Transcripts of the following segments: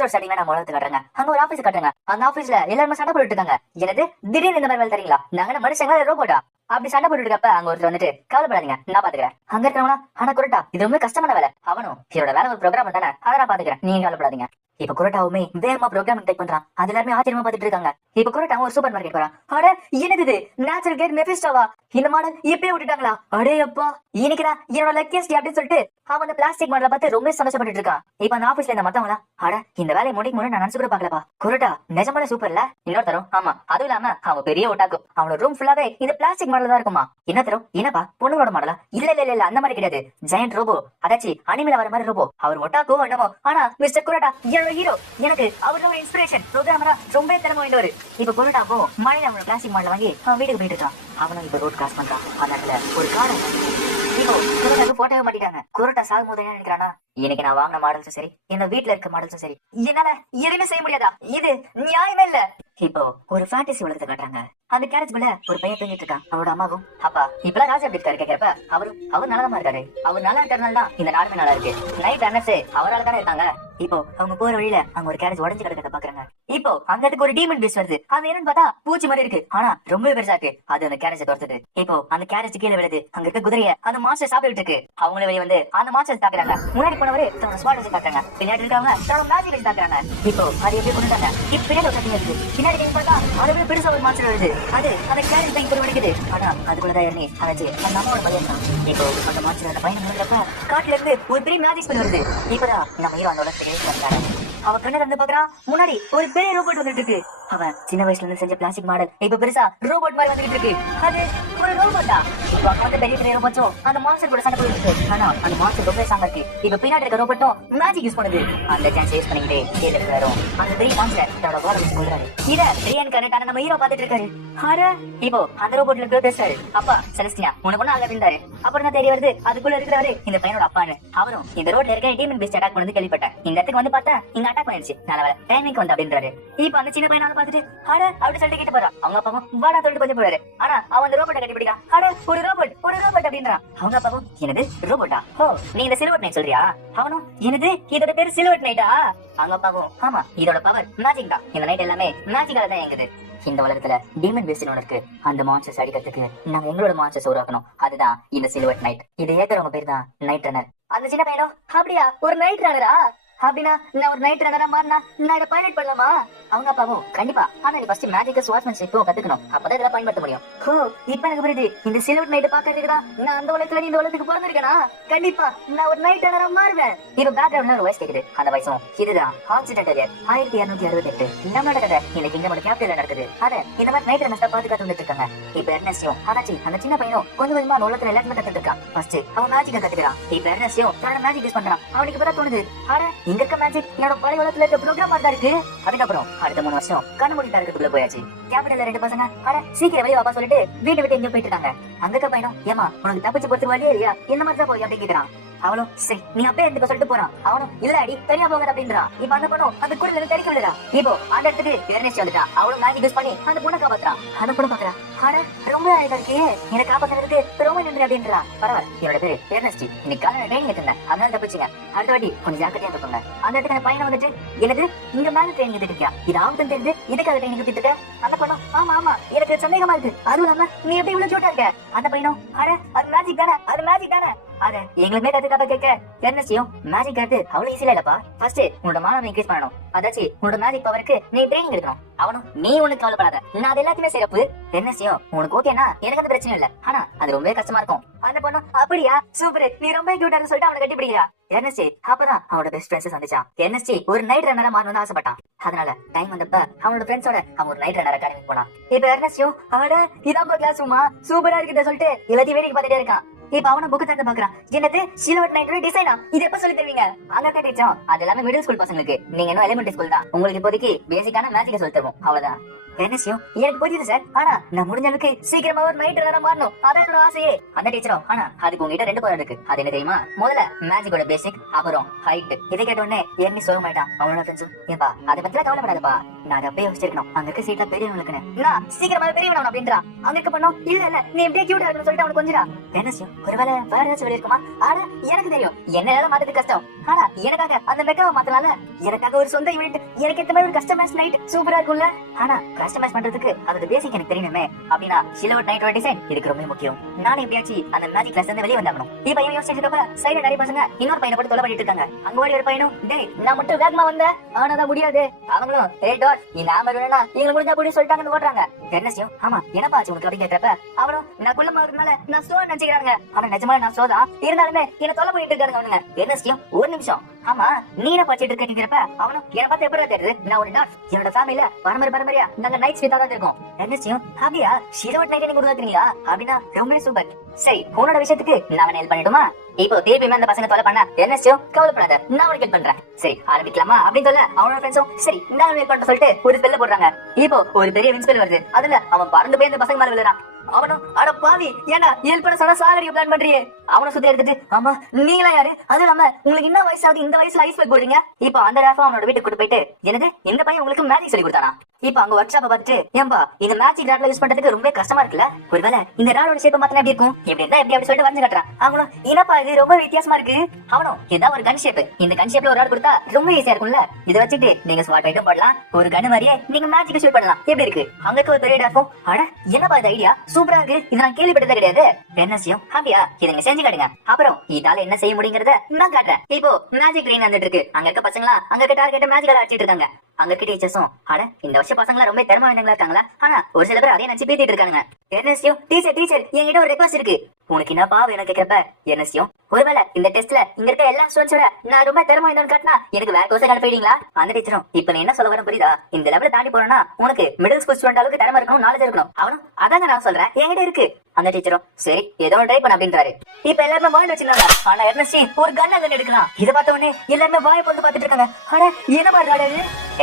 Episode ஸ்டார்டிங்ல நம்ம உலகத்தை காட்டுறாங்க. அங்க ஒரு ஆபீஸ் காட்டுறாங்க. அந்த ஆபீஸ்ல எல்லாரும் சண்டை போட்டுட்டு இருக்காங்க. எனது திடீர்னு இந்த மாதிரி வேலை தரீங்களா? நாங்க மனுஷங்க ரோபோட்டா? அப்படி சண்டை போட்டுட்டு இருக்கப்ப அங்க ஒருத்தர் வந்துட்டு கவலைப்படாதீங்க, நான் பாத்துக்கிறேன். அங்க இருக்கிறவனா ஆனா குரட்டா இது ரொம்ப கஷ்டமான வேலை. அவனும் இதோட வேலை ஒரு ப்ரோக்ராம் தானே, அதை நான் பாத்துக்கிறேன், நீங்க கவலைப்படாதீங்க. இப்ப குரட்டாவுமே வேகமா ப்ரோக்ராம் டைப் பண்றான். அது எல்லாருமே ஆச்சரியமா பாத்துட்டு இருக்காங்க. இப்ப குரட்டாவும் ஒரு சூப்பர் மார்க்கெட் போறான். அட என்னது இது, நேச்சுரல் கேட் மெஃபிஸ்டோவா? இந்த மாடல் இப்பயே விட்டுட்டாங்களா? அடே அப்பா, இன்னைக்குதான் என்னோட லக்கியஸ்ட் அப்படின்னு சொல்லிட்டு அவன் அந்த பிளாஸ்டிக் மாடலை பார்த்து ரொம்ப சந்தோஷப்பட்டு இருக்கான். இப்ப அந்த ஆபீஸ்ல இந்த மத்தவங்களா அட இந்த வேலையை முடிக்கும் போது நான் நினைச்சு கூட பாக்கலப்பா. குரட்டா நிஜமான சூப்பர் இல்ல? இன்னொருத்தரும் ஆமா, அதுவும் இல்லாம அவன் பெரிய ஓட்டாக்கும். அவனோட ரூம் ஃபுல்லாவே இந்த பிளாஸ்டிக் மாடல் தான் இருக்குமா. இன்னொருத்தரும் என்னப்பா பொண்ணுங்களோட மாடலா? இல்ல இல்ல இல்ல இல்ல அந்த மாதிரி கிடையாது, ஜெயண்ட் ரோபோ, அதாச்சி அனிமேல வர மாதிரி ரோபோ. அவர் ஒட்டாக்கோ என்னமோ, ஆனா மிஸ்டர் குரட்டா என்னோட ஹீரோ. எனக்கு அவர் ஒரு இன்ஸ்பிரேஷன், ப்ரோக்ராமரா ரொம்ப திறமை வாய்ந்தவர். இப்ப குரட்டாவும் மழையில அவனோட பிளாஸ்டிக் மாடல வாங்கி அவன் வீட்டுக்கு போயிட்டு இருக்கான். அவனும் இப்ப ரோட் கிராஸ் பண்றான். அந்த இடத்துல ஒரு கார் போட்டோவே மாட்டிட்டாங்க. குரட்டா சாகும் போது என்ன நினைக்கிறானா, இன்னைக்கு நான் வாங்கின மாடல்ஸும் சரி, என்ன வீட்டுல இருக்க மாடல்ஸும் சரி, என்னால எதுவுமே செய்ய முடியாதா? இது நியாயமே இல்ல. இப்போ ஒரு ஃபேண்டசி உலகத்தை காட்டுறாங்க. அந்த கேரேஜ்குள்ள ஒரு பையன் தூங்கிட்டு இருக்கான். அவரோட அம்மாவும் அப்பா இப்பெல்லாம் ராஜா எப்படி இருக்காரு கேட்கிறப்ப அவர் நல்லதமா இருக்காரு. அவர் நல்லா இருக்கிறதுனால தான் இந்த நாடுமே நல்லா இருக்கு. நைட் ரன்னர்ஸ் அவரால் தானே இருக்காங்க. இப்போ அவங்க போற வழியில அங்க ஒரு கேரேஜ் உடஞ்சு கிடக்கிறத பாக்குறாங்க. இப்போ அங்க அதுக்கு ஒரு டீமன் பீஸ் வருது. அது என்னன்னு பார்த்தா பூச்சி மாதிரி இருக்கு, ஆனா ரொம்ப பெருசா இருக்கு. அது அந்த கேரேஜ் துரத்துது. இப்போ அந்த கேரேஜ் கீழே விழுது. அங்க இருக்க குதிரைய அந்த மாஸ்டர் சாப்பிட்டு இருக்கு. அவங்களே வெளியே வந்து அந்த மாஸ்டர் தாக்குறாங்க. முன்னாடி போனவரு தன்னோட ஸ்மார்ட் வச்சு தாக்குறாங்க. பின்னாடி இருக்கவங்க தன்னோட மேஜிக் வச்சு தாக்குறாங்க. இப்போ அது எப்படி கொண்டுட்டாங்க? இப்ப பின்னாடி ஒரு சத்தியம் இருக்கு. பின்னாடி பார்த்தா அதை விட பெருசா ஒரு மாஸ்டர் வருது. அது அந்த கேரேஜ் தான் இப்படி வடிக்குது. ஆனா அதுக்குள்ளதான் இறங்கி அதாச்சு அந்த அம்மாவோட பையன் தான். இப்போ அந்த மாஸ்டர் அந்த பையன் முடிஞ்சப்ப காட்டுல இருந்து ஒரு பெரிய மேஜிக் ஸ்பெல் வருது. இப்பதான் நம்ம ஹீரோ அந்த உலகத்துக்கு வந்தாரு. அவ கண்ணு வந்து பாக்குறான். முன்னாடி ஒரு பெரிய ரோபோட் வந்துட்டு இருக்கு. அவன் சின்ன வயசுல இருந்து செஞ்ச பிளாஸ்டிக் மாடல் இப்ப பெருசா ரோபோட் மாதிரி வந்துட்டு இருக்கு. அது ஒரு ரோபோட்டா? இப்ப வந்து பெரிய பெரிய ரோபோட்டும் அந்த மாஸ்டர் கூட சண்டை போயிட்டு இருக்கு. ஆனா அந்த மாஸ்டர் ரொம்ப ஸ்ட்ராங்கா இருக்கு. இப்ப பின்னாடி இருக்க ரோபோட்டும் மேஜிக் யூஸ் பண்ணுது. அந்த சான்ஸ் யூஸ் பண்ணிக்கிட்டே கீழே வரும். அந்த பெரிய மாஸ்டர் தன்னோட பால் வச்சு கொள்றாரு. இத ரியன் கனெக்டான நம்ம ஹீரோ பாத்துட்டு இருக்காரு. அட இப்போ அந்த ரோபோட்ல இருக்க பேசுறாரு. அப்பா செலஸ்டியா உனக்கு ஒண்ணு அல்ல இருந்தாரு. அப்புறம் தான் தெரிய வருது அதுக்குள்ள இருக்கிறவரு இந்த பையனோட அப்பான்னு. அவரும் இந்த ரோட்ல இருக்க டீமன் பீஸ்ட் அட்டாக் பண்ணது கேள்விப்பட்டேன். இந்த இடத்துக்கு வந்து பார்த்தா இங்க அட்டாக் பண்ணிருச்சு. நல்ல வேலை டைமிங் வந்து அப்படின்றாரு. இப்ப அந்த சின்ன பையனால பாத்துட்டு அட அப்படி சொல்லிட்டு கேட்டு போறான். அவங்க அப்பாவும் வாடா சொல்லிட்டு கொஞ்சம் போறாரு. ஆனா அவன் அந்த ரோபோட்டை கட்டி பிடிக்கான். அட ஒரு ரோபோட் அப்படின்றான். அவங்க அப்பாவும் என்னது ரோபோட்டா? ஓ நீ இந்த சில்வர் நைட் சொல்றியா? அவனும் என்னது இதோட பேரு சில்வர் நைட்டா? அவங்க அப்பாவும் ஆமா இதோட பவர் மேஜிக் தான். இந்த நைட் எல்லாமே மேஜிக்கால தான் இயங்குது. இந்த உலகத்துல டீமன் பேஸ்ட் ஒன்று இருக்கு. அந்த மான்ஸ்டர்ஸ் அடிக்கிறதுக்கு நாங்க எங்களோட மான்ஸ்டர்ஸ் உருவாக்கணும். அதுதான் இந்த சில்வர் நைட். இதை ஏத்துறவங்க பேர் தான் நைட் ரன்னர். அந்த சின்ன பையனும் அப்படியா ஒரு நைட் ரன்னரா? அப்படின்னா நான் ஒரு நைட் ரன்னரா மாறினா நான் இதை பைலட் பண்ணலாமா? அவங்க அப்பாவும் கண்டிப்பா, ஆனா நீ ஃபர்ஸ்ட் மேஜிக் ஸ்வாட்ஸ்மேன்ஷிப்பும் கத்துக்கணும். அப்பதான் இதெல்லாம் பயன்படுத்த முடியும். ஓ இப்ப எனக்கு புரியுது. இந்த சில்வர் நைட் பாக்கிறதுக்கு தான் நான் அந்த உலகத்துல இந்த உலகத்துக்கு பிறந்திருக்கேனா? கண்டிப்பா நான் ஒரு நைட் ரன்னரா மாறுவேன். இப்ப பேக்ரவுண்ட்ல ஒரு வாய்ஸ் கேக்குது. அந்த வாய்ஸும் இதுதான் ஆக்சிடென்ட் இயர் 1268 நம்மளோட கதை இன்னைக்கு இங்க கேபிட்டல்ல நடக்குது. அத இந்த மாதிரி நைட் ரன்னர்ஸ் பாதுகாத்து வந்துட்டு இருக்காங்க. இப்ப எர்னஸ்டியும் அதாச்சி அந்த சின்ன பையனும் கொஞ்சம் கொஞ்சமா அந்த உலகத்துல எல்லாத்தையுமே கத்துட்டு இருக்கான். ஃபர்ஸ்ட் அவன் மேஜிக் கத்துக்கிறான். இப்ப எர்னஸ்டியும் தன்னோட மேஜிக் யூஸ் பண்றான். அவனுக்கு இப்பதான் தோணுது அட இங்க இருக்க மேஜிக் என்னோட பழைய உலகத்துல இருக்க ப்ரோக்ராம் மாதிரி தான் இருக்கு. அதுக்கப்புறம் அடுத்த 3 வருஷம் கண்ணு மூடி தரத்துக்குள்ள போயாச்சு. கேபிட்டல்ல 2 பசங்க அட சீக்கிரம் வெளியே வாப்பா சொல்லிட்டு வீட்டை விட்டு எங்க போயிட்டு இருக்காங்க. அங்க பையனும் ஏமா உனக்கு தப்பிச்சு போறதுக்கு வழியே இல்லையா? என்ன மாதிரி தான் போய் அப்படின்னு கேக்குறான். அவனும் சரி நீ அப்பே எந்த சொல்லிட்டு போறான். அவனும் இல்ல அடி தனியா போகாத அப்படின்றான். இப்ப அந்த பொண்ணும் அந்த குடில இருந்து தெரிக்க விடுறா. இப்போ அந்த இடத்துக்கு எர்னஸ்ட் வந்துட்டா. அவளும் மேஜிக் யூஸ் பண்ணி அந்த பொண்ணை காப்பாத்துறான். அந்த பொண்ணு பாக்குறா அட ரொம்ப அழகா இருக்கே, என்ன காப்பாத்துறதுக்கு ரொம்ப நன்றி அப்படின்றா. பரவாயில்ல என்னோட பேரு எர்னஸ்ட், இன்னைக்கு காலையில ட்ரெயினிங் எடுத்தேன் அதனால தப்பிச்சுங்க. அடுத்த வாட்டி கொஞ்சம் ஜாக்கிரதையா இருப்பாங்க. அந்த இடத்துக்கு அந்த பையனை வந்துட்டு எனக்கு இங்க மேல ட்ரெயினிங் எடுத்துக்கியா? இது ஆகுதுன்னு தெரிஞ்சு இதுக்காக ட்ரெயினிங் எடுத்துட்டு அந்த பொண்ணும் ஆமா ஆமா எனக்கு சந்தேகமா இருக்கு. அதுவும் இல்லாம நீ எப்படி இவ்வளவு சூட்டா இருக்க? அந்த பையனும் அட அது மேஜிக் தானே, அது மேஜிக் தானே. அத எங்களுமே கத்துக்காக கேட்க எர்னஸ்டியும் மேஜிக் கத்து அவ்வளவு ஈஸியா இல்லப்பா. ஃபர்ஸ்ட் உன்னோட மானம் இன்க்ரீஸ் பண்ணணும். அதாச்சு உன்னோட மேஜிக் பவருக்கு நீ ட்ரெயினிங் எடுக்கணும். அவனும் நீ உனக்கு கவலைப்படாத, நான் அது எல்லாத்தையுமே சிறப்பு. எர்னஸ்டியும் உனக்கு ஓகேனா எனக்கு அந்த பிரச்சனை இல்ல, ஆனா அது ரொம்ப கஷ்டமா இருக்கும். அந்த பொண்ணு அப்படியா சூப்பர் நீ ரொம்ப கியூட்டா சொல்லிட்டு அவனை கட்டி பிடிக்கிறா. எர்னஸ்டி அப்பதான் அவனோட பெஸ்ட் ஃப்ரெண்ட்ஸ் சந்திச்சான். எர்னஸ்டி ஒரு நைட் ரன்னரா மாறணும்னு ஆசைப்பட்டான். அதனால டைம் வந்தப்ப அவனோட ஃப்ரெண்ட்ஸோட அவன் ஒரு நைட் ரன்னர் அகாடமி போனான். இப்ப எர்னஸ்டியும் அவட இதான் கிளாஸ் ரூமா சூப்பரா இருக்குன்னு சொல்லிட்டு எல்லாத்தையும் வேடிக்கை பார்த்துட்டே இருக்கான். இப்ப அவன புக் தந்து பாக்குறான். என்னது சில்வர் நைட் டிசைனா? இது எப்ப சொல்லி தருவீங்க? அங்க கேட்டோம் அது எல்லாமே மிடில் ஸ்கூல் பசங்களுக்கு. நீங்க இன்னும் எலிமெண்டரி ஸ்கூல் தான். உங்களுக்கு இப்போதைக்கு பேசிக்கான மேஜிக் சொல்லி தருவோம் அவ்வளவுதான். எர்னஸ்டியும் எனக்கு புரியுது சார், ஆனா நான் முடிஞ்ச அளவுக்கு சீக்கிரமா ஒரு நைட் ரன்னர் மாறணும், அதான் என்னோட ஆசையே. அந்த டீச்சரும் ஆனா அதுக்கு உங்ககிட்ட 2 பவர் இருக்கு. அது என்ன தெரியுமா? முதல்ல மேஜிக்கோட பேசிக், அப்புறம் ஹைட். இதை கேட்ட உடனே எர்னி சோகமாயிட்டான். அவனோட ஃப்ரெண்ட்ஸும் ஏப்பா அதை பத்திலாம் கவலைப்படாதப்பா, நான் அதை அப்படியே யோசிச்சிருக்கணும். அங்க இருக்க சீட்ல பெரியவங்களுக்குன்னு நான் சீக்கிரமா பெரியவன் அப்படின்றா. அங்க இருக்க பண்ணோம் இல்ல இல்ல நீ எப்படியே கியூட்டா இருக்கணும்னு சொல்லிட்டு அவனுக்கு கொஞ்சம் என்ன ஒருவேளை வேற ஏதாச்சும் வெளியே இருக்குமா? ஆனா எனக்கு தெரியும் என்னால மாத்தது கஷ்டம். ஆனா எனக்காக அந்த மெக்காவை மாத்தலாம்ல. எனக்காக ஒரு சொந்த யூனிட், எனக்கு ஏத்த மாதிரி ஒரு கஸ்டமைஸ் நைட் சூப்பரா இருக்கும்ல. ஆனா கஸ்டமைஸ் பண்றதுக்கு அதோட பேசிக் எனக்கு தெரியணுமே. அப்படின்னா சில்வர் நைட்டோட டிசைன் இதுக்கு ரொம்ப முக்கியம். நானே எப்படியாச்சும் அந்த மேஜிக் கிளாஸ்ல இருந்து வெளியே வந்தாகணும். இப்ப இவன் யோசிச்சுட்டு இருக்கப்ப சைடுல நிறைய பசங்க இன்னொரு பையனை போட்டு தொலை பண்ணிட்டு இருக்காங்க. அங்க ஓடி ஒரு பையனும் டேய் நான் மட்டும் வேகமா வந்தேன் ஆனாதான் முடியாது. அவங்களும் டாட் நீ நாம வேணும்னா எங்களுக்கு முடிஞ்சா கூட சொல்லிட்டாங்கன்னு ஓடுறாங்க. என்னசியும் ஆமா என்னப்பா ஆச்சு உனக்கு அப்படி கேட்கறப்ப அவனும் நான் குள்ளமா இருக்கனால நான் ஸ்லோ நினைச்சுக்கிறாங்க. ஆனா நிஜமா நான் ஸ்லோ தான் இருந்தாலுமே என்ன தொலை பண்ணிட்டு இருக்காங்க அவனுங்க. என்னசியும் ஒரு நிமிஷம் ஆமா நீ என்ன படிச்சிட்டு இருக்கீங்கிறப்ப அவனும் என்ன பார்த்து எப்படி தெரியுது நான் ஒரு டாட் என்னோட ஃபேமிலில பரம்பரையா நாங்க நைட் ஸ்வீட்டா தான் இருக்கோம். என்னசியும் அப்படியா சிலோட் நைட் நீங்க கொடுத்துறீங்களா? அப்படின்னா ரொம்ப சூப்பர். சரி உன்னோட விஷயத்துக்கு நான் ஹெல்ப் பண்ணிடுமா? இப்போ திருப்பி அந்த பசங்க தொலை பண்ண என்னசியும் கவலைப்படாத நான் உனக்கு ஹெல்ப் பண்றேன். சரி ஆரம்பிக்கலாமா அப்படின்னு சொல்ல அவனோட ஃப்ரெண்ட்ஸும் சரி நான் ஹெல்ப் பண்ண சொல்லிட்டு ஒரு ஸ்பெல்ல போடுறாங்க. இப்போ ஒரு பெரிய வின்ஸ்பெல் வருது. அதுல அவன் பறந்து போய் அந்த பசங்க மேல விழுறான். அவனும் அட பாவி ஏன்னா ஹெல்ப் பண்ண சொன்னா சாகடிக்க பிளான் பண்றியே. அவனை சுத்தி எடுத்துட்டு ஆமா நீங்களா யாரு? அது இல்லாம உங்களுக்கு என்ன வயசு ஆகுது இந்த வயசுல ஐஸ் பேக் போடுறீங்க? இப்போ அந்த ராஃபா அவனோட வீட்டுக்கு கூட்டு போயிட்டு என்னது இந்த பையன் உங்களுக்கு மேஜிக் சொல்லி கொடுத்தானா? இப்ப அங்க ஒர்க் ஷாப்பை பார்த்துட்டு ஏன்பா இந்த மேஜிக் ராட்ல யூஸ் பண்றதுக்கு ரொம்ப கஷ்டமா இருக்குல்ல, ஒருவேளை இந்த ராடோட ஷேப்பை மாத்தினா எப்படி இருக்கும்? எப்படி இருந்தா எப்படி அப்படி சொல்லிட்டு வரைஞ்சு காட்டுறான். அவனும் என்னப்பா இது ரொம்ப வித்தியாசமா இருக்கு. அவனும் ஏதாவது ஒரு கன் ஷேப், இந்த கன் ஷேப்ல ஒரு ராட் கொடுத்தா ரொம்ப ஈஸியா இருக்கும்ல, இதை வச்சுட்டு நீங்க ஸ்வாட் ஐட்டம் போடலாம், ஒரு கன் மாதிரியே நீங்க மேஜிக் ஷூட் பண்ணலாம். எப்படி இருக்கு? அங்க ஒரு பெரிய இருக்கும். அட என்னப்பா இது ஐடியா சூப்பரா இருக்கு, இது நான் கேள்விப்பட்டதே கிடையாது. என்ன செய்யும் அப்படியா இதை நீங்க செஞ்சு காட்டுங்க. அப்புறம் இதால என்ன செய்ய முடியுங்கிறத நான் காட்டுறேன். இப்போ மேஜிக் ட்ரெயின் வந்துட்டு இருக்கு. அங்க இருக்க பசங்களா அங்க இருக்க டார்கெட் மேஜிக் அடிச்சிட்டு இருக்காங்க. அங்க இருக்க டீச்சர்ஸும் அட இந்த வருஷம் பசங்களா ரொம்ப திறமை வாய்ந்தவங்களா இருக்காங்களா, ஆனா ஒரு சில பேர் அதே நினைச்சு பேசிட்டு இருக்காங்க. என்னசியும் டீச்சர் என்கிட்ட ஒரு ரெக்வஸ்ட் இருக்கு. உனக்கு என்னப்பா வேணும் கேட்கிறப்ப என்னசியும் ஒருவேளை இந்த டெஸ்ட்ல இங்க இருக்க எல்லா ஸ்டூடெண்ட்ஸோட நான் ரொம்ப திறமை வாய்ந்தவன் காட்டினா எனக்கு வேற கோர்ஸ் அனுப்பிடுவீங்களா? அந்த டீச்சரும் இப்ப நீ என்ன சொல்ல வர புரியுதா? இந்த லெவல தாண்டி போறோம்னா உனக்கு மிடில் ஸ்கூல் ஸ்டூடெண்ட் அளவுக்கு திறமை இருக்கணும், நாலேஜ் இருக்கணும். அவனும் அதாங்க நான் சொல்றேன் என்கிட்ட இருக்கு. அந்த டீச்சரும் சரி ஏதோ ட்ரை பண்ண அப்படின்றாரு. இப்ப எல்லாருமே மைண்ட் வச்சிருந்தாங்க. ஆனா எர்னஸ்டி ஒரு கன் அங்க எடுக்கலாம். இதை பார்த்த உடனே எல்லாருமே வாயை பொழுது பாத்துட்டு இருக்காங்க. அட என்ன பாடுறாரு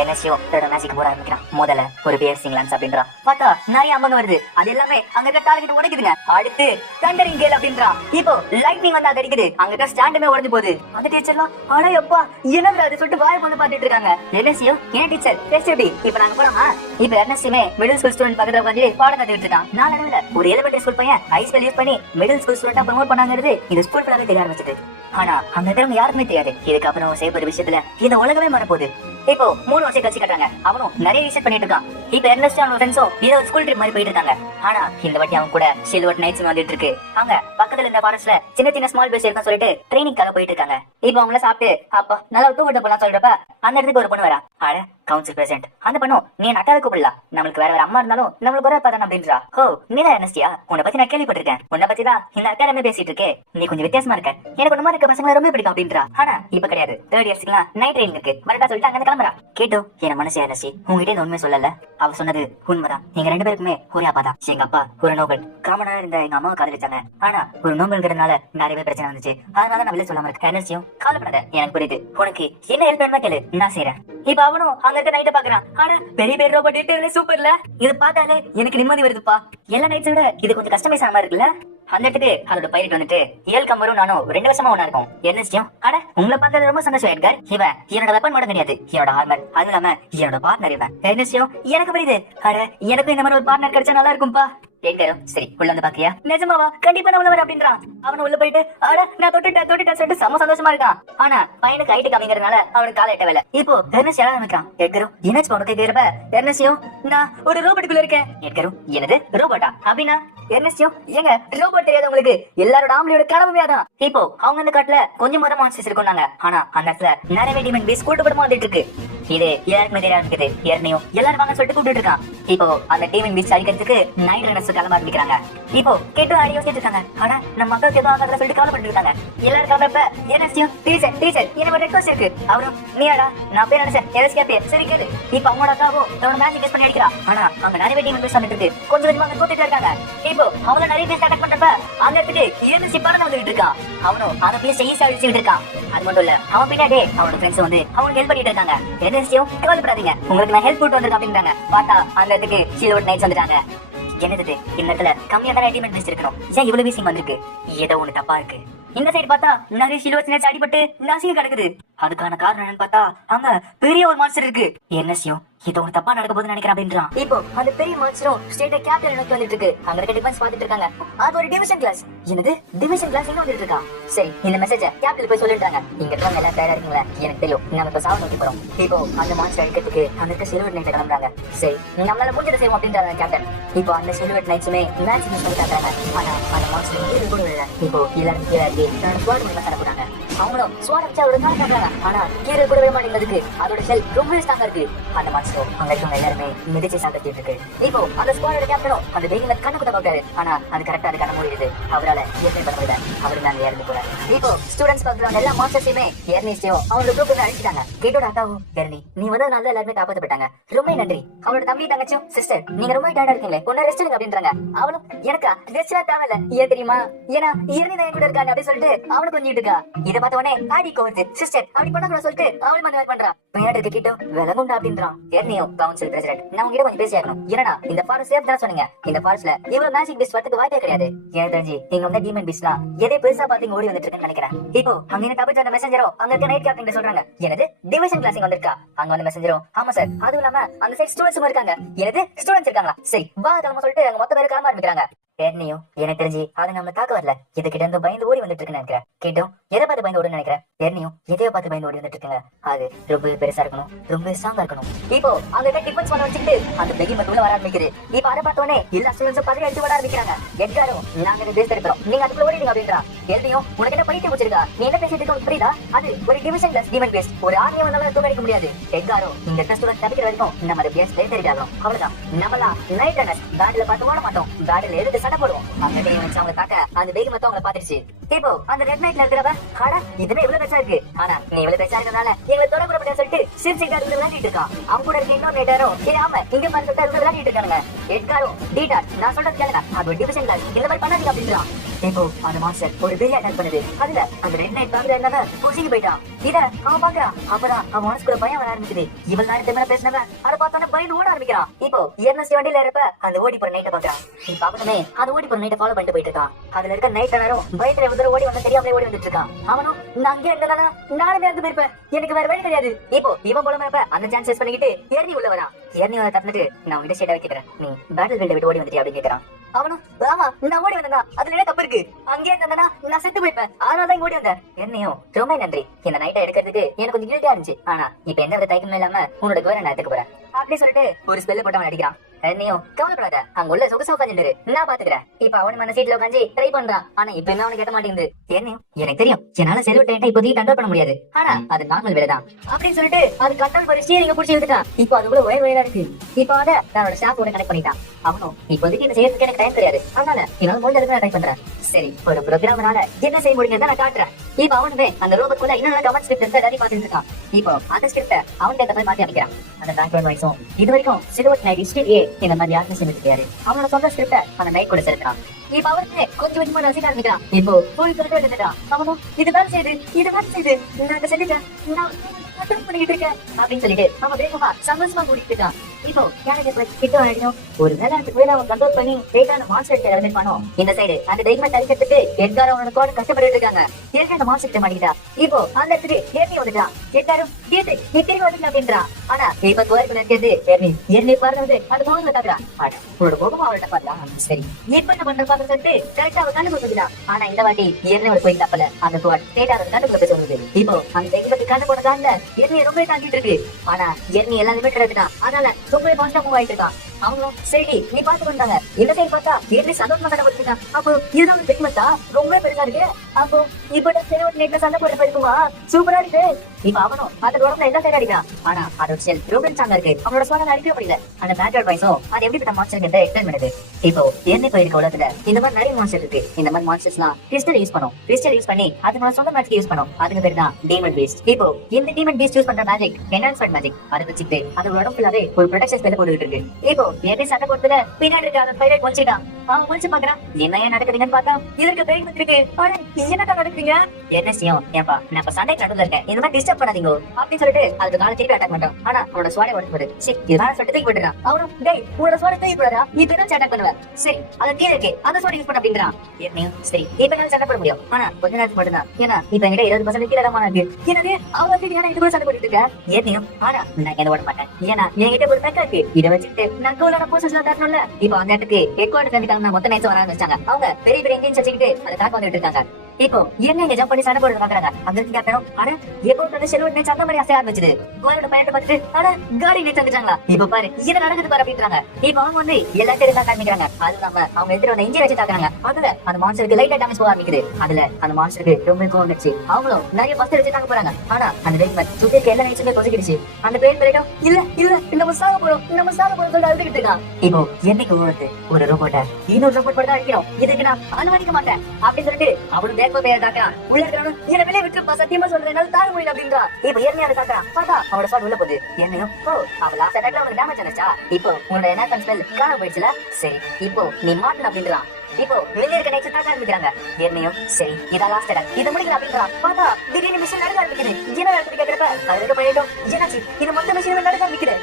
என்எஸ்டியோ மேஜிக் போட ஆரம்பிக்கிறான். முதல்ல ஒரு பியர்சிங் லான்ஸ் அப்படின்றான். பார்த்தா நிறைய அம்மங்க வருது. அது எல்லாமே அங்க இருக்க டார்கெட் உடைக்குதுங்க. அடுத்து தண்டரிங் கேல் அப்படின்றான். இப்போ லைட்னிங் வந்து அது அடிக்குது. அங்க இருக்க ஸ்டாண்டுமே உடைஞ்சு போகுது. அந்த டீச்சர்லாம் அட எப்பா என்னது அது சொல்லிட்டு வாயை பொழுது பாத்துட்டு இருக்காங்க. என்எஸ்டியோ ஏன் டீச்சர் டெஸ்ட் எப்படி? இப்ப நாங்க போறோமா? இப்ப எர்னஸ்டிமே மிடில் ஸ்கூல் ஸ்டூடெண்ட் பக்கத்துல உட்காந்து பாடம் கத்துக்கிட்டு இருக்கான். நாளடைவுல ஒரு எலிமெண்டரி ஸ்கூல் பையன் ஐஸ் பெல் யூஸ் பண்ணி மிடில் ஸ்கூல் ஸ்டூடெண்டா ப்ரோமோட் பண்ணாங்கிறது இந்த ஸ்கூல் ஃபுல்லாவே தெரிய ஆரம்பிச்சது. ஆனா அந்த திறமை யாருக்குமே தெரியாது. இதுக்கப்புறம் செய்யப்படுற விஷயத்துல இந்த உலகமே மறப்போகுது. இப்போ 3 வருஷம் கழிச்சு கட்டுறாங்க. அவனும் நிறைய ரிசர்ச் பண்ணிட்டு இருக்கான். இப்ப எர்னஸ்ட் அவனோட ஃப்ரெண்ட்ஸும் ஏதோ ஒரு ஸ்கூல் ட்ரிப் மாதிரி போயிட்டு இருக்காங்க. ஆனா இந்த வாட்டி அவன் கூட சில்வர் நைட்ஸ் வந்துட்டு இருக்கு. அங்க பக்கத்துல இருந்த ஃபாரஸ்ட்ல சின்ன ஸ்மால் பேஸ் இருக்குன்னு சொல்லிட்டு ட்ரைனிங்காக போயிட்டு இருக்காங்க. இப்போ அவங்கள சாப்பிட்டு அப்பா நல்லா தூக்கிட்டு போலாம் சொல்றப்ப அந்த இடத்துக்கு ஒரு பொண்ணு வரா. அட கவுன்சில் பிரசிடென்ட் அந்த பண்ணும் நீ என் அக்காவை கூப்பிடலாம், நம்மளுக்கு வேற அம்மா இருந்தாலும் நம்மளுக்கு ஒரு அப்பா தானே அப்படின்றா. ஓ நீதான் எர்னஸ்டியா, உன்னை பத்தி நான் கேள்விப்பட்டிருக்கேன், உன்னை பத்தி தான் இந்த அகாடமி பேசிட்டு இருக்கே, நீ கொஞ்சம் வித்தியாசமா இருக்க, எனக்கு ஒண்ணு மாதிரி இருக்க பசங்களை ரொம்ப பிடிக்கும் அப்படின்றா. ஆனா இப்ப கிடையாது, 3rd இயர்ஸ்க்குலாம் நைட் ட்ரெயின் இருக்கு வரட்டா சொல்லிட்டு அங்க கிளம்புறா. கேட்டோ என் மனசு எர்னஸ்டி உங்ககிட்ட இந்த உண்மை சொல்லல, அவ சொன்னது உண்மைதான். நீங்க 2 பேருக்குமே ஒரே அப்பா தான். எங்க அப்பா ஒரு நோபல் காமனா இருந்த எங்க அம்மாவை காதலிச்சாங்க. ஆனா ஒரு நோபல்ங்கிறதுனால நிறைய பிரச்சனை வந்துச்சு. அதனால நான் வெளில சொல்லாம இருக்கேன். எர்னஸ்டியும் கவலைப்படாத, எனக்கு புரியுது, உனக்கு என்ன ஹெல்ப் வேணுமா கேளு நான் செய்யறேன். இப்ப அவனும் அங்க இருக்க நைட்டை பாக்குறான். ஆனா பெரிய ரோபோட் டேட்டே சூப்பர்ல, இது பார்த்தாலே எனக்கு நிம்மதி வருதுப்பா. எல்லா நைட்ஸை விட இது கொஞ்சம் கஸ்டமைஸ் ஆகாம இருக்குல்ல. அந்த இடத்துக்கு அதோட பைலட் வந்துட்டு ஏல் கம்பரும் நானும் 2 வருஷமா ஒண்ணா இருக்கும். என்னச்சியும் அட உங்களை பார்த்தது ரொம்ப சந்தோஷம் எட்கர். இவன் என்னோட வெப்பன் மட்டும் கிடையாது, என்னோட ஆர்மர், அது இல்லாம என்னோட பார்ட்னர் இவன். என்னச்சியும் எனக்கு புரியுது, அட எனக்கு இந்த மாதிரி ஒரு பார்ட்னர் கிடைச்சா நல்லா இருக்கும்பா. எட்கரும் சரி உள்ள வந்து பாக்கியா? நிஜமாவா? கண்டிப்பா நான் உள்ள வர அப்படின்றான். அவன் உள்ள போயிட்டு அட நான் தொட்டுட்டேன் சொல்லிட்டு செம்ம சந்தோஷமா இருக்கான். ஆனா பையனுக்கு ஹைட் கம்மிங்கிறதுனால அவனுக்கு கால எட்டவேல. இப்போ எர்னஸ்ட் எல்லாம் ஆரம்பிக்கிறான். எட்கரும் என்னாச்சு உனக்கு கேக்குறப்ப எர்னஸ்டியும் நான் ஒரு ரோபோட்டுக்குள்ள இருக்கேன். எட்கரும் என்னது ரோபோட்டா அப்படின்னா எர்னஸ்டியும் ஏங்க ரோபோட் தெரியாது உங்களுக்கு, எல்லாரோட ஆம்பளையோட கனவுமே அதான். இப்போ அவங்க அந்த காட்டுல கொஞ்சம் மொதல் மான்ஸ்டர்ஸ் இருக்கும்னாங்க. ஆனா அந்த இடத்துல நிறைய டிமன் பேஸ் கூட்டப்படமா வந்துட்டு இருக்கு. இது யாருக்குமே தெரிய ஆரம்பிக்குது. ஏர்னையும் எல்லாரும் வாங்க சொல்லிட்டு கூப்பிட்டு இருக்கான். இப்போ அந்த டீமின் பீச் அடிக்கிறதுக்கு நைட் ரன்னர்ஸ் கிளம்ப ஆரம்பிக்கிறாங்க. இப்போ கேட்டு ஆடி யோசிச்சுட்டு இருக்காங்க. ஆனா நம்ம மக்களுக்கு எதுவும் ஆகாத சொல்லிட்டு கவலைப்பட்டு இருக்காங்க. எல்லாரும் கிளம்புறப்ப எர்னஸ்டியும் டீச்சர் என்ன ஒரு ரெக்வஸ்ட் இருக்கு. அவரும் நீயாடா நான் போய் நினைச்சேன் எரஸ் கேப்பே சரி கேளு. இப்ப அவங்களோட அக்காவும் தன்னோட மேஜிக் கெஸ் பண்ணி அடிக்கிறா. ஆனா அங்க நிறைய டீமன் பேஸ் வந்துட்டு இருக்கு. கொஞ்சம் கொஞ்சமா அங்க கூட்டிட்டு இருக்காங்க. இப்போ அவங்கள நிறைய பேர் அட்டாக் பண்றப்ப அந்த இடத்துக்கு எர்னஸ்டி பறந்து வந்துட்டு இருக்கான். அவனும் அந்த பேஸ் ஈஸியா அடிச்சுட்டு இருக்கான். அது மட்டும் இல்ல அவன் பின்னாடி அவனோட ஃப்ரெண்ட்ஸ் வந்து அவனுக்கு ஹெல்ப் பண்ணிட்டு இருக்காங்க. எர்னஸ்டியும் கவலைப்படாதீங்க உங்களுக்கு நான் ஹெல்ப் பண்ணிட்டு வந்திருக்கேன் அப்படின்றாங்க. பார்த்தா அந்த இடத்துக்கு சில்வர் நைட்ஸ் வந்துட்டாங்க. என்னது இந்த இடத்துல கம்மியா தான் ரெடிமேட் பேஸ் இருக்கணும், ஏன் இவ்வளவு வீசிங் வந்திருக்கு? ஏதோ ஒண்ணு தப்பா இருக்கு. இந்த சைடு பார்த்தா நிறைய சில்வர் நைட்ஸ் அடிபட்டு நசிங்க கிடக்குது. அதுக்கான காரணம் என்னன்னு பார்த்தா அங்க பெரிய ஒரு மான்ஸ்டர் இருக்கு. எர்னஸ்டியும் இது ஒரு தப்பா நடக்க போகுதுன்னு நினைக்கிறேன் அப்படின்றான். இப்போ அந்த பெரிய மான்ஸ்டரும் ஸ்டேட் கேப்டன் நோக்கி வந்துட்டு இருக்கு. அங்க இருக்க டிஃபென்ஸ் பாத்துட்டு இருக்காங்க. அது ஒரு டிவிஷன் கிளாஸ். என்னது டிவிஷன் கிளாஸ் இங்க வந்துட்டு இருக்கா? சரி, இந்த மெசேஜ கேப்டன் போய் சொல்லிட்டாங்க. இங்க இருக்கவங்க எல்லாம் தயாரா இருக்கீங்களா? எனக்கு தெரியும், நம்ம இப்ப சாவு நோக்கி போறோம். இப்போ அந்த மான்ஸ்டர் அடிக்கிறதுக்கு அங்க இருக்க சில்வர் நைட் கிளம்புறாங்க. சரி, நம்மளால முடிஞ்சதை செய்வோம் அப்படின்றாங்க கேப்டன். இப்போ அந்த சில்வர் நைட்ஸுமே மேட்ச் மிஸ் பண்ணி காட்டுறாங்க. ஆனா அந்த மான்ஸ்டர் இது கூட இல்ல. இப்போ எல்லாரும் கீழே இறங்கி தன்னோட ஸ்குவாட் மூலமா சண்டை போறாங்க. அவங்களும் ஸ்குவாட் வச்சு அவரோட கால் காட்டுறாங்க. ஆனா கீழே கூட விட மாட்டேங்கிறதுக்கு அதோட ஷெல் ரொம்ப ஸ்ட்ராங்கா இருக்கு. அந்த மான்ஸ்டர் அங்க இருக்கவங்க எல்லாருமே மிதிச்சு சாப்பிட்டு இருக்கு. இப்போ அந்த ஸ்குவாடோட கேப்டனும் அந்த வெயில கண்ணு குத்த பார்த்தாரு. ஆனா அது கரெக்டா அது கண்ண மூடிடுது. அவரால எதுவுமே பண்ண முடியல. அவரு நாங்க இறந்து போறாரு. இப்போ ஸ்டூடெண்ட்ஸ் பாக்குறவங்க எல்லா மாஸ்டர்ஸையுமே எர்னிஸ்டையும் அவங்களோட குரூப்ல அழிச்சிட்டாங்க. கேட்டோட அக்காவும் எர்னி நீ வந்து நல்லா எல்லாருமே காப்பாற்றப்பட்டாங்க, ரொம்ப நன்றி. அவளோட தம்பி தங்கச்சும் சிஸ்டர் நீங்க ரொம்ப டயர்டா இருக்கீங்களே, கொஞ்சம் ரெஸ்ட் எடுங்க அப்படின்றாங்க. அவளும் எனக்கா ரெஸ்ட்லாம் தேவையில்ல, ஏன் தெரியுமா, ஏன்னா எர்னி தான் கூட இருக்காங்க அப்படின்னு சொல்லிட்டு அவனு கொஞ்சிட்டு இருக்கா. இதை பார்த்த உடனே ஆடி கோவத்து சிஸ்டர் அப்படி பண்ண சொல்லிட்டு அவளும் அந்த மாதிரி பண்றா. பின்னாடி இருக்க கிட்டோ விலகுண்டா அப்படின்றான். எர்னியும் கவுன்சில் பிரசிடென்ட் நான் உங்ககிட்ட கொஞ்சம் பேசியாக்கணும். என்னடா இந்த ஃபாரஸ்ட் சேஃப் தான் சொன்னீங்க, இந்த ஃபாரஸ்ட்ல இவ்வளவு மேஜிக் பீஸ்ட் வரதுக்கு வாய்ப்பே கிடையாது. எனக்கு தெரிஞ்சு நீங்க வந்து டீமன் பீஸ்ட்லாம் எதை பெருசா பாத்தீங்க ஓடி வந்துட்டு இருக்குன்னு நினைக்கிறேன். இப்போ அங்க என்ன தப்பிச்ச அந்த மெசஞ்சரோ அங்க இருக்க நைட் கேப்டன் சொல்றாங்க, எனது டிவிஷன் கிளாஸிங் வந்திருக்கா. அங்க வந்து மெசஞ்சரோ ஆமா சார், அதுவும் இல்லாம அந்த சைட் ஸ்டூடெண்ட்ஸும் இருக்காங்க. எனது ஸ்டூடெண்ட்ஸ் இருக்காங்களா, சரி வா கிளம்ப சொல்லிட்டு அங்க மொத்த பேர் கிளம்ப ஆரம்பிக்கிறாங்க. எர்னியும் எனக்கு தெரிஞ்சு அது நம்ம தாக்க வரல, இதுகிட்ட இருந்து பயந்து ஓடி வந்துட்டு இருக்குன்னு நினைக்கிறேன். கேட்டோம் எதை பார்த்து பயந்து ஓடுன்னு நினைக்கிறேன். எர்னியும் எதையோ பார்த்து பயந்து ஓடி வந்துட்டு இருக்குங்க. அது ரொம்ப பெருசா இருக்கணும், ரொம்ப ஸ்ட்ராங்கா இருக்கணும். இப்போ அங்க டிஃபென்ஸ் பண்ண வச்சுக்கிட்டு அந்த பெகிமட் உள்ள வர ஆரம்பிக்குது. இப்போ அதை பார்த்தோன்னே எல்லா ஸ்டூடெண்ட்ஸும் பதறி அடிச்சு வர ஆரம்பிக்கிறாங்க. எட்காரும் நாங்க பேச இருக்கிறோம், நீங்க அதுக்குள்ள ஓடிடுங்க அப்படின்றா. எர்னியும் உனக்கு என்ன பண்ணிட்டு வச்சிருக்கா, நீ என்ன பேசிட்டு இருக்க புரியுதா, அது ஒரு டிவிஷன் கிளாஸ் டீமன் பேஸ்ட், ஒரு ஆர்மியை வந்தாலும் தூக்கடிக்க முடியாது. எட்காரும் இங்க இருக்க ஸ்டூடெண்ட் தப்பிக்கிற வரைக்கும் நம்ம அதை பேஸ் தெரிஞ்சாகணும். அவ்வளவுதான், நம்மளாம் நைட் ரன்னர்ஸ் பேட்டில் பார்த்து ஓட மாட்டோம், பேட்டில் எடுத்து சண்டை போடுவோம். அந்த டே வச்சு அவங்க தாக்க அந்த பேகி மொத்தம் அவங்களை பாத்துருச்சு. இப்போ அந்த ரெட் நைட்ல இருக்கிறவ ஆனா இதுமே இவ்வளவு பெருசா இருக்கு, ஆனா நீ இவ்வளவு பெருசா இருக்கனால எங்களை தொட கூட முடியாது சொல்லிட்டு சிரிச்சுக்கிட்டு இருந்து விளையாடிட்டு இருக்கான். அவங்க கூட இருக்க இன்னொரு நைட்டாரோ ஆமா இங்க மாதிரி சொல்லிட்டு விளையாடிட்டு இருக்காங்க. எட்காரும் டீடா நான் சொல்றது கேளுங்க, அது ஒரு டிவிஷன் கிளாஸ், இந்த மாதிரி பண்ணாதீங்க அப்படின்றான். இப்போ அந்த மாஸ்டர் ஒரு பெரிய அட்டாக் பண்ணுது. அதுல அந்த ரெட் நைட் பாக்குற என்னவ பொசிக்கு போயிட்டான். இத அவன் பாக்குறான். அப்பதான் அவன் மனசுக்குள்ள பயம் வர ஆரம்பிக்குது. இவள் நேரத்தை மேல பேசினவன் அதை பார்த்தோன்னே பயந்து ஓட ஆரம்பிக்கிறான். இப்போ என்எஸ்டி வண்டியில இருப்ப அந்த ஓடி போற நைட்டை பாக்குறான். நீ பாக்கணுமே அந்த ஓடி போற நைட்டை ஃபாலோ பண்ணிட்டு போயிட்டு இருக்கான். அதுல இருக்க நைட் நேரம் பயத்துல எவ்வளவு ஓடி வந்து தெரியாமலே ஓடி வந்துட்டு இருக்கான். அவனும் நான் அங்கே இருந்ததானா நானுமே இருந்து போயிருப்பேன், எனக்கு வேற வழி கிடையாது. இப்போ இவன் போல இருப்ப அந்த சான்ஸ் பண்ணிக்கிட்டு எர்னி உள்ள வரான். எர்னி வர தப்பிட்டு நான் உங்ககிட்ட ஷேட் வைக்கிறேன், நீ பேட்டில் ஃபீல்ட விட்டு ஓடி வந்துட்டியா அப்படின்னு கேட்கறான். அவனும் ஆமா நான் ஓடி வந்தா அதுல என்ன தப்பு இருக்கு, அங்கே இருந்தா நான் செத்து போய்ப்பேன், அதனாலதான் ஓடி வந்தேன். என்னையும் ரொம்ப நன்றி, இந்த நைட்டை எடுக்கிறதுக்கு எனக்கு கொஞ்சம் கில்ட்டியா இருந்துச்சு, ஆனா இப்ப எந்த வித தயக்கமே இல்லாம உன்னோட கோர நான் எடுத்துக்க போறேன் அப்படி சொல்லிட்டு ஒரு ஸ்பெல்ல போட்டு அவன் அடிக்கிறான். என்னையும் கவலைப்படாத, அங்க உள்ள சொகுசா உட்காந்துரு, நான் பாத்துக்கிறேன். இப்ப அவனு மன சீட்ல உட்காந்து ட்ரை பண்றான். ஆனா இப்ப என்ன அவனுக்கு கேட்ட மாட்டேங்குது. என்னையும் எனக்கு தெரியும் என்னால செல்வ டேட்டா இப்போதைக்கு கண்ட்ரோல் பண்ண முடியாது, ஆனா அது நார்மல் வேலைதான் அப்படின்னு சொல்லிட்டு அது கண்ட்ரோல் பண்ணி ஸ்டீரிங்க புடிச்சு எடுத்துட்டான். இப்போ அதுக்குள்ள ஒரே வழியா இருக்கு. இப்போ அதை தன்னோட ஸ்டாஃபோட கனெக்ட் பண்ணிட்டான். அவனும் இப்போதைக்கு இதை செய்யறதுக்கு எனக்கு டைம் கிடையாது, அதனால என்னால முடிஞ்சதுக்கு நான் ட்ரை பண்றேன். சரி, ஒரு ப்ரோக்ராமனால என்ன செய்ய முடியுங்கிறத நான் காட்டுறேன். இப்ப அவனுமே அந்த ரோபோட்குள்ள இன்னொரு கமெண்ட் ஸ்கிரிப்ட் எடுத்து பாத்துட்டு இருக்கான். இப்போ அந்த ஸ்கிரிப்ட அவன் கேட்ட மாதிரி மாத்தி அமைக்கிறான். அந்த பேக்ரவுண்ட் வாய்ஸும் இது வரைக்கும் சில்வர் நைட் ஹிஸ்டரி இந்த மாதிரி யாருமே செஞ்சிருக்காரு. அவனோட சொந்த ஸ்கிரிப்ட அந்த நைட் கூட சேர்க்கிறான். இப்ப அவருக்கு கொஞ்சம் கொஞ்சமா ரசிக்க ஆரம்பிக்கிறான். இப்போ ஃபுல் கரெக்டா எடுத்துட்டான். அவனும் இது வேலை செய்யுது நான் செஞ்சுட்டேன், நான் பண்ணிட்டு இருக்கேன் அப்படின்னு சொல்லிட்டு அவன் வேகமா சந்தோஷமா கூட்டிட்டு இருக்கான். இப்போ கிட்ட அடிக்கணும் ஒரு வேலை அவன் கண்ட்ரோல் பண்ணி வேகான மாஸ்டர் எலிமினேட் பண்ணும். இந்த சைடு அந்த டைமண்ட் அடிக்கிறதுக்கு எட்காரும் அவனோட கோட கஷ்டப்பட்டு இருக்காங்க. ஏற்கனவே அந்த மாஸ்டர் கிட்ட மாட்டிக்கிட்டா. இப்போ அந்த இடத்துக்கு ஏர்னி வந்துட்டான். எட்காரும் நீ திரும்பி வந்துட்டு அப்படின்றான். ஆனா இப்ப கோரிக்கை இருக்கிறது ஏர்னி பாருங்க அது கோவத்துல காக்குறான். உன்னோட கோபம் அவள்கிட்ட பாத்தா சரி இப்ப என்ன பண்ற பாக்க சொல்லிட்டு கரெக்டா அவன் கண்டு கொடுத்துட்டான். ஆனா இந்த வாட்டி ஏர்னியோட போய் தப்பல அந்த கோட் டேட்டா கண்டுக்குள்ள பேச வருது. இப்போ அந்த டைமண்ட் கண்டு போன கால எர்னி ரொம்ப தாங்கிட்டு இருக்கு. ஆனா எர்னி எல்லாம் லிமிட் எடுத்துட்டான். அதனால ரொம்ப ஃபாஸ்டா மூவ் ஆயிட்டு இருக்கான். அவங்களும் சரி நீ பாத்து கொண்டாங்க. இந்த சைடு பார்த்தா எர்னி சந்தோஷமா சண்டை போட்டுருக்கான். அப்போ இதுதான் பெருமத்தா ரொம்ப பெருசா இருக்கு. அப்போ இப்ப நெட்ல சண்டை போட்டு போயிருக்குமா சூப்பரா இருக்கு. இப்ப அவனும் அதோட உடம்புல எல்லாம் சைடு அடிக்கிறான். ஆனா அதோட செல் ரொம்ப ஸ்ட்ராங்கா இருக்கு. அவனோட சுவாங்க அடிக்கவே முடியல. அந்த பேக்ரவுண்ட் வாய்ஸும் அது எப்படிப்பட்ட மான்ஸ்டர் கிட்ட எக்ஸ்பிளைன் பண்ணுது. இப்போ எர்னி போயிருக்க உலகத்துல இந்த மாதிரி நிறைய மான்ஸ்டர் இருக்கு. இந்த மாதிரி மான்ஸ்டர்ஸ்லாம் கிறிஸ்டல் யூஸ் பண்ணும். கிறிஸ்டல் யூஸ் பண்ணி அதோட சொந்த மேஜிக் யூஸ் பண்ணும். அதுக்கு பேர் தான் டீமன் பீஸ்ட். இப்போ இந்த டீமன் பீஸ்ட் யூஸ் பண்ற மேஜிக் என்ஹான்ஸ்மென்ட் மேஜிக். அதை வச்சுட்டு அது உடம்பு ஃபுல்லாவே ஒரு ப்ரொடெக்ஷன் ஸ்பெல் போட்டுட்டு இருக்கு. இப்போ ஏதே சண்டை போட்டுல பின்னாடி இருக்க அந்த பைலட் முடிச்சிட்டான். அவன் முடிச்சு பாக்குறான், என்ன ஏன் நடக்குதுன்னு பார்த்தா இதற்கு பேய் வந்துருக்கு. என்னக்கா நடக்குறீங்க? என்ன செய்யும்? ஏப்பா நான் இப்ப சண்டை நடுவில் இருக்கேன், இந்த மாதிரி டிஸ்டர்ப் பண்ணாதீங்க அப்படின்னு சொல்லிட்டு அதுக்கு நாலு திருப்பி அட்டாக் பண்றான். ஆனா அவனோட சுவாடை உடச்சு போடு. சரி இதனால சொல்லிட்டு தூக்கி விட்டுறான். அவனும் டேய் உன்னோட சுவாடை தூக்கி போடுறா, இப்ப என்ன அட்டாக் பண்ணுவ? சரி அது கீழே இருக்கு, அந்த சுவாடை யூஸ் பண்ண அப்படின்றான். ஏற்கனவே சரி இப்ப என்னால சண்டை போட முடியும், ஆனா கொஞ்ச நேரத்துக்கு மட்டும் தான். ஏன்னா இப்ப என்கிட்ட 20% கீழே தான் இருக்கு. என்னது அவளுக்கு ஏன்னா இது கூட சண்டை போட்டுட்டு இருக்க? ஏற்கனவே ஆனா நான் என்ன ஓட மாட்டேன், ஏன்னா என்கிட்ட ஒரு மெக்கா இருக்கு. இதை வச்சுட்டு நான் கோலோட போசஸ் எல்லாம் தரணும்ல. இப்ப அந்த இடத்துக்கு ஹெட்குவார்டர் கண்டிப்பாங்க மொத்த மேட்ச் வர ஆரம்பிச்சாங்க. அவங்க பெரிய பெரிய இன்ஜின்ஸ் வச்சுக்கிட்டு அதை தாக்க வந்துட்டு இருக்காங்க. இப்போ என்ன இங்க ஜம்ப் பண்ணி சண்டை போடுறது பாக்குறாங்க. அங்க இருந்து கேட்கணும், ஆனா எப்போ வந்து செல்வன் மேட்ச் அந்த மாதிரி ஆசையா ஆரம்பிச்சது. கோலோட பயணத்தை பார்த்துட்டு ஆனா காடி நேற்று வந்துட்டாங்களா? இப்ப பாரு என்ன நடக்குது பாரு அப்படின்றாங்க. இப்ப அவங்க வந்து எல்லாத்தையும் தான் காமிக்கிறாங்க. அது இல்லாம அவங்க எடுத்து வந்த இன்ஜின் வச்சு தாக்குறாங்க. அதுல அந்த மான்ஸ்டருக்கு லைட்டா டேமேஜ் போக ஆரம்பிக்குது. அதுல அந்த மான்ஸ்டருக்கு ரொம்ப கோவம் வந்துச்சு. அவங்களும் நிறைய பஸ்ட் வச்சு தாக்க போறாங்க. ஆனா அந்த வெயிட்மேன் சுத்திக்கு எல்லா நைட்ஸுமே கொசிக்கிடுச்சு. அந்த பெயின் பிளேட்டும் இல்ல இல்ல நம்ம சாக போறோம் சொல்லிட்டு அழுதுகிட்டு இருக்கான். இப்போ என்னைக்கு ஓடுது ஒரு ரோபோட்ட இன்னொரு ரோபோட் போட்டு அடிக்கிறோம், இதுக்கு நான் அனுமதிக்க மாட்டேன் அப்படின்னு சொல்லிட்டு அவனும் பேக் பேர் தாக்குறான். உள்ள இருக்கிறவனும் என்ன வெளியே விட்டுப்பா, சத்தியமா சொல்றேன் என்னால தாங்க முடியல அப்படின்றான். இப்போ ஏற்கனவே தாக்குறான். பார்த்தா அவனோட ஸ்பாட் உள்ள போகுது. என்னையும் அவ லாஸ்ட் அட்டாக்ல அவனுக்கு டேமேஜ் ஆனச்சா. இப்போ உன்னோட என்ன ஸ்பெல் காண போயிடுச்சுல. சரி இப்போ நீ மாட்டல அப்படின்றான். இப்போ வெளியே இருக்க நெக்ஸ்ட் தாக்க ஆரம்பிக்கிறாங்க. என்னையும் சரி இதான் லாஸ்ட் அட்டாக், இதை முடிக்கலாம் அப்படின்றான். பார்த்தா திடீர்னு மிஷின் நடக்க ஆரம்பிக்குது. என்ன நடக்குது கேட்கிறப்ப அதுக்கு போயிட்டோம் என்னாச்சு, இது மொத்த மிஷின் நடக்க ஆரம்பிக்குது.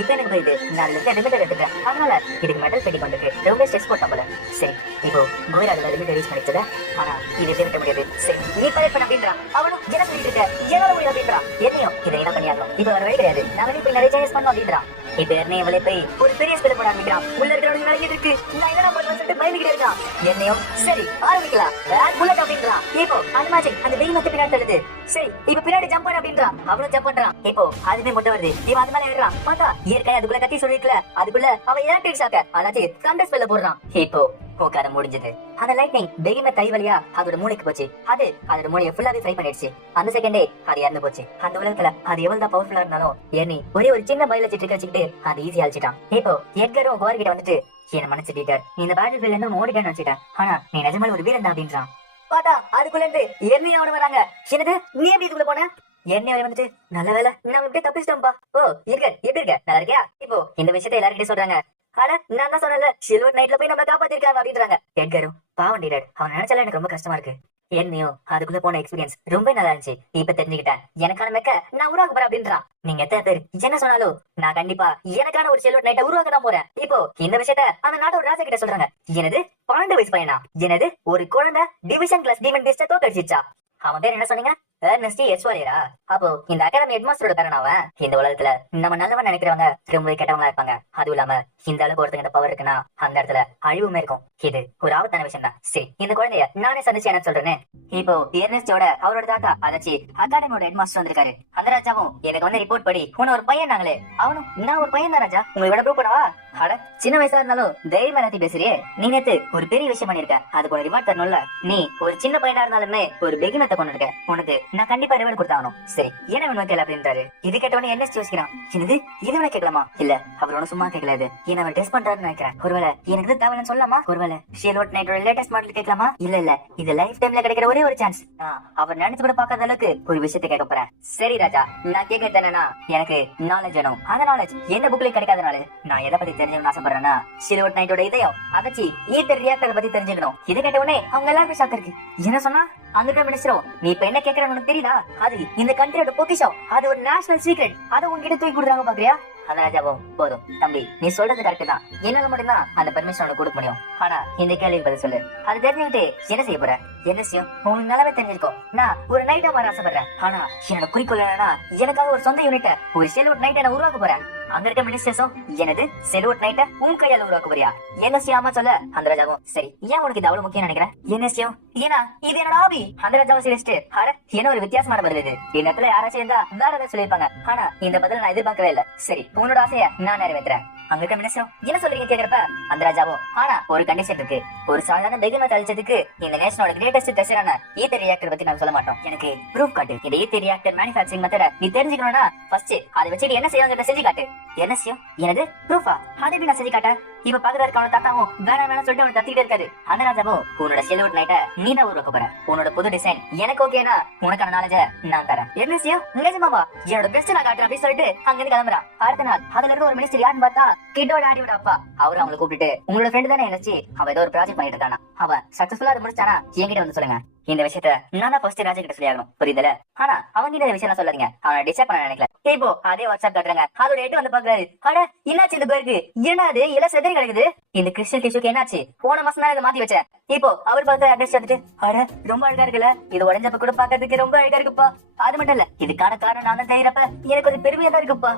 இப்ப எனக்கு போயிடுது, நான் லிமிட் எடுத்துட்டேன், அதனால இதுக்கு மெட்டல் பெட்டி கொண்டு ரொம்ப ஸ்ட்ரெஸ் போட்டா போல. சரி இப்போ கோயிலால லிமிட் ரீச் பண்ணிச்சத, ஆனா இது விட்ட முடியாது. சரி நீ கரெக்ட் பண்ண அப்படின்றான். அவனும் என்ன சொல்லிட்டு இருக்க, என்னால முடியும் அப்படின்றான். என்னையும் இதை என்ன பண்ணியாகணும், இப்ப வர வழி கிடையாது, நான் வெளியே போய் நிறைய சேஞ்சஸ் பண்ணோம் அப்படின்றான். இப்ப என்ன இவளை போய் ஒரு பெரிய ஸ்பெல் போட ஆரம்பிக்கிறான். உள்ள இருக்கிறவங்க நிறைய இருக்கு, நான் என்ன பண்ணுவேன் சொல்லிட்டு பயந்துகிட்டே இருக்கான். என்னையும் சரி ஆரம்பிக்கலாம் புல்லட் அப்படின்றான். இப்போ அந்த மேஜிக் அந்த வெயில் மத்த பின்னாடி தள்ளுது. சரி இப்ப பின்னாடி ஜம்ப் பண்ண அப்படின்றான். அவனும் ஜம்ப் பண்றான். இப்போ அதுமே முட்டை வருது. இவன் அது மேல ஏறான். பார்த்தா ஏற்கனவே அதுக்குள்ள கத்தி சொல்லிருக்கல, அதுக்குள்ள அவன் எலக்ட்ரிக் ஷாக்க அதாச்சு கண்டஸ் ஸ்பெல்ல போடுறான். இப்போ போக்காத முடிஞ்சது. அந்த லைட்னிங் பெகிம கை வழியா அதோட மூளைக்கு போச்சு. அது அதோட மூளையை ஃபுல்லாவே ஃப்ரை பண்ணிடுச்சு. அந்த செகண்டே அது இறந்து போச்சு. அந்த உலகத்துல அது எவ்வளவு பவர்ஃபுல்லா இருந்தாலும் ஏனி ஒரே ஒரு சின்ன பயில வச்சுட்டு அது ஈஸியா அழிச்சிட்டான். இப்போ எட்கரும் கோர் கிட்ட வந்துட்டு என்ன மன்னிச்சு பீட்டர், நீ இந்த பேட்டில் ஃபீல்ட்ல இருந்து ஓடிட்டேன்னு வச்சுட்டேன், ஆனா நீ நிஜமான ஒரு வீரன் தான் அப்படின்றான். பார்த்தா அதுக்குள்ள இருந்து என்னையும் அவனு வராங்க. என்னது நீ எப்படி இதுக்குள்ள போன? என்ன வந்துட்டு நல்ல வேலை நான் இப்படியே தப்பிச்சிட்டோம்பா. இருக்க எப்படி இருக்க, நல்லா இருக்கியா? இப்போ இந்த விஷயத்த எல்லாருக்கிட்டே சொல்றாங்க. ஆனா நான் தான் சொன்னல சில்வர் நைட்ல போய் நம்ம காப்பாத்திருக்காங்க அப்படின்றாங்க. எட்கரும் பாவம் டீடர், அவன் நினைச்சால எனக்கு ரொம்ப கஷ்டமா இருக்கு. என்னையும் அதுக்குள்ள போன எக்ஸ்பீரியன்ஸ் ரொம்ப நல்லா இருந்துச்சு. இப்ப தெரிஞ்சுக்கிட்டேன் எனக்கான மெக்க நான் உருவாக்க போறேன் அப்படின்றான். நீங்க எத்தனை பேர் என்ன சொன்னாலும் நான் கண்டிப்பா எனக்கான ஒரு சில்வர் நைட்டை உருவாக்க தான் போறேன். இப்போ இந்த விஷயத்த அந்த நாட்டோட ராஜா கிட்ட சொல்றாங்க. எனது 12 வயசு பையனா, எனது ஒரு குழந்தை டிவிஷன் கிளாஸ் டீமன் டெஸ்ட தோக்கடிச்சிச்சா. அவன் பேர் என்ன சொன்னீங்க? அப்போ இந்த அகாடமி ஹெட்மாஸ்டரோட பேரனாவ. இந்த உலகத்துல நம்ம நல்லவன் நினைக்கிறவங்க ரொம்ப கெட்டவங்களா இருப்பாங்க. அதுவும் இல்லாம இந்த அளவுக்கு ஒருத்தங்க பவர் இருக்குன்னா அந்த இடத்துல அழிவுமே இருக்கும். இது ஒரு ஆபத்தான விஷயம் தான். சரி இந்த குழந்தைய நானே சந்திச்சு என்ன சொல்றேன்னு இப்போ எர்னஸ்டோட அவரோட தாத்தா அதாச்சு அகாடமியோட ஹெட்மாஸ்டர் வந்திருக்காரு. அந்த ராஜாவும் எனக்கு வந்து ரிப்போர்ட் படி உன ஒரு பையன் நாங்களே. அவனும் நான் ஒரு பையன் தான் ராஜா, உங்களோட ப்ரூவ் பண்ணவா? அட சின்ன வயசா இருந்தாலும் தைரியமா நடத்தி பேசுறியே. நீ நேத்து ஒரு பெரிய விஷயம் பண்ணிருக்க, அதுக்கு ஒரு ரிவார்ட் தரணும்ல. நீ ஒரு சின்ன பையனா இருந்தாலுமே ஒரு பெகினத்தை கொண்டு இருக்க, உனக்கு நான் கண்டிப்பா ரிவார்ட் கொடுத்தாகணும். சரி என்ன வேணும் கேள்வி அப்படின்றாரு. இது கேட்டவனே என்ன யோசிக்கிறான். என்னது இது வேணா கேட்கலாமா? இல்ல அவர் ஒன்னும் சும்மா கேட்கல, ஏன் அவர் டெஸ்ட் பண்றாருன்னு நினைக்கிறேன். ஒருவேளை எனக்கு தேவைன்னு சொல்லலாமா? ஒருவேளை ஷியலோட் நைட்டோட லேட்டஸ்ட் மாடல் கேட்கலாமா? இல்ல இது லைஃப் டைம்ல கிடைக்கிற ஒரே ஒரு சான்ஸ். அவர் நினைச்சு கூட பார்க்காத அளவுக்கு ஒரு விஷயத்தை கேட்க போறேன். சரி ராஜா, நான் கேட்கறது என்னன்னா எனக்கு நாலேஜ் வேணும். அந்த நாலேஜ் எந்த புக்ல கிடைக்காதனால நான் எதை பத்தி தெரிஞ்சுக்கணும்னு ஆசைப்படுறேன்னா ஷியலோட் நைட்டோட இதயம் அதாச்சு ஈத்தர் ரியாக்டர் பத்தி தெரிஞ்சுக்கணும். இதை கேட்ட உடனே அவங்க எல்லாருமே ஷாக் இருக்கு. என்ன சொன்னா அந்த மினிஸ்டரும் நீ இப்ப என்ன கேட்கறன்னு உனக்கு தெரியுதா? அது இந்த கண்ட்ரியோட பொக்கிஷம், அது ஒரு நேஷனல் சீக்ரெட், அதை உங்ககிட்ட தூக்கி கொடுக்குறாங்க பாக்குறியா? அந்த ராஜாவும் போதும் தம்பி நீ சொல்றது கரெக்ட் தான், என்னால மட்டும்தான் அந்த பெர்மிஷன் உனக்கு கொடுக்க முடியும். ஆனா இந்த கேள்விக்கு பதில் சொல்லு. அது தெரிஞ்சுக்கிட்டு என்ன செய்ய போற? என்ன செய்யும் உங்களுக்கு நல்லாவே தெரிஞ்சிருக்கும். நான் ஒரு நைட்டா மாற ஆசைப்படுறேன். ஆனா என்னோட குறிக்கோள் என்னன்னா எனக்காக ஒரு சொந்த யூனிட்ட ஒரு ஷெல்வுட் நைட்டை நான் உருவாக்க போறேன். அங்க இருக்க மினிஸ்டர்ஸும் எனது செல்வுட் நைட்டை உன் கையால உருவாக்க போறியா? என்ன செய்யாம சொல்ல அந்த ராஜாவும் சரி ஏன் உனக்கு இது அவ்வளவு முக்கியம் நினைக்கிறேன்? என்ன செய்யும்? ஏன்னா இது என்னோட ஆபி. அந்த ராஜாவும் சிரிச்சிட்டு அட என்ன ஒரு வித்தியாசமான பதில் இது, இந்த இடத்துல யாராச்சும் இருந்தா வேற ஏதாவது சொல்லியிருப்பாங்க. ஆனா இந்த பதில் நான் எதிர்பார்க்கவே இல்ல. சரி உன்னோட ஆசைய நான் நிறைவேற்றுறேன். அங்க இருக்க மினிஸ்டரும் என்ன சொல்றீங்க கேக்குறப்ப அந்த ராஜாவும் ஆனா ஒரு கண்டிஷன் இருக்கு. ஒரு சாதாரண பெகிமத் அழிச்சதுக்கு இந்த நேஷனோட கிரேட்டஸ்ட் டெஸ்டரான ஈத்தர் ரியாக்டர் பத்தி நான் சொல்ல மாட்டோம். எனக்கு ப்ரூஃப் காட்டு. இந்த ஈத்தர் ரியாக்டர் மேனுஃபேக்சரிங் மெத்தட நீ தெரிஞ்சுக்கணும்னா ஃபர்ஸ்ட் அதை வச்சுட்டு என்ன செய்வாங்க செஞ்சு காட்டு. என்னசியும் எனது ப்ரூஃபா அதை எப்படி நான் செஞ்சு காட்டேன்? இப்ப பக்கத்துல இருக்க அவனோட தாத்தாவும் வேணாம் வேணாம் சொல்லிட்டு அவனை தத்திக்கிட்டே இருக்காரு. அந்த ராஜாவும் உன்னோட செல்லுட் நைட்ட நீ தான் உருவாக்க போற. உன்னோட புது டிசைன் எனக்கு ஓகேனா உனக்கான நாலேஜ நான் தரேன். என்னசியும் நிஜமாவா என்னோட பெஸ்ட் நான் காட்டுறேன் அப்படின்னு சொல்லிட்டு அங்க இருந்து கிளம்புறான். அடுத்த நாள் அதுல இருக்க ஒரு மினிஸ்டர் யாருன்னு பார்த்தா கிட்டோட ஆடியோட அப்பா. அவரு அவங்களை கூப்பிட்டு உங்களோட ஃப்ரெண்டு தானே என்னச்சு, அவன் ஏதோ ஒரு ப்ராஜெக்ட் பண்ணிட்டு இருக்கானா, அவன் சக்சஸ்ஃபுல்லா அதை முடிச்சானா என்கிட்ட வந்து சொல்லுங்க. இந்த விஷயத்த நான் தான் ஃபர்ஸ்ட் ராஜா கிட்ட சொல்லி ஆகணும், புரியுதுல? ஆனா அவங்க இந்த விஷயம் சொல்லாதீங்க, அவனை டிஸ்டர்ப் பண்ண நினைக்கல. இப்போ அதே வாட்ஸ்அப் காட்டுறாங்க. அதோட எட்டு வந்து பாக்குறாரு. அட என்னாச்சு இந்த பேருக்கு, என்னது எல்லாம் செதறி கிடக்குது, இந்த கிறிஸ்டல் டிஷ்யூக்கு என்னாச்சு? போன மாசம் தான் இதை மாத்தி வச்சேன். இப்போ அவர் பார்த்து அட்ரஸ் வந்துட்டு அட ரொம்ப அழகா இருக்குல்ல, இது உடஞ்சப்ப கூட பாக்கிறதுக்கு ரொம்ப அழகா இருக்குப்பா. அது மட்டும் இல்ல இதுக்கான காரணம் நான் தான் தெரியிறப்ப எனக்கு ஒரு பெருமையா தான் இருக்குப்பா.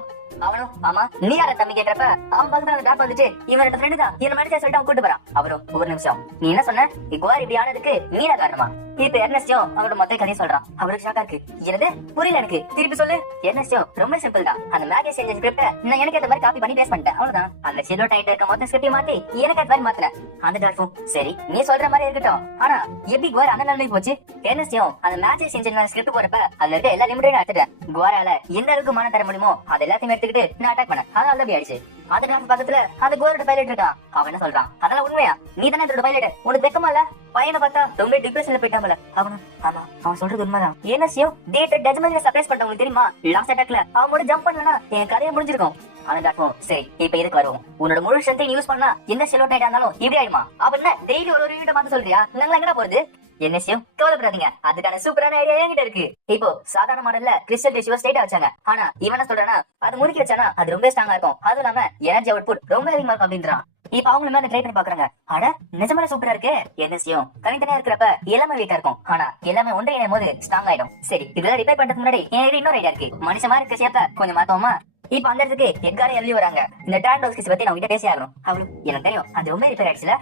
அவனும் ஆமா நீ யார தம்பி கேக்குறப்ப அவன் பக்கத்துல அந்த டாக்டர் வந்துட்டு இவனோட ஃப்ரெண்டு தான் என்ன மனுஷன் சொல்லிட்டு அவன் கூட்டு போறான். அவரும் ஒரு நிமிஷம் நீ என்ன சொன்ன, இவ்வாறு இப்படி ஆனதுக்கு நீனா காரணமா? இப்ப எர்னஸ்டியும் அவனோட மொத்த கதையை சொல்றான். அவருக்கு ஷாக்கா இருக்கு. என்னது புரியல எனக்கு, திருப்பி சொல்லு. எர்னஸ்டியும் ரொம்ப சிம்பிள் தான், அந்த மேகி செஞ்ச ஸ்கிரிப்ட நான் எனக்கு ஏத்த மாதிரி காப்பி பண்ணி பேஸ்ட் பண்ணிட்டேன், அவ்வளவுதான். அந்த செல்லோ டைட் இருக்க மொத்த ஸ்கிரிப்டை மாத்தி எனக்கு ஏத்த மாதிரி மாத்தினேன். அந்த டாக்டரும் சரி நீ சொல்ற மாதிரி இருக்கட்டும், ஆனா எப்படி குவார் அந்த நிலைமைக்கு போச்சு? எர்னஸ்டியும் அந்த மேஜிக் செஞ்ச ஸ்கிரிப்ட் போறப்ப அதுல இருக்க எல்லா லிமிட்டையும் எடுத்துட்டேன். குவாரால எந்த அளவுக்கு மன தர முடியுமோ அது எல்லாத்தையும் எடுத்துக்கிட்டு நான் அட்டாக் பண்ணேன். அதனால தான் ஆயிடுச்சு. அந்த டாக்டர் பக்கத்துல அந்த குவாரோட பைலட் இருக்கான். அவன் என்ன சொல்றான், அதெல்லாம் உண்மையா? நீ தானே இதோட பைலட், உனக்கு வெக்கமா இல்ல? பையனை பார்த்தா ரொம்ப டிப்ரெஷன்ல போயிட்டாமல. அவனும் ஆமா அவன் சொல்றது உண்மைதான். என்னசியும் டேட் ஜட்ஜ்மெண்ட் சர்ப்ரைஸ் பண்ண உங்களுக்கு தெரியுமா? லாஸ்ட் அட்டாக்ல அவன் மட்டும் ஜம்ப் பண்ணலனா என் கதையை முடிஞ்சிருக்கும். அவன் டாக்டரும் சரி இப்ப எதுக்கு வருவோம், உன்னோட முழு ஸ்ட்ரென்த்தை யூஸ் பண்ணா எந்த செல்லோ டைட்டா இருந்தாலும் இப்படி ஆயிடுமா? அப்படின்னா டெய்லி ஒரு வீட்டை மாத்த சொல்றியா? நாங்க எங்கடா போறது? என்னசியும் கவலைப்படாதீங்க, அதுக்கான சூப்பரான ஐடியா என்கிட்ட இருக்கு. இப்போ சாதாரண மாடல்ல கிறிஸ்டல் டிஷ்யூ ஸ்ட்ரைட்டா வச்சாங்க, ஆனா இவன சொல்றானா அது முறுக்கி வச்சானா அது ரொம்ப ஸ்ட்ராங்கா இருக்கும், அதுவும் இல்லாம எனர்ஜி அவுட்புட் ரொம்ப அதிகமா இருக்கும் அப்படின்றான். இப்ப அவங்களுமே அதை ட்ரை பண்ணி பாக்குறாங்க. அட நிஜமான சூப்பரா இருக்கு. என்னசியும் தனித்தனியா இருக்கிறப்ப எல்லாமே வீக்கா இருக்கும், ஆனா எல்லாமே ஒன்றை இணையும் போது ஸ்ட்ராங் ஆயிடும். சரி இதெல்லாம் ரிப்பேர் பண்றதுக்கு முன்னாடி என்கிட்ட இன்னொரு ஐடியா இருக்கு, மனுஷமா இருக்க சேப்ப கொஞ்சம் மாத்தோமா? இப்ப அந்த இடத்துக்கு எட்காரே எழுதி வராங்க. இந்த டாண்டோஸ்கிஸ் பத்தி நான் கிட்ட பேசி ஆகணும். அவளும் எனக்கு தெரியும் அது ரொம்ப ரிப்பேர் ஆயிடுச்சுல,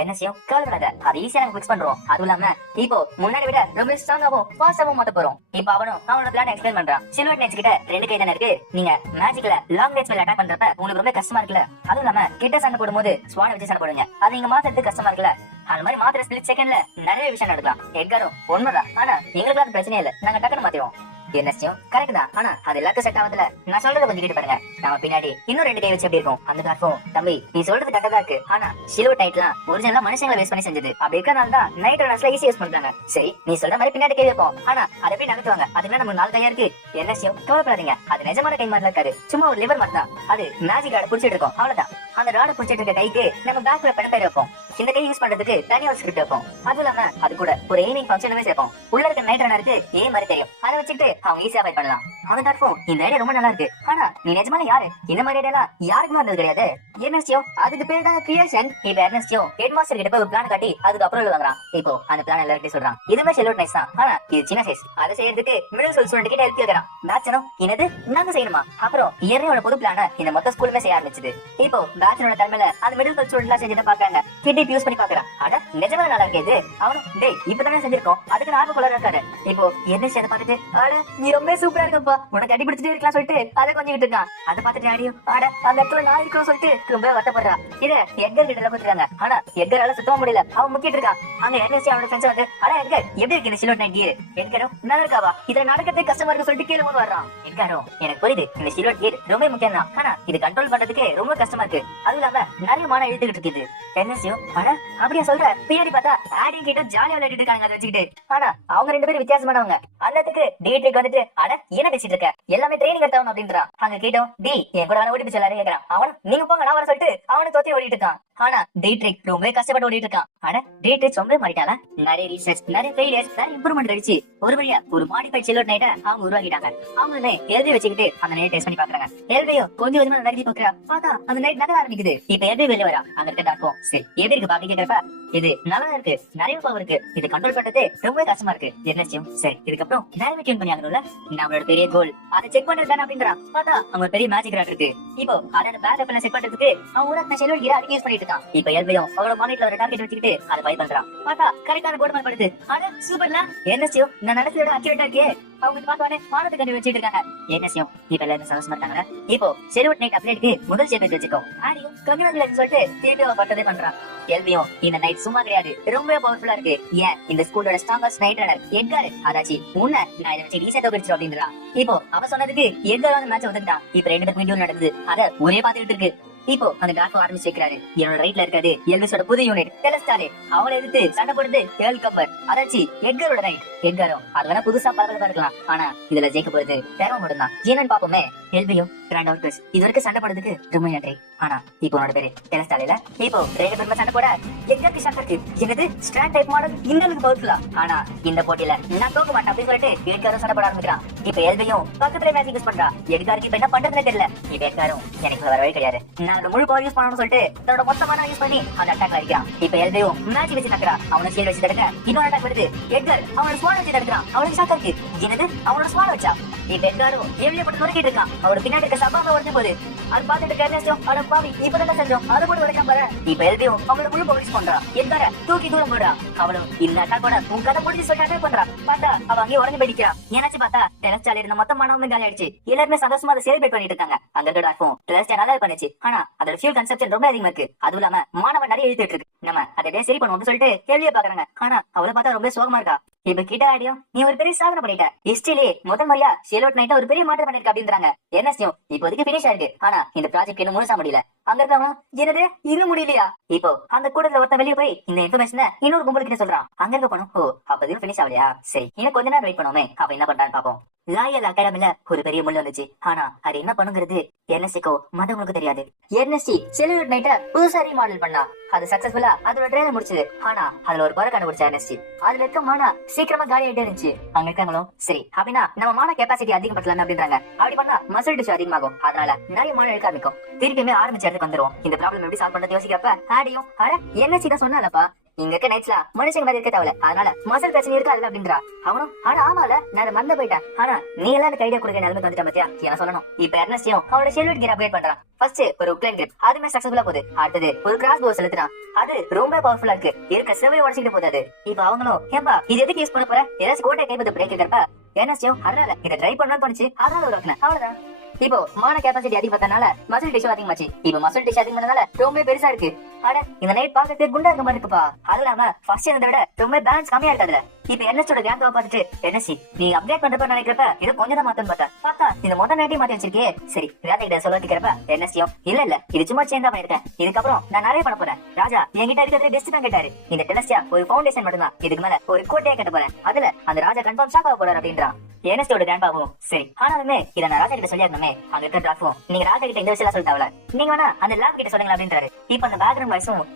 என்னசியும் கவலைப்படாத அது ஈஸியா நாங்க பிக்ஸ் பண்றோம். அதுவும் இல்லாம இப்போ முன்னாடி விட ரொம்ப ஸ்ட்ராங்காவும் ஃபாஸ்டாவும் மாத்த போறோம். இப்ப அவனும் அவனோட பிளான் எக்ஸ்பிளைன் பண்றான். சில்வர் நெட்ஸ் கிட்ட ரெண்டு கை தானே இருக்கு, நீங்க மேஜிக்ல லாங் ரேஞ்ச் மேல அட்டாக் பண்றப்ப உங்களுக்கு ரொம்ப கஷ்டமா இருக்குல்ல, அதுவும் இல்லாம கிட்ட சண்டை போடும்போது ஸ்வான வச்சு சண்டை போடுங்க, அது நீங்க மாத்துறது கஷ்டமா இருக்குல்ல, அது மாதிரி மாத்திர ஸ்பிளிட் செகண்ட்ல நிறைய விஷயம் நடக்கலாம். எட்காரும் உண்மைதான், ஆனா எங்களுக்கு அது பிரச்சனை இல்ல, நாங்க டக்குனு மாத்திடுவோம். என்னசியும் கரெக்ட் தான், ஆனா அது எல்லாத்தையும் செட் ஆகுதுல, நான் சொல்றத கொஞ்சம் கேட்டு பாருங்க. நம்ம பின்னாடி இன்னும் ரெண்டு கை வச்சு எப்படி இருக்கும்? அந்த கார்ஃபும் தம்பி நீ சொல்றது கரெக்டா தான் இருக்கு, ஆனா சில்வர் டைட்லாம் ஒரிஜினலா மனுஷங்களை வேஸ்ட் பண்ணி செஞ்சது, அப்படி இருக்கறனால தான் நைட் ரன்ஸ்ல ஈஸி யூஸ் பண்றாங்க. சரி நீ சொல்ற மாதிரி பின்னாடி கை வைப்போம், ஆனா அதை எப்படி நகர்த்துவாங்க? அதுக்கு நம்ம 4 கையா இருக்கு. என்னசியும் கவலைப்படாதீங்க, அது நிஜமான கை மாதிரி இருக்காது, சும்மா ஒரு லிவர் மாதிரி தான். அது மேஜிக் ராட புடிச்சிட்டு இருக்கோம், அவ்வளவுதான். அந்த ராட புடிச்சிட்டு இருக்க கைக்கு நம்ம பேக்ல பெடப்பேர் வைப்போம், இந்த கை யூஸ் பண்றதுக்கு தனியா ஒரு ஸ்கிரிப்ட் வைப்போம், அதுவும் இல்லாம அது கூட ஒரு எய்மிங் ஃபங்க்ஷனுமே சேர்ப்போம். உள்ள இருக்க நைட் ரன்னருக்கு ஏ மாதிரி தெரியும், அதை வச்சுட்டு அவங்க ஈஸியா ஃபைட் பண்ணலாம். அவன் டாக்டரும் இந்த ஐடியா ரொம்ப நல்லா இருக்கு, ஆனா நீ நிஜமான யாரு? இந்த மாதிரி ஐடியா யாருக்குமே வந்தது கிடையாது. எர்னஸ்டியோ அதுக்கு பேர் தான் கிரியேஷன். இப்ப எர்னஸ்டியோ ஹெட் மாஸ்டர் கிட்ட போய் ஒரு பிளான் காட்டி அதுக்கு அப்ரூவல் வாங்குறான். இப்போ அந்த பிளான் எல்லார்கிட்டயும் சொல்றான். இதுமே ஷெல்லோட் நைஸ் தான், ஆனா இது சின்ன சைஸ், அதை செய்யறதுக்கு மிடில் ஸ்கூல் ஸ்டூடெண்ட் கிட்ட ஹெல்ப் கேக்குறான். பேட்சனும் என்னது நாங்க செய்யணுமா? அப்புறம் இயற்கையோட பொது பிளான இந்த மொத்த ஸ்கூலுமே செய்ய ஆரம்பிச்சது. இப்போ பேட்சனோட தலைமையில அந்த மிடில் ஸ்கூல் ஸ்டூடெண்ட் செஞ்சதை பாக்குறாங்க. கிட்ட யூஸ் பண்ணி பாக்குறான். அட நிஜமா நல்லா இருக்கு. அவனும் டேய் இப்பதானே செஞ்சிருக்கோம், அதுக்கு ஆர்வம் கொள்ள இருக்காரு. இப்போ எர்னஸ்டியோ அதை பார்த்துட்டு அட நீ ரொம்ப சூப்பரா இருக்கப்பா, உனக்கு அடி பிடிச்சிட்டு இருக்கலாம் சொல்லிட்டு அதை கொஞ்சம் இருக்கான். அதை பார்த்துட்டு அடியும் அட அந்த இடத்துல நான் இருக்கணும் சொல்லிட்டு ரொம்ப வருத்தப்படுறான். இத எட்கர் கிட்ட கொடுத்துருக்காங்க, ஆனா எட்கரால சுத்தமா முடியல, அவன் முக்கிட்டு இருக்கான். அங்க எர்னஸ்டியோ அவனோட ஃப்ரெண்ட்ஸ் வந்து அட எட்கர் எப்படி இருக்கு இந்த சில்வர் நைட் கியர்? எட்கரும் நல்லா இருக்காவா, இதுல நடக்கிறதுக்கு கஷ்டமா இருக்கு சொல்லிட்டு கீழே வந்து வர்றான். எட்கரும் எனக்கு புரியுது இந்த சில்வர் கியர் ரொம்ப முக்கியம் தான், ஆனா இது கண்ட்ரோல் பண்றதுக்கு ரொம்ப கஷ்டமா இருக்கு, அது இல்லாம நிறைய மான இழுத்துக்கிட்டு இருக்குது. எர்னஸ்டியோ அட அப்படியே சொல்ற, பின்னாடி பார்த்தா ஆடியும் கிட்ட ஜாலியா விளையாடிட்டு இருக்காங்க அதை வச்சுக்கிட்டு. ஆனா அவங்க ரெண்டு பேரும் வித்தியாசமானவங்க. அந்தத்துக்கு டீட்ரிக் வந்துட்டு அட என்ன பேசிட்டு இருக்க, எல்லாமே ட்ரைனிங் எடுத்தவன் அப்படின்றான். அங்க கேட்டோம் டி என் கூட ஓடி போச்சு எல்லாரும் கேக்குறான். அவன் நீங்க போங்க நான் வர சொல்லிட்டு அவனை தோத்தி ஓடிட்டு இருக்கான். ஆனா டீட்ரிக் ரொம்ப கஷ்டப்பட்டு ஓடிட்டு இருக்கான். ஆனா டீட்ரிக் ரொம்ப மாறிட்டால, நிறைய ரீசர்ச் நிறைய ஃபெயிலியர்ஸ் நிறைய இம்ப்ரூவ்மெண்ட் கிடைச்சு ஒரு வழியா ஒரு மாடிஃபைட் சில்வர் நைட்டை அவங்க உருவாக்கிட்டாங்க. அவங்களுமே எழுதி வச்சுக்கிட்டு அந்த நைட் டெஸ்ட் பண்ணி பாக்குறாங்க. எல்வையோ கொஞ்சம் கொஞ்சமா நகர்த்தி பாக்குறா, பார்த்தா அந்த நைட் நகர ஆரம்பிக்குது. இப்ப எல்வை வெளியே வரா. அங்க இருக்க டாக்டர் சரி எப்படி இருக்கு பாக்கி கேக்குறப்ப இது நல்லா இருக்கு, நிறைய பவர் இருக்கு, இது கண்ட்ரோல் பண்றது ரொம்ப கஷ்டமா இருக்கு. என்னச்சியும் சரி இதுக்கப்புறம் நிறைய டியூன் பண்ணி ஆகணும்ல, நம்மளோட பெரிய கோல் அதை செக் பண்றது தானே அப்படின்றான். பார்த்தா அவங்க பெரிய மேஜிக் ராட் இருக்கு. இப்போ அதை பேக்கப் செக் பண்றதுக்கு அவன் ஊரா செல்வல் கிரா யூஸ் பண்ணிட்டு இருக்கான். இப்ப எல்வையும் அவளோட மானிட்டர்ல ஒரு டார்கெட் வச்சுக்கிட்டு அதை பை பண்றான். பார்த்தா கரெக்டான போர்டு மேல் படுது. அட சூப்பர்ல என்னச்சியும் நான் நினைச்சதோட அக்யூரேட்டா இருக்கே. அவங்க பார்த்தானே வானத்தை கண்டு வச்சிட்டு இருக்காங்க. என்னச்சியும் இப்ப எல்லாரும் சந்தோஷமா இருக்காங்க. இப்போ செல்வட் நைட் அப்டேட்க்கு முதல் ஸ்டெப் வச்சுக்கோ. ஆடியும் கங்கராஜுலேஷன் சொல்லிட்டு திருப்பி அவ பட்டதே பண்றான். எல்வியும் இந்த நைட் சும்மா கிடையாது, ரொம்ப பவர்ஃபுல்லா இருக்கு. ஏன் இந்த ஸ்கூலோட ஸ்ட்ராங்கஸ்ட் நைட் ரன்னர் எட்கார் அதாச்சி உன்ன நான் இதை வச்சு ரீசெட் ஆகிடுச்சு அப்படின்றான். இப்போ அவ சொன்னதுக்கு எட்கார் வந்து மேட்ச் வந்துட்டான். இப்ப 2 பேருக்கு வீடியோ நடக்குது, அத ஒரே பாத்துக்கிட்டு இருக்கு. இப்போ அந்த டாக்டர் ஆரம்பிச்சு வைக்கிறாரு. என்னோட ரைட்ல இருக்காது எல்விஸோட புது யூனிட் டெலஸ்டாலே, அவளை எதிர்த்து சண்டை போடுறது ஏர்ல் கப்பர் அதாச்சி எட்காரோட ரைட். எட்காரும் அது வேணா புதுசா பரபரப்பா இருக்கலாம், ஆனா இதுல ஜெயிக்க போறது தேவை மட்டும் தான். என்னன்னு பாப்போமே. எல்வியும் கிராண்ட் அவுட்ஸ் இது வரைக்கும் சண்டை போடுறதுக்கு ரொம்ப நன்றி. ஆனா இப்போ உன்னோட பேரு டெலஸ்டால. இப்போ 2 பேருமே சண்டை போட எட்காருக்கு ஷாக் இருக்கு. என்னது ஸ்ட்ராண்ட் டைப் மாடல் இந்த அளவுக்கு பவர்ஃபுல்லா? ஆனா இந்த போட்டியில நான் தோக்க மாட்டேன் அப்படின்னு சொல்லிட்டு எட்காரும் சண்டை போட ஆரம்பிக்கிறான். இப்ப எல்வியும் பக்கத்துல மேஜிக் யூஸ் பண்றா. எட்காருக்கு இப்ப என்ன பண்றதுன்னு தெரியல. இப்ப எட்காரும் எனக்கு வர வழி கிடையாது, நான் முழு பவர் யூஸ் பண்ணணும்னு சொல்லிட்டு தன்னோட மொத்தமான யூஸ் பண்ணி அந்த அட்டாக் அடிக்கிறான். இப்ப எல்வியும் மேஜிக் வச்சு தக்கறா. அவன ஷீல்ட் வச்சு தடுக்க இன்னொரு அட்டாக் வருது. எட்கார் அவனோட ஸ்வாட் வச்சு தடுக்கிறான். அவனுக்கு ஷாக் இருக்கு. என்னது அவனோட ஸ்வாட் வச்சா? இப்ப எட்காரும் எல்வியை போட்டு நொறுக்கிட்டு இருக்கான். அவரோட பின்னாடி இருக்க சபாங்க உடஞ்சு போகுது. அது பார்த்துட்டு கேர்லெஸ்டும் அவன பாவி இப்பதான் செஞ்சோம் அதை போட்டு உடைக்காம பாரு. இப்ப எல்வியும் அவளோட முழு பவர் யூஸ் பண்றா. எட்கார தூக்கி தூரம் போடுறா. அவளும் இந்த அட்டாக்கோட உன் கதை முடிஞ்சு சொல்லி அட்டாக் பண்றா. பார்த்தா அவ அங்கேயே உடஞ்சு போயிடுக்கிறா. ஏனாச்சு பார்த்தா டெலஸ்டால இருந்த மொத்த மாணவன் காலி ஆயிடுச்சு. எல்லாருமே சந்தோஷமா அதை செலிப்ரேட் பண்ணிட்டு இருக்காங்க. அங்க இருக்க டாக்டரும் டெலஸ்டா நல்லா பண்ணுச்சு, ஆனா அதோட ஃபியூல் கன்சப்ஷன் ரொம்ப அதிகமா இருக்கு. அதுவும் இல்லாம மாணவன் நிறைய இழுத்துட்டு இருக்கு. நம்ம அதை சரி பண்ணுவோம் சொல்லிட்டு கேள்வியை பாக்குறாங்க. ஆனா அவளை பார்த்தா ரொம்ப சோகமா இருக்கா. இப்ப கிட்ட ஆடியும் நீ ஒரு பெரிய சாதனை பண்ணிட்ட. ஹிஸ்டரியிலே முதல் முறையா ஷேலோட் நைட்டா ஒரு பெரிய மாற்றம் பண்ணிருக்க அப்படின்றாங்க. என்எஸ்டியும் இப்போதைக்கு பினிஷ் ஆயிருக்கு, ஆனா இந்த ப்ராஜெக்ட் இன்னும் முழுசா முடியல. அங்க இருக்கவங்க என்னது இன்னும் முடியலையா? இப்போ அந்த கூட்டத்துல ஒருத்தன் வெளியே போய் இந்த இன்ஃபர்மேஷனை இன்னொரு கும்பல் கிட்ட சொல்றான். அங்க இருக்க போனோம். ஓ அப்ப இதுவும் பினிஷ் ஆகலையா? சரி இன்னும் கொஞ்ச நேரம் வெயிட் பண்ணுவோமே. அப்ப என்ன பண்றான்னு பாப்போம். லாயல் அகாடமில ஒரு பெரிய முள்ள வந்துச்சு, ஆனா அது என்ன பண்ணுங்கிறது என்எஸ்டிக்கோ மத்தவங்களுக்கு தெரியாது. என்எஸ்டி செலிபிரேட் நைட்ட புதுசா ரீமாடல் பண்ணா. அது சக்சஸ்ஃபுல்லா அதோட ட்ரெயில முடிச்சது. ஆனா அதுல ஒரு குறை கண்டுபிடிச்ச என்எஸ்டி. அதுல இருக்க மானா சீக்கிரமா காலி ஆயிட்டே இருந்துச்சு. அங்க இருக்காங்களும் சரி அப்படின்னா நம்ம மான கெப்பாசிட்டி அதிகப்படுத்தலாம் அப்படின்றாங்க. அப்படி பண்ணா மசில் டிஷ்யூ அதிகமாகும், அதனால நிறைய மான எடுக்க ஆரம்பிக்கும். திருப்பியுமே ஆரம்பிச்ச இடத்துக்கு வந்துரும். இந்த ப்ராப்ளம் எப்படி சால்வ் பண்றது யோசிக்கிறப்ப ஆடியும் அட என்எஸ்டி தான் சொன்னாலப்பா இங்க இருக்க நைட்ஸ்ல மனுஷங்க மாதிரி இருக்க தேவையில்ல, அதனால மசல் பிரச்சனை இருக்கா அதுல அப்படின்றா. அவனும் ஆனா ஆமால நான் மறந்து போயிட்டேன், ஆனா நீ எல்லாம் எனக்கு ஐடியா கொடுக்க நிலைமை வந்துட்ட பத்தியா என்ன சொல்லணும். இப்ப எர்னஸ்டியும் அவனோட ஷெல்வெட் கியர் அப்கிரேட் பண்றான். ஃபர்ஸ்ட் ஒரு உக்ளைன் கிரிப் அதுமே சக்சஸ்ஃபுல்லா போகுது. அடுத்தது ஒரு கிராஸ் போ செலுத்துறான். அது ரொம்ப பவர்ஃபுல்லா இருக்கு. இருக்க செவரை உடச்சிட்டு போகுது. இப்ப அவங்களும் ஏன்பா இது எதுக்கு யூஸ் பண்ண போற? ஏதாச்சும் கோட்டை கைப்பற்ற பிரேக் இருக்கிறப்ப எர்னஸ்டியும் அதனால இதை ட்ரை பண்ணணும்னு பண்ணிச்சு, அதனால உருவாக்குனேன் அவ்வளவுதான். இப்போ மான கெப்பாசிட்டி அதிகப்பட்டனால மசில் டிஷ்யூ அதிகமாச்சு. இப்போ மசில் டிஷ்யூ அதிகமானதால ரொம்ப பெருசா இருக்கு. அட இந்த நைட் பாக்கிறதுக்கு குண்டா இருக்க மாதிரி இருக்குப்பா. அது இல்லாம ஃபர்ஸ்ட் இருந்ததை விட ரொம்ப பேலன்ஸ் கம்மியா இருக்கு. அதுல இப்ப என்எஸ்டோட கேங்கை பார்த்துட்டு என்எஸ்சி நீ அப்டேட் பண்றப்ப நினைக்கிறப்ப இது கொஞ்சம் தான் மாத்தன்னு பார்த்தா இந்த மொத்த நைட்டையும் மாத்தி வச்சிருக்கே. சரி ராஜா கிட்ட சொல்ல கேட்கிறப்ப என்எஸ்சியும் இல்ல இது சும்மா சேஞ்ச் தான் பண்ணிருக்கேன், இதுக்கப்புறம் நான் நிறைய பண்ண போறேன். ராஜா என்கிட்ட இருக்கிறது பெஸ்ட் தான் கேட்டாரு. இந்த டெலஸ்டியா ஒரு ஃபவுண்டேஷன் மட்டும் தான், இதுக்கு மேல ஒரு கோட்டையை கட்ட போறேன். அதுல அந்த ராஜா கன்ஃபார்ம் ஷாக் ஆக போறாரு அப்படின்றான். என்எஸ்டியோட கிராண்ட்பாவும் சரி ஆனாலுமே இதை நான் ராஜா கிட்ட சொல்லியாருமே. அங்க இருக்க டிராஃபும் நீங்க ராஜா கிட்ட இந்த விஷயம் சொல்லிட்டாவல, நீங்க வேணா அந்த லேப் கிட்ட சொல்லுங்க அப்படின்றாரு. இப்ப அந்த பேக்ரவுண்ட் வாய்ஸும்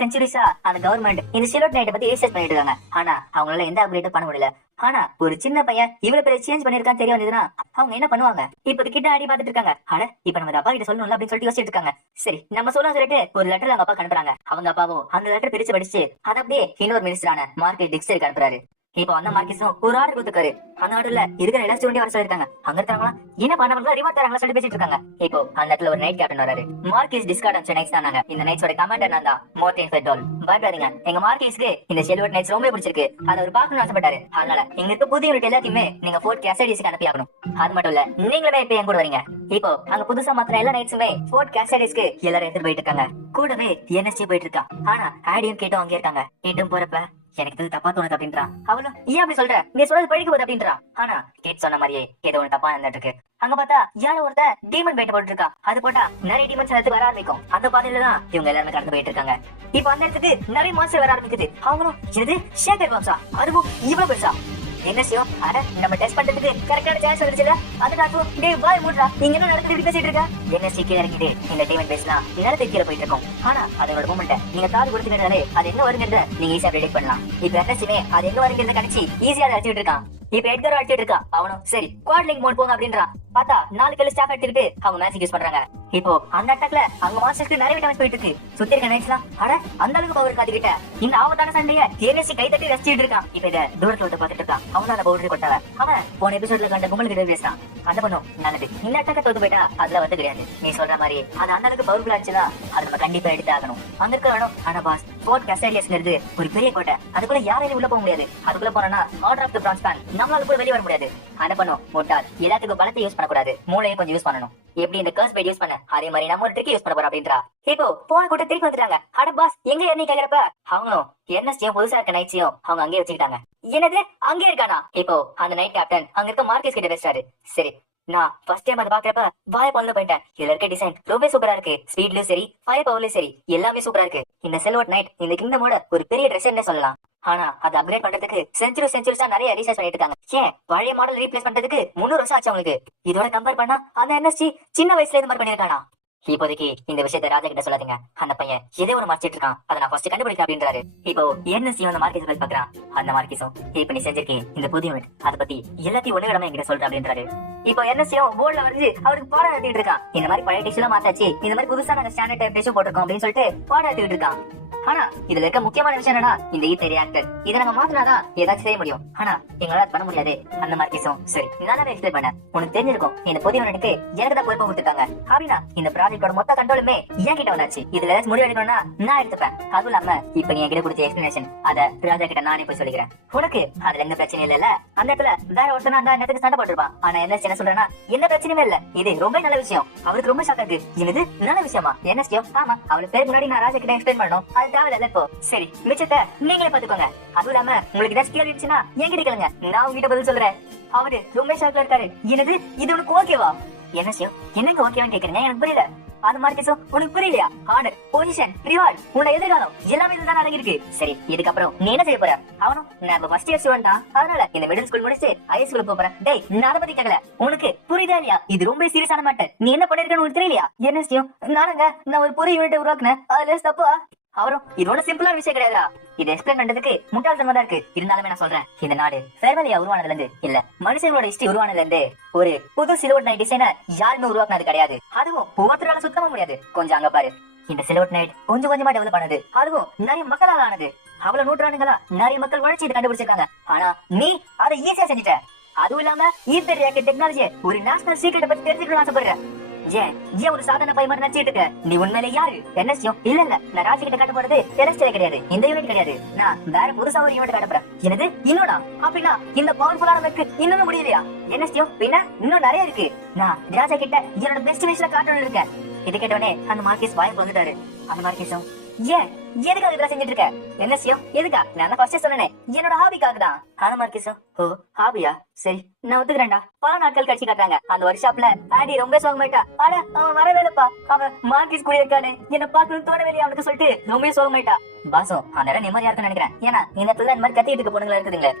செஞ்சுரிஸா அந்த கவர்மெண்ட் இந்த ஷெல்வெட் நைட்டை பத்தி ரிசர்ச் பண்ணிட்டு இருக்காங்க. ஆனா அவங்களால எந்த அப்டேட்டும் பண்ண முடியல. ஆனா ஒரு சின்ன பையன் இவ்வளவு பெரிய சேஞ்ச் பண்ணிருக்கான்னு தெரிய வந்ததுன்னா அவங்க என்ன பண்ணுவாங்க? இப்ப கிட்ட ஆடி பாத்துட்டு இருக்காங்க. அட இப்ப நம்ம அப்பா கிட்ட சொல்லணும்ல அப்படின்னு சொல்லிட்டு யோசிச்சுட்டு இருக்காங்க. சரி நம்ம சொல்லலாம் சொல்லிட்டு ஒரு லெட்டர் அவங்க அப்பா அனுப்புறாங்க. அவங்க அப்பாவும் அந்த லெட்டர் பிரிச்சு படிச்சு அதை அப்படியே இன்னொரு மினிஸ்டரான மார்க்கெட் டிக்ஸ்டருக்கு அனுப்புறாரு. இப்போ அந்த மார்க்கெட்ஸும் ஒரு ஆர்டர் கொடுத்துருக்காரு. அந்த ஆர்டர்ல இருக்கிற எல்லா ஸ்டூடெண்ட் வர சொல்லிருக்காங்க. அங்க இருக்காங்களா என்ன பண்ணவங்களா ரிவார்ட் தராங்களா சொல்லி பேசிட்டு இருக்காங்க. இப்போ அந்த இடத்துல ஒரு நைட் கேப்டன் வராரு. மார்க்கெஸ் டிஸ்கார்ட் அண்ட் நைட்ஸ் தான். இந்த நைட்ஸோட கமாண்டர் நான் தான், மோர்டேன் ஃபெட்டோல். பயப்படாதீங்க, எங்க மார்க்கெஸ்க்கு இந்த ஷெல்வெட் நைட்ஸ் ரொம்ப பிடிச்சிருக்கு, அதை ஒரு பார்க்கணும்னு ஆசைப்பட்டாரு. அதனால இங்க இருக்க புதிய யூனிட் எல்லாத்தையுமே நீங்க ஃபோர்ட் கேசடிஸ்க்கு அனுப்பி ஆகணும். அது மட்டும் இல்ல நீங்களுமே இப்ப என் கூட வரீங்க. இப்போ அங்க புதுசா மாத்திர எல்லா நைட்ஸுமே ஃபோர்ட் கேசடிஸ்க்கு எல்லாரும் எடுத்துட்டு போயிட்டு இருக்காங்க. கூடவே என்எஸ்டி போயிட்டு இருக்கா. ஆனா ஆடியும் கேட்டும் அங்கே இருக்காங்க. கேட்டும் போறப்ப எனக்கு இது தப்பா தோணுது அப்படின்றா. அவளும் ஏன் அப்படி சொல்ற, நீ சொல்றது படிக்க போது அப்படின்றா. ஆனா கேட் சொன்ன மாதிரியே ஏதோ ஒன்று தப்பா நடந்துட்டு இருக்கு. அங்க பார்த்தா யாரோ ஒருத்த டீமன் பேட் போட்டு இருக்கா. அது போட்டா நிறைய டீமன்ஸ் எடுத்து வர ஆரம்பிக்கும். அந்த பாதையில தான் இவங்க எல்லாருமே கடந்து போயிட்டு இருக்காங்க. இப்ப அந்த இடத்துக்கு நிறைய மான்ஸ்டர் வர ஆரம்பிக்குது. அவங்களும் இது ஷேக்கர் பாம்ஸா, அதுவும் இவ்வளவு பெருசா என்ன செய்யும்? அட நம்ம டெஸ்ட் பண்றதுக்கு கரெக்டான சான்ஸ் வந்துச்சுல. அதுக்காக டேய் பாய் மூடுறா, நீங்க என்ன நடக்குது பேசிட்டு இருக்க? என்ன சீக்கிரம் இறங்கிட்டு இந்த டீமன் பேஸ்லாம் நிலத்துக்கு கீழே போயிட்டு இருக்கும். ஆனா அதோட மூமெண்ட்டை நீங்க காது கொடுத்துக்கிட்டாலே அது என்ன வருங்கிறத நீங்க ஈஸியா ப்ரெடிக்ட் பண்ணலாம். இப்ப என்னச்சுமே அது எங்க வருங்கிறத கணிச்சு ஈஸியா அதை அடிச்சுட்டு இருக்கான். இப்ப எட்கர் அடிச்சிட்டு இருக்கா. அவனும் சரி குவாட் லிங்க் மோட் போங்க அப்படின்றான். பார்த்தா 4 கிலோ ஸ்டாஃப் எடுத்துக்கிட்டு அவங்க மேஜிக் யூஸ் பண்றாங்க. இப்போ அந்த அட்டாக்ல அவங்க மாஸ்டருக்கு நிறைய டேமேஜ் போயிட்டு இருக்கு. சுத்தி இருக்க நைட்ஸ்லாம் அட அந்த அளவுக்கு பவர் காத்துக்கிட்ட இந்த ஆபத்தான சண்டைய கேரசி கை தட்டி ரசிச்சிட்டு இருக்கான். இப்ப இத தூரத்துல விட்டு பாத்துட்டு இருக்கான். அவன் அந்த பவுடரி கொட்டவ. அவன் போன எபிசோட்ல கண்ட கும்பல் கிட்ட பேசுறான். அந்த பண்ணும் நல்லது, இந்த அட்டாக்க தோத்து போயிட்டா அதுல வந்து கிடையாது. நீ சொல்ற மாதிரி அது அந்த அளவுக்கு பவர்ஃபுல்லா இருந்துச்சுன்னா அது நம்ம கண்டிப்பா எடுத்து ஆகணும். அங்க இருக்க வேணும். ஆனா பாஸ் ஃபோர்ட் கஸ்டடியஸ்ங்கிறது ஒரு பெரிய கோட்டை. அதுக்குள்ள யாரையும் உள்ள போக முடியாது. அதுக்குள்ள போனா ஆர்டர் ஆஃப் தி பிரான்ஸ் பேன் நம்மளால கூட வெளிய வர முடியாது. அத பண்ணும் முட்டாள் எல்லாத்துக்கும் பலத்தை யூஸ் பண்ணக்கூடாது, மூளையை கொஞ்சம் யூஸ் பண்ணணும். எப்படி இந்த கர்ஸ் பைட் யூஸ் பண்ண அதே மாதிரி நம்ம ஒரு ட்ரிக் யூஸ் பண்ண போறோம் அப்படின்றா. இப்போ போன கூட திருப்பி வந்துட்டாங்க. அட பாஸ் எங்க என்ன கேக்குறப்ப அவங்களும் என்எஸ்டியும் புதுசா இருக்க நைட்ஸையும் அவங்க அங்கேயே வச்சுக்கிட்டாங்க. என்னது அங்கே இருக்கானா? இப்போ அந்த நைட் கேப்டன் அங்க இருக்க மார்க்கஸ் கிட்ட பேசுறாரு. சரி நான் ஃபர்ஸ்ட் டைம் அதை பாக்குறப்ப வாய பல்ல போயிட்டேன். இதுல இருக்க டிசைன் ரொம்ப சூப்பரா இருக்கு. ஸ்பீட்லயும் சரி ஃபயர் பவர்லயும் சரி எல்லாமே சூப்பரா இருக்கு. இந்த செல்வர்ட் நைட் இந்த கிங்டமோட ஒரு பெரிய ட்ரெஸ்ஸர்னே சொல்லலாம். ஆனா அதை அப்கிரேட் பண்றதுக்கு செஞ்சுரிஸா நிறைய ரீசர்ச் பண்ணிட்டு இருக்காங்க. ஏன் பழைய மாடல் ரீப்ளேஸ் பண்றதுக்கு 300 வருஷம் ஆச்சு அவங்களுக்கு. இதோட கம்பேர் பண்ணா அந்த என்எஸ்டி சின்ன வயசுல இது மாதிரி பண்ணிருக்கானா? இப்போதைக்கு இந்த விஷயத்தை ராஜா கிட்ட சொல்லாதீங்க. அந்த பையன் எதோ ஒரு மறைச்சிட்டு இருக்கான். அதை நான் ஃபர்ஸ்ட் கண்டுபிடிக்க அப்படின்றாரு. இப்போ என்எஸ்டி அந்த மார்க்கெட் பாக்குறான். அந்த மார்க்கெட்ஸும் இப்ப நீ செஞ்சிருக்கேன் இந்த புதிய யூனிட் அதை பத்தி எல்லாத்தையும் ஒண்ணு விடாம என்கிட்ட சொல்றேன் அப்படின்றாரு. இப்போ என்எஸ்டியும் போர்ட்ல வரைஞ்சு அவருக்கு பாடம் நடத்திட்டு இருக்கான். இந்த மாதிரி பழைய டிஷ்யூல மாத்தாச்சு, இந்த மாதிரி புதுசா நாங்க ஸ்டாண்டர்ட் டைப் டிஷ்யூ போட்டிருக்கோம் அப்படின்னு சொல்லிட்டு பாடம் எடுத்துட்டு இருக்கான். ஆனா இதுல இருக்க முக்கியமான விஷயம் என்னன்னா இந்த ஈத்தர் ரியாக்டர் இதை நம்ம மாத்தினாதான் ஏதாச்சும் செய்ய முடியும். ஆனா எங்களால பண்ண முடியாது. அந்த மார்க்கெட்ஸும் சரி நானே எக்ஸ்பிளைன் பண்ண உனக்கு தெரிஞ்சிருக்கும். இந்த புதிய யூனிட்டுக்கு எனக்கு தான் பொறுப்பு கொடுத்துருக்காங்க அப்படின்னா இந்த ப்ராஜெக்டோட மொத்த கண்ட்ரோலுமே என்கிட்ட வந்தாச்சு. இதுல ஏதாச்சும் முடிவு எடுக்கணும்னா நான் எடுத்துப்பேன். அதுவும் இல்லாம இப்ப நீ என்கிட்ட கொடுத்த எக்ஸ்பிளனேஷன் அதை ராஜா கிட்ட நானே போய் சொல்லிக்கிறேன். உனக்கு அதுல எந்த பிரச்சனையும் இல்ல. அந்த இடத்துல வேற ஒருத்தனா அந்த நேரத்துக்கு சண்டை போட்டுருப்பான். ஆனா என்ன சொல்றேன்னா எந்த பிரச்சனையுமே இல்ல. இது ரொம்ப நல்ல விஷயம். அவருக்கு ரொம்ப ஷாக்கா இருக்கு. என்னது நல்ல விஷயமா? என்ன ஆமா அவளுக்கு பேர் முன்னாடி நான் ராஜா கிட்ட எக்ஸ்பிளைன் பண்ணணும். அது தேவையில்ல. இப்போ சரி மிச்சத்தை நீங்களே பாத்துக்கோங்க. அதுவும் இல்லாம உங்களுக்கு ஏதாச்சும் கேள்வி இருந்துச்சுன்னா என்கிட்ட கேளுங்க, நான் உங்ககிட்ட பதில் சொல்றேன். அவரு ரொம்ப ஷாக்ல இருக்காரு. என்னது இது உனக்கு ஓகேவா? என்ன என்னங்க ஓகேவான்னு கேக்குறீங்க? எனக்கு புரியல. அந்த மாதிரி உனக்கு புரியலையா? ஆனர் பொசிஷன் ரிவார்ட் உன்னோட எதிர்காலம் எல்லாமே இதுதான் அடங்கி இருக்கு. சரி இதுக்கப்புறம் நீ என்ன செய்ய போற? அவனும் நான் ஃபர்ஸ்ட் இயர் ஸ்டூடெண்ட் தான், அதனால இந்த மிடில் ஸ்கூல் முடிச்சு ஹையர் ஸ்கூல் போறேன். டேய் நான் அதை பத்தி கேட்கல. உனக்கு புரியுதா இல்லையா? இது ரொம்ப சீரியஸான மேட்டர். நீ என்ன பண்ணிருக்கன்னு உனக்கு தெரியலையா? என்ன நானுங்க நான் ஒரு புதிய யூனிட் உருவாக்குனேன். அதுல தப்பா? அவரும் இது ஒன்னும் சிம்பிளான விஷயம் கிடையாதா? இது எக்ஸ்பிளைன் பண்றதுக்கு முட்டாள்தனமா தான் இருக்கு. இருந்தாலுமே நான் சொல்றேன், இந்த நாடு ஃபேர்வெலியா உருவானதுல இருந்து இல்ல மனுஷங்களோட ஹிஸ்டரி உருவானதுல இருந்து ஒரு புது சில்வர் நைட் டிசைனை யாருமே உருவாக்குனது கிடையாது. அதுவும் ஒவ்வொருத்தரால சுத்தமா முடியாது. கொஞ்சம் அங்க பாரு, இந்த சில்வர் நைட் கொஞ்சம் கொஞ்சமா டெவலப் ஆனது. அதுவும் நிறைய மக்களால் ஆனது. அவ்வளவு நூற்றாண்டுகளா நிறைய மக்கள் உழைச்சி இதை கண்டுபிடிச்சிருக்காங்க. ஆனா நீ அதை ஈஸியா செஞ்சுட்ட. அதுவும் இல்லாம ஈத்தர் ரியாக்டர் டெக்னாலஜியை ஒரு நேஷனல் சீக்ரெட் பத்தி தெரிஞ்சுக்கணும்னு ஆசைப்படுறேன். ஏன் ஒரு சாதாரண பையன் மாதிரி நினைச்சிட்டு இருக்க? நீ உண்மையிலே யாரு? என்எஸ்டியும் இல்ல நான் ராசி கிட்ட கட்ட போறது என்எஸ்டி கிடையாது, இந்த யூனிட் கிடையாது. நான் வேற புதுசா ஒரு யூனிட் கட்டப்படுறேன். என்னது இன்னொன்னா? அப்படின்னா இந்த பவர்ஃபுல்லானவருக்கு இன்னும் முடியலையா? என்எஸ்டியும் பின்ன இன்னும் நிறைய இருக்கு. நான் ராஜா கிட்ட என்னோட பெஸ்ட் விஷயம் காட்டணும்னு இருக்கேன். இது கேட்டோடனே அந்த மார்க்கெஸ் வாய்ப்பு வந்துட்டாரு. அந்த மார்க்கெஸும் ஏன் எதுக்காக இதெல்லாம் செஞ்சுட்டு இருக்க? என்ன செய்யும் எதுக்கா? நான் ஃபர்ஸ்ட் சொன்னேன் என்னோட ஹாபிக்காக தான். அந்த மார்க்கெஸும் ஓ ஹாபியா சரி நான் ஒத்துக்கிறேன்டா. பல நாட்கள் கழிச்சு காட்டுறாங்க. அந்த ஒர்க் ஷாப்ல ஆடி ரொம்ப சோகமாயிட்டா. அட அவன் வரவேலப்பா, அவன் மார்க்கெஸ் கூட இருக்கானே, என்ன பாக்கணும் தோணவேலையே அவனுக்கு சொல்லிட்டு ரொம்ப சோகமாயிட்டா. பாசம் அந்த நேரம் நிம்மதியா இருக்குன்னு நினைக்கிறேன். ஏன்னா இந்த இடத்துல இந்த மாதிரி கத்திட்டு இருக்க பொண்ணுங்களா இருக்குதுங்க.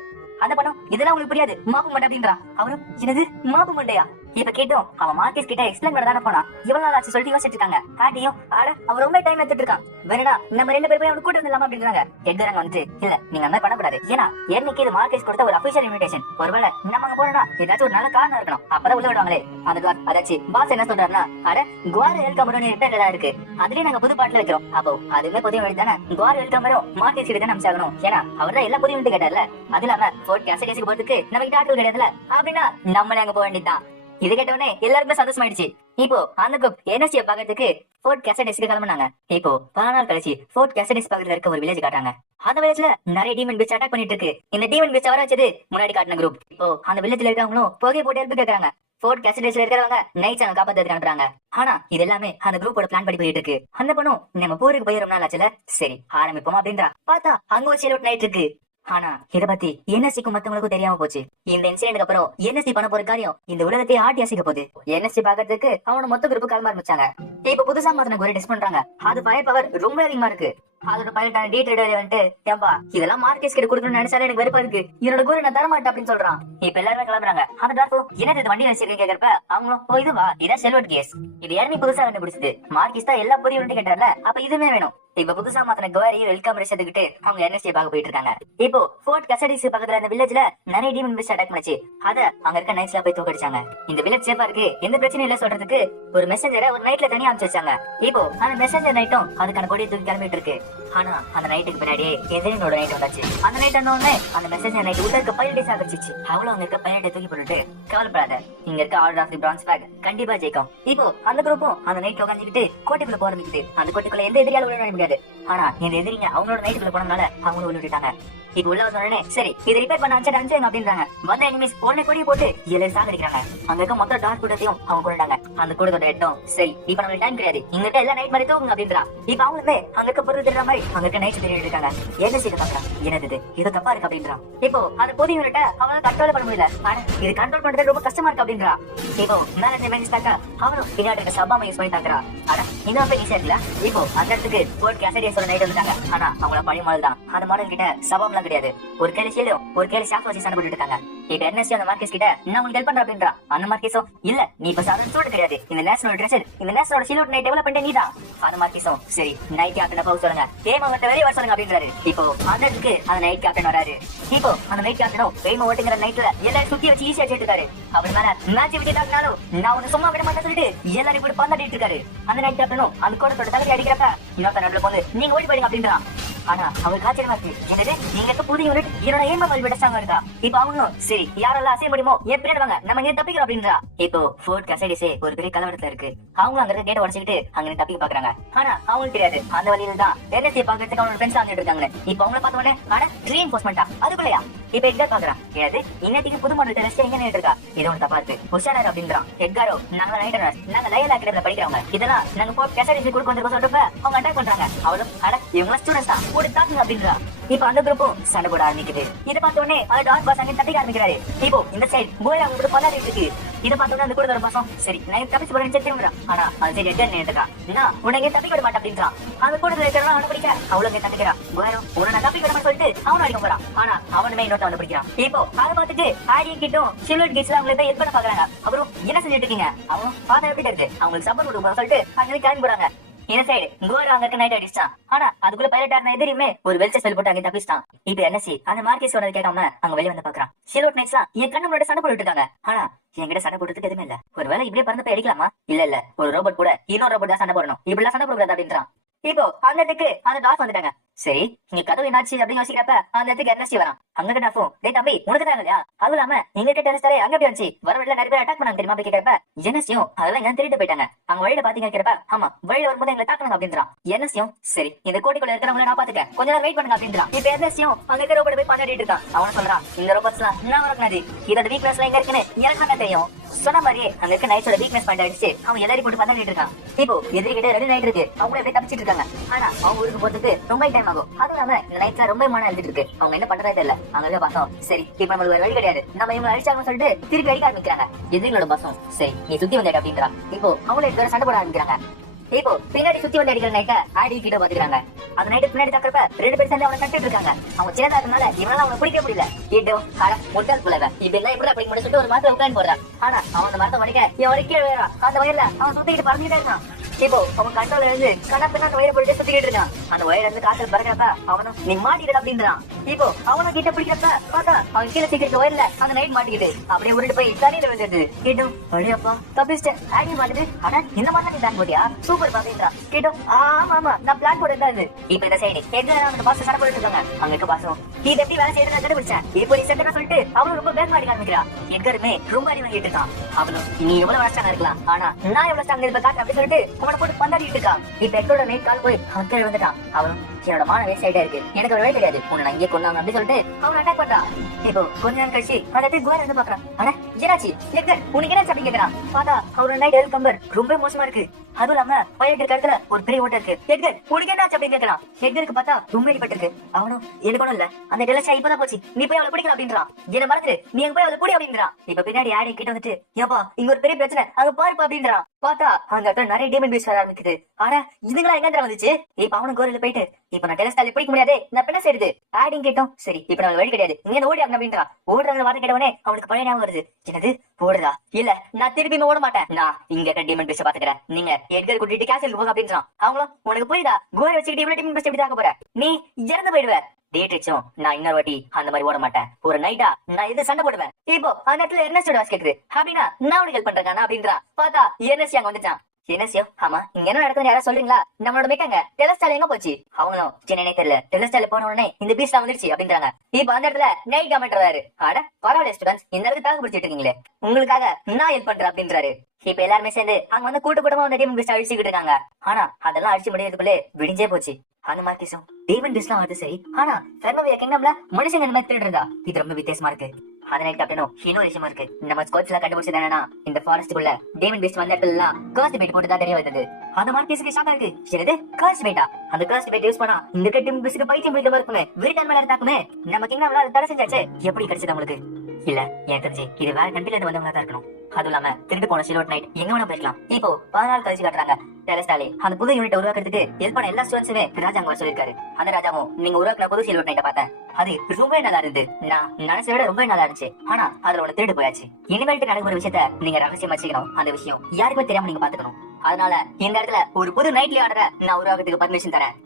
அந்த பணம் இதெல்லாம் உங்களுக்கு புரியாது, மாப்பு மண்டை அப்படின்றா. அவரும் என்னது மாப்பு மண்டையா? இப்ப கேட்டோம் அவன் மார்க்கெட் கிட்ட எக்ஸ்பிளைன் பண்ண தானே போனா. இவ்வளவு நாள் ஆச்சு சொல்லிட்டு யோசிச்சுட்டு இருக்காங்க. ஆட்டியும் ஆட அவர் ரொம்ப டைம் எடுத்துட்டு இருக்கான். வேணா நம்ம 2 பேர் போய் அவனுக்கு கூட்டு வந்துடலாமா அப்படின்றாங்க. எட்கர் வந்துட்டு இல்ல நீங்க அந்த மாதிரி பண்ணக்கூடாது. ஏன்னா என்னைக்கு இது மார்க்கெட் கொடுத்த ஒரு அபிஷியல் இன்விடேஷன். ஒருவேளை நம்ம அங்க போனா ஏதாச்சும் ஒரு நல்ல காரணம் இருக்கணும், அப்பதான் உள்ள விடுவாங்களே. அந்த துவார் அதாச்சு பாஸ் என்ன சொல்றாருன்னா, அட குவார் வெல்கம் ரிட்டர்ன் இருக்கு, அதுலயே நாங்க புது பாட்டுல வைக்கிறோம். அப்போ அதுவே புதிய வழி தானே. குவார் வெல்கம் வரும் மார்க்கெட் கிட்ட தான் அனுப்பிச்சாகணும். ஏன்னா அவர் தான் எல்லா புதிய வீட்டு கேட்டார்ல. அது இல்லாம போர்ட் கேசடேஸ்க்கு போறதுக்கு நம்ம கிட்ட ஆட்கள் கிடையாதுல. அப்படின்னா நம்மளே அங்க போக வேண்டியதுதான். இது கேட்டவனே எல்லாருக்குமே சந்தோஷமாயிடுச்சு. இப்போ அந்த குரூப் என்எஸ்டியை பாக்கிறதுக்கு போர்ட் கேசடேஸ்க்கு கிளம்பினாங்க. இப்போ 10 நாள் கழிச்சு போர்ட் கேசடேஸ் பக்கத்துல இருக்க ஒரு வில்லேஜ் காட்டாங்க. அந்த வில்லேஜ்ல நிறைய டீமன் பீச் அட்டாக் பண்ணிட்டு இருக்கு. இந்த டீமன் பீச் வர வச்சது முன்னாடி காட்டின குரூப். இப்போ அந்த வில்லேஜ்ல இருக்கவங்களும் புகை போட்டு ஹெல்ப் கேக்குறாங்க. போர்ட் கேசடேஸ்ல இருக்கிறவங்க நைட்ஸ் அவங்க காப்பாத்துறதுக்கு அனுப்புறாங்க. ஆனா இது எல்லாமே அந்த குரூப்போட பிளான் படி போயிட்டு இருக்கு. அந்த பொண்ணும் நம்ம போருக்கு போய் ரொம்ப நாள் ஆச்சுல, சரி ஆரம்பிப்போமா அப்படின்றா. பார்த்தா அங்க ஒரு சிலோட் நைட் இருக்கு. ஆனா இத பத்தி என்எஸ்சிக்கும் மத்தவங்களுக்கும் தெரியாம போச்சு. இந்த இன்சிடென்ட்க்கு அப்புறம் என்எஸ்சி பண்ண போற காரியம் இந்த உலகத்தையே ஆட்டி அசைக்க போகுது. என்எஸ்சி பாக்கிறதுக்கு அவனோட மொத்த குரூப் கிளம்ப ஆரம்பிச்சாங்க. இப்ப புதுசா மாத்தின ஒரு டெஸ்ட் பண்றாங்க. அது ஃபயர் பவர் ரொம்ப அதிகமா இருக்கு. அதோட பைலட்டான டி ட்ரேடர் வந்துட்டு ஏம்பா இதெல்லாம் மார்க்கெட் கிட்ட கொடுக்கணும்னு நினைச்சாலே எனக்கு வெறுப்பா இருக்கு, என்னோட குரு நான் தரமாட்டேன் அப்படின்னு சொல்றான். இப்ப எல்லாருமே கிளம்புறாங்க. அந்த டாக்டர் என்னது இது வண்டி வச்சிருக்கீங்க கேக்குறப்ப அவங்களும் ஓ இதுவா இதான் செல்வட் கேஸ், இது யாருமே புதுசா கண்டுபிடிச்சது. மார்க்கெட் தான் எல்லா பொருளும் கேட்டார்ல, அப்ப இதுமே வேணும். இப்ப புதுசா மாத்தின குவாரி வெல்கம் எடுத்துக்கிட்டு அவங்க என்எஸ்டி பார்க்க போயிட்டு இருக்காங்க. இப்போ போர்ட் கசடிஸ் பக்கத்துல இந்த வில்லேஜ்ல நிறைய டீமன் பீச் அட்டாக் பண்ணுச்சு. அத அங்க இருக்க நைட்ஸ்ல போய் தோக்கடிச்சாங்க. இந்த வில்லேஜ் சேஃபா இருக்கு, எந்த பிரச்சனையும் இல்ல சொல்றதுக்கு ஒரு மெசேஞ்சரை ஒரு நைட்ல தனியா அனுப்பிச்சு வச்சாங்க. இப்போ அந்த மெசேஞ்சர் நைட்டும் அதுக்கான கொடியை தூக்கி கிளம்பிட்டு இருக்கு. ஆனா அந்த நைட்டுக்கு பின்னாடியே எதிரினோட நைட் வந்தாச்சு. அந்த நைட் வந்தோடனே அந்த மெசேஞ்சர் நைட் உள்ள இருக்க பைலட்டே சாதிச்சிச்சு. அவ்வளவு அங்க இருக்க பைலட்டை தூக்கி போட்டுட்டு கவலைப்படாத, இங்க இருக்க ஆர்டர் ஆஃப் தி பிரான்ஸ் பேக் கண்டிப்பா ஜெயிக்கும். இப்போ அந்த குரூப்பும் அந்த நைட்ல உட்காந்துக்கிட்டு கோட்டைக்குள்ள போக ஆரம்பிக்குது. அந்த கோட்டைக்குள்ள எந்த எதிரியால விளையாட முடியாது. ஆனா இந்த எதிரிங்க அவங்களோட நைட்டுக்குள்ள போனதுனால அவங்களும் விளையாடிட்டாங்க. இப்ப உள்ள வந்தோடனே சரி இதை ரிப்பேர் பண்ண அனுப்பிச்சாங்க அப்படின்றாங்க. வந்த எனிமீஸ் உடனே கொடியை போட்டு எல்லாரும் சாகடிக்கிறாங்க. அங்க இருக்க மொத்த டார்க் கூட்டத்தையும் அவங்க கொண்டாங்க. அந்த கூட்டத்தோட இடம் சரி இப்ப நம்மளுக்கு டைம் கிடையாது, இங்க இருக்க எல்லா நைட் மாதிரி தூங்குங்க அப்படின்றா. இப்ப அவங்களுமே அங்க இருக்க பொருள் தெரியுற மாதிரி அங்க இருக்க நைட் தெரியும் இருக்காங்க. என்ன செய்ய பாக்குறான், என்னது இது தப்பா இருக்கு அப்படின்றா. இப்போ அந்த புதிய யூனிட்ட அவனால கண்ட்ரோல் பண்ண முடியல. ஆனா இது கண்ட்ரோல் பண்றது ரொம்ப கஷ்டமா இருக்கு அப்படின்றா. இப்போ மேனேஜ்மெண்ட் அவனும் பின்னாடி இருக்க சபாம யூஸ் பண்ணி தாக்குறா. ஆனா இன்னும் போய் ஈஸியா இருக்குல்ல. இப்போ அந்த இடத்துக்கு போர்ட் கேசடியஸோட நைட் வந்துட்டாங்க. ஆனா அவங்கள பழைய மாடல் தான். அந்த மாடல் கிட்ட சபாம்லாம் கிடையாது. ஒரு கேலி ஷீல்டும் ஒரு கேலி ஷாக் வச்சு சண்டை போட்டு இருக்காங்க. இப்ப என்எஸ்சி அந்த மார்க்கெஸ் கிட்ட நான் உங்களுக்கு ஹெல்ப் பண்றேன் அப்படின்றா. அந்த மார்க்கெஸும் இல்ல நீ இப்ப சாதாரண சூடு கிடையாது, இந்த நேஷனல் ட்ரெஷர் இந்த நேஷனல் ஷீல்ட் நைட் டெவலப் பண்ணி நீதான். அந்த மார்க்கெஸும் சரி நைட் கேப்டன் போக சொல்லுங்க, கேம் அவர்கிட்ட வெளியே வர சொல்லுங்க அப்படின்றாரு. இப்போ அந்த இடத்துக்கு அந்த நைட் கேப்டன் வராரு. இப்போ அந்த நைட் கேப்டனும் பேம ஓட்டுங்கிற நைட்ல எல்லாரும் சுத்தி வச்சு ஈஸியா சேர்த்துட்டாரு. அவர் மேல மேட்ச் விஜயிட்டாலும் நான் உன்னை சும்மா விட மாட்டேன்னு சொல்லிட்டு எல்லாரும் இப்படி பந்தாடிட்டு இருக்காரு. அந்த நைட் கேப்டனும் அந்த கோடத்தோட தலையை அடிக்கிறப்ப இன்னொருத்த நடுவில் போது நீங்க ஓடி போயிடுங்க அப்படின்றான். ஆனா அவருக்கு ஆச்சரியமா இருக்கு, என்னது நீங்க இருக்க புதிய யூனிட் என்னோட ஏமா விடச்சாங்க இருக்கா. இப்ப அவங்களும் சரி யாரெல்லாம் அசைய முடியுமோ என் பின்னாடி வாங்க நம்ம இங்க தப்பிக்கிறோம் அப்படின்றா. இப்போ ஃபோர்ட் கசடிஸே ஒரு பெரிய கலவரத்துல இருக்கு. அவங்க அங்க இருக்க கேட்ட உடச்சிக்கிட்டு அங்க தப்பிக்க பாக்குறாங்க. ஆனா அவங்களுக்கு தெரியாது அந்த வழியில தான் என்எஸ்சி பாக்கிறதுக்கு அவனோட ஃப்ரெண்ட்ஸ் வந்துட்டு இருக்காங்க. இப்ப அவங்கள பார்த்த உடனே ஆனா ரீஇன்ஃபோர்ஸ்மெண்டா அதுக்குள்ளயா இப்ப எட்கார் பாக்குறான். ஏதாவது இன்னைக்கு புது மாடல் டெஸ்ட் எங்க நின்று இருக்கா, இது ஒன்று தப்பா இருக்கு புஷானர் அப்படின்றான். எட்காரோ நாங்க நைட்டர்ஸ் நாங்க லைவ் அகாடமில படிக்கிறவங்க, இதெல்லாம் நாங்க போர்ட் கசடிஸை கொடுக்க வந்திருக்கோம் சொல்றப்ப அவங்க அட்டாக் பண்றாங்க. அவளும் அட இவங்க ஸ்டூடெண்ட்ஸ் தான் கூட தாக்குங்க அப்படின்றா. இப்ப அந்த குரூப்பும் சண்டை போட ஆரம்பிக்குது. இதை பார்த்த உடனே அந்த டார்க் பாஸ் அங்க தட்டிக்க ஆரம்பிக்கிறாரு. இப்போ இந்த சைடு கோயில் அவங்க பல்லாடிட்டு இருக்கு. இதை பார்த்த உடனே அந்த கூட பாசம் சரி நான் தப்பிச்சு போறேன் திரும்புறான். ஆனா அது சரி எட்கர் நின்றுக்கா நான் உனக்கு தப்பிக்க விட மாட்டேன் அப்படின்றான். அந்த கூட இருக்கிறவன் அவனை பிடிக்க அவ்வளவு தப்பிக்கிறான். கோயிலும் உன்னை தப்பிக்க விட மாட்டேன்னு சொல்லிட்டு அவனை அடிக்க போறான். ஆனா அவனுமே இன்னொருத்த வந்து பிடிக்கிறான். இப்போ அதை பார்த்துட்டு ஆடியன் கிட்டும் சில்வர் கிட்ஸ்ல அவங்களை போய் ஹெல்ப் பண்ண பாக்குறாங்க. அவரும் என்ன செஞ்சுட்டு இருக்கீங்க, அவனும் பார்த்தா எப்படி இருக்கு அவங்களுக்கு சப்போர்ட் கொடுக்க சொல்லிட்டு அங்கே கிளம்பி போறாங்க. இந்த சைடு கோர் அங்க இருக்க நைட் அடிச்சான். ஆனா அதுக்குள்ள பைலட்டான எதிரியுமே ஒரு வெளிச்ச செல் போட்டு அங்க தப்பிச்சிட்டான். இப்ப என்எஸ்சி அந்த மார்க்கெட் சொன்னது கேட்காம அங்க வெளிய வந்து பாக்குறான். ஷிலோட் நைட்ஸ் என் கண்ணு முன்னாடி சண்டை போட்டுட்டு இருக்காங்க. ஆனா என்கிட்ட சண்டை போடுறதுக்கு எதுவுமே இல்ல. ஒருவேளை இப்படியே பறந்து போய் அடிக்கலாமா, இல்ல ஒரு ரோபோட் கூட இன்னொரு ரோபோட் தான் சண்டை போடணும், இப்படி சண்டை போடுறது அப்படின்றான். இப்போ அந்த இடத்துக்கு அந்த டாஸ் வந்துட்டாங்க. சரி இங்க கதவு என்னாச்சு அப்படின்னு யோசிக்கிறப்ப அந்த இடத்துக்கு என்எஸ்சி வரான். அங்க டாஃபும் டே தம்பி உனக்கு தான் இல்லையா, அது இல்லாம எங்க கிட்ட டெரஸ்டரே அங்க எப்படி வந்துச்சு, வர வழியில நிறைய பேர் அட்டாக் பண்ணாங்க தெரியுமா அப்படி கேட்கிறப்ப என்எஸ்சியும் அதெல்லாம் எங்க திருட்டு போயிட்டாங்க. அவங்க வழியில பாத்தீங்க கேட்கிறப்ப ஆமா வழியில வரும்போது எங்களை தாக்கணும் அப்படின்றான். என்எஸ்சியும் சரி இந்த கோட்டைக்குள்ள இருக்கிறவங்கள நான் பாத்துக்கேன் கொஞ்ச நேரம் வெயிட் பண்ணுங்க அப்படின்றான். இப்ப என்எஸ்சியும் அங்க இருக்க ரோபோட் போய் பண்ணாடிட்டு இருக்கான். அவன் சொல்றான் இந்த ரோபோட்ஸ் எல்லாம் நான் வரக்கூடாது, இதோட வீக்னஸ் எங்க இருக்குன்னு எனக்கு என்ன தெரியும். சொன்ன மாதிரியே அங்க இருக்க நைட்ஸோட வீக்னஸ் பாயிண்ட் அடிச்சு அவன் எல்லாரும் போட்டு பண்ணாடிட்டு இருக்கான். இப்போ எதிரிகிட்ட 2 நைட் இருக்கு, அவங்க எப்படி தப்பிச்சிட்டு இருக்காங்க. ஆனா அவங்க ஊருக்கு போறதுக்கு ரொம்ப டைம் ஆகும். அது இல்லாம இந்த நைட்ல ரொம்ப மன எழுதிட்டு இருக்கு, அவங்க என்ன பண்றதே தெரியல. அங்க பார்த்தோம் சரி இப்ப நம்மளுக்கு வேற வழி கிடையாது, நம்ம இவங்க அடிச்சாங்கன்னு சொல்லிட்டு திருப்பி அடிக்க ஆரம்பிக்கிறாங்க. எதிரிகளோட பாசம் சரி நீ சுத்தி வந்தேன் அப்படின்றா. இப்போ அவங்களே வேற சண்டை போட ஆரம்பிக்கிறாங்க. இப்போ பின்னாடி சுத்தி வந்து அடிக்கிற நைட்ட ஆடி கிட்ட பாத்துக்கிறாங்க. அந்த நைட்டு பின்னாடி தாக்குறப்ப 2 பேர் சேர்ந்து அவனை கட்டிட்டு இருக்காங்க. அவங்க சின்னதா இருக்கனால இவனால அவனை பிடிக்க முடியல. கேட்டோ அட முட்டாள் புலவ இப்ப எல்லாம் எப்படி அப்படி முடிச்சுட்டு ஒரு மரத்தை உட்காந்து போடுறான். ஆனா அவன் அந்த மரத்தை உடைக்க இவன் கீழே வேறான். அந்த வயல்ல அவன் சுத்திக்கிட்டு பறந்துட்டே இருக்கான். இப்போ அவன் கண்ட்ரோல இருந்து கண்ணப்பின்னா அந்த வயரை போட்டு சுத்திக்கிட்டு இருக்கான். அந்த வயர்ல இருந்து காசல் பறக்கிறப்ப அவனும் நீ மாட்டிக்கிட அப்படின்றான். இப்போ அவனை கிட்ட பிடிக்கிறப்ப பார்த்தா அவன் கீழே சீக்கிரம் வயர்ல அந்த நைட் மாட்டிக்கிட்டு அப்படியே உருட்டு போய் தண்ணியில விழுந்துருது. கேட்டும் வழியாப்பா தப்பிச்சிட்டேன் ஆடி மாட்டுது. ஆனா இந்த மாதிரி நீ பிளான் போட்டியா சூப்பர் பாத்தீங்கறான். கேட்டும் ஆமா ஆமா நான் பிளான் போட்டு இருந்தது. இப்ப இந்த சைடு எங்க அந்த பாஸ் சண்டை போட்டு இருக்காங்க. அங்க இருக்க பாசம் இது எப்படி வேலை செய்யறதுன்னு கண்டுபிடிச்சேன். இப்போ நீ சென்டரா சொல்லிட்டு அவனும் ரொம்ப பேக் மாட்டி காமிக்கிறான். எட்கருமே ரொம்ப அடி வாங்கிட்டு இருக்கான். அவனும் நீ எவ்வளவு வருஷம் இருக்கலாம் ஆனா நான் எவ்வளவு ஸ்ட்ராங் இருப்ப காட்டு அப்படின்னு சொல்லிட்டு அவனை போட்டு பந்தாடிட்டு இருக்கான். இப்ப எட்டோட நைட் கால் போய் அவன் கீழே வந்துட்டான். அவனும் என்னோட மான வேஸ்ட் ஆயிட்டே இருக்கு, எனக்கு ஒரு வேலை கிடையாது, உன்னை நான் இங்கே கொண்டாங்க அப்படின்னு சொல்லிட்டு அவன் அட்டாக் பண்றான். இப்போ கொஞ்ச நேரம் கழிச்சு அந்த கோர இருந்து பாக்குறான். ஆனா என்னாச்சு எட்கர் உனக்கு என்ன அப்படி கேட்கறான். பார்த்தா அவரோட நைட் ஹெல்த் கம்பர் ரொம்ப மோசமா இருக்கு. அதுவும் இல்லாம பைலட் இருக்க இடத்துல ஒரு பெரிய ஓட்டை இருக்கு. எட்கர் உனக்கு என்ன அப்படின்னு கேட்கறான். எட்கருக்கு பார்த்தா ரொம்ப அடிபட்டிருக்கு. அவனும் எனக்கு ஒண்ணும் இல்ல, அந்த டெலக்ஷா இப்பதான் போச்சு, நீ போய் அவளை பிடிக்கலாம் அப்படின்றான். என்ன மறந்துட்டு நீ அங்க போய் அவளை பிடி அப்படின்றான். இப்ப பின்னாடி ஆடி கிட்ட வந்துட்டு ஏப்பா இங்க ஒரு பெரிய பிரச்சனை அங்க பாருப்பா அப்படின்றான். பார்த்தா அந்த இடத்துல நிறைய டீமன் பீஸ் வர ஆரம்பிக்குது. ஆனா இதுங்களா எங்க வந்துச்சு. இப்ப அவனும் கோரில போயிட்டு இப்ப நான் டெலஸ்டால பிடிக்க முடியாது நான் என்ன செய்யுது ஆடிங் கேட்டோம். சரி இப்ப நம்ம வழி கிடையாது இங்க ஓடி ஆகணும் அப்படின்றான். ஓடுறவங்க வார்த்தை கேட்டவனே அவனுக்கு பழைய ஞாபகம் வருது. என்னது ஓடுறா இல்ல நான் திருப்பி ஓட மாட்டேன், நான் இங்க டீமன் பீஸ் பாத்துக்கிறேன், நீங்க எட்கர் கூட்டிட்டு கேசலுக்கு போங்க அப்படின்றான். அவங்களும் உனக்கு போயிடா கோர வச்சுக்கிட்டு இவ்வளவு டீமன் பீஸ் எப்படி தாக்க போற, நீ இறந்து போயிடுவ. டேட்ரிச்சும் நான் இன்னொரு வாட்டி அந்த மாதிரி ஓட மாட்டேன், ஒரு நைட்டா நான் இது சண்டை போடுவேன். இப்போ அந்த இடத்துல எர்னஸ்டோட வாய்ஸ் கேக்குது. அப்படின்னா நான் உனக்கு ஹெல்ப் பண்றேன் அப்படின்றா. பார்த்தா எர்னஸ்ட் அங்க வந்துட்டான். என்ன செய்யும்? ஆமா, இங்க என்ன நடக்குதுன்னு யாராவது சொல்றீங்களா? நம்மளோட மேக்காங்க டெலஸ்டால் எங்க போச்சு? அவங்களும் என்னன்னே தெரியல, டெலஸ்டால் போன உடனே இந்த பீஸ்ல வந்துருச்சு அப்படின்றாங்க. இப்ப அந்த இடத்துல நைட் கமெண்ட் வராரு. அட பரவாயில்ல ஸ்டூடெண்ட்ஸ், இந்த அளவுக்கு தாக்கு பிடிச்சிட்டு இருக்கீங்களே, உங்களுக்காக நான் ஹெல்ப் பண்றேன் அப்படின்றாரு. இப்ப எல்லாருமே சேர்ந்து அங்க வந்து கூட்டமா வந்து டீமன் பீஸ்ட் அழிச்சுக்கிட்டு இருக்காங்க. ஆனா அதெல்லாம் அழிச்சு முடியறதுக்குள்ளே விடிஞ்சே போச்சு. அந்த மார்க்கிஸும் டீமன் பீஸ்ட்லாம் வருது சரி, ஆனா ஃபெர்னோவியா கிங்டம்ல மனுஷங்க இந்த மாதிரி திருடுறதா? இது ரொம்ப வித்தியாசமா இருக்கு. அந்த நைட் கேப்டனும் இன்னொரு விஷயமா இருக்கு. நம்ம ஸ்கோட்ஸ்ல கண்டுபிடிச்சது என்னன்னா, இந்த ஃபாரஸ்ட்டுக்குள்ள டீமன் பீஸ்ட் வந்த இடத்துல எல்லாம் கர்ஸ்ட் பைட் போட்டு தான் தெரிய வந்தது. அந்த மார்க்கிஸுக்கு ஷாக்கா இருக்கு. என்னது கர்ஸ்ட் பைட்டா? அந்த கர்ஸ்ட் பைட் யூஸ் பண்ணா இந்த டீமன் பீஸ்ட்க்கு பைத்தியம் பிடிக்காம இருக்குமே, விரிட்டான் மேல இருந்தாக்குமே. நம்ம கிங்டம்ல அது தடை செஞ்சாச்சு. எப்படி கிடைச்சது உங்களுக்கு? இல்ல, எனக்கு தெரிஞ்சு இது வேற கண்ட்ரில இருந்து வந்தவங்க தான் இருக்கணும். அதுவும் இல்லாம திருட்டு போன சில்வர் நைட் எங்க வேணா போயிருக்கலாம். இப்போ 14 கழிச்சு காட்டுறாங்க. டெலஸ்டாலே அந்த புது யூனிட் உருவாக்குறதுக்கு ஹெல்ப் பண்ண எல்லா ஸ்டூடெண்ட்ஸுமே ராஜா அங்க சொல்லிருக்காரு. அந்த ராஜாவும் நீங்க உருவாக்குற புது சில்வர் நைட்டை பார்த்தேன், அது ரொம்ப நல்லா இருந்து நான் நினைச்சத விட ரொம்ப நல்லா இருந்துச்சு. ஆனா அதுல ஒண்ணு திருடு போயாச்சு. இனிமேல்ட்டு நடக்கிற விஷயத்த நீங்க ரகசியம் வச்சுக்கணும். அந்த விஷயம் யாருக்குமே தெரியாம நீங்க பாத்துக்கணும். அதனால இந்த இடத்துல ஒரு புது நைட்லி ஆர்டரை நான் உருவாக்குறதுக்கு பர்மிஷன் தரேன்.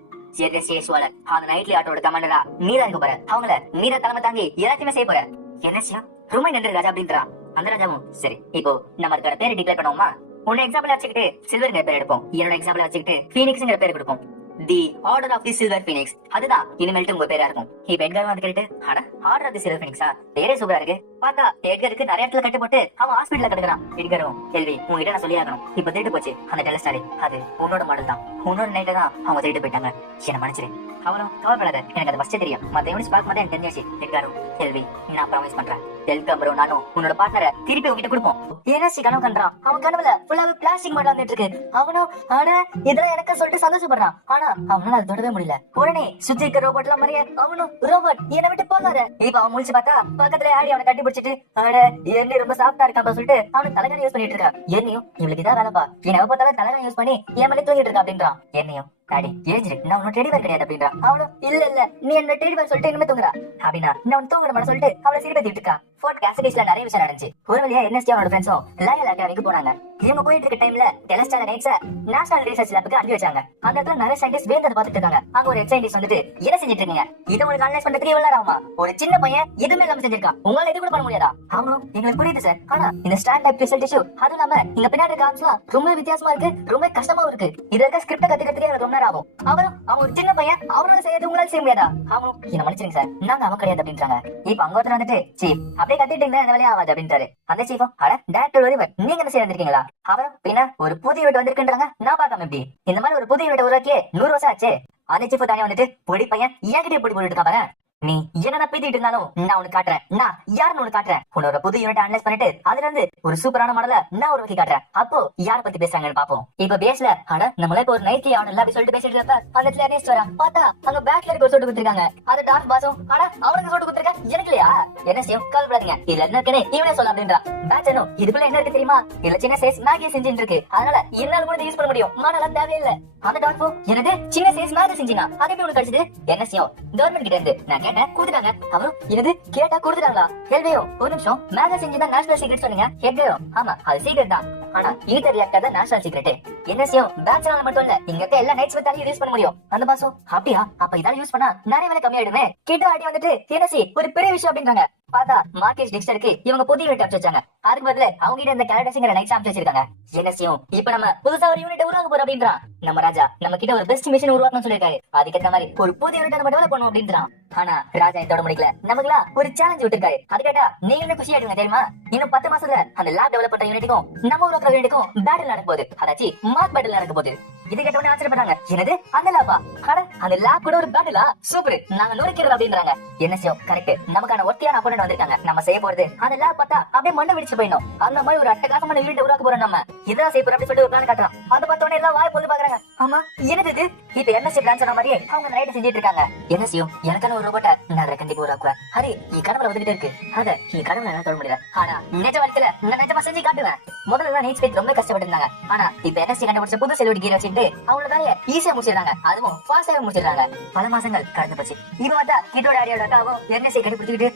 அந்த நைட்லி ஆர்டரோட கமாண்டரா நீதான் இருக்க போற. அவங்கள நீதான் தலைமை தாங்கி எல்லாத்தையுமே செய்ய போற. என்ன செய்யும்? ரொம்ப நன்றி ராஜா அப்படின்றான். அந்த ராஜாவும் சரி, இப்போ நம்ம அதுக்கான பேரை டிக்ளேர் பண்ணுவோமா? உன்ன எக்ஸாம்பிள் வச்சுக்கிட்டு சில்வர்ங்கிற பேர் எடுப்போம். என்னோட எக்ஸாம்பிள் வச்சுக்கிட்டு பீனிக்ஸ்ங்கிற பேர் கொடுப்போம். The Order of the Silver Phoenix, அதுதான் இனிமேல்ட்டு உங்க பேரா இருக்கும். இப்ப எட்கர் வந்து கேட்டு, அட ஆர்டர் ஆஃப் தி சில்வர் பீனிக்ஸா, பேரே சூப்பரா இருக்கு. பார்த்தா எட்கருக்கு நிறைய இடத்துல கட்டுப்பட்டு அவன் ஹாஸ்பிட்டல்ல கிடக்குறான். எட்கரும் எல்வி உங்ககிட்ட நான் சொல்லி ஆகணும், இப்ப திருட்டு போச்சு அந்த டெலஸ்டாலே, அது உன்னோட மாடல் தான். உன்னோட நைட்டை தான் அவங்க திருட்டு போயிட்டாங்க. என்ன மன்னிச்சிரு. அவனும் கவலைப்படாத, எனக்கு அது ஃபர்ஸ்ட் தெரியும். மத்த யூனிட்ஸ் பார்க்கும் போது எனக்கு தெரிஞ்சிச்சு. எட்கரும் எல்வி நான் ப்ராமிஸ் பண்றேன், வெல்கம் ப்ரோ, நானும் உன்னோட பார்ட்னரை திருப்பி உங்ககிட்ட கொடுப்போம். ஏனாசி கனவு கண்டான். அவன் கனவுல ஃபுல்லாவே பிளாஸ்டிக் மாடல் வந்துட்டு இருக்கு. அவனும் அட இதெல்லாம் எனக்கு சொல்லிட்டு சந்தோஷப்படுறான். ஆனா அவனால அதை தொடவே முடியல. உடனே சுத்தி இருக்க ரோபோட் எல்லாம் மாதிரியே அவனும் ரோபோட் என்னை விட்டு போகாத. இப்ப அவன் முழிச்சு பார்த்தா பக்கத்துல ஆடி அவனை கட்டி பிடிச்சிட்டு, அட எண்ணெய் ரொம்ப சாஃப்டா இருக்கான் சொல்லிட்டு அவனுக்கு தலைகாணி யூஸ் பண்ணிட்டு இருக்கா. என்னையும் இவளுக்கு இதான் வேலைப்பா, என்ன பார்த்தாலும் தலைகாணி யூஸ் பண்ணி என் மேலே தூங்கிட்டு இருக்கா அப்படின்றான். என்னையும் டாடி ஏஞ்சிரு, நான் உன்னோட டெடிபர் கிடையாது அப்படின்றா. அவளும் இல்ல இல்ல நீ என்ன டெடிபர் சொல்லிட்டு இனிமே தூங்குறா அப்படின்னா, நான் உன் தூங்குற மாதிரி சொல்லிட்டு அவளை சிரிப்பேத்திட்டு இருக்கா. ஃபோர்ட் கேசடிஸ்ல நிறைய விஷயம் நடந்துச்சு. ஒரு வழியா என்எஸ்டி அவனோட ஃப்ரெண்ட்ஸும் லாயல் அகாடமிக்கு போனாங்க. இவங்க போயிட்டு இருக்க டைம்ல டெலஸ்டார் நைட்ஸ நேஷனல் ரிசர்ச் லேபுக்கு அனுப்பி வச்சாங்க. அந்த இடத்துல நிறைய சயின்டிஸ்ட் வேந்ததை பார்த்துட்டு இருக்காங்க. அங்க ஒரு சயின்டிஸ்ட் வந்துட்டு என்ன செஞ்சிட்டு இருக்கீங்க, இதை உங்களுக்கு அனலைஸ் பண்றதுக்கு இவ்வளவு நேரம் ஆகுமா? ஒரு சின்ன பையன் எதுவுமே இல்லாம செஞ்சிருக்கான், உங்களால இது கூட பண்ண முடியாதா? அவங்களும் எங்களுக்கு புரியுது சார், ஆனா இந்த ஸ்டாண்ட் டைப் ரிசல்ட் இஷ்யூ, அதுவும் இல்லாம இந்த பின்னாடி இருக்க ஆம்ஸ்லாம் ரொம்ப வித்தியாசமா இருக்கு, ரொம்ப கஷ்டமாவும் இருக்கு. இதுல இருக்க ஸ்கிரிப்ட கத்துக்கிறதுக்கு எனக்கு ரொம்ப நேரம் ஆகும். அவரும் அவன் ஒரு சின்ன பையன், அவனோட செய்யறது உங்களால செய்ய முடியாதா? அவனும் என்ன மன்னிச்சிருங்க சார், நாங்க அவன் கிடையாது அப்படின்றாங்க. இப்ப அங்க ஒருத்தர் வந்துட்டு சீஃப் அப்படியே கத்திட்டு இருந்தா இந்த வேலையா ஆகாது அப்படின்றாரு. அந்த சீஃபும் அட டைரக்டர் ஒருவர் நீங்க என்ன செய்ய வந்திருக்கீங்களா? அவரும் பின்ன ஒரு புதிய வீட்டு வந்திருக்குன்றாங்க, நான் பார்க்காம எப்படி இந்த மாதிரி ஒரு புதிய வீட்டை உருவாக்கியே 100 வருஷம் ஆச்சு. அந்த சீஃப் தானே வந்துட்டு பொடி பையன் என்கிட்ட போட்டு போட்டுட்டு இருக்கான் பாரு. நீ என்ன பேத்திட்டு இருந்தாலும் நான் உனக்கு காட்டுறேன், நான் யாருன்னு உனக்கு காட்டுறேன். உன்னோட புது யூனிட் அனலைஸ் பண்ணிட்டு அதுல இருந்து ஒரு சூப்பரான மாடல நான் உருவாக்கி காட்டுறேன். அப்போ யார பத்தி பேசுறாங்கன்னு பாப்போம். இப்ப பேஸ்ல அட நம்மளே இப்ப ஒரு நைட்லி ஆகணும் அப்படி சொல்லிட்டு பேசிட்டு இருப்ப அந்த இடத்துல அனேஸ்ட் வரா. பார்த்தா அங்க பேக்ல இருக்க ஒரு சொட்டு குடுத்திருக்காங்க. அது டார்க் பாஸும் அட அவனுக்கு சொட்டு குடுத்திருக்க எனக்கு இல்லையா? என்ன செய்யும் கவலைப்படாதீங்க, இதுல என்ன இருக்குன்னு இவனே சொல்ல அப்படின்றா. பேட்சனும் இதுக்குள்ள என்ன இருக்கு தெரியுமா? இதுல சின்ன சைஸ் மேகி செஞ்சுட்டு இருக்கு, அதனால என்னால கூட யூஸ் பண்ண முடியும், மாடலாம் தேவையில்லை. அந்த டாக்டோ எனது சின்ன சைஸ் மேகி செஞ்சினா அது எப்படி உனக்கு கிடைச்சது? என்ன செய்யும் கவர்மெண்ட் கிட்ட இருந்து நான் கேட்டேன் கொடுத்துட்டாங்க. அவரும் எனது கேட்டா கொடுத்துட்டாங்களா? கேள்வியோ ஒரு நிமிஷம், மேகசின் தான் நேஷனல் சீக்ரெட் சொன்னீங்க. ஹெட்கோ ஆமா அது சீக்ரெட் தான், ஆனா ஈட்டர் ரியாக்டர் தான் நேஷனல் சீக்ரெட். என்ன செய்யும் பேட்சனால மட்டும் இல்ல, இங்க இருக்க எல்லா நைட்ஸ் வித்தாலும் யூஸ் பண்ண முடியும். அந்த பாசம் அப்படியா? அப்ப இதால யூஸ் பண்ணா நிறைய வேலை கம்மியாயிடுமே. கேட்டு ஆடி வந்துட்டு என்ன ஒரு பெரிய விஷயம் அப்படின்றாங்க. பார்த்தா மார்க்கெட் டிக்ஷனரிக்கு இவங்க புதிய யூனிட் அப்டேட் வச்சாங்க. அதுக்கு பதிலா அவங்க கிட்ட இந்த கேரக்டர்ஸ்ங்கற நைட்ஸ் அப்டேட் வச்சிருக்காங்க. என்ன செய்யும் இப்ப நம்ம புதுசா ஒரு யூனிட் உருவாக்க போறோம் அப்படின்றான். நம்ம ராஜா நம்ம கிட்ட ஒரு பெஸ்ட் மிஷின் உருவாக்கணும்னு சொல்லிருக்காரு, அதுக்கேற்ற மாதிரி ஒரு புதிய யூனிட் நம்ம டெவலப் பண்ணுவோம் அப்படின்றான். ஆனா ராஜா இதோட முடிக்கல, நமக்குலாம் ஒரு சேலஞ்ச் விட்டுருக்காரு. அது கேட்டா நீங்க என்ன குஷி ஆயிடுங்க தெரியுமா? இன்னும் 10 மாசத்துல அந்த லேப் டெவலப் பண்ற யூனிட்டுக்கும் நம்ம உருவாக்குற யூனிட்டுக்கும் பேட்டில் நடக்க போகுது. அதாச்சு மார்க் பேட்டில் நடக்க போகுது. இது கேட்ட உடனே ஆச்சரியப்படுறாங்க. என்னது அந்த லேபா? அட அந்த லேப் கூட ஒரு பேட்டிலா? சூப்பர், நாங்க நுழைக்கிறது அப்படின்றாங்க. என்ன செய்யும் கரெக்ட், நமக்கான ஒத்தியான அப்போனன்ட் வந்திருக்காங்க. நம்ம செய்ய போறது அந்த லேப் பார்த்தா அப்படியே மண்ணை வெடிச்சு போயிடும். அந்த மாதிரி ஒரு அட்டகாசமான யூனிட் உருவாக்க போறோம். நம்ம இதான் செய்ய போறோம் அப்படி சொல்லிட்டு ஒரு பிளான் காட்டுறான். அதை பார்த்த உடனே எல்லாம் வாய் போட்டு பாக்குறாங்க. ஆமா என்னது இது? இப்ப என்எஸ்சி பிளான் சொன்ன மாதிரியே அவங்க நைட் செஞ்சிட்டு இருக்காங்க. என்ன செய்யும் எனக்கான ஒரு ரோபோட்டை நான் அதை கண்டிப்பா உருவாக்குவேன். அது நீ கடவுள வந்துகிட்டே இருக்கு, அதை நீ கடவுள என்ன தொட முடியல. ஆனா நிஜ வாழ்க்கையில நான் நிஜமா செஞ்சு காட்டுவேன். முதல்ல தான் நீட் ஸ்பீட் ரொம்ப கஷ்டப்பட்டு இருந்தாங்க. ஆனா இப்ப என்எஸ்சி கண்டுபிடிச்ச புது செல்வடி கீரை வச்சுட்டு அவங்களோட வேலையை ஈஸியா முடிச்சிடறாங்க, அதுவும் ஃபாஸ்டாக முடிச்சிடறாங்க. பல மாசங்கள் கடந்து போச்சு. இப்ப பார்த்தா கிட்டோட அடியோட அக்காவும் என்எஸ்சி கண்டுபிடிச்சிட்டு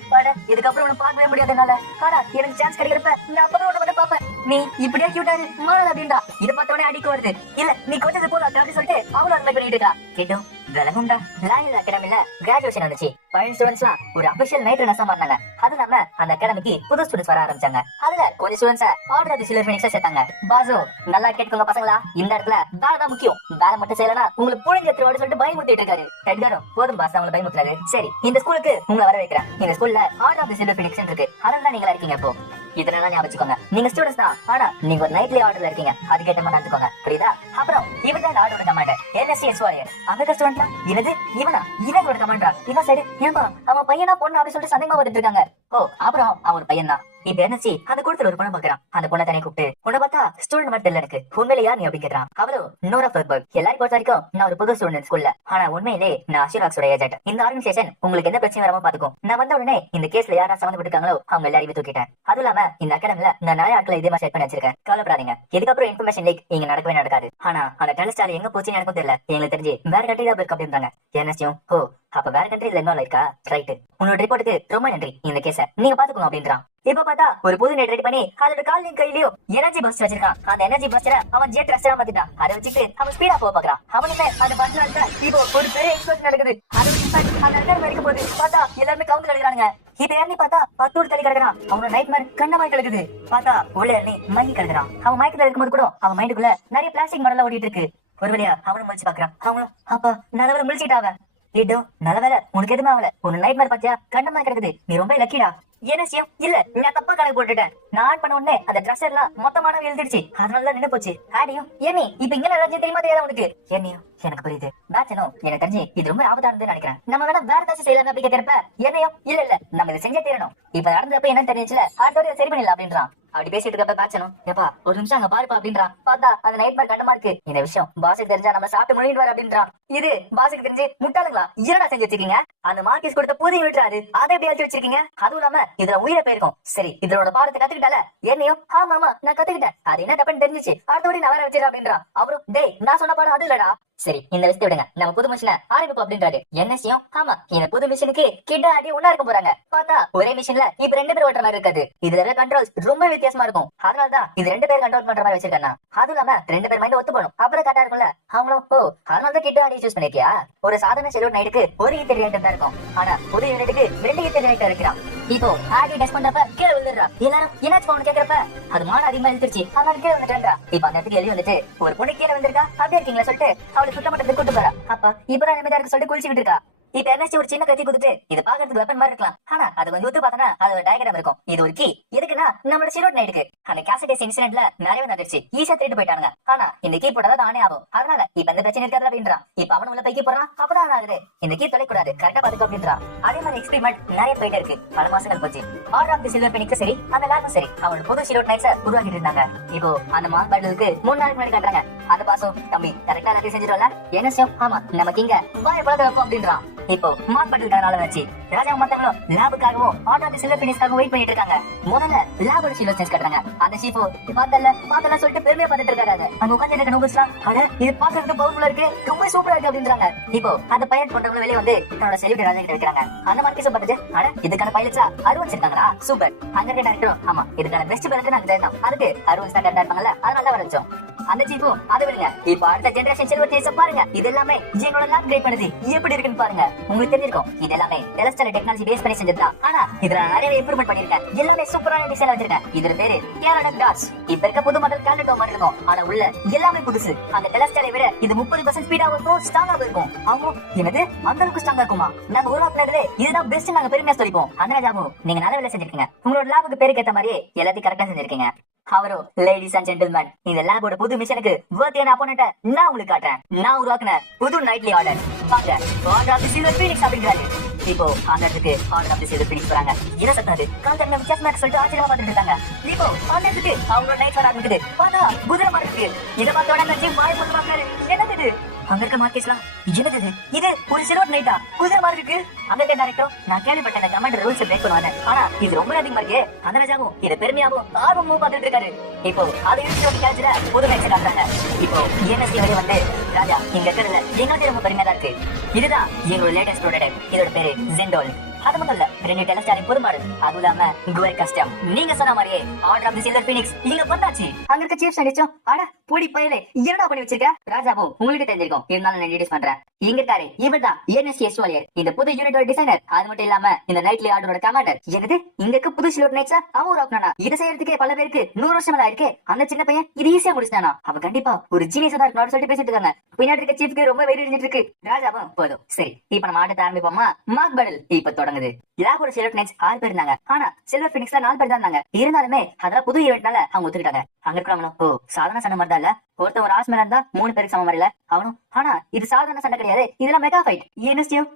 இதுக்கப்புறம் உனக்கு பார்க்கவே முடியாதனால ஆனா எனக்கு சான்ஸ் கிடைக்கிறப்ப நான் அப்பதான் உன்னை மட்டும் பாப்பேன், நீ இப்படியே கியூட்டாரு மாடல் அப்படின்றா. இதை பார்த்தவனே அடிக்க வருது. இல்ல நீ கொஞ்சம் போதும் அப்படின்னு சொல்லிட்டு அவளும் அந்த மாதிரி பண்ணிட்டு இருக்கா. கேட்டும் விலகுண்டா லாயல் அகாடமில கிராஜுவேஷன் வந்துச்சு. பழைய ஸ்டூடெண்ட்ஸ்லாம் ஒரு அபிஷியல் நைட் ரன்னர்ஸா மாறினாங்க. அது இல்லாம அந்த அகாடமிக்கு புது ஸ்டூடெண்ட்ஸ் வர ஆரம்பிச்சாங்க. அதுல கொஞ்சம் students order of the silver ஃபீனிக்ஸா சேர்த்தாங்க. பாசோ நல்லா கேட்டுக்கோங்க பசங்களா, இந்த இடத்துல வேலை தான் முக்கியம். வேலை மட்டும் செய்யலனா உங்களுக்கு புழிஞ்சு எடுத்துருவாடு சொல்லிட்டு பயமுறுத்திட்டு இருக்காரு. எட்காரும் போதும் பாஸ், அவங்களை பயமுறுத்துறாரு. சரி, இந்த ஸ்கூலுக்கு உங்களை வர வைக்கிறேன். இந்த ஸ்கூல்ல Order of the silver Phoenix இருக்கு. அதெல்லாம் நீங்களா இருக்கீங்க. இப்போ இதெல்லாம் ஞாபகம் வச்சுக்கோங்க. நீங்க ஸ்டூடெண்ட்ஸ் தான், ஆனா நீங்க ஒரு நைட்லி ஆர்டர்ல இருக்கீங்க. அதுக்கேற்ற மாதிரி நடந்துக்கோங்க, புரியுதா? அப்புறம் இவன் தான் ஆர்டரோட கமாண்டர், NSC எஸ்வாரியர். அமெரிக்கா ஸ்டூடெண்ட்லாம் என்னது இவனா, இவனோட கமாண்டரா? இவன் சைடு ஏன்பா அவன் பையனா பொண்ணு அப்படின்னு சொல்லிட்டு சந்தேகமா வந்துட்டு இருக்காங்க. ஓ அப்புறம் அவன் பையன் தான். இப்ப NSC அந்த கூட்டத்துல ஒரு பொண்ணை பாக்குறான். அந்த பொண்ணை தனி கூப்பிட்டு, உன்னை பார்த்தா ஸ்டூடெண்ட் மாதிரி தெரியல எனக்கு, உண்மையிலேயா நீ அப்படி கேட்கறான். அவரும் நோரா ஃபர்பர்க். எல்லாரும் பொறுத்த வரைக்கும் நான் ஒரு புது ஸ்டூடெண்ட் ஸ்கூல்ல, ஆனா உண்மையிலே நான் அஷிராக்ஸோட ஏஜென்ட். இந்த ஆர்கனைசேஷன் உங்களுக்கு எந்த பிரச்சனையும் வராம பாத்துக்கும். நான் வந்த உடனே இந்த கேஸ்ல யாரா சம்பந்தப்பட்டிருக்காங்களோ அவங்க எல்லாரையும் தூக்கிட்டேன். அதுவும் இல்லாம இந்த அகாடமில நான் நிறைய ஆட்களை இதே மாதிரி செட் பண்ணி வச்சிருக்கேன். கவலைப்படாதீங்க, இதுக்கப்புறம் இன்ஃபர்மேஷன் லீக் இங்க நடக்கவே நடக்காது. ஆனா அந்த டெலிஸ்டார் எங்க போச்சுன்னு எனக்கும் தெரியல. எங்களுக்கு தெரிஞ்சு வேற கண்ட்ரி தான் இருக்கு அப்படின்றாங்க. NSCயும் ஓ அப்ப வேற கண்ட்ரில என்ன இருக்கா? ரைட், உன்னோட ரிப்போர்ட்டுக்கு ரொம்ப நன்றி. இந்த கேஸ நீங்க பாத்துக்கணும் அப்படின்றான். இப்ப பார்த்தா ஒரு புது நெட் ரெடி பண்ணி அதோட காலையும் கையிலயும் எனர்ஜி பஸ் வச்சிருக்கான். அந்த எனர்ஜி பஸ்ல அவன் ஜெட் ரஸ்டரா மாத்திட்டான். அதை வச்சுட்டு அவன் ஸ்பீடா போக பாக்குறான். அவனுக்கு அந்த பஸ்ல இப்போ ஒரு பெரிய எக்ஸ்பிளோஷன் நடக்குது. அது அந்த இடத்துல வரைக்கும் போது பார்த்தா எல்லாருமே கவுந்து கிடக்குறாங்க. இத ஏறி பார்த்தா 10 தள்ளி கிடக்குறான். அவனோட நைட் மேர் கண்ணமாய் கிடக்குது. பார்த்தா உள்ள ஏறி மயங்கி கிடக்குறான். அவன் மயக்கத்துல இருக்கும்போது கூட அவன் மைண்டுக்குள்ள நிறைய பிளாஸ்டிக் மாடலா ஓடிட்டு இருக்கு. ஒரு வழியா அவனும் முழிச்சு பாக்குறான். அவங்களும் அப்பா நல்லவரை முழிச்சிட்டாவ. ஏதோ நல்ல வேலை, உனக்கு எதுவுமே ஆகல. உன் நைட் மேர் பாத்தியா கண்ணமா கிடக்குது, நீ ரொம்ப லக்கிடா. NSCயும் இல்ல நான் தப்பா கணக்கு போட்டுட்டேன். நான் பண்ண உடனே அந்த ட்ரெஸ் எல்லாம் மொத்தமான எழுதிடுச்சு. அதனால நின்னு போச்சு. ஆடியும் ஏமி இப்ப இங்க நடந்து தெரியுமா தெரியாத உனக்கு? என்னையும் எனக்கு புரியுது. பேட்சனும் எனக்கு தெரிஞ்சு இது ரொம்ப ஆபத்தானதுன்னு நினைக்கிறேன். நம்ம வேணா வேற ஏதாச்சும் செய்யலாம் அப்படி கேட்கிறப்ப என்னையும் இல்ல நம்ம இதை செஞ்சே தீரணும். இப்ப நடந்தப்ப என்ன தெரிஞ்சுல அடுத்த சரி பண்ணிடலாம் அப்படின்றான். அப்படி பேசிட்டு இருக்கப்ப பேட்சனும் ஏப்பா ஒரு நிமிஷம் அங்க பாருப்பா அப்படின்றான். பார்த்தா அந்த நைட் மேர் கண்டமா இருக்கு. இந்த விஷயம் பாஸுக்கு தெரிஞ்சா நம்ம சாப்பிட்டு முழுங்கிட்டு வர அப்படின்றான். இது பாஸுக்கு தெரிஞ்சு முட்டாளுங்களா என்னடா செஞ்சு வச்சிருக்கீங்க? அந்த மார்க்கெஸ் கொடுத்த புதிய விட்டுறாரு, அதை எப்படி அழிச்சு வச்சிருக்கீங்க? அதுவும் இல்லாம இதுல உயிரை போயிருக்கும். சரி இதோட பாடத்தை கத்துக்கிட்டால? என்னையும் ஆமா நான் கத்துக்கிட்டேன். அது என்ன தப்புன்னு தெரிஞ்சிச்சு. அடுத்தபடி நான் வேற வச்சிருக்கேன் அப்படின்றான். அவரும் டேய் நான் சொன்ன பாடம் அது இல்லடா. சரி இந்த விஷயத்தை விடுங்க, நம்ம புது மிஷினை ஆரம்பிப்போம் அப்படின்றாரு. NSCயும் ஆமா இந்த புது மிஷினுக்கு கிட்ட ஆடி ஒன்னா இருக்க போறாங்க. பார்த்தா ஒரே மிஷின்ல இப்ப 2 பேர் ஓட்டுற மாதிரி இருக்காது. இதுல கண்ட்ரோல்ஸ் ரொம்ப வித்தியாசமா இருக்கும். அதனாலதான் இது 2 பேர் கண்ட்ரோல் பண்ற மாதிரி வச்சிருக்கேன். அதுவும் இல்லாம 2 பேர் மைண்ட் ஒத்து போகணும், அப்புறம் கரெக்டா இருக்கும்ல. அவங்களும் ஓ அதனாலதான் கிட்ட ஆடி சூஸ் பண்ணிருக்கியா? ஒரு சாதாரண செலவு நைட்டுக்கு ஒரு ஈத்தர் ரியாக்டர் தான் இருக்கும். ஆனா புது யூனிட்டுக்கு 2 ஈத்தர் ரியாக்டர் இருக்கிறான். இப்போ ஆடி டெஸ்ட் பண்றப்ப கீழே விழுந்துடுறா. எல்லாரும் என்னாச்சு அவனு கேக்குறப்ப அது மான அதிகமா எழுதிருச்சு, அதனால கீழே வந்துட்டா. இப்ப அந்த இடத்துக்கு எழுதி வந்துட்டு ஒரு பொண்ணு கீழே வந்திருக்கா அப்படியே இருக்கீங்களா சொல்லிட்டு அவளுக்கு சுத்தமட்டத்துக்கு கூட்டு போறா. அப்பா இப்பதான் நிம்மதியா இருக்கு சொல்லிட்டு குளிச்சுட்டு இருக்கா. இப்ப NSC ஒரு சின்ன கத்தி குடுத்துட்டு இது பாக்குறதுக்கு வெப்பன் மாதிரி இருக்கலாம். ஆனா அது கொஞ்சம் ஒத்து பார்த்தனா அது ஒரு டயக்ராம் இருக்கும். இது ஒரு கீ எதுக்குன்னா நம்மளோட சிரோட் நைட்டுக்கு அந்த கேசடேஸ் இன்சிடென்ட்ல நிறைய வந்துருச்சு. ஈஸியா திருட்டு போயிட்டாங்க. ஆனா இந்த கீ போட்டா தானே ஆகும். அதனால இப்ப இந்த பிரச்சனை இருக்காது அப்படின்றான். இப்ப அவன் உள்ள பைக்கி போறான். அப்பதான் ஆகுது இந்த கீ தொலைக்கூடாது, கரெக்டா பாத்துக்க அப்படின்றான். அதே மாதிரி எக்ஸ்பெரிமெண்ட் நிறைய போயிட்டு இருக்கு. பல மாசங்கள் போச்சு. Order of the silver Phoenix சரி அந்த லேபும் சரி அவனோட புது சிரோட் நைட்ஸை உருவாக்கிட்டு இருந்தாங்க. இப்போ அந்த மாஸ் பேட்டலுக்கு 3 நாளைக்கு முன்னாடி காட்டுறாங்க. அந்த பாசம் தம்பி கரெக்டா எல்லாத்தையும் செஞ்சிருவல? NSCயும் ஆமா நமக்கு இங்க வாய பழக்க வைப்போம் அப்படின்றான். இப்போ மாஸ் பேட்டலுக்கான நாள் வச்சு ராஜா மத்தவங்களும் லேபுக்காகவும் ஆர்டர் ஆஃப் தி சில்வர் ஃபீனிக்ஸ்க்காகவும் வெயிட் பண்ணிட்டு இருக்காங்க. முதல்ல லேபோட சில்வர் சென்ஸ் கட்டுறாங்க. அந்த ஷீஃபோ பார்த்தல சொல்லிட்டு பெருமையா பார்த்துட்டு இருக்காரு. அங்க உட்கார்ந்து இருக்க நோபல்ஸ்லாம் அட இது பாக்குறதுக்கு பவர்ஃபுல்லா இருக்கு, ரொம்ப சூப்பரா இருக்கு அப்படின்றாங்க. இப்போ அந்த பைலட் பண்றவங்க வெளியே வந்து தன்னோட செலிபிரிட்டி ராஜா கிட்ட வைக்கிறாங்க. அந்த மார்க்கெஸ் பார்த்துட்டு அட இதுக்கான பைலட்ஸா அருவன்ஸ் இருக்காங்களா சூப்பர். அங்க இருக்க டைரக்டரும் ஆமா இதுக்கான பெஸ்ட் பைலட் நாங்க தேடணும், அதுக்கு அருவன்ஸ் தான் கரெக்டா இருப்பாங்கல்ல அதனால வர வச்சோம். அந்த சீஃபும் அதை விடுங்க, இப்போ அடுத்த ஜெனரேஷன் சில்வர் டேஸ் பாருங்க. இது எல்லாமே என்னோட லேப் கிரியேட் பண்ணுது எப்படி இருக்குன்னு பாருங்க. உங்களுக்கு தெரிஞ்சிருக்கும் இது எல்லாமே டெலஸ்டல் டெக்னாலஜி பேஸ் பண்ணி செஞ்சதுதான். ஆனா இதுல நிறைய இம்ப்ரூவ்மெண்ட் பண்ணிருக்கேன். எல்லாமே சூப்பரான டிசைன் வச்சிருக்கேன். இதுல பேரு கேரட் டாட்ஸ். இப்ப இருக்க புது மாடல் கேரட் மாதிரி இருக்கும். ஆனா உள்ள எல்லாமே புதுசு. அந்த டெலஸ்டலை விட இது 30% ஸ்பீடா இருக்கும், ஸ்ட்ராங்கா இருக்கும். அவங்க என்னது அந்த அளவுக்கு ஸ்ட்ராங்கா இருக்குமா? நாங்க உருவாக்குனதுல இதுதான் பெஸ்ட் நாங்க பெருமையா சொல்லிப்போம். அந்த ஜாபு நீங்க நல்ல வேலை செஞ்சிருக்கீங்க. உங்களோட லேபுக்கு பேருக்கு ஏத்த மாதிரியே எல்லாத்தையும் கரெக்டா செஞ்சிருக்கீங்க. அவரோ லேடிஸ் அண்ட் ஜென்டில்மேன் இந்த லேபோட புது மிஷனுக்கு வர்த்தியான அப்போனன்ட்ட நான் உங்களுக்கு காட்டுறேன். நான் உருவாக்குன புது நைட்லி ஆர்டர் வாங்க Order of the silver Phoenix அப்படின்றாரு. இப்போ அந்த இடத்துக்கு Order of the silver Phoenix வராங்க. என்ன சத்தது காந்தர்ன வித்தியாசமா சொல்லிட்டு ஆச்சரியமா பார்த்துட்டு இருக்காங்க. இப்போ அந்த இடத்துக்கு அவங்களோட நைட் வர ஆரம்பிக்குது. பார்த்தா குதிரை மாதிரி இருக்கு. இதை பார்த்த உடனே நஞ்சி வாய் போட்டு பார்க்கறாரு. என்னது இது? அங்க இருக்க மார்க்கெட்ஸ்லாம் என்னது இது ஒரு சில்வர் நைட்டா குதிரை மாதிரி இருக்கு. அங்க இருக்க டைரக்டர் நான் கேள்விப்பட்ட அந்த கமாண்டர் ரூல்ஸ் பிரேக் பண்ணுவாங்க, ஆனா இது ரொம்ப அதிகமா இருக்கு. அந்த ராஜாவும் இதை பெருமையாவும் ஆர்வமும் பார்த்துட்டு இருக்காரு. இப்போ அதை இழுத்து வந்து கேட்சல புது நைட்ஸ் காட்டுறாங்க. இப்போ NSC வரை வந்து ராஜா இங்க இருக்கிறதுல எங்களுக்கு ரொம்ப பெருமையா தான் இருக்கு. இதுதான் எங்களோட லேட்டஸ்ட் ப்ரோடக்ட். இதோட பேரு ஜெண்டோல். அது மட்டும் இல்ல 2 டெலஸ்டாரின் பொறுமாறு, அதுவும் இல்லாம குவர் கஸ்டம். நீங்க சொன்ன மாதிரியே Order of the Silver Phoenix இங்க வந்தாச்சு. அங்க இருக்க சீஃப் நினைச்சோம், அட பொடி பயலே என்னடா பண்ணி வச்சிருக்க? ராஜாவும் உங்களுக்கு தெரிஞ்சிருக்கும், இருந்தாலும் நான் இன்ட்ரோ듀ஸ் பண்றேன். இங்க இருக்காரு, இவர்தான் என்எஸ்டி எஸ்வாலியர், இந்த புது யூனிட்டோட டிசைனர். அது மட்டும் இல்லாம இந்த நைட்லி ஆர்டரோட கமாண்டர். என்னது இங்க இருக்க புது சில்வர் நைட்ஸா அவன் உருவாக்குனானா? இதை செய்யறதுக்கே பல பேருக்கு 100 வருஷம் ஆயிருக்கு. அந்த சின்ன பையன் இது ஈஸியா முடிச்சிட்டானா? அவன் கண்டிப்பா ஒரு ஜீனியஸா தான் இருக்கணும் சொல்லிட்டு பேசிட்டு இருக்காங்க. பின்னாடி இருக்க சீஃப்க்கு ரொம்ப வெறி அடிச்சிட்டு இருக்கு. ராஜாவும் போதும் சரி, இப்ப நம்ம ஆட்டத்தை ஆரம்பிப்போமா? மார்க் பேட்டில் இப்ப தொடங்குது. லாகோட சில்வர் நைட்ஸ் 6 பேர் இருந்தாங்க, ஆனா சில்வர் பினிக்ஸ்ல 4 பேர் தான் இருந்தாங்க. இருந்தாலுமே அதெல்லாம் புது ஈவென்ட்னால அவங்க ஒத்துக்கிட்டாங்க. அங்க இருக்கிறவனும் ஓ சாதாரண சண்டை மாதிரி தான் இல்ல, ஒருத்தன் ஒரு ஆஸ்மேல இருந்தா 3 பேருக்கு சமம் வரல அவனும். ஆனா இது சாதாரண சண்டை கிடையாது, இதெல்லாம் மெகா ஃபைட். என்எஸ்டியும்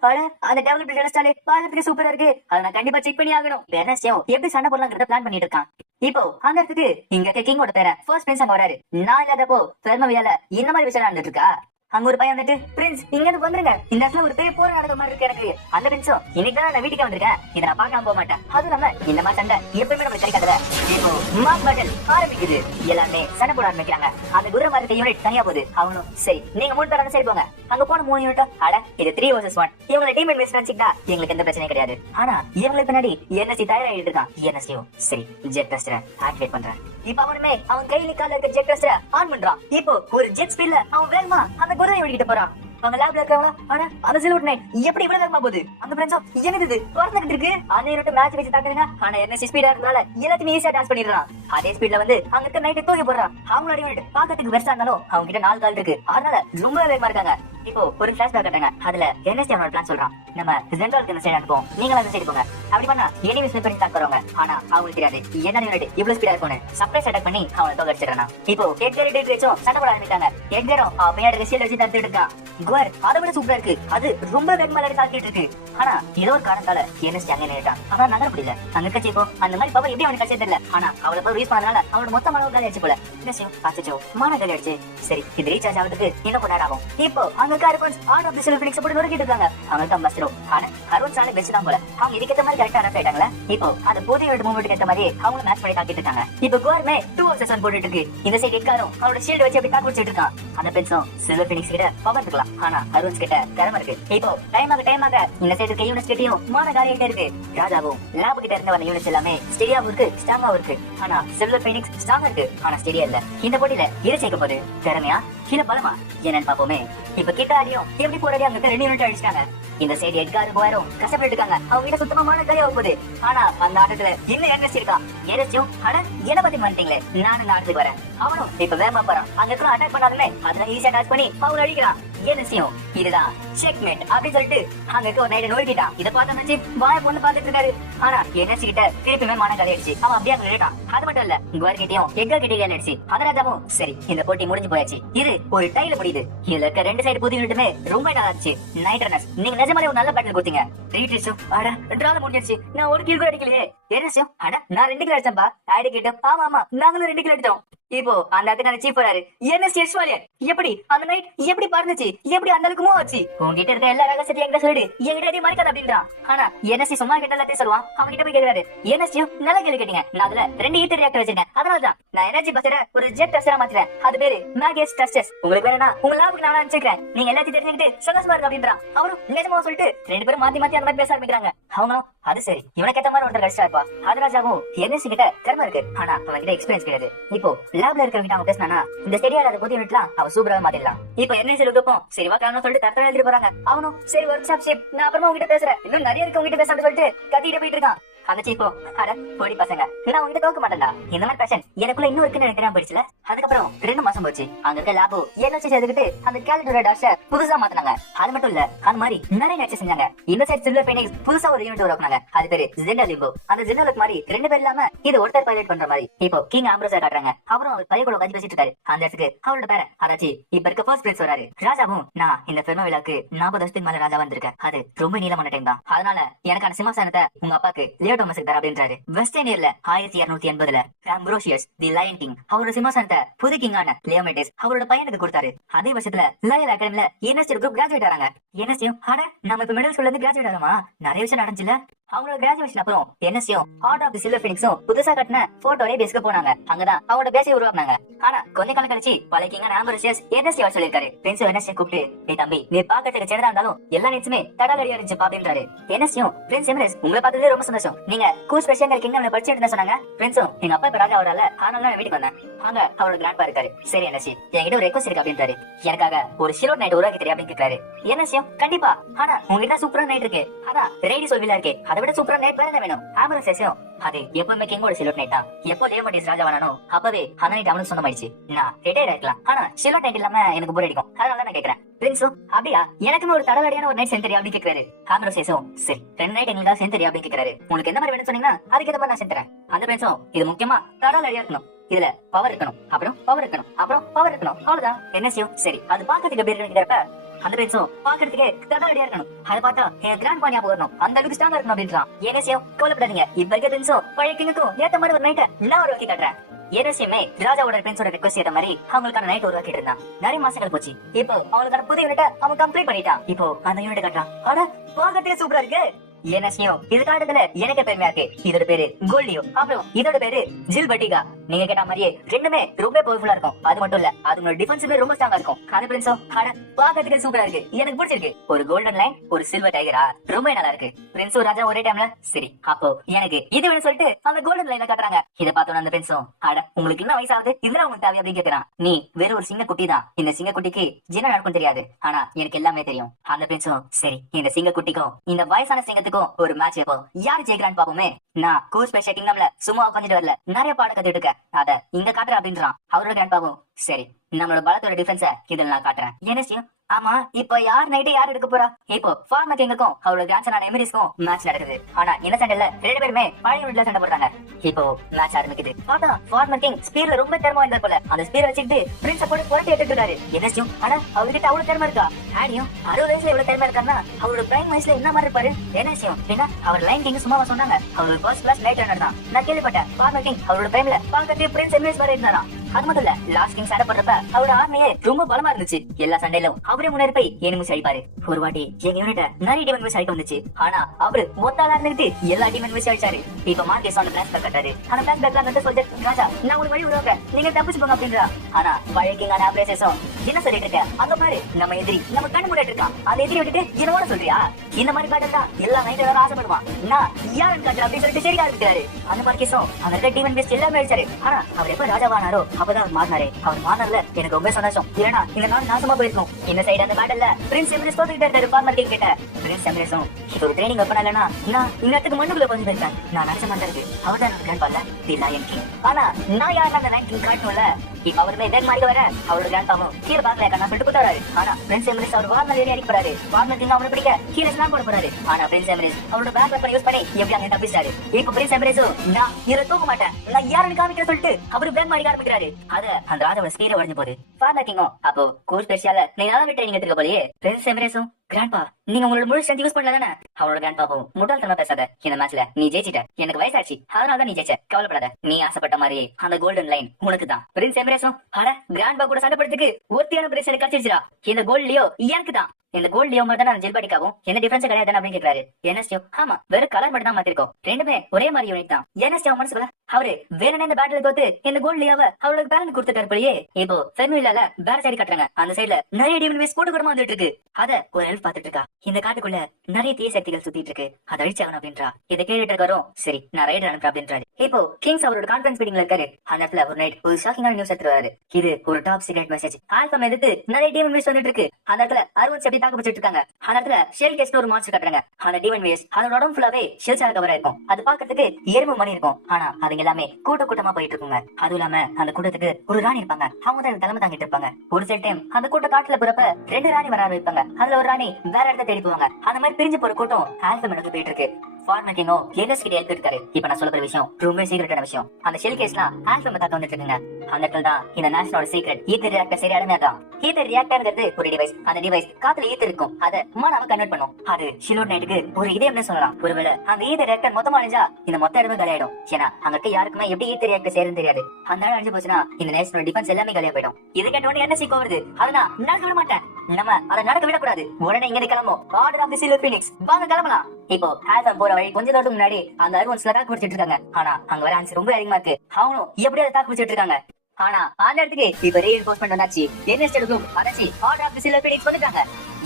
அந்த டெவலப்ட் டெலஸ்டாலே பாக்கிறதுக்கு சூப்பரா இருக்கு. அதை நான் கண்டிப்பா செக் பண்ணி ஆகணும். என்எஸ்டியும் எப்படி சண்டை போடலாம்ங்கறத பிளான் பண்ணிட்டு இருக்கான். இப்போ அங்க இடத்துக்கு இங்க கிங்கோட பேர ஃபர்ஸ்ட் பிரின்ஸ் அங்க வராரு. நான் இல்லாதப்போ பெருமவியால இந்த மாதிரி விஷயம் நடந்துட்டு இருக்கா. அங்க ஒரு பையன் வந்துட்டு, பிரின்ஸ் இங்க இருந்து வந்துருங்க, இந்த இடத்துல ஒரு பேய் போற நடக்கிற மாதிரி இருக்கு எனக்கு. அந்த பிரின்ஸும் இன்னைக்கு தான் நான் வீட்டுக்கு வந்திருக்கேன், இதை நான் பார்க்காம போக மாட்டேன். அதுவும் இல்லாம இந்த மாதிரி சண்டை எப்பவுமே நம்மளுக்கு கிடைக்காதுல. இப்போ மார்க் பேட்டில் ஆரம்பிக்குது. எல்லாருமே சண்டை போட ஆரம்பிக்கிறாங்க. அந்த குதிரை மாதிரி யூனிட் தனியா போகுது. அவனும் சரி நீங்க 3 பேர் அந்த சைடு போங்க. அங்க போன 3 யூனிட்டும் அட இது 3 vs 1, இவங்களை டீம்மேட் மிஸ் நினைச்சிட்டா எங்களுக்கு எந்த பிரச்சனையும் கிடையாது. ஆனா இவங்களுக்கு பின்னாடி என்எஸ்சி தயாராகிட்டு இருக்கான். என்எஸ்சியும் சரி ஜெட் டஸ்டரை ஆக்டிவேட் பண்றேன். இப்ப அவனுமே அவன் கையில கால இருக்க ஜெட் டஸ்டரை ஆன் பண்றான். இப்போ ஒரு ஜெட் ஸ்பீட்ல அவன் வேகமா அந்த குதிரை ஓடிக்கிட்டு போறான். அவங்க லேப்ல இருக்கவங்க ஆனா அந்த சில்வர் நைட் எப்படி இவ்வளவு வேகமா போகுது? அந்த பிரெஞ்சோ என்னது இது பறந்துகிட்டு இருக்கு. அந்த யூனிட் மேட்ச் வச்சு தாக்குதுங்க. ஆனா என்ன ஸ்பீடா இருந்தால எல்லாத்தையும் ஈஸியா டான்ஸ் பண்ணிடுறான். அதே ஸ்பீட்ல வந்து அங்க இருக்க நைட்டை தூக்கி போடுறான். அவங்களோட யூனிட் பாக்கிறதுக்கு வெர்ஸா இருந்தாலும் அவங்க கிட்ட 4 கால் இருக்கு, அதனால ரொம்ப வேகமா இருக்காங்க. இப்போ ஒரு ஃபிளாஷ் பேக் கட்டுங்க. அதுல என்எஸ்டி அவனோட பிளான் சொல்றான், நம்ம ஜெனரலுக்கு இந்த சைடு அனுப்புவோம், நீங்களும் அந்த சைடு போங்க. அப்படி பண்ணா எனிமி ஸ்னிப் பண்ணி தாக்குறவங்க. ஆனா அவங்களுக்கு தெரியாது என்ன யூனிட் இவ்வளவு ஸ்பீடா இருக்கும்னு. சர்ப்ரைஸ் அட்டாக் பண்ணி அவனை தோக்கடிச்சிடறான். இப்போ எட்கர் டேட்ரிச்சும் சண்டை போட ஆரம்பிட்டாங்க. எட்கரும் பின்னாடி ஷீல்ட் வச்சு தடுத்துட்டு இருக்கான். குவர் அதை விட சூப்பரா இருக்கு, அது ரொம்ப வேகமா தாக்கிட்டு இருக்கு. ஆனா ஏதோ ஒரு காரணத்தால என்எஸ்டி அங்கே நின்னுட்டான். அவன் நகர முடியல. அங்க கட்சி இப்போ அந்த மாதிரி பவர் எப்படி அவனுக்கு கட்சி தெரியல. ஆனா அவளை போய் யூஸ் பண்ணனால அவனோட மொத்த மனோ காலி ஆச்சு போல. என்எஸ்டியும் அச்சோ மான காலி ஆச்சு. சரி இது ரீசார்ஜ் ஆகிறதுக்கு இன்னும் கொஞ்ச நேரம் ஆகும். இப்போ அங்க கார்பன்ஸ் ஆன் ஆஃப் தி சில்வர் பினிக்ஸ் போட்டு நொறுக்கிட்டு இருக்காங்க. அவங்க தான் பஸ்டரோ. ஆனா ஹர்வன்ஸ் ஆன பெஸ்ட் தான் போல. அவங்க இதுக்கேத்த மாதிரி கரெக்டா அடாப்ட் ஆயிட்டாங்களே. இப்போ அந்த புதிய யூனிட் மூவ்மெண்ட் ஏத்த மாதிரி அவங்க மேட்ச் பண்ணி தாக்கிட்டு இருக்காங்க. இப்போ குவர்மே 2 vs 1 போட்டுட்டு இருக்கு. இந்த சைடு எட்காரும் அவரோட ஷீல்ட் வச்சு அப்படி தாக்கு வச்சிட்டு இருக்கான். அந்த பென்ஸும் சில்வர் பினிக்ஸ் கிட்ட பவர் இருக்கலாம், ஆனா ஹர்வன்ஸ் கிட்ட திறமை இருக்கு. இப்போ டைம் ஆக இந்த சைடு இருக்க யூனிட் கிட்டயும் மான காரியிட்டே இருக்கு. ராஜாவும் லேப் கிட்ட இருந்த வந்த யூனிட்ஸ் எல்லாமே ஸ்டேடியாவும் இருக்கு, ஸ்ட்ராங்காவும் இருக்கு. ஆனா சில்வர் பினிக்ஸ் ஸ்ட்ராங்கா இருக்கு, ஆனா ஸ்டேடியா இல்ல. இந்த போட்டியில இரு சேர்க்க போது திறமையா இல்ல பலமா என்னன்னு பாப்போமே. இப்ப கிட்டாரியும் எப்படி போராடி அங்க 2 யூனிட் அடிச்சிட்டாங்க. இந்த சைடு எட்காரும் போயிரும் கஷ்டப்பட்டு இருக்காங்க. அவங்க கிட்ட சுத்தமான காலியா போகுது. ஆனா அந்த ஆட்டத்துல இன்னும் என்எஸ்டி இருக்கான். என்எஸ்டியும் அட என்ன பத்தி பண்ணிட்டீங்களே, நானும் இந்த ஆட்டத்துக்கு வரேன். அவனும் இப்ப வேகமா போறான். அங்க இருக்க அட்டாக் பண்ணாலுமே அதெல்லாம் ஈஸியா டாச் பண்ணி அவங்க அடிக்கிறான். என்எஸ்டியும் இதுதான் செக்மேட் அப்படின்னு சொல்லிட்டு அங்க இருக்க ஒரு நைட்டை நோக்கிட்டான். இதை பார்த்த நினைச்சு வாய பொண்ணு பாத்துட்டு இருக்காரு. ஆனா என்எஸ்டி கிட்ட திருப்பியுமே மான காலி ஆயிடுச்சு. அவன் அப்படியே அங்க நின்னுட்டான். அது மட்டும் இல்ல குவர் கிட்டயும் எட்கர் கிட்டயும் ஆயிடுச்சு. அதனாலதான் சரி இந்த போட்டி முடிஞ்சு போயாச்சு. இது ஒரு டைல முடியுது. இதுல இருக்க 2 சைடு புது யூனிட்டுமே ரொம்ப நல்லா இருந்துச்சு. நைட் ரன்னர்ஸ் நீங்க நிஜமாலே ஒரு நல்ல பேட்டில் கொடுத்தீங்க. ரீட்ரிஸும் அட 2 முடிஞ்சிருச்சு, நான் 1 கில் கூட அடிக்கலையே. என்எஸ்டியும் அட நான் 2 கில் அடிச்சேன்பா. ஐடி கிட்ட ஆமா நாங்களும் 2 கில் அடிச்சோம். இப்போ அந்த இடத்துக்கான சீஃப் வராரு. என்எஸ்டி எஸ்வாலியர் எப்படி அந்த நைட் எப்படி பறந்துச்சு, எப்படி அந்த அளவுக்கு மூவ் ஆச்சு, உங்ககிட்ட இருக்க எல்லா ரகசியத்தையும் என்கிட்ட சொல்லிடு, என்கிட்ட எதையும் மறைக்காத அப்படின்றான். ஆனா என்எஸ்டி சும்மா கிட்ட எல்லாத்தையும் சொல்லுவான். அவங்க கிட்ட போய் கேட்கிறாரு, என்எஸ்டியும் நல்ல கேள்வி கேட்டீங்க, நான் அதுல 2 ஈத்தர் ரியாக்டர் வச்சிருக்கேன், அதனாலதான் நான் எனர்ஜி பஸ்டரை ஒரு ஜெட் டஸ்டரா மாத்துறேன். அது பேரு மேகேஸ் டஸ்டர்ஸ். உங்களுக்கு வேணும்னா உங்க லாபுக்கு நான் அனுப்பிச்சிருக்கேன், நீங்க எல்லாத்தையும் தெரிஞ்சுக்கிட்டு சந்தோஷமா இருக்கு அப்படின்றான். அவரும் நிஜமா சொல்லிட்டு 2 பேரும் மாத்தி அந்த மாதிரி பேச ஆரம்பிக்கிறாங்க. அவங்களும் அது சரி இவனுக்கு ஏத்த மாதிரி ஒன்று கஷ்டா இருப்பா. அதனாலும் என்எஸ்டி கிட்ட திறமை இருக்கு, ஆனா அவன் கிட்ட எக்ஸ்பீரியன்ஸ் கிடையாது. இப்போ லேப்ல இருக்கிறவங்க அவங்க பேசினா இந்த ஸ்டேடியால அதை புதிய யூனிட்லாம் அவ சூப்பரா மாத்திடலாம். இப்போ என்எஸ்சி இருக்கப்போம் சரி வாக்கலாம்னு சொல்லிட்டு தரத்தா எழுதிட்டு போறாங்க. அவனும் சரி ஒர்க் ஷாப் ஷிப் நான் அப்புறமா உங்ககிட்ட பேசுறேன், இன்னும் நிறைய இருக்கு உங்ககிட்ட பேச சொல்லிட்டு கத்திட்டு போயிட்டு இருக்கான். அந்த சீப்போ அட போடி பசங்க நான் உங்ககிட்ட தோக்க மாட்டேன்டா, இந்த மாதிரி பேஷன் எனக்குள்ள இன்னும் இருக்குன்னு எனக்கு தெரியாம போயிடுச்சுல. அதுக்கப்புறம் 2 மாசம் போச்சு. அங்க இருக்க லேபோ என்எஸ்சி சேர்த்துக்கிட்டு அந்த கேலண்டர் டாஷ புதுசா மாத்தினாங்க. அது மட்டும் இல்ல அந்த மாதிரி நிறைய நச்சு செஞ்சாங்க. இந்த சைட் சில்வர் பெயினிக்ஸ் புதுசா ஒரு யூனிட் உருவாக்குனாங்க. அது பேரு ஜெண்டர் லிம்போ. அந்த ஜெண்டர்லுக்கு மாதிரி 2 பேர் இல்லாம இது ஒருத்தர் பைலட் பண்ற மாதிரி. இப்போ கிங் ஆம்ப்ரோஸா காட்டுறாங்க. அவரும் அவர் பைய கூட கஞ்சி பேசிட்டு இருக்காரு. அந்த இடத்துக்கு அவரோட பேர அதாச்சு இப்ப இருக்க ஃபர்ஸ்ட் பிரின்ஸ் வராரு. ராஜாவும் நான் இந்த பெருமை விழாக்கு 40 வருஷத்துக்கு மேல ராஜா வந்திருக்கேன், அது ரொம்ப நீளமான டைம் தான், அதனால எனக்கான சிம்மாசனத்தை உங்க அப்பாக்கு லியோ தோமஸுக்கு தர அப்படின்றாரு. வெஸ்டர்ன் இயர்ல 1280ல ஆம்ப்ரோசியஸ் தி லயன் கிங் அவரோட சிம்மாசனத்தை புது கிங்கான லியோமெட்டிஸ் அவரோட பையனுக்கு கொடுத்தாரு. அதே வருஷத்துல லயல் அகாடமில என்எஸ்டி குரூப் கிராஜுவேட் ஆறாங்க. என்எஸ்டியும் அட நம்ம இப்ப மிடில் ஸ்கூல்ல இருந்து கிராஜுவேட் ஆகிறோமா, நிறைய விஷயம் நடந்துச்சுல. அவங்களோட கிராஜுவேஷன் அப்புறம் என்எஸ்சியும் ஆர்டர் ஆஃப் தி சில்வர் ஃபீனிக்ஸும் புதுசா கட்டின போட்டோரே பேஸ்க்கு போனாங்க. அங்கதான் அவங்களோட பேஸை உருவாக்குனாங்க. ஆனா கொஞ்ச காலம் கழிச்சு பழைய கிங் ஆம்பரோசியஸ் என்எஸ்சி வர சொல்லிருக்காரு. பிரின்ஸ் என்எஸ்சி கூப்பிட்டு, "ஏய் தம்பி, நீ பாக்கிறதுக்கு சின்னதா இருந்தாலும் எல்லா நீட்ஸுமே தடாலடியா இருந்துச்சு அப்படின்றாரு." என்எஸ்சியும், "பிரின்ஸ் எமிரஸ், உங்களை பார்த்ததுல ரொம்ப சந்தோஷம். நீங்க கூஸ் ஸ்பெஷல் கிங்டம்ல படிச்சுட்டு சொன்னாங்க." பிரின்ஸும், "எங்க அப்பா இப்ப ராஜா வரல, அதனால நான் வீட்டுக்கு வந்தேன்." அங்க அவரோட கிராண்ட்பா இருக்காரு. "சரி என்எஸ்சி, என்கிட்ட ஒரு ரெக்வஸ்ட் இருக்கு" அப்படின்றாரு. "எனக்காக ஒரு சில்வர் நைட் உருவாக்கி தெரியும்" அப்படின்னு கேட்கிறாரு. என்எஸ்சியும், "கண்டிப்பா, ஆனா உங்ககிட்ட சூப்பரா நைட் இருக்கு, ஆனா ரேடி சொல்விலா இருக்கு, அதை விட சூப்பரா நைட் வேற என்ன வேணும்?" ஆம்பரோசியஸும், "அது எப்பவுமே கிங்கோட சில்வர் நைட் தான். எப்போ லியோமட்டிஸ் ராஜா வரானோ அப்பவே அந்த நைட் அவனுக்கு சொந்தமாயிடுச்சு. நான் ரிட்டையர் ஆயிக்கலாம், ஆனா சில்வர் நைட் இல்லாம எனக்கு போர் அடிக்கும், அதனால நான் கேட்கிறேன்." பிரின்ஸும், "அப்படியா, எனக்குமே ஒரு தடவடியான ஒரு நைட் சென்ட் தெரியும்" அப்படின்னு கேட்கிறாரு. ஆம்பரோசியஸும், "சரி, 2 நைட் எங்களுக்கு சென்ட் தெரியும்" அப்படின்னு கேட்கிறாரு. "உங்களுக்கு என்ன மாதிரி வேணும்னு சொன்னீங்கன்னா அதுக்கு ஏத்த மாதிரி நான் சென்ட் தரேன்." அந்த பிரின்ஸும், "இது முக்கியமா தடவடியா இருக்கணும், இதுல பவர் இருக்கணும், அப்புறம் பவர் இருக்கணும், அப்புறம் பவர் இருக்கணும், அவ்வளவுதான்." என்எஸ்சியும், "சரி, அது பாக்கிறதுக்கு எப்படி இருக்குன்னு கேட்கிறப்ப அந்த பிரின்ஸும், "பாக்கிறதுக்கு தடவடியா இருக்கணும், அதை பார்த்தா என் கிராண்ட் பானியா போகணும், அந்த அளவுக்கு ஸ்ட்ராங்கா இருக்கணும்" அப்படின்றான். என்எஸ்சியும், "கவலைப்படாதீங்க, இப்ப இருக்க பிரின்ஸும் பழைய கிங்குக்கும் ஏத்த மாதிரி ஒரு நைட்டை நான் உருவாக்கி காட்டுறேன்." என்எஸ்சியுமே ராஜாவோட பிரின்ஸோட ரிக்வெஸ்ட் ஏத்த மாதிரி அவங்களுக்கான நைட் உருவாக்கிட்டு இருந்தான். நிறைய மாசங்கள் போச்சு. இப்போ அவங்களுக்கான புதிய யூனிட்டை அவன் கம்ப்ளீட் பண்ணிட்டான். இப்போ அந்த யூனிட் காட்டுறான். ஆனா பாக்கிறதுக்கு சூப்பரா இருக்கு. என்எஸ்சியும், "இது காட்டுறதுல எனக்கு பெருமையா இருக்கு. இதோட பேரு கோல்டியோ, அப்புறம் இதோட பேரு ஜில் பட்டிகா. நீங்க கேட்ட மாதிரியே ரெண்டுமே ரொம்ப பவர்ஃபுல்லா இருக்கும். அது மட்டும் இல்ல, அதுங்களோட டிஃபென்ஸுமே ரொம்ப ஸ்ட்ராங்கா இருக்கும்." அந்த பிரின்ஸும், "ஆனா பாக்கிறதுக்கு சூப்பரா இருக்கு, எனக்கு பிடிச்சிருக்கு. ஒரு கோல்டன் லைன், ஒரு சில்வர் டைகரா, ரொம்ப நல்லா இருக்கு." பிரின்ஸும் ராஜா ஒரே டைம்ல, "சரி, அப்போ எனக்கு இது வேணும்" சொல்லிட்டு அந்த கோல்டன் லைனை காட்டுறாங்க. இதை பார்த்தோம் அந்த பிரின்ஸும், "அட, உங்களுக்கு என்ன வயசாகுது, இதுல உங்களுக்கு தேவை?" அப்படின்னு கேட்கிறான். "நீ வெறும் ஒரு சிங்க குட்டி தான். இந்த சிங்க குட்டிக்கு என்ன நடக்கும் தெரியாது, ஆனா எனக்கு எல்லாமே தெரியும்." அந்த பிரின்ஸும், "சரி, இந்த சிங்க குட்டிக்கும் இந்த வயசான சிங்கத்துக்கும் ஒரு மேட்ச் எப்போ யாரு ஜெயிக்கிறான்னு பாப்போமே. நான் கூஸ் ஸ்பெஷல் கிங்டம்ல சும்மா உட்காந்துட்டு வரல, நிறைய பாடம் கத்துட்டு இருக்கேன், அத இங்க காட்டுறேன்" அப்படின்றான். அவரோட கிராண்ட்பாவும், "சரி, நம்மளோட பலத்தோட டிஃபென்ஸ இதுல நான் காட்டுறேன்." என்எஸ்சியும், "ஆமா, இப்ப யார் நைட்டு யார் எடுக்க போறா?" இப்போ ஃபார்மர் கிங்குக்கும் அவரோட கிராண்ட்சனான எமிரிஸ்க்கும் மேட்ச் நடக்குது. ஆனா இந்த சண்டையில 2 பேருமே பழைய யூனிட்ல சண்டை போடுறாங்க. இப்போ மேட்ச் ஆரம்பிக்குது. பார்த்தா ஃபார்மர் கிங் ஸ்பீர்ல ரொம்ப திறமை வாய்ந்தவர் போல. அந்த ஸ்பீரை வச்சுக்கிட்டு பிரின்ஸ போட்டு புரட்டி எடுத்துட்டு இருக்காரு. என்எஸ்சியும், "ஆனா அவர்கிட்ட அவ்வளவு திறமை இருக்கா?" ஆனியும், 60 வயசுல இவ்வளவு திறமை இருக்காருன்னா அவரோட பிரைம் வயசுல என்ன மாதிரி இருப்பாரு? என்எஸ்சியும், "ஏன்னா அவர் லைன் கிங் சும்மாவா சொன்னாங்க, அவர் ஒரு ஃபர்ஸ்ட் கிளாஸ் நைட் ரன்னர் தான். நான் கேள்விப்பட்டேன் ஃபார்மர் கிங் அவரோட பிரைம்ல பாக்கிறதுக்கு பிரின்ஸ் எமிரிஸ் மாதிரி இருந்தாராம். அது மட்டும் இல்ல, லாஸ்ட் கிங் சண்டை போடுறப்ப அவரோட ஆர்மியே ரொம்ப பலமா இருந்துச்சு. எல்லா சண்டையிலும் அவரே முன்னேறி போய் எனிமிஸ் அடிப்பாரு. ஒரு வாட்டி எங்க யூனிட்ட நிறைய டீம் எனிமிஸ் அடிக்க வந்துச்சு, ஆனா அவரு மொத்தாலா இருந்துட்டு எல்லா டீம் எனிமிஸ் அடிச்சாரு." இப்ப மார்க்கெஸ் அந்த பிளான் கட்டாரு. அந்த பிளான் பேக்ல வந்து சொல்லிட்டு, "ராஜா, நான் உங்களுக்கு வழி உருவாக்குறேன், நீங்க தப்பிச்சு போங்க" அப்படின்றா. ஆனா பழைய கிங்கான ஆம்பரோசியஸும், "என்ன சொல்லிட்டு இருக்க? அங்க பாரு, நம்ம எதிரி நம்ம கண்ணு மூடிட்டு இருக்கான், அந்த எதிரி விட்டுட்டு என்னோட சொல்றியா? இந்த மாதிரி காட்டுறா எல்லா நைட் எல்லாரும் ஆசைப்படுவான், நான் யாருன்னு காட்டுற" அப்படின்னு சொல்லிட்டு சரியா ஆரம்பிக்கிறாரு. அந்த மார்க்கெஸும் அந்த டீம் எனிமிஸ் எல்லாமே அடிச்சாரு. ஆனா அவர் எப்ப ராஜாவானாரோ அப்பதான் அவர் மாறினாரு. அவர் மாறினதுல எனக்கு ரொம்ப சந்தோஷம். ஏன்னா இந்த நாள் நாசமா போயிருக்கும். இந்த சைடு அந்த பேட்டல்ல பிரின்ஸ் எமிரேஸ் தோத்துக்கிட்டே இருக்காரு ஃபார்மர் கிங் கிட்ட. பிரின்ஸ் எமிரேஸும், "இது ஒரு ட்ரைனிங் வெப்பனா இல்லனா நான் இந்த இடத்துக்கு மண்ணுக்குள்ள வந்து போயிருக்கேன், நான் நினைச்ச மாதிரி இருக்கு, அவர் தான் எனக்கு கிராண்ட்பா தி லயன் கிங். ஆனா நான் யாருன்னு அந்த லைன் கிங் காட்டணும்ல." இப்ப அவருமே பேக் மாறிக்க வர அவரோட கிராண்ட்பாவும் கீழே பாக்கல நான் சொல்லிட்டு போறாரு. ஆனா பிரின்ஸ் எமிரேஸ் அவர் வார்னர் ஏறி அடிக்க போறாரு. ஃபார்மர் கிங் அவரை பிடிக்க கீழே ஸ்லாம் போட போறாரு. ஆனா பிரின்ஸ் எமிரேஸ் அவரோட பேக் வெப்பன் யூஸ் பண்ணி எப்படி அங்க தப்பிச்சாரு. இப்ப பிரின்ஸ் எமிரேஸும், "நான் இதை தூக்க மாட்டேன், நான் யாருன்னு காமிக்கிற" சொல்லிட்டு அவரு பேக் மாறிக்க ஆரம்பிக்கிறாரு. அத அந்த ராஜாவோட ஸ்பீரை உடைஞ்சு போகுது. ஃபார்மர் கிங்கும், "அப்போ கூஸ் ஸ்பெஷல்ல நீ நல்லா ட்ரைனிங் எடுத்துக்க போலயே." பிரின்ஸ் எமிரேஸும், "கிராண்ட்பா, நீங்க உங்களோட முழு ஸ்ட்ரென்த் யூஸ் பண்ணல தானே?" அவரோட கிராண்ட்பாவும், "முட்டாள்தனமா பேசாத, இந்த மேட்ச்ல நீ ஜெயிச்சிட்ட, எனக்கு வயசாச்சு, அதனால தான் நீ ஜெயிச்ச, கவலைப்படாத, நீ ஆசைப்பட்ட மாதிரி அந்த கோல்டன் லைன் உனக்கு தான்." பிரின்ஸ் எமிரேஸும், "அட, கிராண்ட்பா கூட சண்டை போடுறதுக்கு ஒருத்தியான பிரின்ஸ் எனக்கு கிடைச்சிருச்சா, இந்த கோல்ட்லயோ எனக்கு தான், இந்த கோல்ட் லியோ மாதிரி தான் ஜெல்பாடிக்காவும் என்ன டிஃபரன்ஸ் கிடையாது அப்படின்னு கேட்கிறாரு. என்எஸ்டியோ, "ஆமா, வெறும் கலர் மட்டும் தான் மாத்திருக்கோம், ரெண்டுமே ஒரே மாதிரி யூனிட் தான்." என்எஸ்டியோ மனசுல அவரு வேணும்னே இந்த பேட்டில் தோத்து இந்த கோல்ட் லியோவை அவரோட பேலன் கொடுத்துட்டாரு போலயே. இப்போ ஃபெர்மிலால வேற சைடு கட்டுறாங்க. அந்த சைடுல நிறைய டிஎம்எஸ் கூட்டு கூடமா வந்துட்டு இருக்கு. அத ஒரு ஹெல்ப் பாத்துட்டு இருக்கா. இந்த காட்டுக்குள்ள நிறைய தீய சக்திகள் சுத்திட்டு இருக்கு, அதை அழிச்சாகணும் அப்படின்றா. இதை கேட்டுட்டு இருக்காரோ, "சரி, நான் ரைடர் அனுப்புறேன்" அப்படின்றாரு. இப்போ கிங்ஸ் அவரோட கான்ஃபரன்ஸ் மீட்டிங்ல இருக்காரு. அந்த இடத்துல ஒரு நைட் ஒரு ஷாக்கிங்கான நியூஸ் எடுத்துருவாரு. இது ஒரு டாப் சீக்ரெட் மெசேஜ். ஆல்பம் எதிர்த்து நிறைய டிஎம்எஸ் வந்துட்டு இருக்கு. அந்த இடத்துல அருவன் எப்படி தாக்கு பிடிச்சிட்டு இருக்காங்க. அந்த இடத்துல ஷெல் கேஸ்ட் ஒரு மான்ஸ்டர் கட்டுறாங்க. அந்த டிஎம்எஸ் அதோட உடம்பு ஃபுல்லாவே ஷெல்ஸால கவர் இருக்கும். அது பாக்கிறதுக்கு எறும்பு மணி இருக்கும். ஆனா அதுங்க எல்லாமே கூட்டமா போயிட்டு இருக்குங்க. அதுவும் இல்லாம அந்த கூட்டத்துக்கு ஒரு ராணி இருப்பாங்க. அவங்க தான் தலைமை தாங்கிட்டு இருப்பாங்க. ஒரு சில டைம் அந்த கூட்ட காட்டுல போறப்ப 2 ராணி வர ஆரம்பிப்பாங்க. அதுல ஒரு ராணி வேற இடத்த தேடி போவாங்க. அந்த மாதிரி பிரிஞ்சு போற கூட்டம் ஆல்பம் நோக்கி போயிட்டு இருக்கு. ஃபார்மர் கிங்கும் என்எஸ் கிட்ட ஹெல்ப் இருக்காரு. இப்ப நான் சொல்ல போற விஷயம் ரொம்ப சீக்ரெட்டான விஷயம். அந்த ஷெல் கேஸ்லாம் ஆல்பம் தாக்க வந்துட்டு இருக்குங்க. அந்த இடத்துல தான் இந்த நேஷனலோட சீக்ரெட் ஈத்தர் ரியாக்டர் சரியானமே தான். ஈத்தர் ரியாக்டர்ங்கிறது ஒரு டிவைஸ். அந்த டிவைஸ் காத்துல ஈத்தர் இருக்கும். அதை மனாவை கன்வெர்ட் பண்ணும். அது ஷிலோட் நைட்டுக்கு ஒரு இதயம்னு சொல்லலாம். ஒருவேளை அந்த ஈத்தர் ரியாக்டர் மொத்தமா அழிஞ்சா இந்த மொத்த இடமே காலியாயிடும். ஏன்னா அங்க யாருக்குமே எப்படி ஈத்தர் ரியாக்டர் சேருன்னு தெரியாது. அந்த அழிஞ்சு போச்சுன்னா இந்த நேஷனல் டிஃபென்ஸ் எல்லாமே காலியா போயிடும். இது கேட்டோன்னு என்ன சீக்கோ வருது. அதனால நான் சொல்ல மாட்டேன். நம்ம அதை நடக்க விடக்கூடாது. உடனே இங்க கிளம்பும். Order of the silver Phoenix, வாங்க கிளம்பலாம். இப்போ ஹேல்ஃபம் போற வழி கொஞ்ச தூரத்துக்கு முன்னாடி அந்த அருவன்ஸ்ல தாக்கு பிடிச்சிட்டு இருக்காங்க. ஆனா அங்க வர ஆன்சர் ரொம்ப அதிகமா இருக்கு. அவங்களும் எப்படி அதை தாக்கு பிடிச்சிட்டு இருக்காங்க. ஆனா அந்த இடத்துக்கு இப்ப ரீஇன்ஃபோர்ஸ்மென்ட் வந்தாச்சு. என்எஸ்டி குரூப் அதாச்சு order of the silver phoenix வந்துட்டாங்க.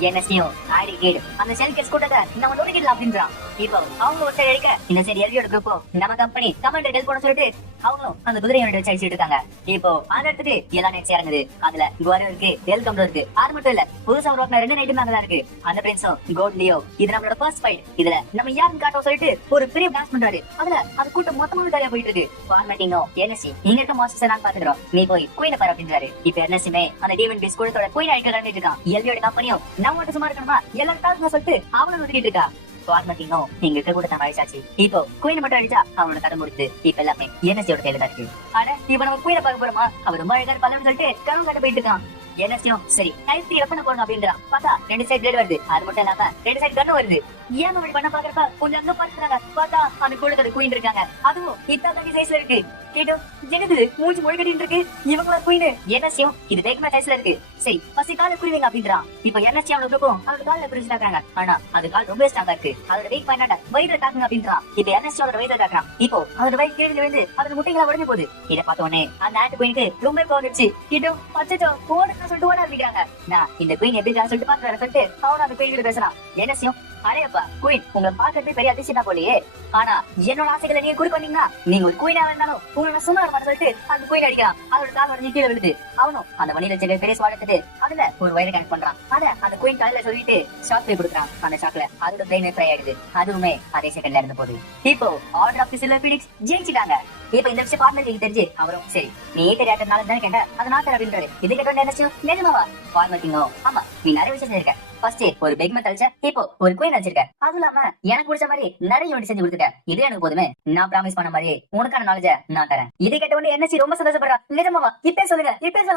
என்எஸ்டியும் ஐடி கேட் அந்த ஷெல் கேஸ் கூட்டத்தை நம்ம நோக்கிடலாம் அப்படின்றான். இப்போ அவங்க ஒரு சைடு அடிக்க இந்த சைடு எல்வியோட குரூப்பும் நம்ம கம்பெனி கமாண்டர் ஹெல்ப் பண்ண சொல்லிட்டு அவங்களும் அந்த குதிரை யூனிட் வச்சு அடிச்சிட்டு இருக்காங்க. இப்போ அந்த இடத்துக்கு எல்லா நைட்ஸ் இறங்குது. அதுல குவாரியோ இருக்கு, எல் கம்டோ இருக்கு. அது மட்டும் இல்ல புதுசா உருவாக்கின 2 நைட்டும் அங்கதான் இருக்கு. அந்த பிரின்ஸும் கோட் லியோ. இது நம்மளோட ஃபர்ஸ்ட் ஃபைட். இதுல நம்ம யாருன்னு காட்டோம் சொல்லிட்டு ஒரு பெரிய பிளாஸ்ட் பண்றாரு. அதுல அது கூட்டம் மொத்தமா தனியா போயிட்டு இருக்கு. ஃபார்மேட்டிங்கோ என்எஸ்சி இங்க இருக்க மாஸ்டர்ஸ் நான் பாத்துக்கிறோம், நீ போய் குயினை பாரு அப்படின்றாரு. இப்ப என்எஸ்சிமே அந்த டீமன் பீஸ் கூட்டத்தோட குயின் அடிக்க நடந்துட்டு இருக்கான். எல்வியோட கம்பெனியும் நம்ம மட்டும் சும்மா இருக்கணுமா எல்லாரும் தாக்குங்க சொல்லிட்டு அவனும் ஒதுக்கிட்டு இருக்கா. ஃபார்மட்டிங்கோ இங்க இருக்க கூட தான் அழிச்சாச்சு. இப்போ குயின் மட்டும் அழிச்சா அவனோட கதை முடித்து இப்ப எல்லாமே என்எஸ்சியோட கையில தான் இருக்கு. ஆனா இப்ப நம்ம குயினை பார்க்க போறோமா, அவர் ரொம்ப அழகா பலன்னு சொல்லிட்டு கனவு கண்டு போயிட்டு இருக்கான். என்எஸ்சியும் சரி டைப் 3 வெப்பன் போடணும் அப்படின்றான். பார்த்தா 2 சைடு பிளேட் வருது. அது மட்டும் இல்லாம 2 சைடு கன்னு வருது. ஏன் அப்படி பண்ண பாக்குறப்ப கொஞ்சம் அங்க பார்த்துறாங்க. பார்த்தா அந்த கூடத்துல குயின் இருக்காங்க. அதுவும் இத்தாதாக்கி சைஸ்ல இருக்கு. கேட்டோ என்னது மூச்சு மொழி கட்டிட்டு இருக்கு இவங்கள குயின். என்எஸ்சியும் இது தேக்கமா சைஸ்ல இருக்கு. சரி பசி கால புரிவீங்க அப்படின்றான். இப்போ என்எஸ்சி அவனுக்கு இருக்கும் அவனோட கால புரிஞ்சுட்டாங்க. ஆனா அது கால் ரொம்ப ஸ்ட்ராங்கா இருக்கு. அதோட வெயிட் பண்ணாட வயிறு தாக்குங்க அப்படின்றான். இப்ப என்எஸ்சி அவரோட வயிறு தாக்குறான். இப்போ அதோட வயிறு கீழே விழுந்து அதோட முட்டைகளை உடஞ்சு போகுது. இதை பார்த்த உடனே அந்த ஆட்டு குயினுக்கு ரொம்ப கோவம். கேட்டோ அச்சோ போடுன்னு சொல்லிட்டு ஓட ஆரம்பிக்கிறாங்க. நான் இந்த குயின் எப்படி சொல்லிட்டு பாக்குறேன் சொல்லிட்டு அவனும் அந்த குயின் கிட்ட பேசுறான். என்எஸ்சியும் அடையப்பா குயின் உங்களை பாக்குறது பெரிய அதிசயம் போலயே, ஆனா என்னோட ஆசைகளை நீங்க குறுக்க வந்தீங்கன்னா நீங்க ஒரு குயினா இருந்தாலும் உங்களை சும்மா இருப்பான்னு சொல்லிட்டு அந்த குயின் அடிக்கிறான். அதோட கால் உடனே கீழே விழுது. அவனும் அந்த வண்டியில வச்சு பெரிய ஸ்வாட் எடுத்துட்டு அதுல ஒரு வயரை கனெக்ட் பண்றான். அத அந்த குயின் தலையில சொல்லிட்டு ஷாக் போய் கொடுக்குறான். அந்த ஷாக்ல அதோட பிரெயின் ஃப்ரை ஆயிடுது. அதுவுமே அதே செகண்ட்ல இருந்து போகுது. இப்போ order of the silver phoenix ஜெயிச்சிட்டாங்க. இப்ப இந்த விஷயம் பார்ட்னர் தெரிஞ்சு அவரும் சரி நீ தெரியாதனால தானே கேட்ட அதை நான் தர அப்படின்றாரு. இது கேட்ட என்ன நிஜமாவா ஃபார்மட்டிங்கோ ஆமா நீ நிறைய விஷயம் செஞ்சிருக்க. ஃபர்ஸ்ட் ஒரு பிக் மேன் அடிச்ச, இப்போ ஒரு குயின் அடிச்சிருக்க. அதுவும் இல்லாம எனக்கு பிடிச்ச மாதிரி நிறைய யூனிட் செஞ்சு கொடுத்துட்ட. இது எனக்கு போதுமே. நான் ப்ராமிஸ் பண்ண மாதிரி உனக்கான நாலேஜ நான் தரேன். இதை கேட்ட உடனே என்எஸ்சி ரொம்ப சந்தோஷப்படுறா. நிஜமாவா இப்பே சொல்லுங்க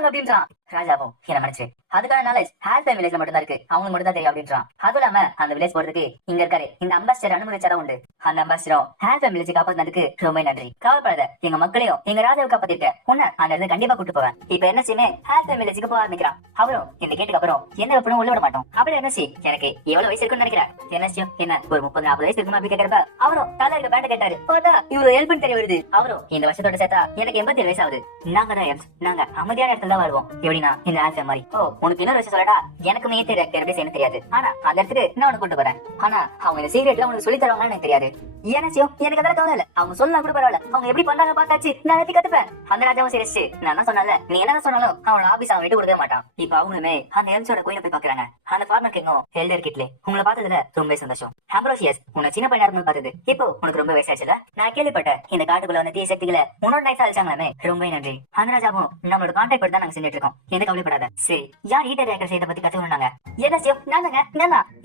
அப்படின்றான். ராஜாவும் என்ன மன்னிச்சு அதுக்கான நாலேஜ் ஹேல்ஃபம் வில்லேஜ்ல மட்டும் தான் இருக்கு, அவங்க மட்டும் தான் தெரியும் அப்படின்றான். அதுவும் இல்லாம அந்த வில்லேஜ் போறதுக்கு இங்க இருக்காரு இந்த அம்பாசிடர் அனுமதிச்சா உண்டு. அந்த அம்பாசிடரும் ஹேல்ஃபம் வில்லேஜ் காப்பாத்தினதுக்கு ரொம்ப நன்றி. கவலைப்படாத, எங்க மக்களையும் எங்க ராஜாவை காப்பாத்திருக்க உன்ன அந்த இடத்துல கண்டிப்பா கூட்டு போவேன். இப்ப என்எஸ்சியுமே ஹேல்ஃபம் வில்லேஜுக்கு போக ஆரம்பிக்கிறான். அவரும் இந்த கேட்டுக்கு அப்புறம் என்ன வெப்பனும் உள்ள விட மாட்டோம். அப்படி என்எஸ்சி எனக்கு எவ்வளவு வயசு இருக்குன்னு நினைக்கிறேன். என்எஸ்சியும் என்ன ஒரு 30-40 வயசு இருக்குமா அப்படி கேட்கறப்ப அவரும் தலை இருக்க பேண்ட கேட்டாரு. பார்த்தா இவரு ஹெல்ப் தெரிய வருது. அவரும் இந்த வருஷத்தோட சேர்த்தா எனக்கு 87 வயசு ஆகுது. நாங்க தான் எம்ஸ், நாங்க அமைதியான இடத்துல தான் வருவோம். எப்படின்னா இந்த ஹேல்ஃபம் மாதிரி. ஓ உனக்கு இன்னொரு விஷயம் சொல்லடா, எனக்கு மே எப்படி செய்ய தெரியாது. ஆனா அந்த இடத்துக்கு நான் உனக்கு கூட்டு போறேன். ஆனா அவங்க இந்த சீக்ரெட்ல உனக்கு சொல்லி தருவாங்கன்னு எனக்கு தெரியாது. என்எஸ்சியும் எனக்கு அதெல்லாம் கவலை இல்ல, அவங்க சொல்லலாம் கூட பரவாயில்ல, அவங்க எப்படி பண்றாங்க பார்த்தாச்சு நான் எப்படி கத்துப்பேன். அந்த ராஜாவும் சிரிச்சு நான் என்ன சொன்னால நீ என்ன சொன்னாலும் அவனோட ஆபீஸ் அவன் விட்டு கொடுக்க மாட்டான். இப்ப அவங்களுமே அந்த எல்ஸோட கோயில போய் பாக்குறாங்க. அந்த ஃபார்மர் கிங்கும் ஹெல்டர் கிட்லே உங்களை பார்த்ததுல ரொம்ப சந்தோஷம். ஆம்ப்ரோசியஸ் உன்னை சின்ன பையனா இருந்து பார்த்தது இப்போ உனக்கு ரொம்ப வயசாச்சுல. நான் கேள்விப்பட்டேன் இந்த காட்டுக்குள்ள வந்து தீய சக்திகளை உன்னோட நைட் அழிச்சாங்களே, ரொம்ப நன்றி. அந்த ராஜாவும் நம்மளோட கான்டாக்ட் படி தான் நாங்க செஞ்சுட்டு இருக்கோம், எந்த கவலைப்படாத. சரி யார் ஈட்டர் ரேக்கர் செய்த பத்தி கத்துக்கணும்னாங்க. என்எஸ்சியும் நாங்க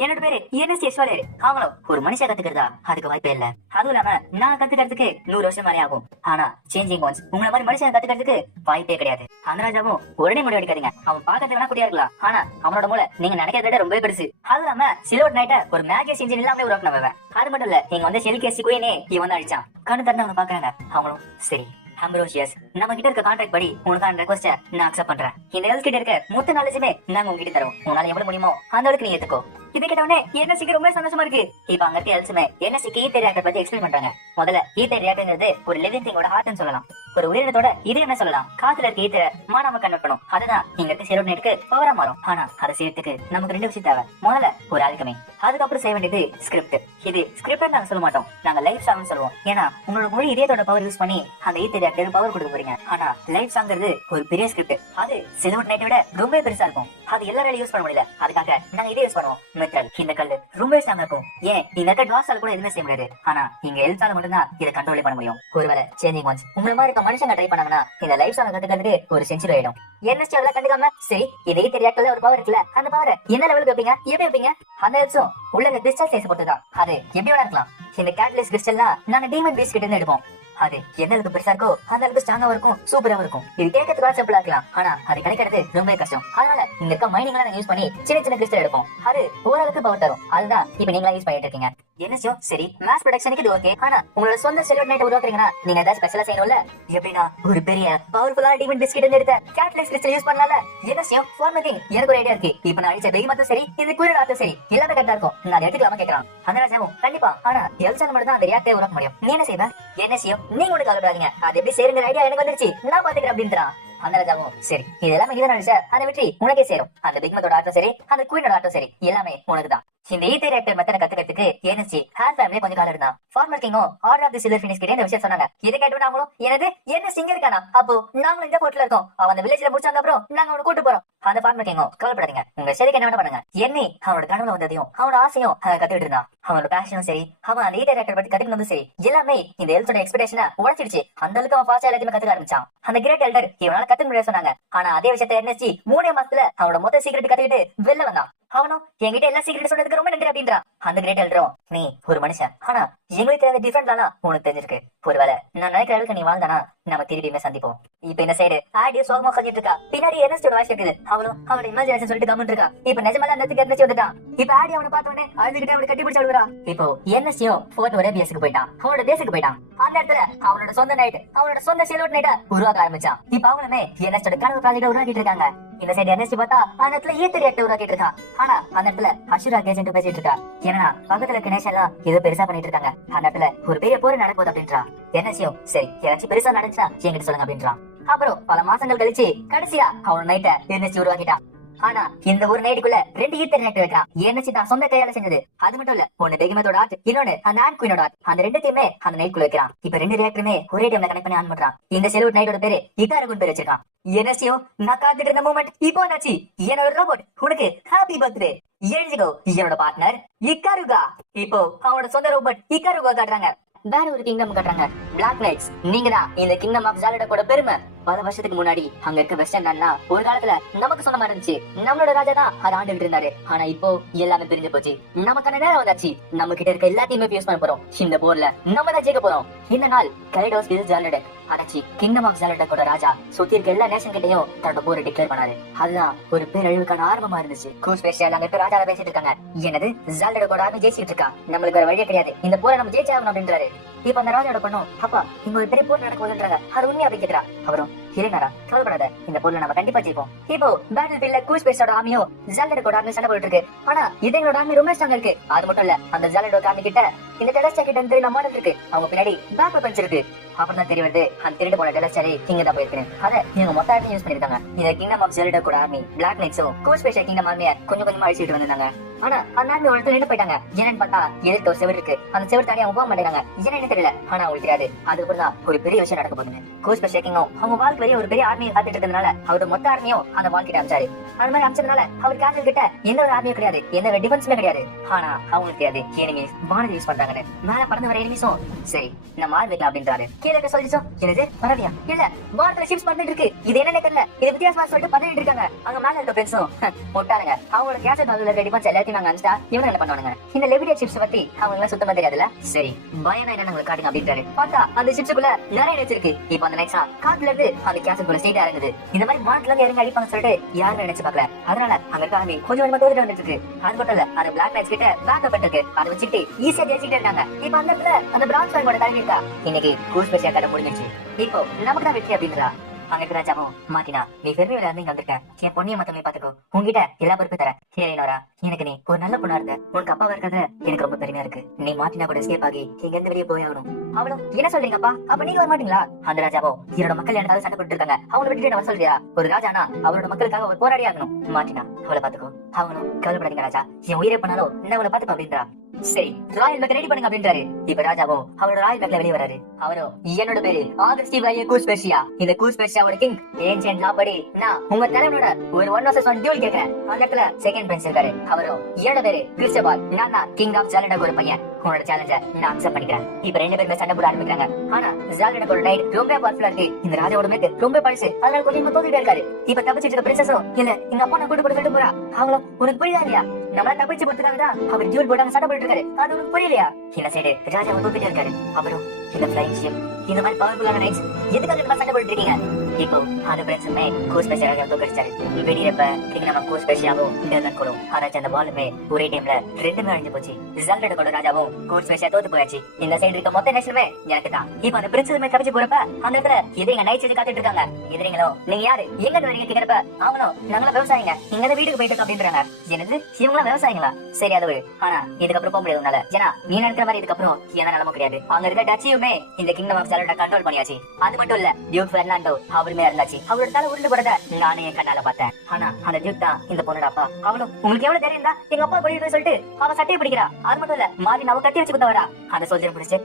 என்னோட பேரு என்எஸ்சி எஸ்வாலேரு. அவங்களும் ஒரு மனுஷ கத்துக்கிறதா அதுக்கு வாய்ப்பே இல்ல. அதுவும் இல்லாம நான் கத்துக்கிறதுக்கு 100 வருஷம் மாதிரி ஆகும். ஆனா சேஞ்சிங் ஒன்ஸ் உங்களை மாதிரி மனுஷன் கத்துக்கிறதுக்கு வாய்ப்பே கிடையாது. அந்த ராஜாவும் உடனே முடிவு எடுக்காதீங்க, அவன் பாக்கிறதுக்கு வேணா குட்டியா இருக்கலாம், ஆனா அவனோட மூளை நீங்க நினைக்கிறத விட ரொம்ப பெருசு. அது இல்லாம சிலோட் நைட்ட ஒரு மேகேஸ் இன்ஜின் இல்லாம உருவாக்கினவன். அது மட்டும் இல்ல நீங்க வந்து செல்கேசி குயினே இவன் அடிச்சான். கண்ணு தரணும் அவங்க பாக்குறாங்க. அவங்களும் சரி ஆம்ப்ரோசியஸ் நம்ம கிட்ட இருக்க கான்டாக்ட் படி உனக்கான ரெக்வஸ்ட நான் அக்செப்ட் பண்றேன். இந்த ஹெல்த் கிட்ட இருக்க மொத்த நாலேஜுமே நாங்க உங்ககிட்ட தரோம். உன்னால எவ்வளவு முடியுமோ அந்த அளவுக்கு நீ ஏத்துக்கோ. இதை கேட்டவனே என்எஸ்சிக்கு ரொம்ப சந்தோஷமா இருக்கு. இப்ப அங்க இருக்க எல்ஸுமே என்எஸ்சிக்கு ஈத்தர் ரியாக்டர் பத்தி எக்ஸ்பிளைன் பண்றாங்க. முதல்ல ஈத்தர் ரியாக்டர்ங்கிறது ஒரு லிவிங் திங்கோட ஹார்ட்னு சொல்லலாம், ஒரு உயிரினத்தோட இது என்ன சொல்லலாம். காத்துல இருக்க ஈத்தரை மானாம கன்வெர்ட் பண்ணும். அதுதான் இங்க இருக்க செரோனேட்டுக்கு பவரா மாறும். ஆனா அதை செய்யறதுக்கு நமக்கு 2 விஷயம் தேவை. முதல்ல ஒரு ஆல்கமி, அதுக்கப்புறம் செய்ய வேண்டியது ஸ்கிரிப்ட். இது ஸ்கிரிப்ட் நாங்க சொல்ல மாட்டோம், நாங்க லைஃப் சாங்னு சொல்லுவோம். ஏன்னா உங்களோட முழு இதயத்தோட பவர் யூஸ் பண்ணி அந்த ஈத்தர் ரியாக்டர் பவர் கொடுக்க போறீங்க. ஆனா லைஃப் சாங்கிறது ஒரு பெரிய ஸ்கிரிப்ட், அது செலோட் நைட்டை விட ரொம்ப பெருசா இருக்கும். அது எல்லாராலையும் யூஸ் பண்ண முடியல, அதுக்காக நாங்க இதே யூஸ் பண்ணுவோம். மெட்டல் இந்த கல்லு ரொம்ப ஸ்ட்ராங்கா இருக்கும். ஏன் இந்த ட்வாஸால கூட எதுவுமே செய்ய முடியாது. ஆனா இங்க எல்ஸால மட்டும்தான் இதை கண்ட்ரோல் பண்ண முடியும். ஒருவேளை சேஞ்சிங் ஒன்ஸ் உங்களை மாதிரி இருக்க மனுஷங்க ட்ரை பண்ணாங்கன்னா இந்த லைஃப் சாங் கத்துக்கிறதுக்கு ஒரு செஞ்சுரி ஆயிடும். என்எஸ்டி அதெல்லாம் கண்டுக்காம சரி இதே தெரியாக்கல ஒரு பவர் இருக்குல்ல, அந்த பவரை என்ன லெவலுக்கு வைப்பீங்க, எப்படி வைப்பீங்க? அந்த எல்ஸும் உள்ள இந்த கிறிஸ்டல் சைஸ் பொறுத்துதான், அது எப்படி வேணா இருக்கலாம். இந்த கேட்டலிஸ்ட் கிறிஸ்டல்லாம் நாங்க டீமன் பீஸ் கிட்ட இருந்து எடுப்போம். அது எந்த அளவுக்கு பெருசா இருக்கோ அந்த அளவுக்கு ஸ்ட்ராங்கா இருக்கும், சூப்பரா இருக்கும். இது கேட்கறதுக்கு சிம்பிளா இருக்கலாம், ஆனா அது கிடைக்கிறது ரொம்ப கஷ்டம். அதனால இங்க இருக்க மைனிங் எல்லாம் யூஸ் பண்ணி சின்ன சின்ன கிறிஸ்டல் எடுப்போம். அது ஓரளவுக்கு பவர் தரும். அதுதான் இப்ப நீங்களா யூஸ் பண்ணிட்டு இருக்கீங்க. என்ன விஷயம்? சரி, மாஸ் ப்ரொடக்ஷனுக்கு இது ஓகே. ஆனா உங்களோட சொந்த செல்வட் நைட் உருவாக்குறீங்கன்னா நீங்க ஏதாவது ஸ்பெஷலா செய்யணும்ல. எப்படின்னா ஒரு பெரிய பவர்ஃபுல்லான டீமன் பிஸ்கட் எடுத்து கேட்லைஸ் கிறிஸ்டல் யூஸ் பண்ணலாம்ல. என்ன விஷயம்? ஃபார்மேட்டிங் எனக்கு ஒரு ஐடியா இருக்கு. இப்போ நான் அடிச்ச பெய் மட்டும் சரி, இது குயிர் ஆத்த சரி, எல்லாமே கரெக்டா இருக்கும். நான் அதை எடுத்துக்கலாமா கேக்குறான். அந்த ராஜாவும் கண்டிப்பா, ஆனா எல்சால மட்டும் தான் அந்த ரியாக்டரை உருவாக்க முடியும். நீ என்ன செய்வ? என்ன விஷயம்? நீங்க ஒண்ணு கவலைப்படாதீங்க, அது எப்படி செய்யுங்க ஐடியா எனக்கு வந்துருச்சு, நான் பாத்துக்கிறேன் அப்படின்றான். அந்த ராஜாவும் சரி, இதெல்லாம் நீங்க தான் நினைச்ச, அந்த வெற்றி உனக்கே சேரும். அந்த பிக்மத்தோட ஆட்டம் சரி, அந்த குயினோட ஆட்டம் சரி, எல்லாமே உனக்கு தான். இந்த ஈத்தர் ரியாக்டர் மெத்தட கத்துக்கிறதுக்கு NSG ஹேண்ட் ஃபேமிலி கொஞ்சம் காலம் இருந்தான். ஃபார்மர் கிங்கும் order of the silver phoenix கிட்ட இந்த விஷயம் சொன்னாங்க. இதை கேட்டு நாங்களும் எனது என்ன சிங்க இருக்கானா, அப்போ நாங்களும் இந்த போர்ட்ல இருக்கோம். அவன் அந்த வில்லேஜ்ல முடிச்சாங்க, அப்புறம் நாங்க அவனை கூட்டு போறோம். அந்த ஃபார்மர் கிங்கும் கவலைப்படாதீங்க, உங்க சரிக்கு என்ன வேணா பண்ணுங்க. என்னை அவனோட கனவுல வந்ததையும் அவனோட ஆசையும் கத்துக்கிட்டு இருந்தான். அவனோட பேஷனும் சரி, அவன் அந்த ஈத்தர் ரியாக்டர் பத்தி கத்துக்கணும் சரி, எல்லாமே இந்த எல்ஸோட எக்ஸ்பெக்டேஷனை உடைச்சிடுச்சு. அந்த அளவுக்கு அவன் ஃபாஸ்டா எல்லாத்தையுமே கத்துக்க ஆரம்பிச்சான். அந்த கிரேட் எல்டர் இவனால கத்துக்க முடியாது சொன்னாங்க. ஆனா அதே விஷயத்தை NSG 3 மாசத்துல அவனோட மொத்த சீக்கிரட் கத்துக்கிட்டு வெளில வந்தான். அவனும் என்கிட்ட எல்லா சீக்கிரட் சொன்னதுக்கு ரொம்ப நன்றி அப்படின்றான். அந்த கிரேட் எல்டரும் நீ ஒரு மனுஷன், ஆனா எங்களுக்கு தெரியாத டிஃபரெண்ட்லாம் உனக்கு தெரிஞ்சிருக்கு. ஒருவேளை நான் நினைக்கிற அளவுக்கு நீ வாழ்ந்தானா நம்ம திரும்பியுமே சந்திப்போம். இப்ப இந்த சைடு ஆடியோ சோகமா கத்திட்டு இருக்கா. பின்னாடி NSG வாய்ஸ் கேக்குது. அவனும் அவனோட இமேஜினேஷன் சொல்லிட்டு கமெண்ட் இருக்கா. இப்ப நிஜமால அந்த இடத்துக்கு NSG வந்துட்டான். இப்ப ஆடி அவனை பார்த்த உடனே அழுதுகிட்டே அவனை கட்டி பிடிச்சு அழுகுறா. இப்போ NSGயும் ஃபோர்த் ஒரே பேஸுக்கு போயிட்டான். அவனோட பேஸுக்கு போயிட்டான். அந்த இடத்துல அவனோட சொந்த நைட், அவனோட சொந்த செல்வட் நைட்டை உருவாக்க ஆரம்பிச்சான். இப்ப அவங்களுமே NSG கனவு ப்ராஜெக்ட் உருவாக்கிட்டு இருக்காங்க. இந்த சைடு NSG பார்த்தா அந்த இடத்துல ஈத்தர் ரியாக்டர் உருவாக்கிட்டு இருக்கான். ஆனா அந்த இடத்துல அஷுரா கேஜென்ட் பேசிட்டு இருக்கா. ஏன்னா பக்கத்துல கணேஷ் எல்லாம் ஏதோ பெருசா பண்ணிட்டு இருக்காங்க. அந்த இடத்துல ஒரு பெரிய போர் நடக்குது அப்படின்றான். NSGயும் சரி, ஏதாச்சும் பெருசா நடந்துச்சா என்கிட்ட சொல்லுங்க அப்படின்றான். அப்புறம் பல மாசங்கள் கழிச்சு கடைசியா அவன் நைட்டை NSG உருவாக்கிட்டான். ஆனா இந்த ஒரு நைட்டுக்குள்ள 2 ஈத்தர் ரியாக்டர் வைக்கிறான். NSG தான் சொந்த கையால செஞ்சது. அது மட்டும் இல்ல, ஒன்னு பெகிமத்தோட ஆர்ட், இன்னொன்னு அந்த ஆண்ட் குயினோட ஆர்ட். அந்த ரெண்டுத்தையுமே அந்த நைட்டுக்குள்ள வைக்கிறான். இப்ப 2 ரியாக்டருமே ஒரே டைம்ல கனெக்ட் பண்ணி ஆன் பண்றான். இந்த செல்வட் நைட்டோட பேரு இகாருகுன் பேர் வச்சிருக்கான். NSGயும் நான் காத்துட்டு இருந்த மூமெண்ட் இப்போ என்னாச்சு. என்னோட ரோபோட் உனக்கு ஹாப்பி பர்த்டே எழுதிக்கோ. என்னோட பார்ட்னர் இகாருகா. இப்போ அவனோட சொந்த ரோபோட் இகாருகா காட்டுறாங்க. வேற ஒரு கிங்டம் காட்டுறாங்க, பிளாக் நைட்ஸ். நீங்க தான் இந்த கிங்டம் ஆஃப் ஜாலடோட பெருமை. பல வருஷத்துக்கு முன்னாடி அங்க இருக்க வெஸ்டர்ன் லேண்ட்னா ஒரு காலத்துல நமக்கு சொந்தமா இருந்துச்சு. நம்மளோட ராஜா தான் அதை ஆண்டுகிட்டு இருந்தாரு. ஆனா இப்போ எல்லாமே பிரிஞ்சு போச்சு. நமக்கான நேரம் வந்தாச்சு. நம்ம கிட்ட இருக்க எல்லாத்தையுமே யூஸ் பண்ண போறோம். இந்த போர்ல நம்ம தான் ஜெயிக்க போறோம். இந்த நாள் கலைடோஸ் ஜாலட அடைச்சி கிங்டம் ஆஃப் ஜாலடோட ராஜா சுத்தி இருக்க எல்லா நேஷன் கிட்டையும் தன்னோட போரை டிக்ளேர் பண்ணாரு. அதுதான் ஒரு பேரழிவுக்கான ஆரம்பமா இருந்துச்சு. கூஸ்பேஷியா அங்க இருக்க ராஜாவை பேசிட்டு இருக்காங்க. என்னது ஜாலடோட ஆர்மி ஜெயிச்சிட்டு இருக்கா, நம்மளுக்கு வேற வழியே கிடையாது, இந்த போரை நம்ம ஜெயிச்சாகணும் அப்படின்றாரு. இப்ப அந்த ராஜாவோட பொண்ணும் அப்பா இங்க ஒரு பெரிய போர் நடக்க போகுதுன்றாங்க, அது உண்மையா அப்படி கேக்குறா. அவரும் இல்லைனாரா கவலைப்படாத, இந்த போர்ல நம்ம கண்டிப்பா ஜெயிப்போம். இப்போ பேட்டில் ஃபீல்ட்ல கூஸ்பேஷோட ஆர்மியோ ஜாலடோட ஆர்மி சண்டை போட்டுட்டு இருக்கு. ஆனா இதுங்களோட ஆர்மி ரொம்ப ஸ்ட்ராங்கா இருக்கு. அது மட்டும் இல்ல, அந்த ஜாலடோட ஆர்மி கிட்ட இந்த டெலஸ்டா கிட்ட இருந்து நம்ம மாடல் இருக்கு. அவங்க பின்னாடி பேக் பெஞ்ச் இருக்கு. அப்புறம் தான் தெரிய வருது அந்த திருடு போன டெலஸ்டாரே இங்க தான் போயிருக்கு. அதை இவங்க மொத்த ஆர்மி யூஸ் பண்ணிருக்காங்க. இந்த கிங்டம் ஆஃப் ஜாலடோட ஆர்மி பிளாக் நைட்ஸும் கூஸ்பேஷா கிங்டம் ஆர்மியை கொஞ்சம் கொஞ்சமா அழிச்சிட்டு வந்தாங்க. ஆனா அந்த ஆர்மி ஒரு இடத்துல நின்று போயிட்டாங்க. என்னன்னு பார்த்தா எதிர்த்து ஒரு செவர் இருக்கு. அந்த செவர் தானே அவங்க போக மாட்டேங்காங்க. என்னன்னு தெரியல, ஆனா அவங்களுக்கு தெரியாது அதுக்கப்புறம் தான் ஒரு பெரிய விஷயம் நடக்க போகுதுன்னு. கூஸ்பேஷா கிங்கும் அவங்க வாழ்க்கை வரையும் ஒரு பெரிய ஆர்மியை காத்துட்டு இருக்கிறதுனால அவரோட மொத்த ஆர்மியும் அந்த வால் கிட்ட அமிச்சாரு. அந்த மாதிரி அமிச்சதுனால அவர் கேசல் கிட்ட எந்த ஒரு ஆர்மியும் கிடையாது, எந்த ஒரு டிஃபென்ஸுமே கிடையாது. ஆனா அவங்களுக்கு தெரியாது எனிமீஸ் வானதி யூஸ் பண்றாங்கன்னு. மேல பறந்து வர எனிமீஸும் சரி நம்ம ஆர்மிக்கலாம் அப்படின்றாரு. கீழே சொல்லிச்சோம் என்னது பரவியா இல்ல வானத்துல ஷிப்ஸ் பண்ணிட்டு இருக்கு. இது என்னன்னு தெரியல, இது வித்தியாசமா சொல்லிட்டு பண்ணிட்டு இருக்காங்க. அங்க மேல இருக்க ஃப்ரெண்ட்ஸும் முட்டாளுங்க. அவங்களோட கேசல் நாள்ல ரெடி பண்ண எல்லாத்தையும் நாங்க அனுப்பிச்சா இவங்க என்ன பண்ணுவாங்க. இந்த லெவிடியா ஷிப்ஸ் பத்தி அவங்க சுத்தமா தெரியாதுல. சரி பயம் என்ன உங்களுக்கு காட்டுங்க அப்படின்றாரு. பார்த்தா அந்த ஷிப்ஸுக்குள்ள நிறைய நினைச்சிருக்கு. இப்போ அந்த நைட்ஸா காட்டுல இருந்து அந்த கேசல் ஸ்டேட் இறங்குது. இந்த மாதிரி மாட்டுல இருந்து இறங்கி அடிப்பாங்க சொல்லிட்டு யாரும் நினைச்சு பாக்கல. அதனால அங்க இருக்க ஆர்மி கொஞ்சம் கொஞ்சமா தோத்துட்டு வந்துட்டு இருக்கு. அது மட்டும் இல்ல, அந்த பிளாக் நைட்ஸ் கிட்ட பேக்கப் இருக்கு. அதை வச்சுட்டு ஈஸியா ஜெயிச்சுட்டு இருக்காங்க. இப்ப அந்த இடத்துல அந்த பிரான்ஸ் ஃபேங்கோட தலைவி இருக்கா. இன்னைக்கு கூஸ்பேஷியா கடை முடிஞ்சிருச்சு. இப்போ நமக்கு தான் வெற்றி அப்படின்றா. அங்க ராஜாவும் மாட்டினா நீ பெருமையில இருந்து இங்க வந்திருக்க, என் பொண்ணிய மத்தமே பாத்துக்கோ, உங்ககிட்ட எல்லா பொறுப்பு தரேன். ஹேரினோரா எனக்கு நீ ஒரு நல்ல பொண்ணா இருந்த, உனக்கு அப்பாவா இருக்கிறது எனக்கு ரொம்ப பெருமையா இருக்கு. நீ மாட்டினா கூட எஸ்கேப் ஆகி இங்க இருந்து வெளியே போய் ஆகணும். அவளும் என்ன சொல்றீங்கப்பா, அப்ப நீங்க வர மாட்டீங்களா? அந்த ராஜாவோ என்னோட மக்கள் எனக்காக சண்டை போட்டு இருக்காங்க, அவங்களை விட்டுட்டு நான் சொல்றியா? ஒரு ராஜானா அவரோட மக்களுக்காக ஒரு போராடி ஆகணும். மாட்டினா அவளை பாத்துக்கோ. அவனும் கவலைப்படாதீங்க ராஜா, என் உயிரை பண்ணாலும் நான் அவளை பாத்துக்கோ அப்படின்றா. சரி ராயல் பேக் ரெடி பண்ணுங்க அப்படின்றாரு. இப்ப ராஜாவும் அவரோட ராயல் பேக்ல வெளியே வராரு. அவரும் என்னோட பேரு ஆகஸ்டி வாயே கூஸ்பேஷியா. இந்த கூஸ்பேஷியாவோட கிங் ஏன்ஷியன்ட் லா படி நான் உங்க தலைவனோட ஒரு 1 டியூல் கேக்குறேன். அந்த இடத்துல செகண்ட் பிரின்ஸ் இருக்காரு. அவரும் என்னோட பேரு கிறிஸ்டபால், நான் தான் கிங் ஆஃப் ஜாலடாக ஒரு பையன். உன்னோட சேலஞ்ச நான் அக்செப்ட் பண்ணிக்கிறேன். இப்ப 2 பேருமே சண்டை போட ஆரம்பிக்கிறாங்க. ஆனா ஜாலடாக நைட் ரொம்ப பவர்ஃபுல்லா இருக்கு. இந்த ராஜாவோட மேத்து ரொம்ப பழசு, அதனால கொஞ்சம் தோத்துட்டே இருக்காரு. இப்ப தப்பிச்சிட்டு இருக்க பிரின்சஸும் இல்ல எங்க அப்பா நான் கூட்டு போட்டு சொல்லிட்டு போறா. அவங்களும் உனக்கு புரியுதா இல்லையா, நம்மள தப்பிச்சு போட்டுக்காங்கதான் அவர் டியூல் போட்டாங்க சண்டை போட்டு இருக்காரு. அது உனக்கு புரியலையா? இந்த சைடு ராஜா தோத்துட்டே இருக்காரு. அவரும் இந்த பிளைங் ஷிப் இந்த மாதிரி பவர்ஃபுல்லான நைட்ஸ் எதுக்காக இந்த மாதிரி சண்டை போட்டுட்டு இருக்கீங்க? இப்போ அந்த பிரின்ஸுமே கோச் ஸ்பெஷலாக தோக்கடிச்சாரு. வெடியப்ப நம்ம கோச் ஸ்பெஷலாவும் டெர்னன் கோலும் ஆராய்ச்சி அந்த பாலுமே ஒரே டைம்ல ரெண்டுமே அழிஞ்சு போச்சு. ரிசல்ட் கூட ராஜாவும் கோச் ஸ்பெஷலா தோத்து போயாச்சு. இந்த சைடு இருக்க மொத்த நேஷனுமே எனக்கு தான். இப்போ அந்த பிரின்ஸுமே தப்பிச்சு போறப்ப அந்த இடத்துல எதிரிங்க நைட் செஞ்சு காத்துட்டு இருக்காங்க. எதிரிங்களும் நீங்க யாரு எங்க வரீங்க கேட்கறப்ப அவங்களும் நாங்களும் விவசாயிங்க இங்க வீட்டுக்கு போயிட்டு அப்படின்றாங்க. என்னது இவங்களா விவசாயிங்களா? சரி அது ஆனா இதுக்கப்புறம் போக முடியாது உன்னால. ஏன்னா நீ நினைக்கிற மாதிரி இதுக்கப்புறம் எந்த நிலமும் கிடையாது. அங்க இருக்க டச்சியுமே இந்த கிங்டம் ஆஃப் சாலோட கண்ட்ரோல் பண்ணியாச்சு. அது மட்டும் இல்ல டியூக் பெர்னாண்டோ அவருமே இருந்தாச்சு. அவரோட தலை உருண்டு போறத நானே என் கண்ணால பார்த்தேன். ஆனா அந்த டியூக் தான் இந்த பொண்ணோட அப்பா. அவளும் உங்களுக்கு எவ்வளவு தெரியும் தான் எங்க அப்பா போயிட்டு சொல்லிட்டு அவ சட்டையை பிடிக்கிறா. அது மட்டும் இல்ல மார்டின் அவ கட்டி வச்சு குத்தவரா. அந்த சோல்ஜர் பிடிச்சு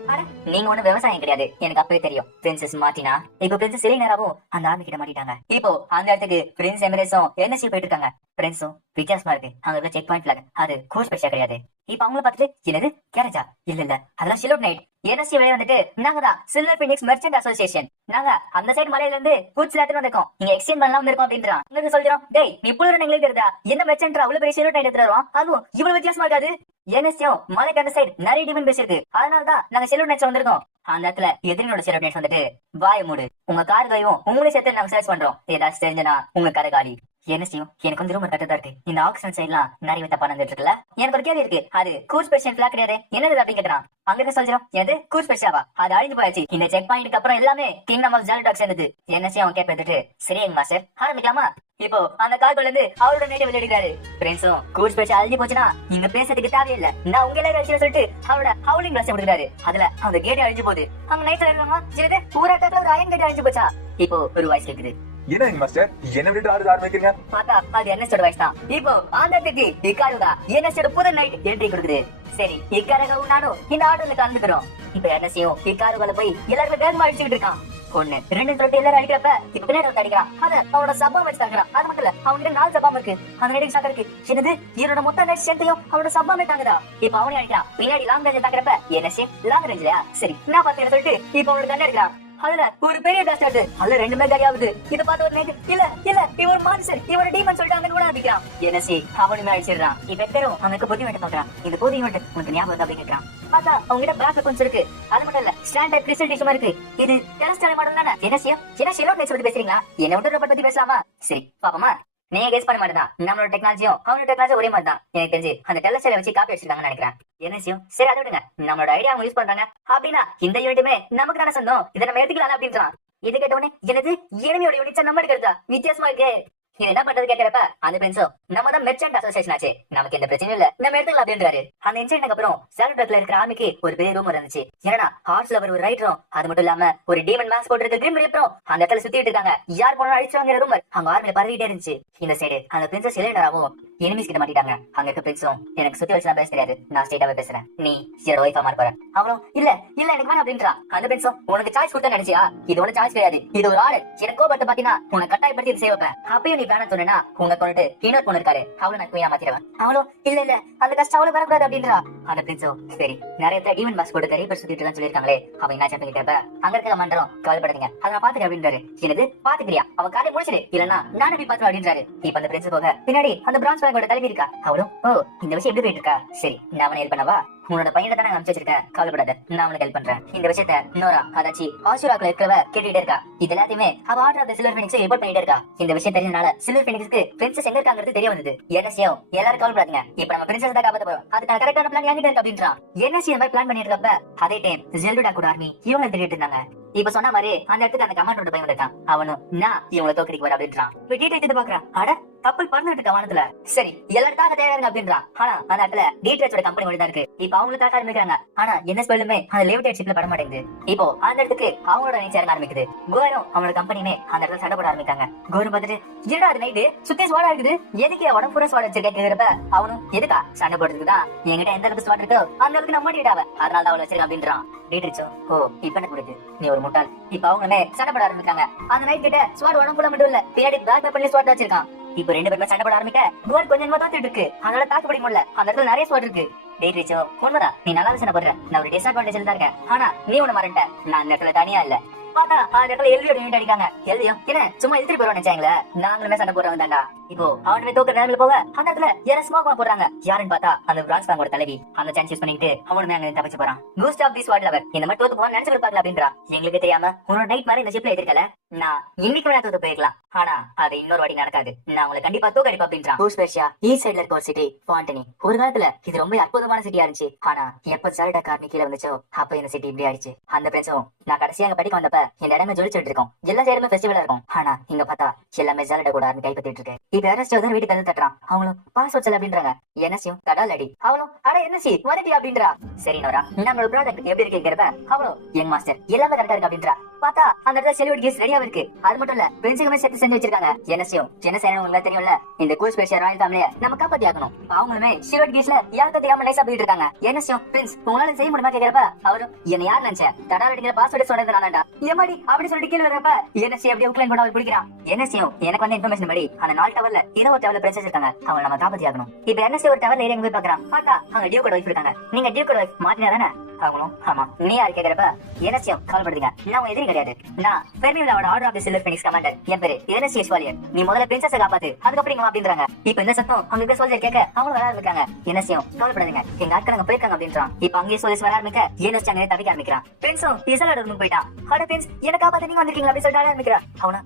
நீங்க ஒண்ணு விவசாயம் கிடையாது எனக்கு அப்பவே தெரியும். பிரின்சஸ் மார்டினா இப்போ பிரின்சஸ் எலினராவும் அந்த ஆர்மி கிட்ட மாட்டிட்டாங்க. இப்போ அந்த இடத்துக்கு பிரின்ஸ் எமிரேட்ஸும் என்எஸ்சி போயிட்டு இருக்காங்க. பிரின்ஸும் வித்தியாசமா இருக்கு. அங்க இருக்க செக் பாயிண்ட் பிளாக் அது கோச் ஸ்பெஷல் கிடையாது. இப்ப அவங்கள பார்த்துட்டு என்னது கேரேஜா இல்ல இல்ல அதெல்லாம் ஷிலோட் நைட் என்எஸ்சி வெளியே வந்துட்டு நாங்க தான் சில்வர் பினிக்ஸ் மெர்ச்சன்ட் அசோசியேஷன். நாங்க அந்த சைடு மலையில இருந்து கூட்ஸ் எடுத்துட்டு வந்திருக்கோம். நீங்க எக்ஸ்சேஞ்ச் பண்ணலாம் வந்திருக்கோம் அப்படின்றான். உங்களுக்கு சொல்றோம் டேய் நீ புள்ளற எங்களுக்கு தெரியுதா என்ன மெர்ச்சன்ட் அவ்வளவு பெரிய ஷிலோட் நைட் எடுத்துட்டு வரோம். அதுவும் இவ்வளவு வித்தியாசமா இருக்காது. என்எஸ்சியும் மலைக்கு அந்த சைடு நிறைய டிமன் பேசிருக்கு. அதனாலதான் நாங்க ஷிலோட் நைட்ஸ் வந்திருக்கோம். அந்த இடத்துல எதிரினோட ஷிலோட் நைட்ஸ் வந்துட்டு வாய மூடு உங்க கார் கையும் உங்களே சேர்த்து நாங்க சர்ச் பண்றோம். ஏதாச்சும் தெரிஞ்சனா உங்க கதை காலி. என்ன செய்யும் எனக்கு வந்து ரொம்ப கட்டதா இருக்கு. இந்த ஆக்சிஜன் சைட்லாம் நிறைய தப்பா நடந்துட்டு இருக்குல்ல. எனக்கு ஒரு கேள்வி இருக்கு. அது கூச் ஸ்பெஷல் பிளாக் கிடையாது என்னது அப்படின்னு கேக்குறான். அங்க இருக்க சொல்றோம் எது கூச் ஸ்பெஷாவா அது அழிஞ்சு போயாச்சு. இந்த செக் பாயிண்ட்க்கு அப்புறம் எல்லாமே கிங்டம் ஆஃப் ஜாலடாக்ஸ் இருந்தது. என்ன செய்யும் அவன் கேட்பேன். சரிங்க மாஸ்டர் ஆரம்பிக்கலாமா? இப்போ அந்த கார்குள்ள இருந்து அவரோட நேட்டிவ் வெளியிடுறாரு. பிரின்ஸும் கூச் ஸ்பெஷல் அழிஞ்சு போச்சுன்னா இங்க பேசுறதுக்கு தேவையில்லை நான் உங்க எல்லாரும் வச்சு சொல்லிட்டு அவரோட ஹவுலிங் கிளாஸ் கொடுக்குறாரு. அதுல அந்த கேட் அழிஞ்சு போகுது. அங்க நைட்ல இருக்காங்க ஊராட்டத்துல ஒரு அயன் கேட் அழிஞ்சு போச்சா. இப்போ ஒரு வாய்ஸ் கேக்குது. என்ன மாஸ்டர் என்ன விட்டு ஆரம்பிக்கிறீங்க? பார்த்தா அது என்எஸ்டோட வாய்ஸ் தான். இப்போ அந்த திட்டி இக்காருதா என்எஸ்டோட புது நைட் என்ட்ரி கொடுக்குது. சரி இக்காரகவும் நானும் இந்த ஆட்டோல கலந்துக்கிறோம். இப்ப என்எஸ்சியும் இக்காருகளை போய் எல்லாருமே வேகமா அடிச்சுக்கிட்டு இருக்கான். ஒண்ணு ரெண்டு சொல்லிட்டு எல்லாரும் அடிக்கிறப்ப இப்ப பின்னாடி வந்து அடிக்கிறான். அத அவனோட சப்பா வச்சு தாக்குறான். அது மட்டும் இல்ல அவன்கிட்ட 4 சப்பாம இருக்கு. அந்த நைட்டுக்கு சாக்க இருக்கு. என்னது இவனோட மொத்த நைட் ஸ்ட்ரென்த்தையும் அவனோட சப்பாமே தாங்குதா. இப்ப அவனே அடிக்கிறான். பின்னாடி லாங் ரேஞ்ச் தாக்குறப்ப என்எஸ்சி லாங் ரேஞ்ச்லயா சரி நான் பாத்தேன் சொல்லிட்டு இப்ப அவனோட கண்ணு எடுக்கிறான். அதுல ஒரு பெரிய பிளாஸ்ட் ஆகுது. அதுல 2 காலி ஆகுது. இத பார்த்து ஒரு நேக்கு இல்ல இல்ல இவர் மான்ஸ்டர் இவர் டீமன் சொல்லிட்டாங்க கூட ஆரம்பிக்கிறான். என்எஸ்சி அவனுமே அடிச்சிடுறான். இப்ப பெரும் அவனுக்கு புத்தி மட்டும் பாக்குறான். இந்த புத்தி மட்டும் உனக்கு ஞாபகம் அப்படி கேட்கிறான். பார்த்தா அவங்க கிட்ட பேக் வெப்பன்ஸ் இருக்கு. அது மட்டும் இல்ல ஸ்டாண்டர்ட் கிறிஸ்டல் டிஷ்மா இருக்கு. இது டெரஸ்டான மாடல் தானே. என்எஸ்சி என்ன ஷெலோட் நைட்ஸ் பத்தி பேசுறீங்களா? என்ன விட்டு ரோபோட் பத்தி பேசலாமா? சரி பாப்போமா. நீங்க கெஸ் பண்ண மாட்டேதான். நம்மளோட டெக்னாலஜியும் அவனோட டெக்னாலஜி ஒரே மாதிரி தான். எனக்கு தெரிஞ்சு அந்த டெலஸ்டேல வச்சு காப்பி வச்சிருக்காங்கன்னு நினைக்கிறேன். என்னசியும் சரி அதை விடுங்க. நம்மளோட ஐடியா அவங்க யூஸ் பண்றாங்க அப்படின்னா இந்த யூனிட்டுமே நமக்கு தானே சொந்தம். இதை நம்ம எடுத்துக்கலாம் அப்படின்றான். இது கேட்டவனே எனது எனிமியோட யூனிட்ஸ் நம்ம எடுக்கிறதா வித்தியாசமா இருக்கு. இது என்ன பண்றது கேட்கிறப்ப அந்த பிரின்ஸும் நம்ம தான் மெர்ச்சன்ட் அசோசியேஷன் ஆச்சு நமக்கு எந்த பிரச்சனையும் இல்ல நம்ம எடுத்துக்கலாம் அப்படின்றாரு. அந்த இன்சிடென்ட்க்கு அப்புறம் சாலட்ல இருக்கிற ஆர்மிக்கு ஒரு பெரிய ரூம் இருந்துச்சு. ஏன்னா ஹார்ஸ்ல ஒரு ரைட்டரும் அது மட்டும் இல்லாம ஒரு டீமன் மாஸ்க் போட்டுருக்கு கிரிம் ரீப்பரும் அந்த இடத்துல சுத்திட்டு இருக்காங்க. யார் போனாலும் அடிச்சுவாங்கிற ரூமர் அங்க ஆர்மில பரவிட்டே இருந்துச்சு. இந்த சைடு அந்த பிரின்சஸ் எலினராவும் எனிமீஸ் கிட்ட மாட்டிட்டாங்க. அங்க இருக்க பிரின்ஸும் எனக்கு சுத்தி வச்சு பேச தெரியாது நான் ஸ்ட்ரெயிட்டாவே பேசுறேன் நீ என்னோட ஒய்ஃபா மாற போற. அவளும் இல்ல இல்ல எனக்கு வேணாம் அப்படின்றா. அந்த பிரின்ஸும் உனக்கு சாய்ஸ் கொடுத்தா நினைச்சியா? இது ஒண்ணு சாய்ஸ் கிடையாது. இது ஒரு ஆளு எனக்கு கோபப்பட்டு பாத்தீங்கன்னா உனக்கு கட்டாயப்படுத்தி இது செய்வேன். அப்பயும் நீ வேணாம் சொன்னா உங்க கொண்டுட்டு இன்னொரு பொண்ணு இருக்காரு அவளை நான் குயினா மாத்திடுவேன். அவளும் இல்ல இல்ல அந்த கஷ்டம் அவளும் வரக்கூடாது அப்படின்றா. அந்த பிரின்ஸும் சரி நிறைய பேர் டீமன் மாஸ்க் போட்டு கறி பேர் சுத்திட்டு இருக்கான்னு சொல்லிருக்காங்களே அவன் என்ன சாப்பிட்டு கேட்டப்ப அங்க இருக்க மன்றம் கவலைப்படாதீங்க அதை நான் பாத்துக்கிறேன் அப்படின்றாரு. என்னது பாத்துக்கிறியா அவன் காலை முடிச்சிடு இல்லன்னா நானும் போய் பாத்துறேன் அப்படின்றாரு. இப்ப அந்த பிரின்ஸ் போக பின்னாடி அந்த பிரான்ஸ் பேங்கோட தலைவி இருக்கா. அவளும் ஓ இந்த விஷயம் எப்படி போயிட்டு இருக்கா? சரி நான் அவனை ஹெல்ப் பண்ணவா? உன்னோட பையனை தானே அனுப்பிச்சு வச்சிருக்கேன் கவலைப்படாத நான் அவனுக்கு ஹெல்ப் பண்றேன். இந்த விஷயத்த நோரா அதாச்சி ஆசுராக்குள்ள இருக்கிறவ கேட்டுட்டே இருக்கா. இது எல்லாத்தையுமே அவ Order of the silver Phoenix report பண்ணிட்டே இருக்கா. இந்த விஷயம் தெரிஞ்சனால சில்வர் ஃபீனிக்ஸ்க்கு பிரின்சஸ் எங்க இருக்காங்கிறது தெரிய வந்தது. என்எஸ்சியும் எல்லாரும் கவலைப்படாதீங்க இப்ப நம்ம பிரின்சஸ் தான் காப்பாத்த போறோம். அதுக்கான கரெக்டான பிளான் என்கிட்ட இருக்கு அப்படின்றான். என்எஸ்சி இந்த மாதிரி பிளான் பண்ணிட்டு இருக்கப்ப அதே டைம் ஜெல்டுடா கூட ஆர்மி இவங்க தேடிட்டு இருந்தாங்க. இப்ப சொன்ன மாதிரி அந்த இடத்துக்கு அந்த கமாண்டரோட பையன் இருக்கான். அவனும் நான் இவங்களை தோக்கடிக்கு வர அப்படின்றான். இப்ப டீட்டெயில் எடுத்து பாக்குறான். அட கப்பல் பறந்துட்டு இருக்க வானத்துல. சரி எல்லாருக்காக தேவையாங்க அப்படின்றான். ஆனா அந்த இடத்துல டீட்ரேச்சோட கம்பெனி ஒன்று தான் இருக்கு. இப்ப அவங்களுக்காக ஆரம்பிக்கிறாங்க. ஆனா என்ன ஸ்பெல்லுமே அந்த லிமிடெட் ஷிப்ல பட மாட்டேங்குது. இப்போ அந்த இடத்துக்கு அவங்களோட நீச்சல் இறங்க ஆரம்பிக்குது. கோரும் அவனோட கம்பெனியுமே அந்த இடத்துல சண்டை போட ஆரம்பிக்காங்க. கோரும் பார்த்துட்டு என்னடா அது நைட்டு சுத்தி ஸ்வாட் இருக்குது எதுக்கு உடம்பு பூரா ஸ்வாட் வச்சிருக்கேங்கிறப்ப அவனும் எதுக்கா சண்டை போடுறதுக்குதான் என்கிட்ட எந்த அளவுக்கு ஸ்வாட் இருக்கோ அந்த அளவுக்கு நம்ம மாட்டிட்டாவ அதனால தான் அவளை வச்சிருக்கேன் அப்படின்றான். டீட்ரிச்சோ ஓ இப்ப என்ன கொடுக்கு நீ ஒரு முட்டாள். இப்ப அவங்களுமே சண்டை போட ஆரம்பிக்காங்க. அந்த நைட் கிட்ட ஸ்வாட் உடம்புல மட்டும் இல்ல பின்னாடி பேக் பண்ணி ஸ்வாட் வச்சிருக்கான். இப்ப 2 பேருமே சண்டை போட ஆரம்பிக்க கோர் கொஞ்சமா தோத்துட்டு இருக்கு. அதனால தாக்கு பிடிக்க முடியல. அந்த இடத்துல நிறைய ஸ்வாட் இருக்கு. டீட்ரிச்சோ உண்மைதான் நீ நல்லா சண்டை போடுற நான் ஒரு டிஸ்அட்வான்டேஜ்ல தான் இருக்கேன். ஆனா நீ ஒண்ணு மறந்துட்ட நான் அந்த இடத்துல தனியா இல்ல. பார்த்தா அந்த இடத்துல எல்வியோட யூனிட் அடிக்காங்க. எல்வியும் என்ன சும்மா இழுத்துட்டு போறோம் நினைச்சாங்களே நாங்களுமே சண்டை போடுறவங்க தாண்டா. இப்போ அவனுமே தோக்குற நேரத்துல போக அந்த இடத்துல யார ஸ்மோக் போடுறாங்க. யாருன்னு பார்த்தா அந்த பிரான்ஸ் பேங்கோட தலைவி. அந்த சான்ஸ் யூஸ் பண்ணிட்டு அவனுமே அங்க தப்பிச்சு போறான். Ghost of this ward lover இந்த மாதிரி தோத்து போக நினைச்சு இருப்பாங்க அப்படின்றா. எங்களுக்கு தெரியாம உன்னோட நைட் மாதிரி இந்த ஷிப்ல எதிர்க்கல. நான் இன்னைக்கு வேணா தோத்து போயிருக்கலாம், ஆனா அது இன்னொரு வாட்டி நடக்காது. நான் உங்களை கண்டிப்பா தோக்கடிப்பா அப்படின்றான். கூஸ் பெர்ஷியா ஈஸ்ட் சைடுல இருக்க ஒரு சிட்டி பாண்டனி. ஒரு காலத்துல இது ரொம்ப அற்புதமான சிட்டியா இருந்துச்சு. ஆனா எப்ப சால்டா கார்னி கீழே வந்துச்சோ அப்ப இந்த சிட்டி இப்படி ஆயிடுச்சு. அந்த பிரின்ஸும் நான் கடைசியா அங்க படிக்க வந்தப்ப இந்த இடமே ஜொலிச்சுட்டு இருக்கோம். எல்லா சைடுமே ஃபெஸ்டிவலா இருக்கும். ஆனா இங்க பார்த்தா எல்லாமே ஜாலடா கூட கைப்பற்றிட்டு இருக்கு. இப்ப என்எஸ்டி வந்து வீட்டுக்கு வந்து தட்டுறான். அவங்களும் பாஸ்வேர்ட் சொல்ல அப்படின்றாங்க. என்எஸ்டியும் தடாலடி. அவளும் அட என்எஸ்டி வந்துட்டி அப்படின்றா. சரி நோரா நம்மளோட ப்ராடக்ட் எப்படி இருக்குங்கிறத அவளும் யங் மாஸ்டர் எல்லாமே கரெக்டா இருக்கு அப்படின்றா. பார்த்தா அந்த இடத்துல செலிபிரிட்டி கேஸ் ரெடியா இருக்கு. அது மட்டும் இல்ல பிரின்ஸுக்குமே செட் செஞ்சு வச்சிருக்காங்க. என்எஸ்டியும் என்ன செய்யணும் உங்களுக்கு தெரியும்ல, இந்த கூஸ் பேசிய ராயல் ஃபேமிலியை நம்ம காப்பாத்தி ஆகணும். அவங்களுமே செலிபிரிட்டி கேஸ்ல யாருக்கு தெரியாம லைசா போயிட்டு இருக்காங்க. என்எஸ்டியும் பிரின்ஸ் உங்களால செய்ய முடியுமா கேக்குறப்ப அவரும் என்ன யார் நினைச்ச தடாலடிங்கிற பாஸ்வேர்ட் சொன்னது நான்டா எம்மாடி அப்படி சொல்லிட்டு கீழே வரப்ப என்எஸ்டி அப்படியே உக்ளைன் கூட அவர் பிடிக்கிறான். என்எஸ்டியும் எனக்கு வந்து இன்ஃபர்மேஷன் படி அந்த 4 டவர்ல 20 டவர்ல பிரின்சஸ் இருக்காங்க. அவங்க நம்ம காப்பாத்தி ஆகணும். இப்ப என்எஸ்டி ஒரு டவர்ல ஏறி போய் பாக்குறான். பார்த்தா அங்க டியூக்கோட வைஃப் இருக்காங்க. நீங்க டியூக்கோட வைஃப் மாட்டினா தானே? அவங்களும் ஆமா. நீ யாரு கேக்குறப்ப என்எஸ்டியும் கவலைப்படுதுங்க. நான் உங்க எதிரி கிடையாது. நான் பெர்மியோட order of the silver phoenix commander. என் பேரு என்எஸ்டி எஸ்வாலியர். நீ முதல்ல பிரின்சஸை காப்பாத்து, அதுக்கப்புறம் இங்க அப்படின்றாங்க. இப்ப இந்த சத்தம் அங்க இருக்க சோல்ஜர் கேட்க அவங்களும் வர ஆரம்பிக்காங்க. என்எஸ்டியும் கவலைப்படுதுங்க, எங்க ஆட்கள் அங்க போயிருக்காங்க அப்படின்றான். இப்ப அங்கேயே சோல்ஜர்ஸ் வர ஆரம்பிக்க என்எஸ்டி அங்கே தவிக்க ஆரம்பிக்கிறான். பிரின்ஸும் இசலோட ரூமுக்கு போயிட்டான். ஹட பிரின்ஸ் என்ன காப்பாத்த நீங்க வந்திருக்கீங்களா அப்படின்னு சொல்லிட்டு ஆரம்பிக்கிறா. அவனா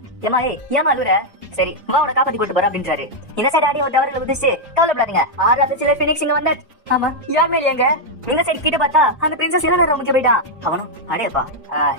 ஏமா அழுற, சரி வா உன காப்பாத்தி கூட்டு போற அப்படின்றாரு. இந்த சைடு ஆடி ஒரு டவர்ல குதிச்சு கவலைப்படாதீங்க Order of the silver Phoenix இங்க வந்த. ஆமா யார் மேல எங்க இந்த சைடு கிட்ட பார்த்தா அந்த பிரின்சஸ் என்ன ரூமுக்கு போயிட்டான். அவனும் அடேப்பா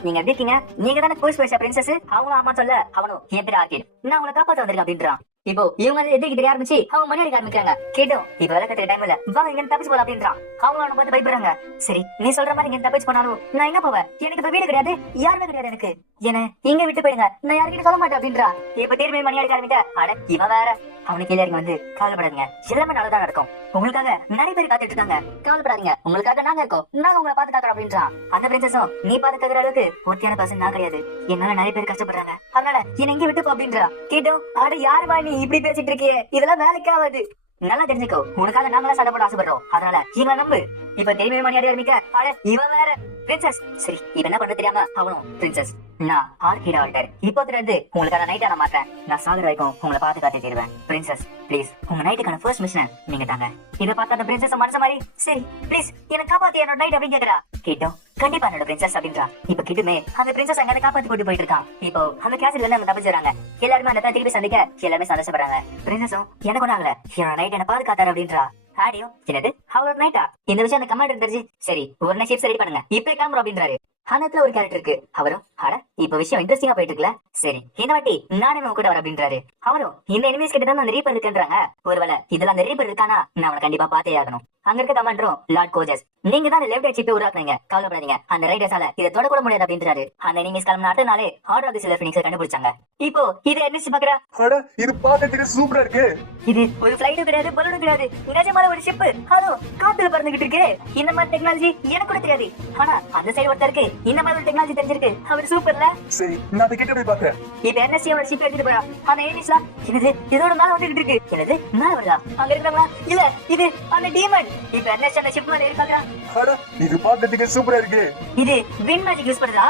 நீங்க எப்படி இருக்கீங்க, நீங்க தானே கூஸ் பேசிய பிரின்சஸ்? அவனும் ஆமா சொல்ல. அவனும் என் பேர் ஆர்கிட், நான் உங்களை காப்பாத்த வந்திருக்கேன் அப்படின்றான். இப்போ இவங்க எதிர்க்கு தெரிய ஆரம்பிச்சு அவங்க மணி அடிக்க ஆரம்பிக்கிறாங்க. கேட்டோம் இப்ப விளக்கத்துக்கு டைம் இல்ல, வாங்க இங்க தப்பிச்சு போலாம் அப்படின்றான். அவங்க அவனை பார்த்து பயப்படுறாங்க. சரி நீ சொல்ற மாதிரி இங்க தப்பிச்சு போனாலும் நான் எங்க போவேன், எனக்கு இப்ப வீடு கிடையாது யாருமே கிடையாது, எனக்கு என்ன இங்க விட்டு போயிடுங்க, நான் யாருக்கிட்ட சொல்ல மாட்டேன் அப்படின்றா. இப்ப திரும்பி மணி அடிக்க ஆரம்பிக்க அட இவன் வேற. அவனுக்கு எல்லாருங்க வந்து கவலைப்படாதீங்க எல்லாமே நல்லதான் நடக்கும், உங்களுக்காக நிறைய பேர் காத்துட்டு இருக்காங்க, கவலைப்படாதீங்க உங்களுக்காக நாங்க இருக்கோம், நாங்க உங்களை பாத்து காக்குறோம் அப்படின்றான். அந்த பிரின்சஸும் நீ பாத்து காக்குற அளவுக்கு ஒருத்தியான பர்சன் நான் கிடையாது, என்னால நிறைய பேர் கஷ்டப்படுறாங்க, அதனால என்ன இங்க விட்டு போ அப்படின்றா. கேட்டோம் அட யாருமா நீ இப்படி பேசிட்டு இருக்கியே, இதெல்லாம் வேலைக்கு ஆகாது, நல்லா தெரிஞ்சுக்கோ உனக்காக நாங்களா சண்டை போட ஆசைப்படுறோம், அதனால இவன் நம்பு. இப்ப திரும்பி மணி அடி ஆரம்பிக்க அட இவன் வேற பிரின்சஸ். சரி இப்ப என்ன பண்ண தெரியாம அவனும் பிரின்சஸ் நான் ஆர்கிட் ஆல்டர் இப்போ இருந்து உங்களுக்கான நைட்டா நான் மாட்டேன், நான் சாகுற வரைக்கும் உங்களை பாத்து காத்து தருவேன். பிரின்சஸ் ப்ளீஸ் உங்க நைட்டுக்கான ஃபர்ஸ்ட் மிஷன் நீங்க தாங்க. இதை பார்த்து அந்த பிரின்சஸ் மனசு மாதிரி சரி ப்ளீஸ் என்ன காப்பாத்தி என்னோட நைட் அப்படின்னு கேக்குறா. கேட்டோம் கண்டிப்பா என்னோட பிரின்சஸ் அப்படின்றா. இப்ப கிட்டுமே அந்த பிரின்சஸ் அங்க காப்பாத்தி கூட்டு போயிட்டு இருக்கான். இப்போ அந்த கேஸ்ல இருந்து நம்ம தப்பிச்சுறாங்க. எல்லாருமே அந்த திருப்பி சந்திக்க எல்லாமே சந்தோஷப்படுறாங்க. பிரின்சஸும் எனக்கு ஒண்ணு ஆகல, என்னோட நைட் என்ன பாதுகாத்தாரு அப்படின்றா. ஆடியும் என்னது அவளோட நைட்டா இந்த விஷயம் அந்த கமாண்டர் தெரிஞ்சு சரி ஒரு நைட் ஷிப்ஸ் ரெடி பண்ணுங்க இப்ப கிளம்புறோம் அப்படின்றாரு. அந்த ஒரு கேரக்டர் இருக்கு. அவரும் அட இப்ப விஷயம் இன்ட்ரெஸ்டிங்கா போயிட்டு இருக்குல்ல, சரி இந்த வாட்டி நானே உங்க கூட வர அப்படின்றாரு. அவரும் இந்த எனிமீஸ் கிட்ட தான் அந்த ரீப்பர் இருக்குன்றாங்க, ஒருவேளை இதுல அந்த ரீப்பர் இருக்கானா நான் அவனை கண்டிப்பா பாத்தே ஆகணும். அங்க இருக்க கமாண்டரும் லார்ட் கோஜஸ் நீங்க தான் லெஃப்ட் ஹேண்ட் ஷிப்பை உருவாக்குனீங்க, கவலைப்படாதீங்க அந்த ரைடர்ஸால இதை தொடக்கூட முடியாது அப்படின்றாரு. அந்த எனிமீஸ் கிளம்பின அடுத்த நாளே Order of the silver Phoenix கண்டுபிடிச்சாங்க. இப்போ இது என்ன பாக்குறா, அட இது பாக்கிறதுக்கு சூப்பரா இருக்கு. இது ஒரு ஃளைட்டும் கிடையாது பலூனும் கிடையாது, நிஜமான ஒரு ஷிப், அதுவும் காத்துல பறந்துகிட்டு இருக்கு. இந்த மாதிரி டெக்னாலஜி எனக்கு கூட தெரியாது, ஆனா அந்த சைடு ஒருத்தருக்கு இந்த மாதிரி டெக்னாலஜி தெரிஞ்சிருக்கு, அவர் சூப்பர்ல. சரி நான் அதை கிட்ட போய் பாக்குறேன். இப்ப என்எஸ்சி அவரோட ஷிப் எடுத்துட்டு போறா. அந்த எனிமீஸ்லாம் என்னது இதோட மேல வந்துகிட்டு இருக்கு, என்னது மேல வருதா, அங்க இருக்கிறவங்களா இல்ல இது அந்த டீமன். இப்ப என்எஸ்சி அந்த ஷிப் மேல ஏறி பாக்குறான். அட இது பாக்கிறதுக்கு சூப்பரா இருக்கு. இது வின் மேஜிக் யூஸ் பண்ணுதா,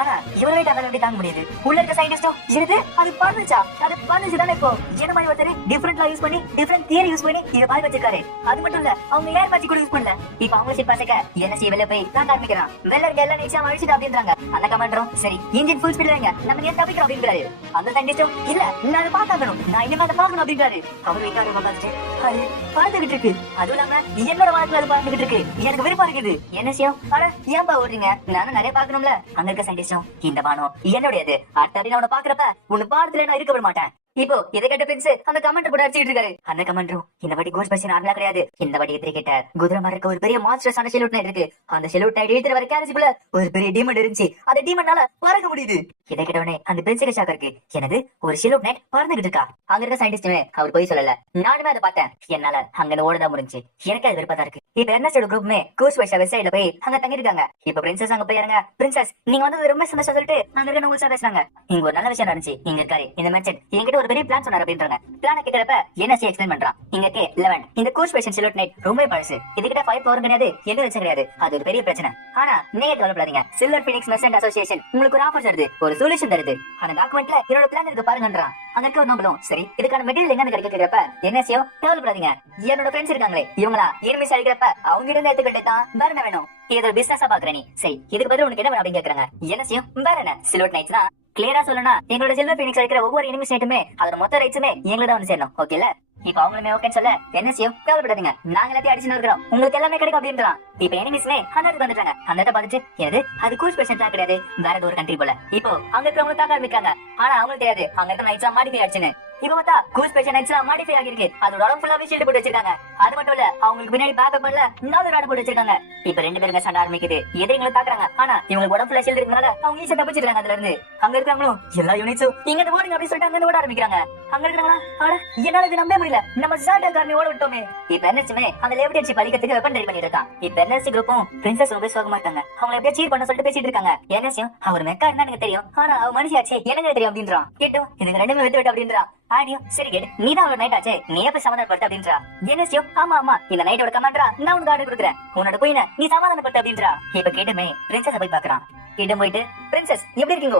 ஆனா இவரை வெயிட் அதை எப்படி தாங்க முடியுது. உள்ள இருக்க சயின்டிஸ்டும் இது அது பறந்துச்சா, அது பறந்துச்சு தானே. இப்போ என்ன மாதிரி ஒருத்தர் டிஃபரெண்ட் யூஸ் பண்ணி டிஃபரெண்ட் தியரி யூஸ் பண்ணி இதை பாதி வச்சிருக்காரு. அது மட்டும் இல்ல அவங்க ஏர் மேஜிக் கூட யூஸ் பண்ணல. இப்ப அவங்க ஷிப் பாசக்க என்எஸ்சி வெளில போய் தான் ஆரம்பிக்கிறான். வெளில இருக்க எல்லா நிச்சயம் அழிச்சிட்டு அப்படின்றாங்க. அந்த கமாண்டரும் சரி இன்ஜின் ஃபுல் ஸ்பீட்ல வைங்க நம்ம ஏன் தப்பிக்கிறோம் அப்படின்றாரு. அந்த சயின்டிஸ்டும் இல்ல நான் அதை பார்க்கணும், நான் இனிமே அதை பார்க்கணும் அப்படின்றாரு. அவர் வைக்காரு பார்த்துட்டு அது பறந்துகிட்டு இருக்கு, அதுவும் இல்லாம என்னோட வாழ்க்கையில அது பறந்துகிட்டு இருக்கு, எனக்கு விருப்பம் இருக்குது. என்எஸ்சியும் அட ஏன்பா ஓடுறீங்க, நானும் நிறைய பாக்கணும்ல. அங்க இருக்க சயின்டிஸ்டும் இந்த பானம் என்னுடையது, அடுத்த அடி நான் உன்னை பாக்குறப்ப உன்னை பாடத்துல நான் இருக்க விட மாட்டேன். இப்போ இதை கேட்ட பிரின்ஸ் அந்த கமெண்ட் கூட அடிச்சிட்டு இருக்காரு. அந்த கமெண்டரும் இந்த வாட்டி கோஸ்ட் பஸ் நார்மலா கிடையாது, இந்த வாட்டி எதிரி கிட்ட குதிரை மாதிரி இருக்க ஒரு பெரிய மான்ஸ்டர்ஸான ஷெலூட் நைட் இருக்கு. அந்த ஷெலூட் நைட் எடுத்து வர கேரேஜுக்குள்ள ஒரு பெரிய டீமன் இருந்துச்சு, அந்த டீமன்னால பறக்க முடியுது. இதை கேட்டவனே அந்த பிரின்ஸுக்கு ஷாக் இருக்கு, எனது ஒரு ஷெலூட் நைட் பறந்துகிட்டு இருக்கா. அங்க இருக்க சயின்டிஸ்டுமே அவர் போய் சொல்லல, நானுமே அதை பார்த்தேன், என்னால அங்க ஓடதான் முடிஞ்சு, எனக்கு அது விருப்பதா இருக்கு. இப்ப என்எஸ்டோட குரூப்மே கோஸ்ட் பஸ் வெப்சைட்ல போய் அங்க தங்கி இருக்காங்க. இப்ப பிரின்சஸ் அங்க போய் இறங்க. பிரின்சஸ் நீங்க வந்து ரொம்ப சந்தோஷம் சொல்லிட்டு அங்க இருக்க உங்களுக்கு பேசுறாங்க. இங்க ஒரு நல்ல விஷயம் நடந்துச்சு, இங்க இருக்காரு இந்த மெர்ச்சன்ட் என்கிட்ட ஒரு பெரிய பிளான் சொன்னாரு அப்படின்றாங்க. பிளான கேட்கிறப்ப என்எஸ்சி எக்ஸ்பிளைன் பண்றான். இங்க கே 11 இந்த கோஸ்ட் பேஷன் ஷெலூட் நைட் ரொம்ப பழசு, இதுகிட்ட 5 பவர் கிடையாது, எந்த வச்சு கிடையாது, அது ஒரு பெரிய பிரச்சனை. ஆனா நீங்க கவலைப்படாதீங்க, சில்வர் பினிக்ஸ் மெர்ச்சன்ட் அசோசியேஷன் உங்களுக்கு ஒரு ஆஃபர் தருது, ஒரு சொல்யூஷன் தருது. அந்த டாக்குமெண்ட்ல என்னோட பிளான் இருக்கு பாருங்கன்றான். அங்க இருக்க ஒரு நம்பளும் சரி இதுக்கான மெட்டீரியல் எங்க கிடைக்க கேக்குறப்ப என்ன செய்யும், கவலைப்படாதீங்க, என்னோட ஃப்ரெண்ட்ஸ் இருக்காங்களே இவங்களா எனிமிஸ் அடிக்கிறப்ப அவங்க கிட்ட இருந்து எடுத்துக்கிட்டே தான் வேற என்ன வேணும், இது ஒரு பிசினஸா பாக்குற நீ, சரி இதுக்கு பதில் உனக்கு என்ன வேணும் அப்படின்னு கேக்குறாங்க. என்ன செய்யும், வேற என்ன சில்வர் நைட்ஸ் தான். கிளியரா சொல்லனா எங்களோட சில்வர் பினிக்ஸ் அடிக்கிற ஒவ்வொரு எனிமிஸ் நைட்டுமே அதோட மொத்த ரைட்ஸுமே எங்களுக்கு வந்து சேரணும், ஓகேல. இப்ப அவங்களுமே ஓகேன்னு சொல்ல என்ன செய்யும், கவலைப்படாதீங்க, நாங்க எல்லாத்தையும் அடிச்சுன்னு இருக்கிறோம், உங்களுக்கு எல்லாமே கிடைக்கும் அப்படின்றான். இப்ப எனிமிஸ்மே ஹண்ட்ரட் வந்துட்டாங்க. ஹண்ட்ரட் பார்த்துட்டு என்னது அது கூல் ஸ்பெஷல் தான் கிடையாது, வேற ஒரு கண்ட்ரி போல. இப்போ அங்க இருக்கிறவங்க தாக்க ஆரம்பிக்காங்க. ஆனா அவங்களுக்கு தெரியாது அங்க இருக்க நைட்ஸா மாடிஃபை ஆச்சுன்னு. இப்ப பார்த்தா கூல் ஸ்பெஷல் நைட்ஸா மாடிஃபை ஆகிருக்கு, அதோட உடம்பு ஃபுல்லாவே ஷீல்ட் போட்டு வச்சிருக்காங்க. அது மட்டும் இல்ல அவங்களுக்கு பின்னாடி பேக்கப் பண்ணல இன்னொரு ராட் போட்டு வச்சிருக்காங்க. இப்ப ரெண்டு பேருங்க சண்டை ஆரம்பிக்குது, எதை எங்களை தாக்குறாங்க. ஆனா இவங்களுக்கு உடம்பு ஃபுல்லா ஷீல்ட் இருக்கனால அவங்க ஈஸியா தப்பிச்சிருக்காங்க. அதுல இருந்து அங்க இருக்காங்களும் எல்லா யூனிட்ஸும் இங்க ஓடுங்க அப்படின்னு சொல்லிட்டு அங்க ஓட ஆரம்பிக்கிறாங்க. அங்க இருக்காங்களா, ஆனா என்னால இது நம்ப முடியல, நம்ம ஜாட்டா கார்னி ஓட விட்டோமே. இப்ப என்னச்சுமே அந்த லெவிடேட்சி பலிக்கிறதுக்கு வெப்பன் ரெடி பண்ணிட்டு இருக்கான். இப்ப என்எஸ்சி குரூப்பும் பிரின்சஸ் ரொம்ப சோகமா இருக்காங்க. அவங்க எப்படியா சீர் பண்ண சொல்லிட்டு பேசிட்டு இருக்காங்க. என்எஸ்சியும் அவர் மெக்கா இருந்தா எனக்கு தெரியும், ஆனா அவ மனுஷியாச்சே எனக்கு தெரியும் அப்படின்றான். கேட்டும் இதுக்கு ரெண்டுமே விட்டு விட்டு அப்படின்றான். ஆடியும் சரி கேடு, நீதான் அவளோட நைட் ஆச்சே, நீ எப்ப சமாதானப்படுத்த அப்படின்றா. என்எஸ்சியும் ஆமா ஆமா இந்த நைட்டோட கமாண்டரா நான் உனக்கு ஆர்டர் கொடுக்குறேன், உன்னோட போய் நீ சமாதானப்படுத்த அப்படின்றா. இப்ப கேட்டுமே பிரின்சஸ் போய் பாக்குறான். கிட்ட போயிட்டு பிரின்சஸ் எப்படி இருக்கீங்க,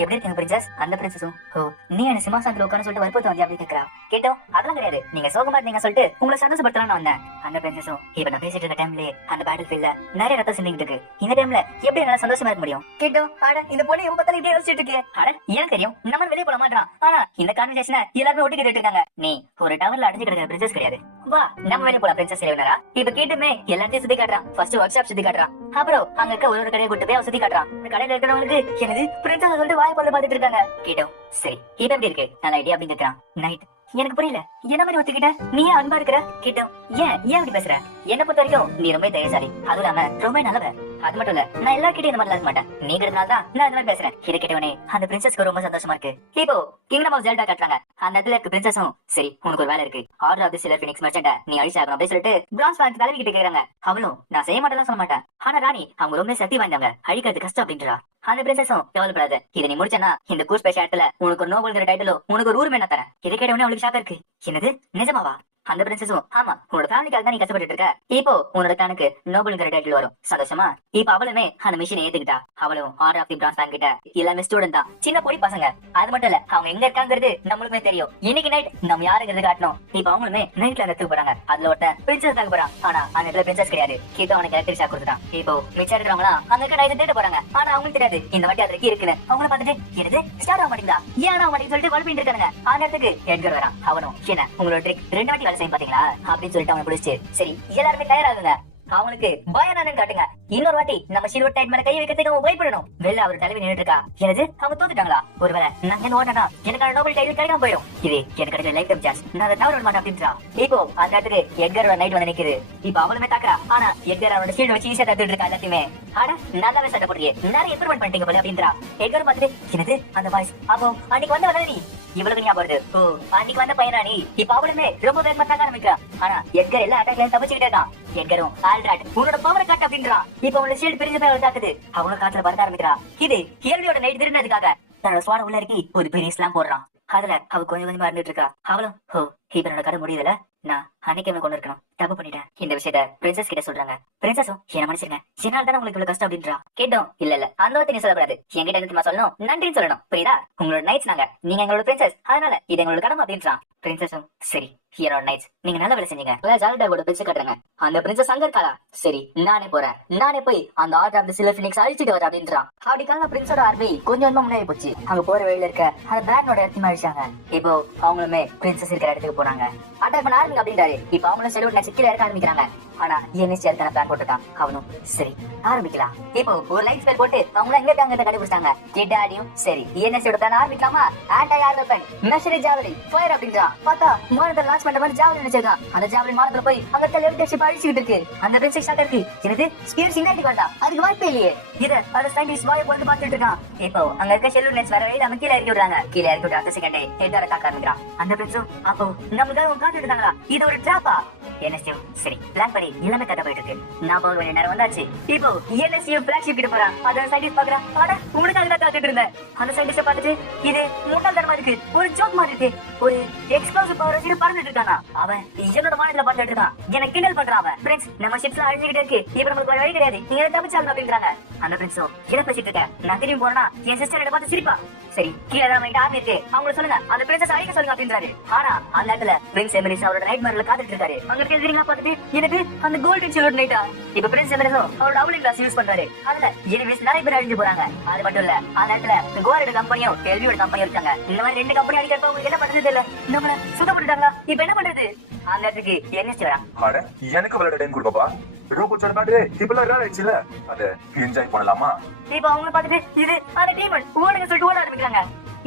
எப்படி இருக்கீங்க பிரின்சஸ். அந்த பிரின்சஸும் ஓ நீ என்ன சிம்மாசனத்துல உட்கார்ந்து சொல்லிட்டு வற்புறுத்த வந்து அப்படி கேக்குறா. கேட்டோம் அதெல்லாம் கிடையாது, நீங்க சோகமா இருந்தீங்க சொல்லிட்டு உங்களை சந்தோஷப்படுத்தலாம்னு வந்தேன். அந்த பிரின்சஸும் இப்ப நான் பேசிட்டு இருக்க டைம்ல அந்த பேட்டில் ஃபீல்ட்ல நிறைய ரத்தம் சிந்திக்கிட்டு இருக்கு, இந்த டைம்ல எப்படி என்னால சந்தோஷமா இருக்க முடியும். கேட்டோம் அட இந்த பொண்ணு எப்ப பார்த்தாலும் இப்படியே யோசிச்சுட்டு இருக்கு. அட எனக்கு தெரியும் நம்ம வெளியே போட மாட்டான், ஆனா இந்த கான்வர்சேஷனை எல்லாருமே ஒட்டி கேட்டு இருக்காங்க. நீ ஒரு டவர்ல அடைஞ்சு கிடக்கிற பிரின்சஸ் கிடையாது, வா நம்ம வெளியே போலாம் பிரின்சஸ் இளைவனரா. இப்ப கேட்டுமே எல்லாத்தையும் சுத்தி காட்டுறான். ஃபர்ஸ்ட் ஒர்க் ஷாப் சுத்தி காட்டுறான், அப்புறம் அங்க இருக்க ஒரு கடையை கூட்டு போய் சுத்தி காட்டுறான். கடையில இருக்கிறவங்களுக்கு என்னது பிரின்சஸ் சொல்லிட்டு வாய் போல பாத்துட்டு இருக்காங்க. கேட்டோம் சரி இப்ப எப்படி இருக்கு நல்ல ஐடியா அப்படின்னு கேக்குறான். நைட் எனக்கு புரியல என்ன மாதிரி ஒத்துக்கிட்ட, நீ ஏன் அன்பா இருக்கிற. கேட்டோம் ஏன் ஏன் அப்படி பேசுற, என்ன பொறுத்த வரைக்கும் நீ ரொம்ப தைரியசாலி, அதுவும் இல்லாம ரொம்ப நல்லவ. அது மட்டும் இல்ல நான் எல்லார்கிட்டயும் இந்த மாதிரி இருக்க மாட்டேன், நீ இருக்கிறதுனால தான் நான் இந்த மாதிரி பேசுறேன். இதை கேட்டவனே அந்த பிரின்சஸ்க்கு ரொம்ப சந்தோஷமா இருக்கு. இப்போ கிங்டம் ஆஃப் ஜெல்டா காட்டுறாங்க. அந்த இடத்துல இருக்க பிரின்சஸும் சரி உனக்கு ஒரு வேலை இருக்கு, Order of the silver Phoenix merchant நீ அழிச்சாகணும் அப்படின்னு சொல்லிட்டு பிரான்ஸ் ஃபேன்ஸ் தலைவிக்கிட்டு கேக்குறாங்க. அவளும் நான் செய்ய மாட்டேன்னு சொல்ல மாட்டேன், ஆனா ராணி அவங்க ரொம்ப சக்தி வாய்ந்தவங்க, அழிக்கிறது கஷ்டம் அப்படின்றா. அந்த பிரின்சஸும் கவலைப்படாத, இதை நீ முடிச்சனா இந்த கூர் ஸ்பெஷல் இடத்துல உனக்கு ஒரு நோபல்ங்கிற டைட்டிலோ உனக்கு ஒரு ஊர் என்ன தரேன். இதை கேட்டவனே அவளுக்கு ஷாக்கா இருக்கு, என்னது நிஜமாவா. அந்த பிரின்சஸும் ஆமா உன்னோட ஃபேமிலிக்காக தான் நீ கஷ்டப்பட்டு இருக்க, இப்போ உன்னோட கணக்கு நோபல்ங்கிற டைட்டில் வரும் சந்தோஷமா. இப்ப அவளுமே அந்த மிஷினை ஏத்துக்கிட்டா. அவளும் order of the France fan கிட்ட எல்லாமே ஸ்டூடெண்ட் தான், சின்ன பொடி பசங்க. அது மட்டும் இல்ல அவங்க எங்க இருக்காங்கிறது நம்மளுமே தெரியும். இன்னைக்கு நைட் நம்ம யாருங்கிறது காட்டணும். இப்ப அவங்களுமே நைட்ல அந்த போறாங்க. அதுல ஒருத்தன் பிரின்சஸ் தாக்க போறான், ஆனா அந்த இடத்துல பிரின்சஸ் கிடையாது. கீதோ அவனுக்கு எலக்ட்ரிக் ஷாக் கொடுத்துட்டான். இப்போ மிச்சம் இருக்கிறவங்களா அங்க இருக்க நைட் தேட போறாங்க, ஆனா அவங்களுக்கு தெரியாது இந்த வாட்டி அதுக்கு இருக்குன்னு. அவங்கள பார்த்துட்டு என்னது ஸ்டார்ட் ஆக மாட்டேங்குதா, ஏன் ஆக மாட்டேங்குது சொல்லிட்டு வலுப்பிட்டு இருக்காங்க. அந்த இடத்துக்கு எட்கர் வரான். அவனும் என்ன உங்களோட ட்ரிக் 2 வாட்டி வேலை செய்யும் பாத்தீங்களா அப்படின்னு சொல்லிட்டு அவனை பிடிச்சு சரி எல்லாருமே தயாராகுங்க, அவனுக்கு பயனானு காட்டுங்க. இன்னொரு வாட்டி நம்ம சில்வர் டைட் மேல கை வைக்கிறதுக்கு அவன் பயப்படணும். வெளில அவர் தலைவி நின்னுட்டு இருக்கா. எனது அவங்க தோத்துட்டாங்களா, ஒருவேளை நான் என்ன ஓடனா எனக்கான நோபல் டைட்டில் கிடைக்காம போயிடும், இது எனக்கு கிடைக்கிற லைஃப் டைம் சான்ஸ், நான் அதை தவற விட மாட்டேன் அப்படின்றா. இப்போ அந்த இடத்துக்கு எட்கரோட நைட் வந்து நிக்குது. இப்போ அவளுமே தாக்குறா, ஆனா எட்கர் அவனோட ஷீல்ட் வச்சு ஈஸியா தத்துட்டு இருக்கா எல்லாத்தையுமே. ஆனா நல்லாவே சட்டை போடுறீங்க, நிறைய இம்ப்ரூவ்மெண்ட் பண்ணிட்டீங்க போல அப்படின்றா. எட்கர் பார்த்துட்டு என்னது அந்த வாய்ஸ், அப்போ அன்னைக்கு வந்த வரல நீ இவ்வளவு ஞாபகம் வருது, ஓ அன்னைக்கு வந்த பையனா நீ. இப்ப அவளுமே ரொம்ப வேகமா தாக்க ஆரம்பிக்கிறான். ஆனா எட்கர் எல்லா அட்டாக்ல தப்பிச்சுக்கிட்டே இருக்கான். எட்கரும் ஆல்ராட் உன்னோட பவரை காட்டு அப்படின்றான். இப்ப அவனோட ஷீல்ட் பிரிஞ்சு போய் அவள் தாக்குது. அவனும் காத்துல பறக்க ஆரம்பிக்கிறான். இது கேள்வியோட நைட் திருந்ததுக்காக தன்னோட ஸ்வான உள்ள இருக்கி ஒரு பெரிய ஸ்லாம் போடுறான். அதுல அவ கொஞ்சம் கொஞ்சமா இருந்துட்டு இருக்கா. அவளும் ஓ இப்ப என்னோட கதை முடியுதுல, நான் அன்னைக்கு கொண்டு இருக்கணும், தப்பு பண்ணிட்டேன். இந்த விஷயத்த பிரின்சஸ் கிட்ட சொல்றாங்க. பிரின்சஸும் என்ன மனுஷங்க என்னால தானே உங்களுக்கு இவ்வளவு கஷ்டம் அப்படின்றா. கேட்டோம் இல்ல அந்த வார்த்தை நீ சொல்லக்கூடாது, என்கிட்ட என்ன சொல்லணும், நன்றின்னு சொல்லணும், புரியுதா. உங்களோட நைட்ஸ் நாங்க, நீங்க எங்களோட பிரின்சஸ், அதனால இது எங்களோட கடமை அப்படின்றான். பிரின்சஸும் சரி என்னோட நைட்ஸ் நீங்க நல்ல வேலை செஞ்சீங்க, ஜால்டாவோட பிரிச்சு கட்டுறாங்க. அந்த பிரின்சஸ் அங்க இருக்காளா, சரி நானே போறேன், நானே போய் அந்த order of the silver phoenix அழிச்சிட்டு வர அப்படின்றான். அப்படி கால பிரின்ஸோட ஆர்மி கொஞ்சம் கொஞ்சமா முன்னாடி போச்சு. அங்க போற வழியில இருக்க அந்த பேட்னோட இடத்துல அழிச்சாங்க. இப்போ அவங்களுமே பிரின்சஸ் இருக்கிற இடத்துக்கு போனாங்க. அட்டாக் பண்ண ஆரம்பிங்க அப்படின்றாரு. இப்ப அவங்களும் செல்வட் நச்சு கீழே இறக்க ஆரம்பிக்கிறாங்க. ஆனா என்எஸ்சி அதுக்கான பிளான் போட்டுட்டான். அவனும் சரி ஆரம்பிக்கலாம். இப்போ ஒரு லைட் ஸ்பெல் போட்டு அவங்கள எங்க இருக்காங்க கண்டுபிடிச்சாங்க. கிட்டாடியும் சரி என்எஸ்சியோட பிளான் ஆரம்பிக்கலாமா. ஆன்டை ஏர் வெப்பன் மெஷரி ஜாவலி ஃபயர் அப்படின்றான். பார்த்தா மானத்துல லான்ச் பண்ற மாதிரி ஜாவலி நினைச்சிருக்கான். அந்த ஜாவலி மானத்துல போய் அங்க இருக்க லெவல் டெக்ஸ்ட் அழிச்சுக்கிட்டு இருக்கு. அந்த பிரின்சஸ் ஷாட் இருக்கு. என்னது ஸ்பியர் சிங்காட்டி வந்தா அதுக்கு வாய்ப்பே இல்லையே. இத அந்த சயின்டிஸ்ட் வாயை போட்டு பார்த்துட்டு இருக்கான். இப்போ அங்க இருக்க செல்வட் நெட்ஸ் வர வழியில அவங்க கீழே இறக்கி விடுறாங்க. கீழே இறக்கி விட்டு அடுத்த செகண்டே ஹெட்டார தாக்க ஆரம்பிக்கிறான். அந்த பிரின்ஸும் அப்போ நமக்கு காத்துட்டு இருக்காங்களா, இது ஒரு டிராப்பா. என்எஸ்சி சரி பிளான் பண்ணி மாதிரி எல்லாமே கட்ட போயிட்டு இருக்கு. நான் போக வேண்டிய நேரம் வந்தாச்சு. இப்போ NSU flagship கிட்ட போறான். அத சயின்டிஸ்ட் பாக்குறான். அட உனக்கு அதுதான் காத்துட்டு இருந்தேன். அந்த சயின்டிஸ்ட பார்த்துட்டு இது முட்டாள்தனமா இருக்கு, ஒரு ஜோக் மாதிரி இருக்கு, ஒரு எக்ஸ்ப்ளோசிவ் பவர் வச்சு பறந்துட்டு இருக்கானா அவன். என்னோட மாநிலத்துல பார்த்துட்டு இருக்கான். எனக்கு கிண்டல் பண்றான் அவன். ஃப்ரெண்ட்ஸ் நம்ம ஷிப்ஸ்ல அழிஞ்சுக்கிட்டே இருக்கு, இப்ப நமக்கு ஒரு வழி கிடையாது, நீங்க தப்பிச்சாங்க அப்படின்றாங்க. அந்த ஃப்ரெண்ட்ஸும் என்ன பேசிட்டு இருக்க, நான் திரும்பி போனா என் சிஸ்டர் பார்த்து சிரிப்பா. சரி கீழே நம்ம கிட்ட ஆர்மி இருக்கு, அவங்கள சொல்லுங்க அந்த பிரின்சஸ் அழிக்க சொல்லுங்க அப்படின்றாரு. ஆனா அந்த இடத்துல பிரின்ஸ் எமிலிஸ் அவரோட நைட் மேர்ல காத்துட்டு இருக்காரு. அங்க இருக்கிறீங்களா பார்த்துட்டு எனக்கு அந்த கோல்டன் சில்வர் நைட்டா. இப்ப பிரின்ஸ் எமிலிஸும் அவரோட அவுலிங் கிளாஸ் யூஸ் பண்றாரு. அதுல எனிமீஸ் நிறைய பேர் அழிஞ்சு போறாங்க. அது மட்டும் இல்ல அந்த இடத்துல கோரோட கம்பெனியும் எல்வியோட கம்பெனியும் இருக்காங்க. இந்த மாதிரி ரெண்டு கம்பெனி அடிக்கிறப்ப உங்களுக்கு என்ன பண்றது இல்ல, நம்மள சுத்தப்பட்டுட்டாங்களா, இப்ப என்ன பண்றது. அந்த இடத்துக்கு என்ன வரா. அட எனக்கு விளையாட டைம் கொடுப்பா. ரோபோட்டோட பேட்டரி இப்பெல்லாம் ரேர் ஆயிடுச்சுல, அத என்ஜாய் பண்ணலாமா? இப்போ அவங்க பார்த்துட்டு இது அந்த டீமன் ஓடுங்க சொல்லிட்டு ஓட ஆரம்பிக்கிறாங்க.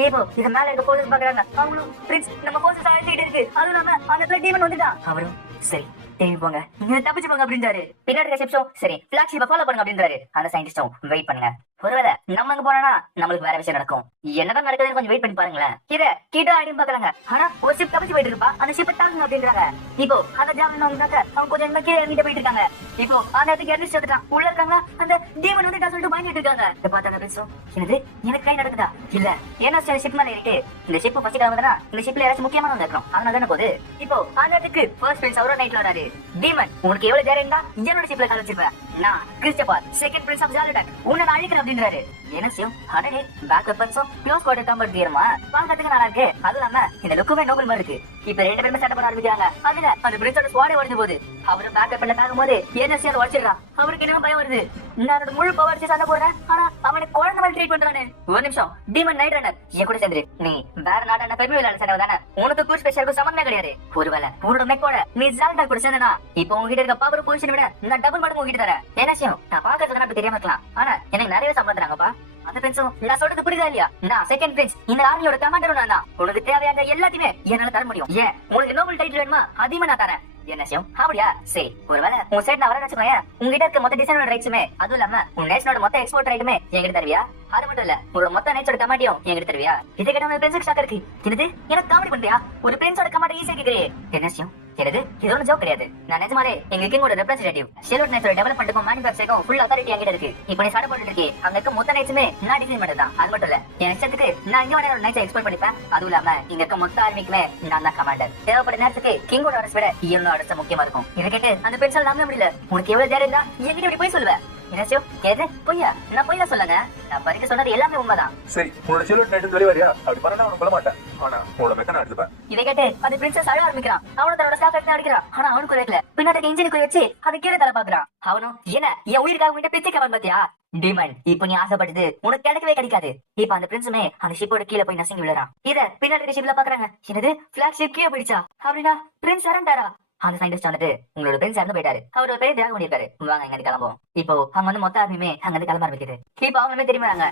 இப்போ இது மேல இருக்க போலீஸ் பாக்குறாங்க. அவங்களும் பிரின்ஸ் நம்ம போலீஸ் அழைச்சிட்டு இருக்கு, அதுவும் இல்லாம அந்த இடத்துல டீமன் வந்துட்டான். அவரும் சரி திரும்பி போங்க, நீங்க தப்பிச்சு போங்க அப்படின்றாரு. பின்னாடி ரிசப்ஷன் சரி பிளாக்ஷிப்பை ஃபாலோ பண்ணுங்க அப்படின்றாரு. அந்த சயின்டிஸ்டும் வெயிட் பண்ணுங்க, ஒருவேளை நம்ம அங்க போனா நம்மளுக்கு வேற விஷயம் நடக்கும், என்னதான் நடக்குதுன்னு கொஞ்சம் வெயிட் பண்ணி பாருங்களேன். இத கிட்ட ஆடியும் பாக்குறாங்க. ஆனா ஒரு ஷிப் தப்பிச்சு போயிட்டு இருப்பா, அந்த ஷிப்பை தாக்குங்க அப்படின்றாங்க. இப்போ அந்த ஜாமீன் வந்தாக்க அவங்க கொஞ்சம் என்ன கீழே இறங்கிட்டு போயிட்டு இருக்காங்க. இப்போ அந்த இடத்துக்கு இறங்கி சேர்த்துட்டான். உள்ள இருக்காங்களா அந்த டீமன் வந்து சொல்லிட்டு பயந்துட்டு இருக்காங்க. இதை பார்த்தாங்க பேசும், என்னது எனக்கு கை நடக்குதா இல்ல ஏன்னா சில ஷிப் மேல ஏறிட்டு இந்த ஷிப் ஃபர்ஸ்ட் கிளம்புதுன்னா இந்த ஷிப்ல யாராச்சும் முக்கியமான இருக்கும், அதனால தானே போகுது. இப்போ அந்த இடத்துக்கு ஃபர்ஸ்ட் பிரின்ஸ் அவரோட நைட்ல வராரு. டீமன் உனக்கு எவ்வளவு தைரியம் இருந்தா என்னோட ஷிப்ல கால் வச்சிருப்பேன், நான் கிறிஸ்டோபர் செகண்ட் பிரின்ஸ் ஆஃப் ஜாலிடாக் உன்னை நான் அழிக்கிறேன் அப்படின்றாரு. என்ன செய்யும் அடனே பேக் வெப்பன்ஸும் க்ளோஸ் குவார்டர் காம்பேட் கியருமா பாக்கிறதுக்கு நல்லா இருக்கு, அது இல்லாம இந்த லுக்குமே நோபல் மாதிரி இருக்கு. இப்ப ரெண்டு பேருமே சண்டை போட ஆரம்பிக்கிறாங்க. அதுல அந்த பிரின்ஸோட ஸ்வாடே உடைஞ்சு போகுது. அவரு பேக் வெப்பன்ல தாக்கும் போது NSC அதை உடைச்சிடறான். அவருக்கு என்ன பயம் வருது, நான் முழு பவர் வச்சு சண்டை போடுறேன், ஆனா அவனுக்கு குழந்தை மாதிரி ட்ரீட் பண்றானே. ஒரு நிமிஷம் டீமன் நைட் ரன்னர் என் கூட சேர்ந்து நீ வேற நாட்டான பெருமை விளையாட சண்டை தானே, உனக்கு கூ ஸ்பெஷலுக்கு சம்பந்தமே கிடையாது. ஒருவேளை உன்னோட மெக்கோட நீ ஜால்டாக் கூட சேர்ந்தனா இப்ப உங்ககிட்ட இருக்க பவர் பொசிஷன் விட நான் டபுள் மடங்கு உங்ககிட்ட தரேன். என்ன செய்யும் நான் பாக்கிறதுக்கு அப்படி தெரியாம இருக்கலாம், ஆனா எனக்கு நிறைய சம்பளம் தராங்கப்பா. அந்த பிரின்ஸும் நான் சொல்றது புரியுதா இல்லையா, நான் செகண்ட் பிரின்ஸ் இந்த ஆர்மியோட கமாண்டரும் நான் தான், உனக்கு தேவையான எல்லாத்தையுமே என்னால தர முடியும். ஏன் உனக்கு நோபல் டைட்டில் வேணுமா அதிகமா நான் தரேன். என்ன செய்யும் அப்படியா சரி, ஒருவேளை உன் சைட் நான் வர வச்சுக்கோங்க, உங்ககிட்ட இருக்க மொத்த டிசைனோட ரைட்ஸுமே அதுவும் இல்லாம உன் நேஷனோட மொத்த எக்ஸ்போர்ட் ரைட்டுமே என்கிட்ட தருவியா. அது மட்டும் இல்ல உங்களோட மொத்த நேச்சோட கமாண்டியும் என்கிட்ட தருவியா. இதை கேட்ட உங்க பிரின்ஸுக்கு ஷாக் இருக்கு. என்னது எனக்கு காமெடி பண்றியா, ஒரு பிரின்ஸோட கமாண்ட் ஈஸியா கேக்குறே. என்ன செய்யும் என்னது இது ஒன்னும் ஜோக் கிடையாது, நான் நிஜமாலே எங்க கிங்கோட ரெப்ரசன்டேட்டிவ். ஷெலோட் நேச்சோட டெவலப்மெண்ட்டுக்கும் மேனுஃபேக்சரிங்கும் ஃபுல் அத்தாரிட்டி என்கிட்ட இருக்கு. இப்போ நீ சண்டை போட்டுட்டு இருக்கே அங்க இருக்க மொத்த நேச்சுமே நான் டிசைன் பண்ணதான். அது மட்டும் இல்ல என் இஷ்டத்துக்கு நான் இங்க வேணா நேச்சை எக்ஸ்போர்ட் பண்ணிப்பேன். அதுவும் இல்லாம இங்க இருக்க மொத்த ஆர்மிக்குமே நான் தான் கமாண்டர். தேவைப்பட்ட நேரத்துக்கு கிங்கோட ஆர்டர்ஸ் விட என்னோட ஆர்டர்ஸ் முக்கியமா இருக்கும். இதை கேட்டு அந்த பென்சில் நம்ப முடியல. உனக்கு எவ்வளவு தைரியம் இருந்தா என்கிட்ட இப்படி போய் சொல்லுவேன். என்னாச்சோ எது பொய்யா, நான் பொய்யா சொல்லுங்க, நான் பறிக்க சொன்னது எல்லாமே உண்மைதான். சரி உன்னோட செல்வட் நைட்டு சொல்லி வரியா, அப்படி பண்ணா உனக்கு சொல்ல மாட்டேன், ஆனா உன்னோட மெக்க நான் எடுத்துப்பேன். இதை கேட்டு அந்த பிரின்சஸ் அழ ஆரம்பிக்கிறான். அவனும் தன்னோட ஸ்டாஃப் எடுத்து அடிக்கிறான். ஆனா அவனுக்கு வைக்கல, பின்னாடி இன்ஜினுக்கு வச்சு அதை கீழே தலை பாக்குறான். அவனும் என்ன என் உயிருக்காக உங்ககிட்ட பிச்சை கவன் பாத்தியா டீமன், இப்ப நீ ஆசைப்பட்டது உனக்கு கிடைக்கவே கிடைக்காது. இப்ப அந்த பிரின்ஸுமே அந்த ஷிப்போட கீழே போய் நசுங்கி விழுறான். இத பின்னாடி ஷிப்ல பாக்குறாங்க. என்னது பிளாக் ஷிப் கீழே போயிடுச்சா அப்படின்னா பிரின்ஸ் இறந்தாரா. அந்த சயின்டிஸ்ட் வந்துட்டு உங்களோட பிரின்ஸ் இறந்து போயிட்டாரு, அவர் ஒரு பெரிய தியாகம் பண்ணிருக்காரு, வாங்க இங்க கிளம்புவோம். இப்போ அவங்க வந்து மொத்த ஆர்மியுமே அங்க இருந்து கிளம்ப ஆரம்பிக்குது. இப்போ அவங்களுமே திரும்பிறாங்க.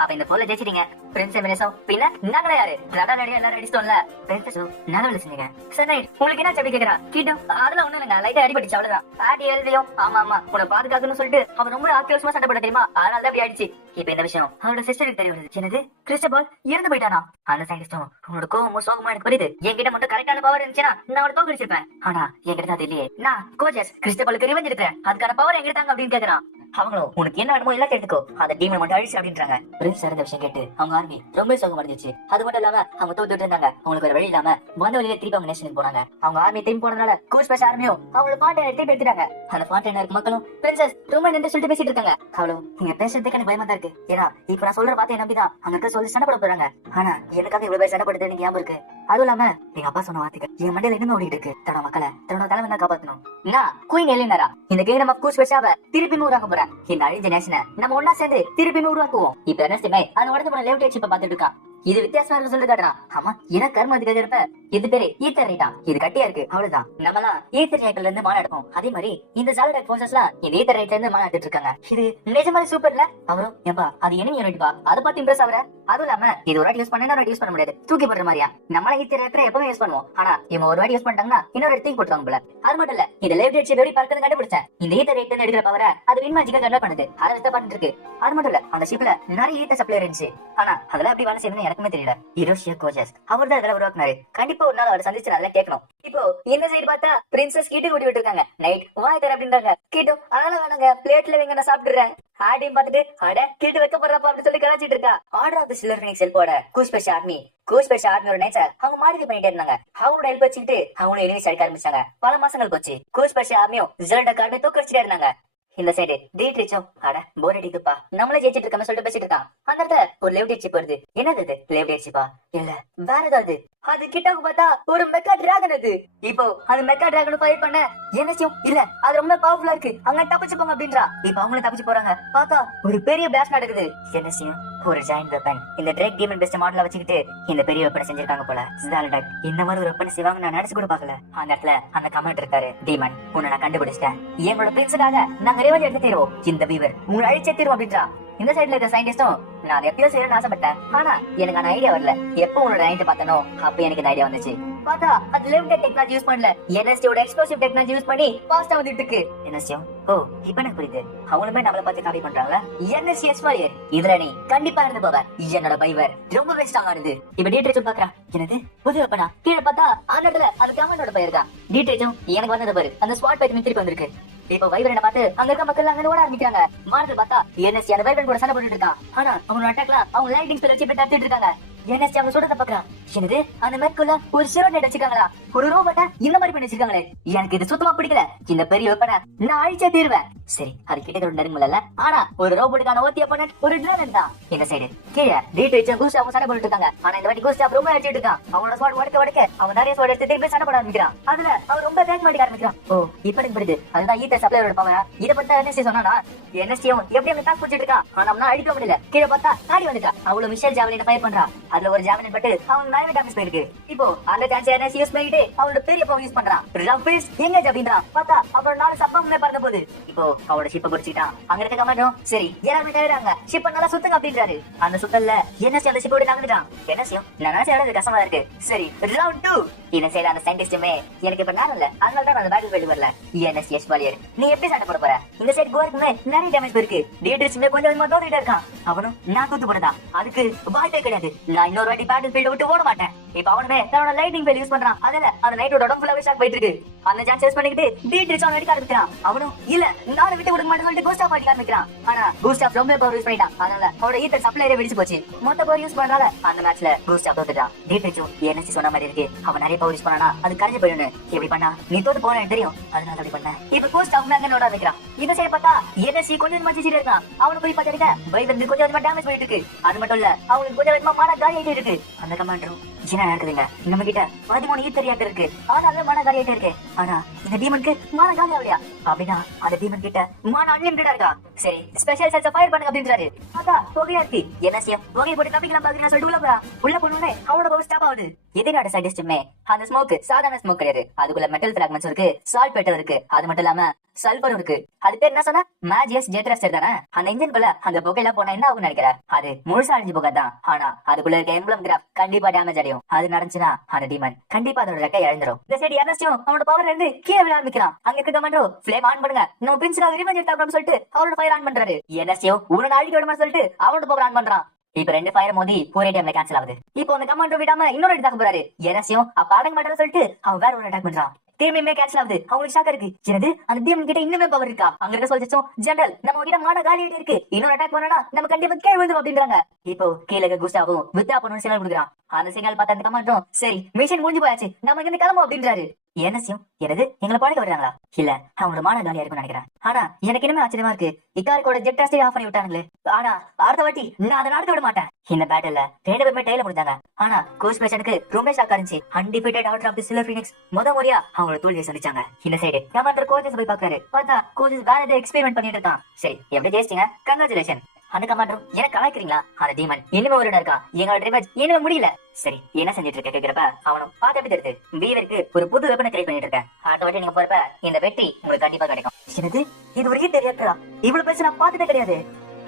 அப்ப இந்த போல ஜெயிச்சிட்டீங்க பிரின்ஸ் எமிலிஸும் பின்ன நாங்களே யாரு எல்லாரும் அடிச்சிட்டோம்ல. பிரின்சஸும் நல்ல செஞ்சீங்க சார். உங்களுக்கு என்ன அப்படி கேக்குறா கீட்டும், அதெல்லாம் ஒண்ணு இல்லைங்க, லைட்டா அடிபட்டுச்சு அவ்வளவுதான். ஆடி எழுதியும் ஆமா ஆமா உன பாதுகாக்கணும்னு சொல்லிட்டு அவன் ரொம்ப ஆக்கிரமா சண்டை போட தெரியுமா, அதனால தான் அப்படி ஆயிடுச்சு. இப்ப இந்த விஷயம் அவரோட சிஸ்டருக்கு தெரிய வருது. என்னது கிறிஸ்டோபர் இறந்து போயிட்டானா. அந்த சயின்டிஸ்டும் உன்னோட கோவமோ சோகமோ எனக்கு புரியுது, என்கிட்ட மட்டும் கரெக்டான பவர் இருந்துச்சுன்னா நான் அவனை தோக்கடிச்சிருப்பேன், ஆனா என்கிட்ட அது இல்லையே. நான் கோஜஸ் கிறிஸ்டோபருக்கு ரிவெஞ்ச் எடுக்கிறேன், அதுக்கான பவர் என்கிட்ட தாங்க அப்படின்னு கேக்குறான். அவங்களும் உனக்கு என்ன வேணுமோ எல்லாம் எடுத்துக்கோ, அந்த டீமை மட்டும் அழிச்சு அப்படின்றாங்க. பிரின்ஸ் இறந்த விஷயம் கேட்டு அவங்க ஆர்மி ரொம்ப சோகம் அடைஞ்சிச்சு. அது மட்டும் இல்லாம அவங்க தோத்துட்டு இருந்தாங்க. அவங்களுக்கு ஒரு வழி இல்லாம வந்த வழியில திருப்பி அவங்க நேஷனுக்கு போனாங்க. அவங்க ஆர்மி திரும்பி போனதுனால கூஸ்பேஷ் ஆர்மியும் அவங்களோட பாட்டை திருப்பி எடுத்துட்டாங்க. அந்த பாட்டை இருக்க மக்களும் பிரின்சஸ் ரொம்ப நின்று சொல்லிட்டு பேசிட்டு இருக்காங்க. அவளும் நீங்க பேசுறதுக்கு எனக்கு பயமா தான் இருக்கு, ஏன்னா இப்ப நான் சொல்ற பாத்தை நம்பிதான் அங்க சொல்லி சண்டை போட போறாங்க. ஆனா எனக்காக இவ்வளவு பேர் சண்டை போடுறது நீங்க ஞாபகம் இருக்கு. அதுவும் இல்லாம எங்க அப்பா சொன்ன வார்த்தைகள் என் மண்டையில இன்னும் ஓடிட்டு இருக்கு. தன்னோட மக்களை தன்னோட தலைமை தான் காப்பாத்தணும். நான் குயின் எலினரா இந்த கிங்டம் ஆஃப் கூஸ்பேஷாவை திருப்பி உருவாக்க போறேன். இந்த அழிஞ்ச நேஷனை நம்ம ஒன்னா சேர்ந்து திருப்பி உருவாக்குவோம். இப்ப என்ன அந்த உடனே போன லேவ் ஷிப்பை பாத்துட்டு இருக்கான். இது வித்தியாசமா சொல்லி காட்டுறான். ஆமா எனக்கு கர்ம அதுக்காக இருப்ப இது பேரு ஈத்தர் ரைட்டா, இது கட்டியா இருக்கு அவ்வளவுதான். நம்மலாம் ஈத்தர் ரைட்ல இருந்து மாநாடு எடுப்போம், அதே மாதிரி இந்த ஜாலிடாக் போர்சஸ்லாம் இந்த ஈத்தர் ரைட்ல இருந்து மாநாடு எடுத்துட்டு இருக்காங்க. இது நிஜமாவே சூப்பர்ல. அவரும் ஏப்பா அது என்ன யூனிட் பா, அதை பார்த்து இம்ப்ரெஸ் ஆகுற. அதுவும் இல்லாம இது ஒரு வாட்டி யூஸ் பண்ணா ஒரு யூஸ் பண்ண முடியாது, தூக்கி போடுற மாதிரியா. நம்மள ஈத்தர் ரைட்ல எப்பவுமே யூஸ் பண்ணுவோம், ஆனா இவங்க ஒரு வாட்டி யூஸ் பண்ணிட்டாங்கன்னா இன்னொரு இடத்துக்கு போட்டுவாங்க போல. அது மட்டும் இல்ல இந்த லேவ் ஷிப் எப்படி பறக்குதுன்னு கண்டுபிடிச்சேன். இந்த ஈத்தர் ரைட்ல எடுக்கிற பவரை அது வின் மேஜிக்கா கன்வெர்ட் பண்ணுது, அதை வச்சு பண்ணிட்டு இருக்கு. அது மட்டும் இல்ல அந்த ஷிப்ல நிறைய ஈத்தர் சப்ளை இருந்துச்சு, ஆனா அதெல்லாம் எப்படி வேலை செய்யணும்னு எனக்குமே தெரியல. ஹிரோஷியா கோஜஸ் அவர் தான் இதெல்லாம் உருவாக்குனாரு. கண்டிப்பா ஒரு நாள் அவரை சந்திச்சு நல்லா கேட்கணும். இப்போ இந்த சைடு பார்த்தா பிரின்சஸ் கிட்ட கூட்டி விட்டு இருக்காங்க. நைட் வாய் தர அப்படின்றாங்க. கிட்டு அதெல்லாம் வேணாங்க, பிளேட்ல வைங்க நான் சாப்பிடுறேன். ஆடியும் பார்த்துட்டு அட கிட்டு வைக்க போறப்பா அப்படின்னு சொல்லி கலாச்சிட்டு இருக்கா. Order of the silver phoenix ஹெல்ப்போட கூஸ்பெஷ் ஆர்மியோட நைட்ஸ அவங்க மாடிஃபை பண்ணிட்டே இருந்தாங்க. அவங்களோட ஹெல்ப் வச்சுக்கிட்டு அவங்களும் எலிமிஸ் அடிக்க ஆரம்பிச்சாங்க. பல மாசங்கள் போச்சு. கூஸ்பெஷ் ஆர்மியும் ஜெல்டா கார்மே தூக்கடிச்சிட்டே இருந்தாங்க. இந்த சைடு டீட்ரிச்சும் அட போர் அடிக்குப்பா நம்மளே ஜெயிச்சிட்டு இருக்கோம் சொல்லிட்டு பேசிட்டு இருக்கான். அந்த இடத்துல ஒரு லெவ் சிப் வருது. என்னது இது லெவ் சிப்பா இல்ல வேற ஏதாவது? அது கிட்டக்கு பார்த்தா ஒரு மெக்கா டிராகன். அது இப்போ அந்த மெக்கா டிராகன் ஃபைட் பண்ண என்னச்சும் இல்ல அது ரொம்ப பவர்ஃபுல்லா இருக்கு, அங்க தப்பிச்சு போங்க அப்படின்றா. இப்ப அவங்களும் தப்பிச்சு போறாங்க. பார்த்தா ஒரு பெரிய பிளாஸ்ட் நடக்குது. என்னச்சும் ஒரு ஜாயிண்ட் வெப்பன். இந்த டிரேக் டீமன் பெஸ்ட் மாடல வச்சுக்கிட்டு இந்த பெரிய வெப்பனை செஞ்சிருக்காங்க போல. ஸ்டாலடாக் இந்த மாதிரி ஒரு வெப்பன் செய்வாங்க நான் நினைச்சு கூட பாக்கல. அந்த இடத்துல அந்த கமெண்ட் இருக்காரு, டீமன் உன்னை நான் கண்டுபிடிச்சிட்டேன், எங்களோட பிரின்ஸுக்காக நாங்க ரிவெஞ்ச் எடுத்து தீருவோம், இந்த வீவர் உங்களை அழிச்சே தீருவோம் அப்படின்றா. இந்த சைடுல இருக்க சயின்டிஸ்டும் நான் எப்பயோ செய்யணும்னு ஆசைப்பட்டேன், ஆனா எனக்கு அந்த ஐடியா வரல. எப்போ உன்னோட நைட் பார்த்தனோ அப்ப எனக்கு இந்த ஐடியா வந்துச்சு. பார்த்தா அது லிமிடெட் டெக்னாலஜி யூஸ் பண்ணல, என்எஸ்டியோட எக்ஸ்ப்ளோசிவ் டெக்னாலஜி யூஸ் பண்ணி ஃபாஸ்டா வந்துட்டு இருக்கு. என்எஸ்டியும் ஓ இப்ப எனக்கு புரியுது, அவங்களுமே நம்மள பார்த்து காப்பி பண்றாங்க. என்எஸ்டி எக்ஸ்பாலியர் இதுல நீ கண்டிப்பா இருந்து போவ. என்னோட பைவர் ரொம்பவே ஸ்ட்ராங்கா இருந்து. இப்ப டீட்ரேச்சும் பாக்குறா, என்னது புது வெப்பனா? கீழே பார்த்தா அந்த இடத்துல அது கமாண்டோட பையர் தான். டீட்ரேச்சும் எனக்கு வந்தது பாரு, அந்த ஸ்பாட் பைட் திருப்பி வந்திருக்கு. இப்ப வைவரனை பார்த்து அங்க இருக்க மக்கள் அங்க ஓட ஆரம்பிக்கிறாங்க. மார்க்கல் பார்த்தா என்எஸ்டி அந்த வைவரன் கூட சண்டை போட்டுட்டு இருக்கான். ஆனா அவங்களோட அட்டாக்ல அவங்க லைட்டிங் ஸ்பெல் வச்சு தடுத்துட்டு இருக்காங்க. என்எஸ்டி அவங்க சொல்றத பாக்குறான். என்னது அந்த மேற்குள்ள ஒரு சிரோனேட் வச்சிருக்காங்களா, ஒரு ரோபோட்ட இந்த மாதிரி பண்ணி வச்சிருக்காங்களே, எனக்கு இது சுத்தமா பிடிக்கல. இந்த பெரிய வெப்பனை நான் அழிச்சே தீருவேன். சரி அது கிட்ட நெருங்கல, ஆனா ஒரு ரோபோட்டுக்கான ஓத்திய பண்ண ஒரு டிராகன் தான். இந்த சைடு கீழே டீட்ரேச்சும் கூஸ்டாவும் சண்டை போட்டுட்டு இருக்காங்க. ஆனா இந்த வாட்டி கூஸ்டாப் ரொம்ப அடிச்சிட்டு இருக்கான். அவனோட ஸ்வாட் உடைக்க அவன் நிறைய ஸ்வாட் எடுத்து திருப்பி சண்டை போட ஆரம்பிக்கிறான். அதுல அவன் ரொம்ப அட்டாக் பண்ணிக்க ஆரம்பிக்கிறான். ஓ இப்ப எனக்கு புரியுது, அதுதான் ஈத்தர் சப்ளையரோட பவரா. இத பத்தி என்எஸ்டி சொன்னானா, என்எஸ்டியும் எப்படி அவன் தாக்கு பிடிச்சிட்டு இருக்கான். ஆனா அவனால அடிக்க முடியல. கீழே பார்த்தா தாடி வந்துட்டா. அவ்வளவு மிஷல் ஜாவலின ஃபயர் பண்றா. அதுல ஒரு ஜாவலின் பட்டு அவன் நிறைய டேமேஜ் போயிருக்கு. இப்போ அந்த சான்ஸ் என்எஸ்டி யூஸ் பண்ணிட்டு அவனோட பெரிய பவர் யூஸ் பண்றான். ரஃபீஸ் எங்க அப்படின்றான். பார்த்தா அப்புறம் 4 சப்பமே பறந்த போகுது. இப்போ அவனோட ஷிப்பை பிடிச்சிட்டான். அங்க இருக்க கமாண்டோ சரி எல்லாரும் டயர்டாங்க, ஷிப்பை நல்லா சுத்துங்க அப்படின்றாரு. அந்த சுத்தல்ல என்எஸ்டி அந்த ஷிப்போட நகர்ந்துட்டான். என்எஸ்டியும் நான் நினைச்ச இடம் கஷ்டமா இருக்கு. சரி ரவுண்ட் 2. இந்த சைடு அந்த சயின்டிஸ்டுமே எனக்கு இப்ப நேரம் இல்ல, அதனால தான் அந்த பேட்டில் ஃபீல்ட் வரல. என்எஸ்டி எஸ்பாலியர் நீ எப்படி சண்டை போட போற? இந்த சைடு கோருக்குமே நிறைய டேமேஜ் இருக்கு. டீட்ரிச்சுமே கொஞ்சம் கொஞ்சமா தோத்துட்டே இருக்கான். அவனும் நான் தூத்து போடுதான், அதுக்கு வாய்ப்பே கிடையாது. நான் இன்னொரு வாட்டி பேட்டில் ஃபீல்ட் விட்டு ஓட மாட்டேன். இப்ப அவனுமே தன்னோட லைட்டிங் ஃபீல்ட் யூஸ் பண்றான். அதுல அந்த நைட்டோட உடம்பு ஃபுல்லாவே ஷாக் போயிட்டு இருக்கு. அந்த சான்ஸ் யூஸ் பண்ணிக்கிட்டு டீட்ரிச் அவன் அடிக்க ஆரம்பிக்கிறான். அவனும் இல்ல நானும் விட்டு கொடுக்க மாட்டேன்னு சொல்லிட்டு கூஸ்டாப் அடிக்க ஆரம்பிக்கிறான். ஆனா கூஸ்டாப் ரொம்ப பவர் யூஸ் பண்ணிட்டான். அதனால அவனோட ஈத்தர் சப்ளையரே வெடிச்சு போச்சு. மொத்த பவர் யூஸ் பண்ணனால அந்த மேட்ச்ல கூஸ்டாப் தோத்துட்டான். டீட்ரிச்சும் என்எஸ்டி சொன்ன மாதிரி இருக்கு, அவன் நிறைய பவர் யூஸ் பண்ணானா அது கரைஞ்சு போயிடும். எப்படி பண்ணா நீ தோத்து போன தெரியும், அதனால அப்படி பண்ண. இப்ப கூஸ்டாப் அங்க நோட ஆரம்பிக்கிறான். இந்த சைடு பார்த்தா என்எஸ்டி கொஞ்சம் மச்சிட்டு இருக்கான். அவனுக்கு போய் பாத்தீங்க பைவன் கொஞ்சம் கொஞ்சமா டேமேஜ் பண்ணிட்டு இருக்கு. அது மட்டும் இல்ல அவங்களுக்கு கொஞ்சம் கொஞ்சமா மான காலி ஆயிட்டு இருக்கு. அந்த கமாண்டரும் என்ன நடக்குதுங்க, நம்ம கிட்ட 13 ஈத்தர் ரியாக்டர் இருக்கு, ஆனாலும் மான காலி ஆயிட்டு இருக்கு. ஆனா இந்த டீமனுக்கு மான காலி ஆகலையா அப்படின்னா அந்த டீமன் கிட்ட மான அன்லிமிட்டடா இருக்கா. சரி ஸ்பெஷல் செல்ஸ் ஃபயர் பண்ணுங்க அப்படின்றாரு. பார்த்தா புகையா இருக்கு. என்எஸ்டி புகையை போட்டு தப்பிக்கலாம் பாக்குறேன் சொல்லிட்டு உள்ள போனோடனே அவனோட பவர் ஸ்டாப் ஆகுது. எதிராட சயின்டிஸ்டுமே அந்த ஸ்மோக் சாதாரண ஸ்மோக் கிடையாது, அதுக்குள்ள மெட்டல் பிராக்மெண்ட்ஸ் இருக்கு, சால்ட் பெட்டர் இருக்கு, அது மட்டும் இல்லாம சல்பரும் இருக்கு. அது பேர் என்ன சொன்னா மேஜியஸ் ஜெட்ரஸ்டர் தானே. அந்த இன்ஜின்குள்ள அந்த புகையில போனா என்ன ஆகும் நினைக்கிற? அது முழுசா அழிஞ்சு புகை தான். ஆனா அதுக்குள்ள இருக்க எம்ப்ளம் கிராஃப் கண்டிப்பா டேமேஜ் அடையும். அது நடந்துச்சுன்னா அந்த டீமன் கண்டிப்பா அதோட ரெக்கை இழந்துரும். இந்த சைடு எர்னஸ்டியும் அவனோட பவர் இருந்து கீழே விழ ஆரம்பிக்கிறான். அங்க இருக்க கமாண்டோ ஃப்ளேம் ஆன் பண்ணுங்க, நம்ம பிரின்ஸ்க்காக ரிவெஞ்ச் எடுத்தாங்க சொல்லிட்டு அவரோட ஃபயர் ஆன் பண்றாரு. எர்னஸ்டியும் உன்னை அழிக்க விடுமா சொல்லிட்டு அவனோட பவர் ஆன் பண்றான். இப்ப 2 ஃபயர் மோதி ஒரே டைம்ல கேன்சல் ஆகுது. இப்போ அந்த கமாண்டோ விடாம இன்னொரு அட்டாக் போறாரு. எர்னஸ்டியும் அப்ப அடங்க மாட்டேன்னு சொல்லிட்டு அவன் வேற ஒரு அட்டாக் பண்றான். திரும்பியுமே கேன்சல் ஆகுது. அவங்களுக்கு ஷாக் இருக்கு. என்னது அந்த டீமன் கிட்ட இன்னுமே பவர் இருக்கா? அங்க இருக்க சொல்லிச்சோம் ஜெனரல் நம்ம கிட்ட மான காலி ஆயிட்டு இருக்கு, இன்னொரு அட்டாக் பண்ணனா நம்ம கண்டிப்பா கீழ விழுந்துரும் அப்படின்றாங்க. இப்போ கீழ இருக்க குஸ்டாவும் வித்தா பண்ணனும் சிக்னல் கொடுக்குறான். அந்த சிக்னல் பார்த்த அந்த கமாண்டோ சரி மிஷன் முடிஞ்சு போயாச்சு, நம்ம இங்க கிளம்பும் அப்படின்றாரு. என்எஸ்டியும் என்னது எங்களை பழக்க வர்றாங்களா? இல்ல அவங்களோட மான காலியா இருக்கும்னு நினைக்கிறேன். ஆனா எனக்கு என்னமே ஆச்சரியமா இருக்கு, இக்காரிக்கோட ஜெட் டெஸ்டே ஆஃப் பண்ணி விட்டாங்களே. ஆனா அடுத்த வாட்டி நான் அதை நடத்த விட மாட்டேன். இந்த பேட்டில்ல 2 பேருமே டெய்ல முடிஞ்சாங்க. ஆனா கோஸ்ட் பேஷனுக்கு ரொம்ப ஷாக்கா இருந்துச்சு. Undefeated order of the silver phoenix முறையா அவங்களோட தோல்வியை சந்திச்சாங்க. இந்த சைடு கமாண்டர் கோச்சஸ் போய் பாக்குறாரு. பார்த்தா கோச்சஸ் வேற ஏதோ எக்ஸ்பெரிமெண்ட் பண்ணிட்டு இருக்கான். சரி எப்படி ஜெயிச்சிங்க, கங்க்ராச்சுலேஷன். அந்த கமாண்டரும் எனக்கு கலாய்க்கிறீங்களா? அந்த டீமன் இனிமே ஒரு இருக்கா, எங்களோட ரிவெஞ்ச் இனிமே முடியல. சரி என்ன செஞ்சிட்டு இருக்க கேக்குறப்ப அவனும் பார்த்து எப்படி தெரியுது, வீவருக்கு ஒரு புது வெப்பனை கிரியேட் பண்ணிட்டு இருக்கேன். அடுத்த வாட்டி நீங்க போறப்ப இந்த வெற்றி உங்களுக்கு கண்டிப்பா கிடைக்கும். என்னது இது ஒரு ஈத்தர் ரியாக்டரா? இவ்வளவு பெருசு நான் பார்த்ததே கிடையாது.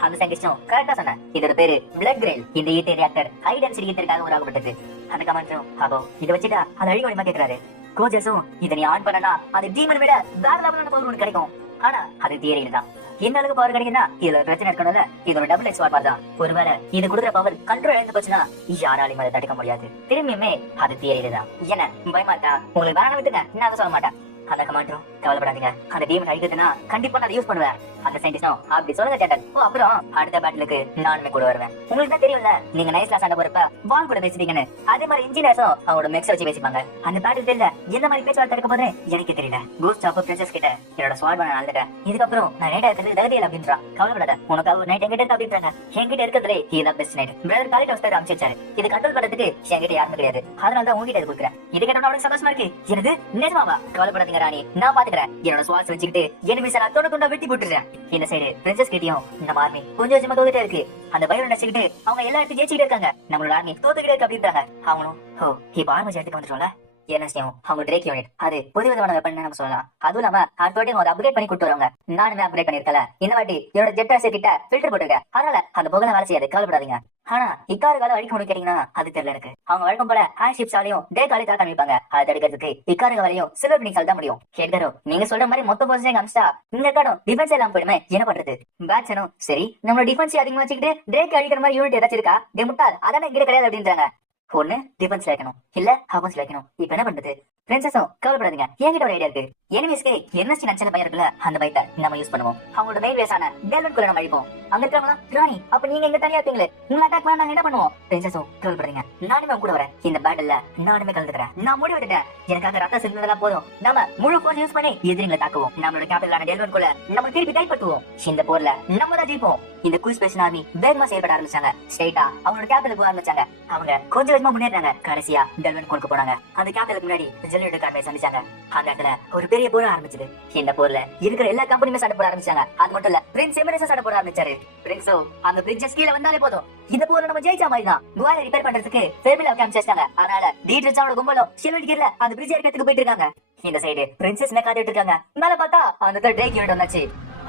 அந்த சயின்டிஸ்டும் கரெக்டா சொன்னேன், இதோட பேரு பிளட் கிரெயில். இந்த ஈத்தர் ரியாக்டர் ஹை டென்சிட்டி ஈத்தருக்காக உருவாக்கப்பட்டது. அந்த கமாண்டரும் அப்போ இதை வச்சுட்டா அதை அழிக்க முடியுமா கேட்கிறாரு. கோஜஸும் இதை நீ ஆன் பண்ணனா அது டீமன் விட வேற லெவலான பவர் உனக்கு கிடைக்கும். ஆனா அது தியரியில தான். என்ன அளவுக்கு பவர் கிடைக்குன்னா இதுல ஒரு பிரச்சனை இருக்கணும்ல. இது ஒரு டபுள் எக்ஸ் மாதிரி தான். ஒருவேளை இது கொடுக்குற பவர் கண்ட்ரோல் இழந்து போச்சுன்னா யாராலையும் அதை தடுக்க முடியாது. திரும்பியுமே அது தியரியில தான். என்ன பயமா இருக்கா? உங்களுக்கு வேணாம் விட்டுங்க, நான் அதை சொல்ல மாட்டேன். அந்த கமாண்டரும் கவலைப்படாதீங்க, அந்த டீமன் அழிக்குதுன்னா கண்டிப்பா நான் யூஸ் பண்ணுவேன். அந்த சயின்டிஸ்டும் அப்படி சொல்லுங்க கேட்டல். ஓ அப்புறம் அடுத்த பேட்டிலுக்கு நானுமே கூட வருவேன். உங்களுக்கு தான் தெரியும்ல, நீங்க நைஸ்லா சண்டை போறப்ப வால் கூட பேசுவீங்கன்னு. அதே மாதிரி இன்ஜினியர்ஸும் அவங்களோட மெக்ஸ் வச்சு பேசிப்பாங்க. அந்த பேட்டில் தெரியல எந்த மாதிரி பேச்சுவார்த்தை இருக்க போது எனக்கு தெரியல. கோஸ்ட் ஆஃப் பிரின்சஸ் கிட்ட என்னோட ஸ்வாட் பண்ண நடந்துட்டேன். இதுக்கப்புறம் நான் நைட் எடுத்து தகுதியில் அப்படின்றா. கவலைப்படாத, உனக்கு ஒரு நைட் எங்கிட்ட இருக்கு அப்படின்றாங்க. என்கிட்ட இருக்கிறதுலே இதுதான் best knight. Brother Khalid house அமைச்சிருச்சாரு. இது கண்ட்ரோல் பண்றதுக்கு என்கிட்ட யாருமே கிடையாது. அதனால தான் உங்ககிட்ட கொடுக்குறேன். இது கேட்டோம் அவனுக்கு சந்தோஷமா இருக்கு. எனது நிஜமாவா? கவலைப்படாதீங்க ராணி, நான் பாத்துக்கிறேன். என்னோட ஸ்வாட்ஸ் வச்சுக்கிட்டு எனிமீஸ் எல்லாம் தொட தொண்டா வெட்டி போட்டுறேன். இந்த சைடு பிரின்சஸ் கிட்டயும் நம்ம ஆர்மி கொஞ்சம் கொஞ்சமா தோத்துட்டே இருக்கு. அந்த பயம் நினைச்சுக்கிட்டு அவங்க எல்லா இடத்தையும் ஜெயிச்சுக்கிட்டே இருக்காங்க. நம்மளோட ஆர்மி தோத்துக்கிட்டே இருக்கு அப்படின்றாங்க. அவனும் ஓ இப்ப ஆர்மி எடுத்துக்கு வந்துட்டோம்ல. என்எஸ்டியும் அவங்க ட்ரேக் யூனிட் அது புது விதமான வெப்பன் நம்ம சொல்லலாம். அதுவும் இல்லாம அடுத்த வாட்டி அதை அப்கிரேட் பண்ணி கூட்டு வருவாங்க. நானுமே அப்கிரேட் பண்ணிருக்கல. இந்த வாட்டி என்னோட ஜெட் ஆசை கிட்ட ஃபில்டர் போட்டுருக்கேன். அதனால அந்த புகழ வேலை செய்யாது, கவலைப்படாதீங்க. ஆனா இக்காரு காலம் அழிக்க முடியும் கேட்டீங்கன்னா அது தெரியல எனக்கு. அவங்க வழக்கம் போல ஹேண்ட் ஷிப்ஸாலையும் டே காலி தாக்க அமைப்பாங்க. அதை தடுக்கிறதுக்கு இக்காருங்க வரையும் சில்வர் பினிக்ஸால் தான் முடியும். ஹெட்கரோ நீங்க சொல்ற மாதிரி மொத்த போர்ஸையும் அமிச்சா இந்த காடம் டிஃபென்ஸ் எல்லாம் போயிடுமே, என்ன பண்றது? பேட்சனும் சரி நம்மளோட டிஃபென்ஸ் அதிகமா வச்சுக்கிட்டு டேக் அழிக்கிற மாதிரி யூனிட் ஏதாச்சும் இருக்கா? டே முட்டாள், அதானே இங்க கிடையாது அப்படின்றாங்க. ஒண்ணு டிஃபென்ஸ் வைக்கணும், இல்ல ஆஃபென்ஸ் வைக்கணும். இப்ப என்ன பண்றது? பிரின்சஸும் கவலைப்படாதீங்க, என்கிட்ட ஒரு ஐடியா இருக்கு. எனிமீஸ்க்கு என்எஸ்டி நினைச்ச பையன் இருக்குல்ல, அந்த பைத்தை நம்ம யூஸ் பண்ணுவோம். அவங்களோட மெயின் வேஸான டெல்வன் குள்ள நம்ம அழிப்போம். அங்க இருக்கவங்களா ராணி அப்ப நீங்க எங்க தனியா இருப்பீங்களே, உங்களை அட்டாக் பண்ணா நாங்க என்ன பண்ணுவோம்? பிரின்சஸும் கவலைப்படாதீங்க, நானுமே கூட வரேன். இந்த பேட்டில்ல நானுமே கலந்துக்கிறேன். நான் முடிவு எடுத்துட்டேன். எனக்காக ரத்தம் சிந்ததெல்லாம் போதும். நம்ம முழு போர்ஸ் யூஸ் பண்ணி எதிரிகளை தாக்குவோம். நம்மளோட கேபிட்டலான டெல்வன் குள்ள நம்ம திருப்பி கைப்பற்றுவோம். இந்த போர்ல நம்ம தான் ஜெயிப்போம். இந்த குயிஸ் ஸ்பேஷன் ஆர்மி வேகமா செயல்பட ஆரம்பிச்சாங்க. ஸ்ட்ரைட்டா அவங்களோட கேபிட்டலுக்கு ஆரம்பிச்சாங்க. அவங்க கொஞ்சம் கொஞ்சமா முன்னேறாங்க. கடைசியா டெல்வன் கோனுக்கு போனாங்க. அந்த கேபிட்டலுக்கு முன்னாடி ஜெல்லியோட கார்மை சந்திச்சாங்க. அந்த இடத்துல ஒரு பெரிய போர் ஆரம்பிச்சது. இந்த போர்ல இருக்கிற எல்லா கம்பெனியுமே சண்டை போட ஆரம்பிச்சாங்க. அது மட்டும் இல்ல பிரின்ஸ் எமிரேட்ஸ் சண்டை போட ஆரம்பிச்சாரு. பிரின்ஸோ அந்த பிரிட்ஜஸ் கீழ வந்தாலே போதும், இந்த போர்ல நம்ம ஜெயிச்ச மாதிரி தான். குவாலை ரிப்பேர் பண்றதுக்கு ஃபேமிலியா காமிச்சாங்க. அதனால டீட்ரிச்சாவோட கும்பலும் ஷில்வெட் கீழ அந்த பிரிட்ஜ் ஏறக்கிறதுக்கு போயிட்டு இருக்காங்க. இந்த சைடு பிரின்சஸ் என்ன காத்துட்டு இருக்காங்க. மேல பார்த்தா அந்த ட்ரேக் யூனிட் வந்தாச்சு.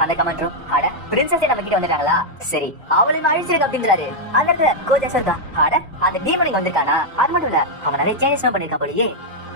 அந்த கமாண்டரும் அட பிரின்சஸே நம்ம கிட்ட வந்துட்டாங்களா, சரி அவளையும் அழிச்சிருக்க அப்படின்றாரு. அந்த இடத்துல கோஜஸ் இருக்கா. அட அந்த டீமனிங் வந்திருக்கானா? அது மட்டும் இல்ல அவன் நிறைய சேஞ்சஸ் பண்ணிருக்கான் போலயே.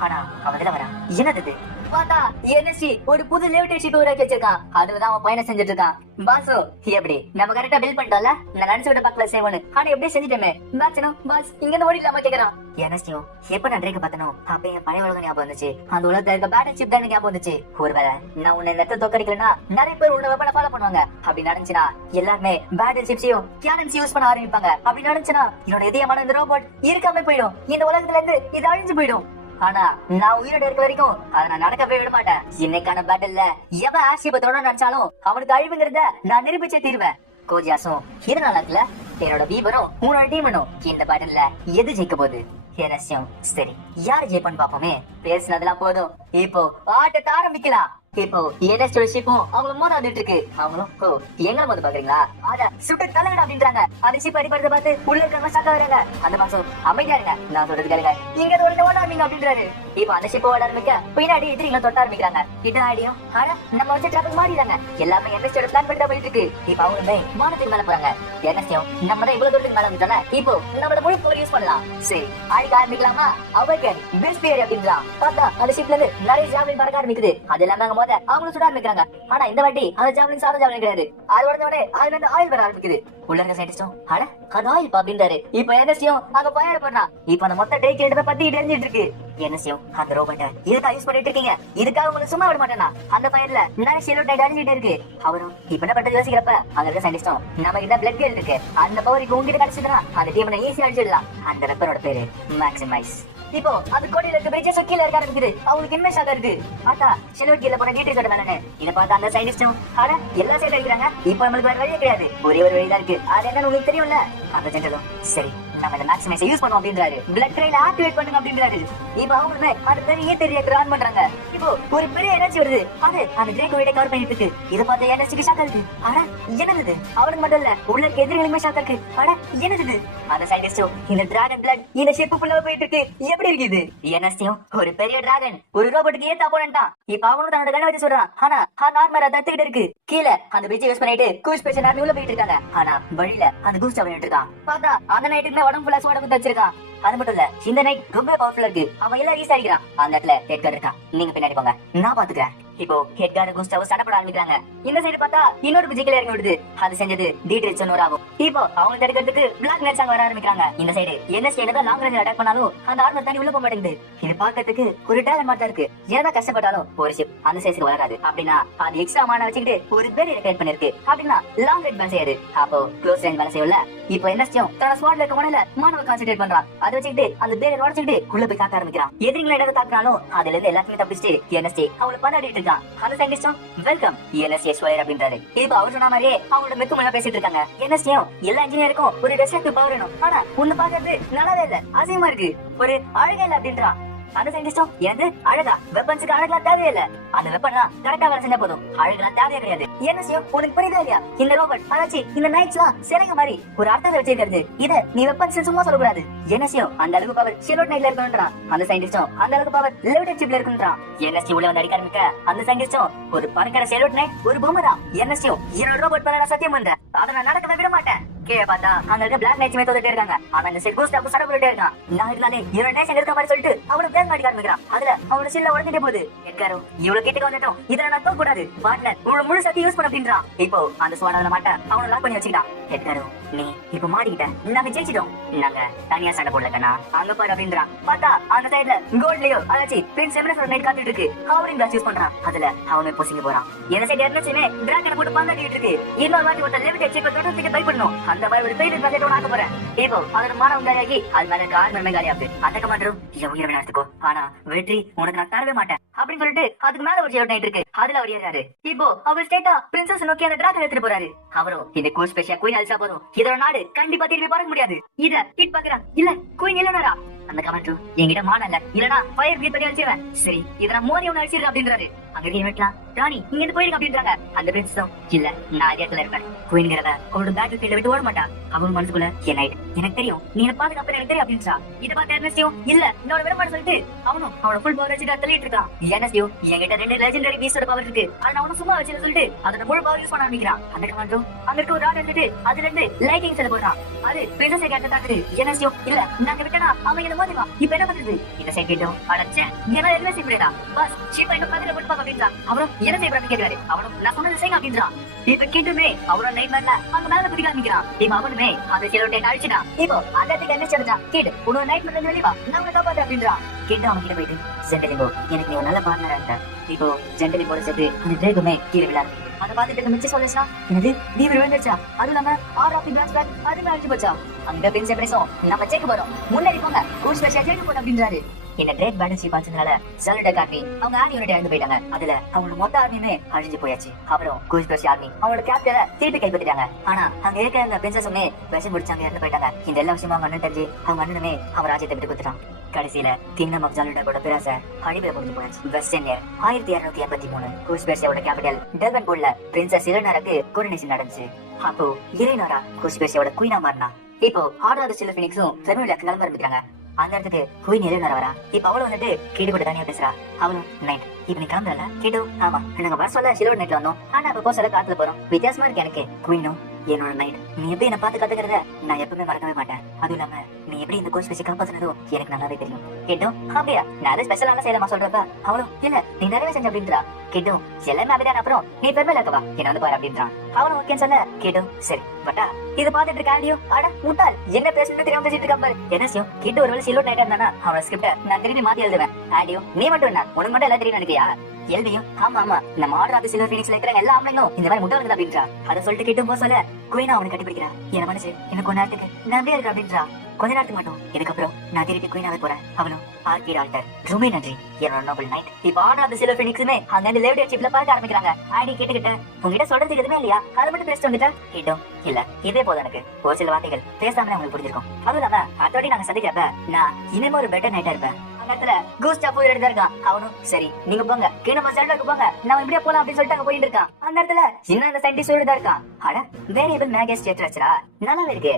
ஆனா அவன் இதுல வரா என்னது பார்த்தா என்எஸ்சி ஒரு புது லேவிட்டேட் ஷிப் உருவாக்கி வச்சிருக்கான். அதுதான் அவன் பயணம் செஞ்சுட்டு இருக்கான். பாசோ எப்படி நம்ம கரெக்டா பில்ட் பண்ணிட்டோம்ல, நான் நினைச்சு விட பாக்கல சேவனு. ஆனா எப்படியே செஞ்சுட்டேமே. பாச்சனோ பாஸ் இங்க இருந்து ஓடிடலாமா கேக்குறான். என்எஸ்டியும் எப்ப நான் ட்ரேக்க பார்த்தனோ அப்ப என் பழைய உலகம் ஞாபகம் வந்துச்சு. அந்த உலகத்துல இருக்க பேட்டில் ஷிப் தான் எனக்கு ஞாபகம் வந்துச்சு. ஒருவேளை நான் உன்னை இந்த இடத்துல தோக்கடிக்கலன்னா நிறைய பேர் உன்னை வெப்பனை ஃபாலோ பண்ணுவாங்க. அப்படி நடந்துச்சுன்னா எல்லாருமே பேட்டில் ஷிப்ஸையும் கேனன்ஸ் யூஸ் பண்ண ஆரம்பிப்பாங்க. அப்படி நடந்துச்சுன்னா என்னோட இதயமான இந்த ரோபோட் இருக்காம போயிடும். இந்த உலகத்துல இருந்து இது அழிஞ்சு போயிடும். ஆனா நான் உயிரோட இருக்க வரைக்கும் அதை நான் நடக்கவே விட மாட்டேன். இன்னைக்கான பேட்டில்ல எவன் ஆட்சியப்பத்தோட நினைச்சாலும் அவனுக்கு அழிவுங்கிறத நான் நிரூபிச்சே தீருவேன். கோஜியாசும் இதனால இருக்குல்ல என்னோட வீபரும் உன்னோட டீமனும் இந்த பேட்டில்ல எது ஜெயிக்க போகுது? என்எஸ்டியும் சரி யாரு ஜெயிப்பன்னு பாப்போமே. பேசினதெல்லாம் போதும், இப்போ ஆட்டத்தை ஆரம்பிக்கலாம். இப்போ என்எஸ்டியோட ஷிப்பும் அவங்கள மோத வந்துட்டு இருக்கு. அவங்களும் ஓ எங்களை மோத பாக்குறீங்களா, அத சுட்டு தலைவன் அப்படின்றாங்க. அந்த ஷிப் அடிப்படுறத பார்த்து உள்ள இருக்கிறவங்க சக்கா வராங்க. அந்த மாசம் அமைதியா இருங்க, நான் சொல்றது கேளுங்க, இங்க ஒரு ஓட ஆரம்பிங்க அப்படின்றாரு. இப்போ அந்த ஷிப் ஓட ஆரம்பிக்க பின்னாடி எதிரிகளை தொட்ட ஆரம்பிக்கிறாங்க. கிட்ட ஆடியும் ஆனா நம்ம வச்சு டிராபிக் மாறிடுறாங்க. எல்லாமே என்எஸ்டியோட பிளான் பண்ணி தான் போயிட்டு இருக்கு. இப்போ அவங்களுமே வானத்துக்கு மேல போறாங்க. என்எஸ்டியும் நம்ம தான் இவ்வளவு தூரத்துக்கு மேல வந்துட்டோம்ல, இப்போ நம்மளோட முழு பவர் யூஸ் பண்ணலாம். சரி அடிக்க ஆரம்பிக்கலாமா? அவகன் பிஸ்பியர் அப்படின்றான். பார்த்தா அந்த ஷிப்ல இருந்து நிறைய ஜாவ்லின் பறக்க ஆரம்பிக்குது. அது எல்லாமே அங்க அவங்களும் சுட ஆரம்பிக்கிறாங்க. ஆனா இந்த வாட்டி அந்த ஜாவ்லின் சாதா ஜாவ்லின் கிடையாது. அது உடனே உடனே அதுல இருந்து ஆயில் வர ஆரம்பிக்குது. உள்ள இருக்க சயின்டிஸ்டும் அட அது ஆயில் பா அப்படின்றாரு. இப்ப என்எஸ்டியும் அங்க பயணம் பண்றான். இப்ப அந்த மொத்த டேக் ரெண்டு பத்தி தெரிஞ்சிட்டு இருக்கு. என்எஸ்டியும் அந்த ரோபோட்டை இதுக்கா யூஸ் பண்ணிட்டு இருக்கீங்க, இதுக்காக உங்களுக்கு சும்மா விட மாட்டேனா? அந்த ஃபயர்ல நிறைய ஷெலோட் அழிஞ்சிட்டு இருக்கு. அவரும் இப்ப என்ன பண்றது யோசிக்கிறப்ப அங்க இருக்க சயின்டிஸ்டும் நம்ம கிட்ட பிளட் கேல் இருக்கு, அந்த பவர் இப்ப உங்ககிட்ட கிடைச்சதுன்னா அந்த டீமனை ஈஸியா அழிச்சிடலாம். அந்த வெப்பனோட பேரு மேக்ஸிமைஸ். இப்போ அது கோடியில இருக்க பிரிட்ஜஸ் கீழ இருக்க ஆரம்பிக்குது. அவங்களுக்கு இன்வெஸ்ட் ஆக இருக்கு. பார்த்தா ஷெலோட் கீழ போன டீட்டெயில்ஸோட மேலனே இத பார்த்தா அந்த சயின்டிஸ்டும் அட எல்லா சைடு அடிக்கிறாங்க. இப்போ நம்மளுக்கு வேற வழியே கிடையாது, ஒரே ஒரு வழிதான் இருக்கு. அது என்னன்னு உங்களுக்கு தெரியும்ல. அந்த ஜென்டலும் சரி நம்ம இந்த மேக்ஸிமைஸ் யூஸ் பண்ணுவோம் அப்படின்றாரு. பிளட் கிரைல ஆக்டிவேட் பண்ணுங்க அப்படின்றாரு. இப்போ அவங்களுமே அது பெரிய ஈத்தர் ஆன் பண்றாங்க. இப்போ ஒரு பெரிய எனர்ஜி வருது. அது அந்த கிரேக் வீட்டை கவர் பண்ணிட்டு இருக்கு. இத பார்த்து எனர்ஜிக்கு ஷாக் ஆகுது. அட என்னது? அவனுக்கு மட்டும் இல்ல உள்ள இருக்க எதிரிகளுமே ஷாக் இருக்கு. அட என்னது? அந்த சயின்டிஸ்டும் இந்த டிராகன் பிளட் இந்த ஷிப் ஃபுல்லா போயிட்டு இருக்கு. எப்படி இருக்குது? என்எஸ்டியும் ஒரு பெரிய டிராகன் ஒரு ரோபோட்டுக்கு ஏத்த போனண்டா. இப்ப அவனும் தன்னோட கண்ணை வச்சு சொல்றான். ஆனா நார்மலா தத்துக்கிட்டு இருக்கு. கீழே அந்த பிரிட்ஜ் யூஸ் பண்ணிட்டு கூஸ் ஸ்பேஷன் ஆர்மி உள்ள போயிட்டு இருக்காங்க. ஆனா வழியில அந்த கூஸ் பண்ணிட்டு இருக்கான். பார்த்தா அந்த நைட்டுக்கு உடம்பு ஃபுல்லா சோட குத்து வச்சிருக்கான். அது மட்டும் இல்ல இந்த நைட் ரொம்ப பவர்ஃபுல்லா இருக்கு. அவன் எல்லாம் ரீஸ் ஆகிக்கிறான். அந்த இடத்துல எட்கர் இருக்கான். நீங்க பின்னாடி போங்க, நான் பாத்துக்கிறேன். இப்போ ஹெட்கார்டு குஸ்டாவும் சண்டை போட ஆரம்பிக்கிறாங்க. இந்த சைடு பார்த்தா இன்னொரு பிஜிக்கல இறங்கி விடுது. அது செஞ்சது டீட்ரிச் ஆகும். இப்போ அவங்க தடுக்கிறதுக்கு பிளாக் நைட்ஸ் அங்க வர ஆரம்பிக்கிறாங்க. இந்த சைடு என்எஸ்டி என்னதான் லாங் ரேஞ்ச் அட்டாக் பண்ணாலும் அந்த ஆர்மர் தாண்டி உள்ள போக மாட்டேங்குது. இது பார்க்கிறதுக்கு ஒரு டிராகன் மாதிரி தான் இருக்கு. ஏன்னா கஷ்டப்பட்டாலும் ஒரு ஷிப் அந்த சைஸ்க்கு வராது. அப்படின்னா அது எக்ஸ்ட்ரா மான வச்சுக்கிட்டு ஒரு பேரியர் கிரியேட் பண்ணிருக்கு. அப்படின்னா லாங் ரேஞ்ச் வேலை செய்யாது. அப்போ க்ளோஸ் ரேஞ்ச் வேலை செய்யல. இப்போ என்எஸ்டியும் தன்னோட ஸ்குவாட்ல இருக்க மணல மானவ கான்சென்ட்ரேட் பண்றான். அதை வச்சுக்கிட்டு அந்த பேரியர் உடைச்சிட்டு உள்ள போய் தாக்க ஆரம்பிக்கிறான். எதிரிகளை எதாவது தாக்குறாலும் அதுல இருந்து எல்லாத்தையும் தப்பிச்சுட்டு என்எஸ்டி அவங்களை பண்ணாடிட்டு இருக்கான். அந்த சயின்டிஸ்டும் வெல்கம் என்எஸ்டி ஸ்கொயர் அப்படின்றாரு. இப்போ அவர் சொன்ன மாதிரியே அவங்களோட மெக்கு மேல பேசிட்டு இருக்காங்க. என்எஸ்டியும் எல்லா இன்ஜினியருக்கும் ஒரு டெஸ்ட்ரக்டிவ் பவர் வேணும். ஆனா உன்னை பாக்குறது நல்லாவே இல்ல, அசிங்கமா இருக்கு, ஒரு அழகே இல்ல அப்படின்றான். அந்த சயின்டிஸ்டும் எனக்கு அழகா வெப்பன்ஸுக்கு அழகா தேவையே இல்ல, அந்த வெப்பன் கரெக்டா வேலை செஞ்சா போதும், அழகா தேவையே கிடையாது. என்எஸ்டியும் உனக்கு புரியுதா இல்லையா? இந்த ரோபோட் அதாச்சு இந்த நைட்ஸ் எல்லாம் சிலைங்க மாதிரி ஒரு அர்த்தத்தை வச்சிருக்கிறது. இத நீ வெப்பன்ஸ் சும்மா சொல்லக்கூடாது. என்எஸ்டியும் அந்த அளவுக்கு பவர் ஷிலோட் நைட்ல இருக்கணும்ன்றான். அந்த சயின்டிஸ்டும் அந்த அளவுக்கு பவர் லெவிடேட் சிப்ல இருக்குன்றான். என்எஸ்டி உள்ள வந்து அடிக்க ஆரம்பிக்க அந்த சயின்டிஸ்டும் ஒரு பறக்கிற ஷிலோட் நைட் ஒரு பொம்மை தான். என்எஸ்டியும் என்னோட ரோபோட் பண்ண சத்தியம் பண்றேன், அதை நான் நடக்கவே விட மாட்டேன். கீழே பார்த்தா அங்க இருக்க பிளாக் நைட்ஸ் தோத்துட்டே இருக்காங்க. ஆனா இந்த செட் கோஸ்ட் சண்டை போட்டுட்டே இருக்கான். நான் இருந்தாலே இவரோட நேஷன் இருக்க மாதிரி சொல்லிட்டு அவனை பேர் மாட்டிக்க ஆரம்பிக்கிறான். அதுல அவனோட சில்ல உடஞ்சிட்டே போகுது. எட்காரோ இவ்வளவு கிட்டக்க வந்துட்டோம், இதுல நான் தோக்க கூடாது, பார்ட்னர் உங்களோட முழு சக்தி யூஸ் பண்ண அப்படின்றான். இப்போ அந்த சுவாடால மாட்ட அவனை லாக் பண்ணி வச்சுக்கிட்டான். எட்காரோ நீ இப்ப மாட்டிக்கிட்ட, நாங்க ஜெயிச்சிட்டோம், நாங்க தனியா சண்டை போடலக்கண்ணா, அங்க பாரு அப்படின்றான். பார்த்தா அந்த சைடுல கோல்ட்லயோ அதாச்சு பிரின்ஸ் எமினஸ் நைட் காத்துட்டு இருக்கு. அவரையும் கிளாஸ் யூஸ் பண்றான். அதுல அவனை பொசிங்க போறான். இந்த சைடு இருந்துச்சுமே டிராகனை போட்டு பாந்தாடிட்டு இருக்கு. இன்னொரு வாட்டி ஒரு லெவிட் செக் பண்ணி ட்ரை பண்ணனும். அந்த மாதிரி ஒரு பெயிண்ட் ப்ராஜெக்ட் ஆக்க போறேன். இப்போ அதோட மானம் காலியாகி அது மேல கார்மெண்ட் காலியாகுது. அந்த கமாண்டரும் இல்ல உயிரை எடுத்துக்கோ, ஆனா வெற்றி உனக்கு நான் தரவே மாட்டேன் அப்படின்னு சொல்லிட்டு அதுக்கு மேல ஒரு ஷேட் நைட் இருக்கு. அதுல அவர் ஏறாரு. இப்போ அவர் ஸ்டேட்டா பிரின்சஸ் நோக்கி அந்த டிராகன் எடுத்துட்டு போறாரு. அவரும் இந்த கோல் ஸ்பெஷல் குயின் அல்சா போதும், இதோட நாடு கண்டிப்பா திரும்பி பார்க்க முடியாது. இத ஹிட் பாக்குறா இல்ல குயின் இல்லனரா அந்த கமெண்ட் என்கிட்ட மான இல்ல, இல்லனா ஃபயர் பீட் பண்ணி அடிச்சிருவேன். சரி இத மோதி ஒன்னு அடிச்சிரு அப்படின்றாரு. அங்க கேட்கலாம் ராணி இங்க இருந்து போயிடுங்க அப்படின்றாங்க. அந்த பிரின்சஸும் இல்ல நான் இடத்துல இருப்பேன், குயின்ங்கறத அவளோட பேட்டில் ஃபீல்ட விட்டு ஓட மாட்டா. அவன் மனசுக்குள்ள எனக்கு தெரியும் நீ என்ன பாதுகாப்பு எனக்கு தெரியும் அப்படின்றா. இத பார்த்து எர்னஸ்டியும் இல்ல என்னோட விடமாட்ட சொல்லிட்டு அவனும் அவனோட ஃபுல் பவர் வச்சுட்டு தள்ளிட்டு இருக்கான். எர்னஸ்டியும் என்கிட்ட 2 லெஜெண்டரி பீஸோட பவர் இருக்கு, ஆனா அவனும் சும்மா வச்சு சொல்லிட்டு அதோட முழு பவர் யூஸ் பண்ண ஆரம்பிக்கிறான். அந்த கமாண்டரும் அங்க இருக்க ஒரு ராட் எடுத்துட்டு அதுல இருந்து லைட்டிங் செல்ல போறான். அது பிரின்சஸ் கேட்ட தாக்குது. எர்னஸ்டியும் இல்ல நாங்க விட்டனா அவன் என்ன மோதிவான், இப்ப என்ன பண்றது? இந்த செகண்டும் அடச்சே என்ன என்ன செய்யறடா பஸ் ஷிப் இன்னும் கதிர போட்டு பாக்க அப்படின்றான். அவரும் என்ன செய்யறான்னு கேக்குறாரு. அவரும் நான் சொன்னது செய்யுங்க அப்படின்றான். இப்ப கிட்டுமே அவரோட நைட் மேல அங்க மேல குதிக்க ஆரம்பிக்கிறான். இப்ப அவனுமே அந்த செலோட்டை அழிச்சுட்டான். இப்போ அந்த இடத்துக்கு என்ன செஞ்சான் கிட் உன்னோட நைட் மேல வெளிவா நான் உன்னை காப்பாத்து அப்படின்றான். கிட் அவன் கிட்ட போயிட்டு ஜென்டலிங்கோ எனக்கு நீ ஒரு நல்ல பார்ட்னரா இருக்க. இப்போ ஜென்டலிங்கோட சேர்த்து அந்த டிரேகுமே கீழே விழாது. அதை பார்த்துட்டு மிச்சம் சொல்லிச்சா என்னது நீ விழுந்துச்சா, அது இல்லாம ஆர் ஆஃப் தி பிரான்ச் பேக் அது அழிச்சு போச்சா. அங்க பிரின்ஸ் எப்ரேஸும் நம்ம செக் போறோம் முன்னாடி போங்க கூல் ஸ்பெஷல் ஜெயிக்க போறோம் அப்படின்றாரு. இந்த கிரேட் பேட்டில் ஷிப் ஆச்சுனால சல்யூட் ஆர்மி அவங்க ஆர்மி யூனிட் இறந்து போயிட்டாங்க. அதுல அவங்களோட மொத்த ஆர்மியுமே அழிஞ்சு போயாச்சு. அப்புறம் கூல் ஸ்பெஷல் ஆர்மி அவங்களோட கேப்டனை திருப்பி கைப்பற்றிட்டாங்க. ஆனா அங்க இருக்க அந்த பிரின்சஸுமே விஷம் குடிச்சாங்க இறந்து போயிட்டாங்க. இந்த எல்லா விஷயமும் அவங்க அண்ணன் தெரிஞ்சு அவங்க அண்ணனுமே அவர் ராஜ்யத்தை விட்டு கொடுத்துட்டான். கடைசியில கிங்டம் ஆஃப் ஜாலுடாவோட பேராசை அழிவே முடிஞ்சு போயாச்சு. வெஸ்டர்ன் இயர் 1283 கூஸ்பேஷியாவோட கேபிட்டல் டர்பன்பூர்ல பிரின்சஸ் இலனாருக்கு கோரோனேஷன் நடந்துச்சு. அப்போ இலினோரா கூஸ்பேஷியாவோட குயினா மாறினா. இப்போ ஆர்டர் சில பினிக்ஸும் ஃபெர்மியூல கிளம்ப ஆரம்பிக்கிறாங்க. அந்த இடத்துக்கு குயின் இலினோரா வரா. இப்ப அவளும் வந்துட்டு கேடு கூட தனியா பேசுறா. அவளும் நைட் இப்ப நீ கிளம்புறல கேட்டு ஆமா நாங்க வர சொல்ல சிலோட் நைட்ல வந்தோம், ஆனா அப்ப போசல காத்துல போறோம், வித்தியாசமா இருக்கு எனக்கு. குயினும் என்னோட நைட் நீ எப்படி என்ன பார்த்து கத்துக்கிறத நான் எப்பவுமே மறக்கவே மாட்டேன். அதுவும் இல்லாம நீ எப்படி இந்த கோர்ஸ் வச்சு காப்பாத்துனதோ எனக்கு நல்லாவே தெரியும். கேட்டோம் அப்படியா நான் அதை ஸ்பெஷலான செய்யலாமா சொல்றப்ப அவளும் இல்ல நீ நிறைய செஞ்ச அப்படின்றா. கேட்டும் எல்லாமே அப்படிதான், அப்புறம் நீ பெருமையில இருக்கவா என்ன வந்து பாரு அப்படின்றான். அவனும் ஓகேன்னு சொல்ல கேட்டும் சரி பட்டா இது பாத்துட்டு இருக்க ஆடியோ அட முட்டாள் என்ன பேசணும்னு தெரியாம பேசிட்டு இருக்கான் பாரு. என்ன செய்யும் கேட்டு ஒருவேளை சிலோட் நைட்டா இருந்தானா அவனோட ஸ்கிரிப்ட நான் திரும்பி மாத்தி எழுதுவேன். ஆடியோ நீ மட்டும் என்ன உனக்கு மட்டும் எல்லாம் தெரியும் நினைக்கியா? எல்வியும் ஆமா ஆமா நம்ம ஆர்டர் ஆஃப் சில்வர் ஃபீனிக்ஸ்ல இருக்கிற எல்லா ஆம்பளைங்களும் இந்த மாதிரி முட்டை வருது அப்படின்றா. அதை சொல்லிட்டு கேட்டும் போக சொல்ல குயினா அவனை கட்டிப்பிடிக்கிறா. என் மனசு எனக்கு கொஞ்ச நேரத்துக்கு நான் அப்படியே இருக்கா அப்படின்றா. கொஞ்ச நேரத்துக்கு மட்டும் இதுக்கப்புறம் நான் திருப்பி குயினாவே போறேன். அவனும் ஆர்கி ஆல்டர் ரொம்ப நன்றி என்னோட நோபல் நைட். இப்ப ஆர்டர் ஆஃப் சில்வர் ஃபீனிக்ஸுமே அங்க இந்த லேவிடேட் ஷிப்ல பார்க்க ஆரம்பிக்கிறாங்க. ஆடி கேட்டுக்கிட்ட உங்ககிட்ட சொல்றது எதுவுமே இல்லையா, அதை மட்டும் பேசிட்டு வந்துட்டா கேட்டோம் இல்ல இதே போதும் எனக்கு ஒரு சில வார்த்தைகள் பேசாமலே உங்களுக்கு புரிஞ்சிருக்கும். அதுவும் இல்லாம அதோட நாங்க சந்திக்கிறப்ப நான் இனிமே ஒரு பெட்டர் நைட்டா இருப்பேன். இடத்துல கூஸ்டா போய் எடுத்து இருக்கான். அவனும் சரி நீங்க போங்க கிணமா சைடுக்கு போங்க நான் இப்படியே போலாம் அப்படின்னு சொல்லிட்டு அங்க போயிட்டு இருக்கான். அந்த இடத்துல இன்னும் அந்த சயின்டிஸ்ட் தான் இருக்கான். அட வேரியபிள் மேகஸ் ஸ்ட்ரக்சரா நல்லாவே இருக்கு.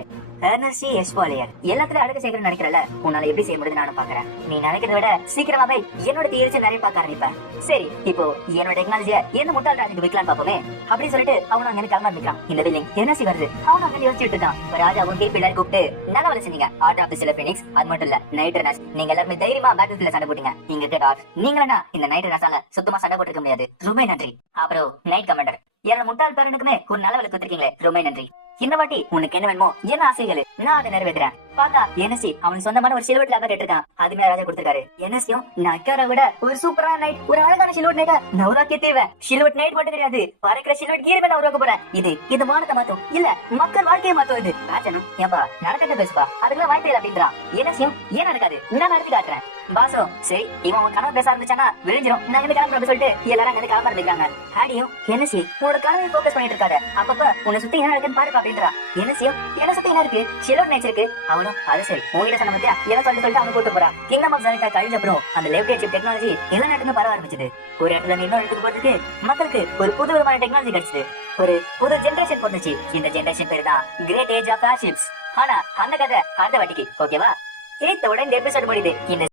எர்னஸ்ட் எஸ்பாலியர் எல்லாத்துலயும் அழகு சேர்க்கணும்னு நினைக்கிறல, உன்னால எப்படி செய்ய முடியுது நானும் பாக்குறேன். நீ நினைக்கிறத விட சீக்கிரமாவே என்னோட தியரிச்சு நிறைய பார்க்க ஆரம்பிப்பேன். சரி, இப்போ என்னோட டெக்னாலஜிய என்ன முட்டாள் ராஜுக்கு விற்கலான்னு பாப்போமே அப்படின்னு சொல்லிட்டு அவனும் அங்க கிளம்ப ஆரம்பிக்கிறான். இந்த பில்டிங் என்எஸ்சி வருது, அவனும் அங்க யோசிச்சுட்டு இருக்கான். ராஜாவும் கேபி எல்லாரும் கூப்பிட்டு நல்ல வேலை செஞ்சீங்க. ஆர்டர் ஆஃப் தி சில பினிக்ஸ் அது மட்டும் இல்ல நைட் ரன்னர்ஸ், நீங்க எல்லாருமே தைரியமா பேட்டில் ஃபீல்ட்ல சண்டை போட்டீங்க. இங்க இருக்க டாக் நீங்களா இந்த நைட் ரன்னர்ஸால சுத்தமா சண்டை போட்டுக்க முடியாது, ரொம்ப நன்றி. அப்புறம் நைட் கமாண்டர் என்ன முட்டாள் பேரனுக்குமே ஒரு நல்ல வேலை கொடுத்துருக்கீங்களே, ரொம்ப நன்றி. இந்த வாட்டி உனக்கு என்ன வேணுமோ என்ன ஆசைகள் நான் அதை நிறைவேற்றுறேன். பார்த்தா என்எஸ்சி அவன் சொந்தமான ஒரு சில்வர் லேபர் கேட்டிருக்கான், அதுமே ராஜா கொடுத்திருக்காரு. என்எஸ்சியும் நக்கார விட ஒரு சூப்பரான நைட், ஒரு அழகான சில்வர் நைட்டா நான் உருவாக்கி தேவை. சில்வர் நைட் மட்டும் கிடையாது, பறக்கிற சில்வர் கீர் நான் உருவாக்க போறேன். இது மானத்தை மாத்தும், இல்ல மக்கள் வாழ்க்கையை மாத்தும். இது ராஜனும் ஏன்பா நடக்கத்தை பேசுப்பா, அதுக்குள்ள வாய்ப்பு இல்லை அப்படின்றான். என்எஸ்சியும் ஏன் நடக்காது, நான் நடத்தி காட்டுறேன். பாசோ சரி, இவன் உன் கனவு பேச ஆரம்பிச்சானா விழிஞ்சிரும், நான் வந்து கிளம்புறேன் சொல்லிட்டு எல்லாரும் அங்க கிளம்ப ஆரம்பிக்கிறாங்க. ஹாடியும் என்எஸ்சி உன்னோட கனவை போக்கஸ் பண்ணிட்டு இருக்காரு, அப்பப்ப உன்னை சுத்தி என்ன இருக்குன்னு பாருப்பா அப்படின்றா. என்எஸ்சியும் என்ன சுத்தி என்ன இருக்கு, சில்வர் நைட்ஸ் இருக்கு. அவனும் அது சரி உங்ககிட்ட சொன்ன பத்தியா எல்லாம் சொல்லிட்டு அவன் கூட்டு போறான். கிங்டம் ஆஃப் ஜானிட்டா கழிஞ்ச அப்புறம் அந்த லெஃப்ட் சிப் டெக்னாலஜி எல்லா நாட்டுமே பரவ ஆரம்பிச்சது. ஒரு இடத்துல இருந்து இன்னொரு இடத்துக்கு போறதுக்கு மக்களுக்கு ஒரு புது விதமான டெக்னாலஜி கிடைச்சது. ஒரு புது ஜெனரேஷன் பிறந்துச்சு. இந்த ஜெனரேஷன் பேரு தான் கிரேட் ஏஜ் ஆஃப் ஏர்ஷிப்ஸ். ஆனா அந்த கதை அடுத்த வாட்டிக்கு ஓகேவா? இந்த எபிசோட் முடியுது. இந்த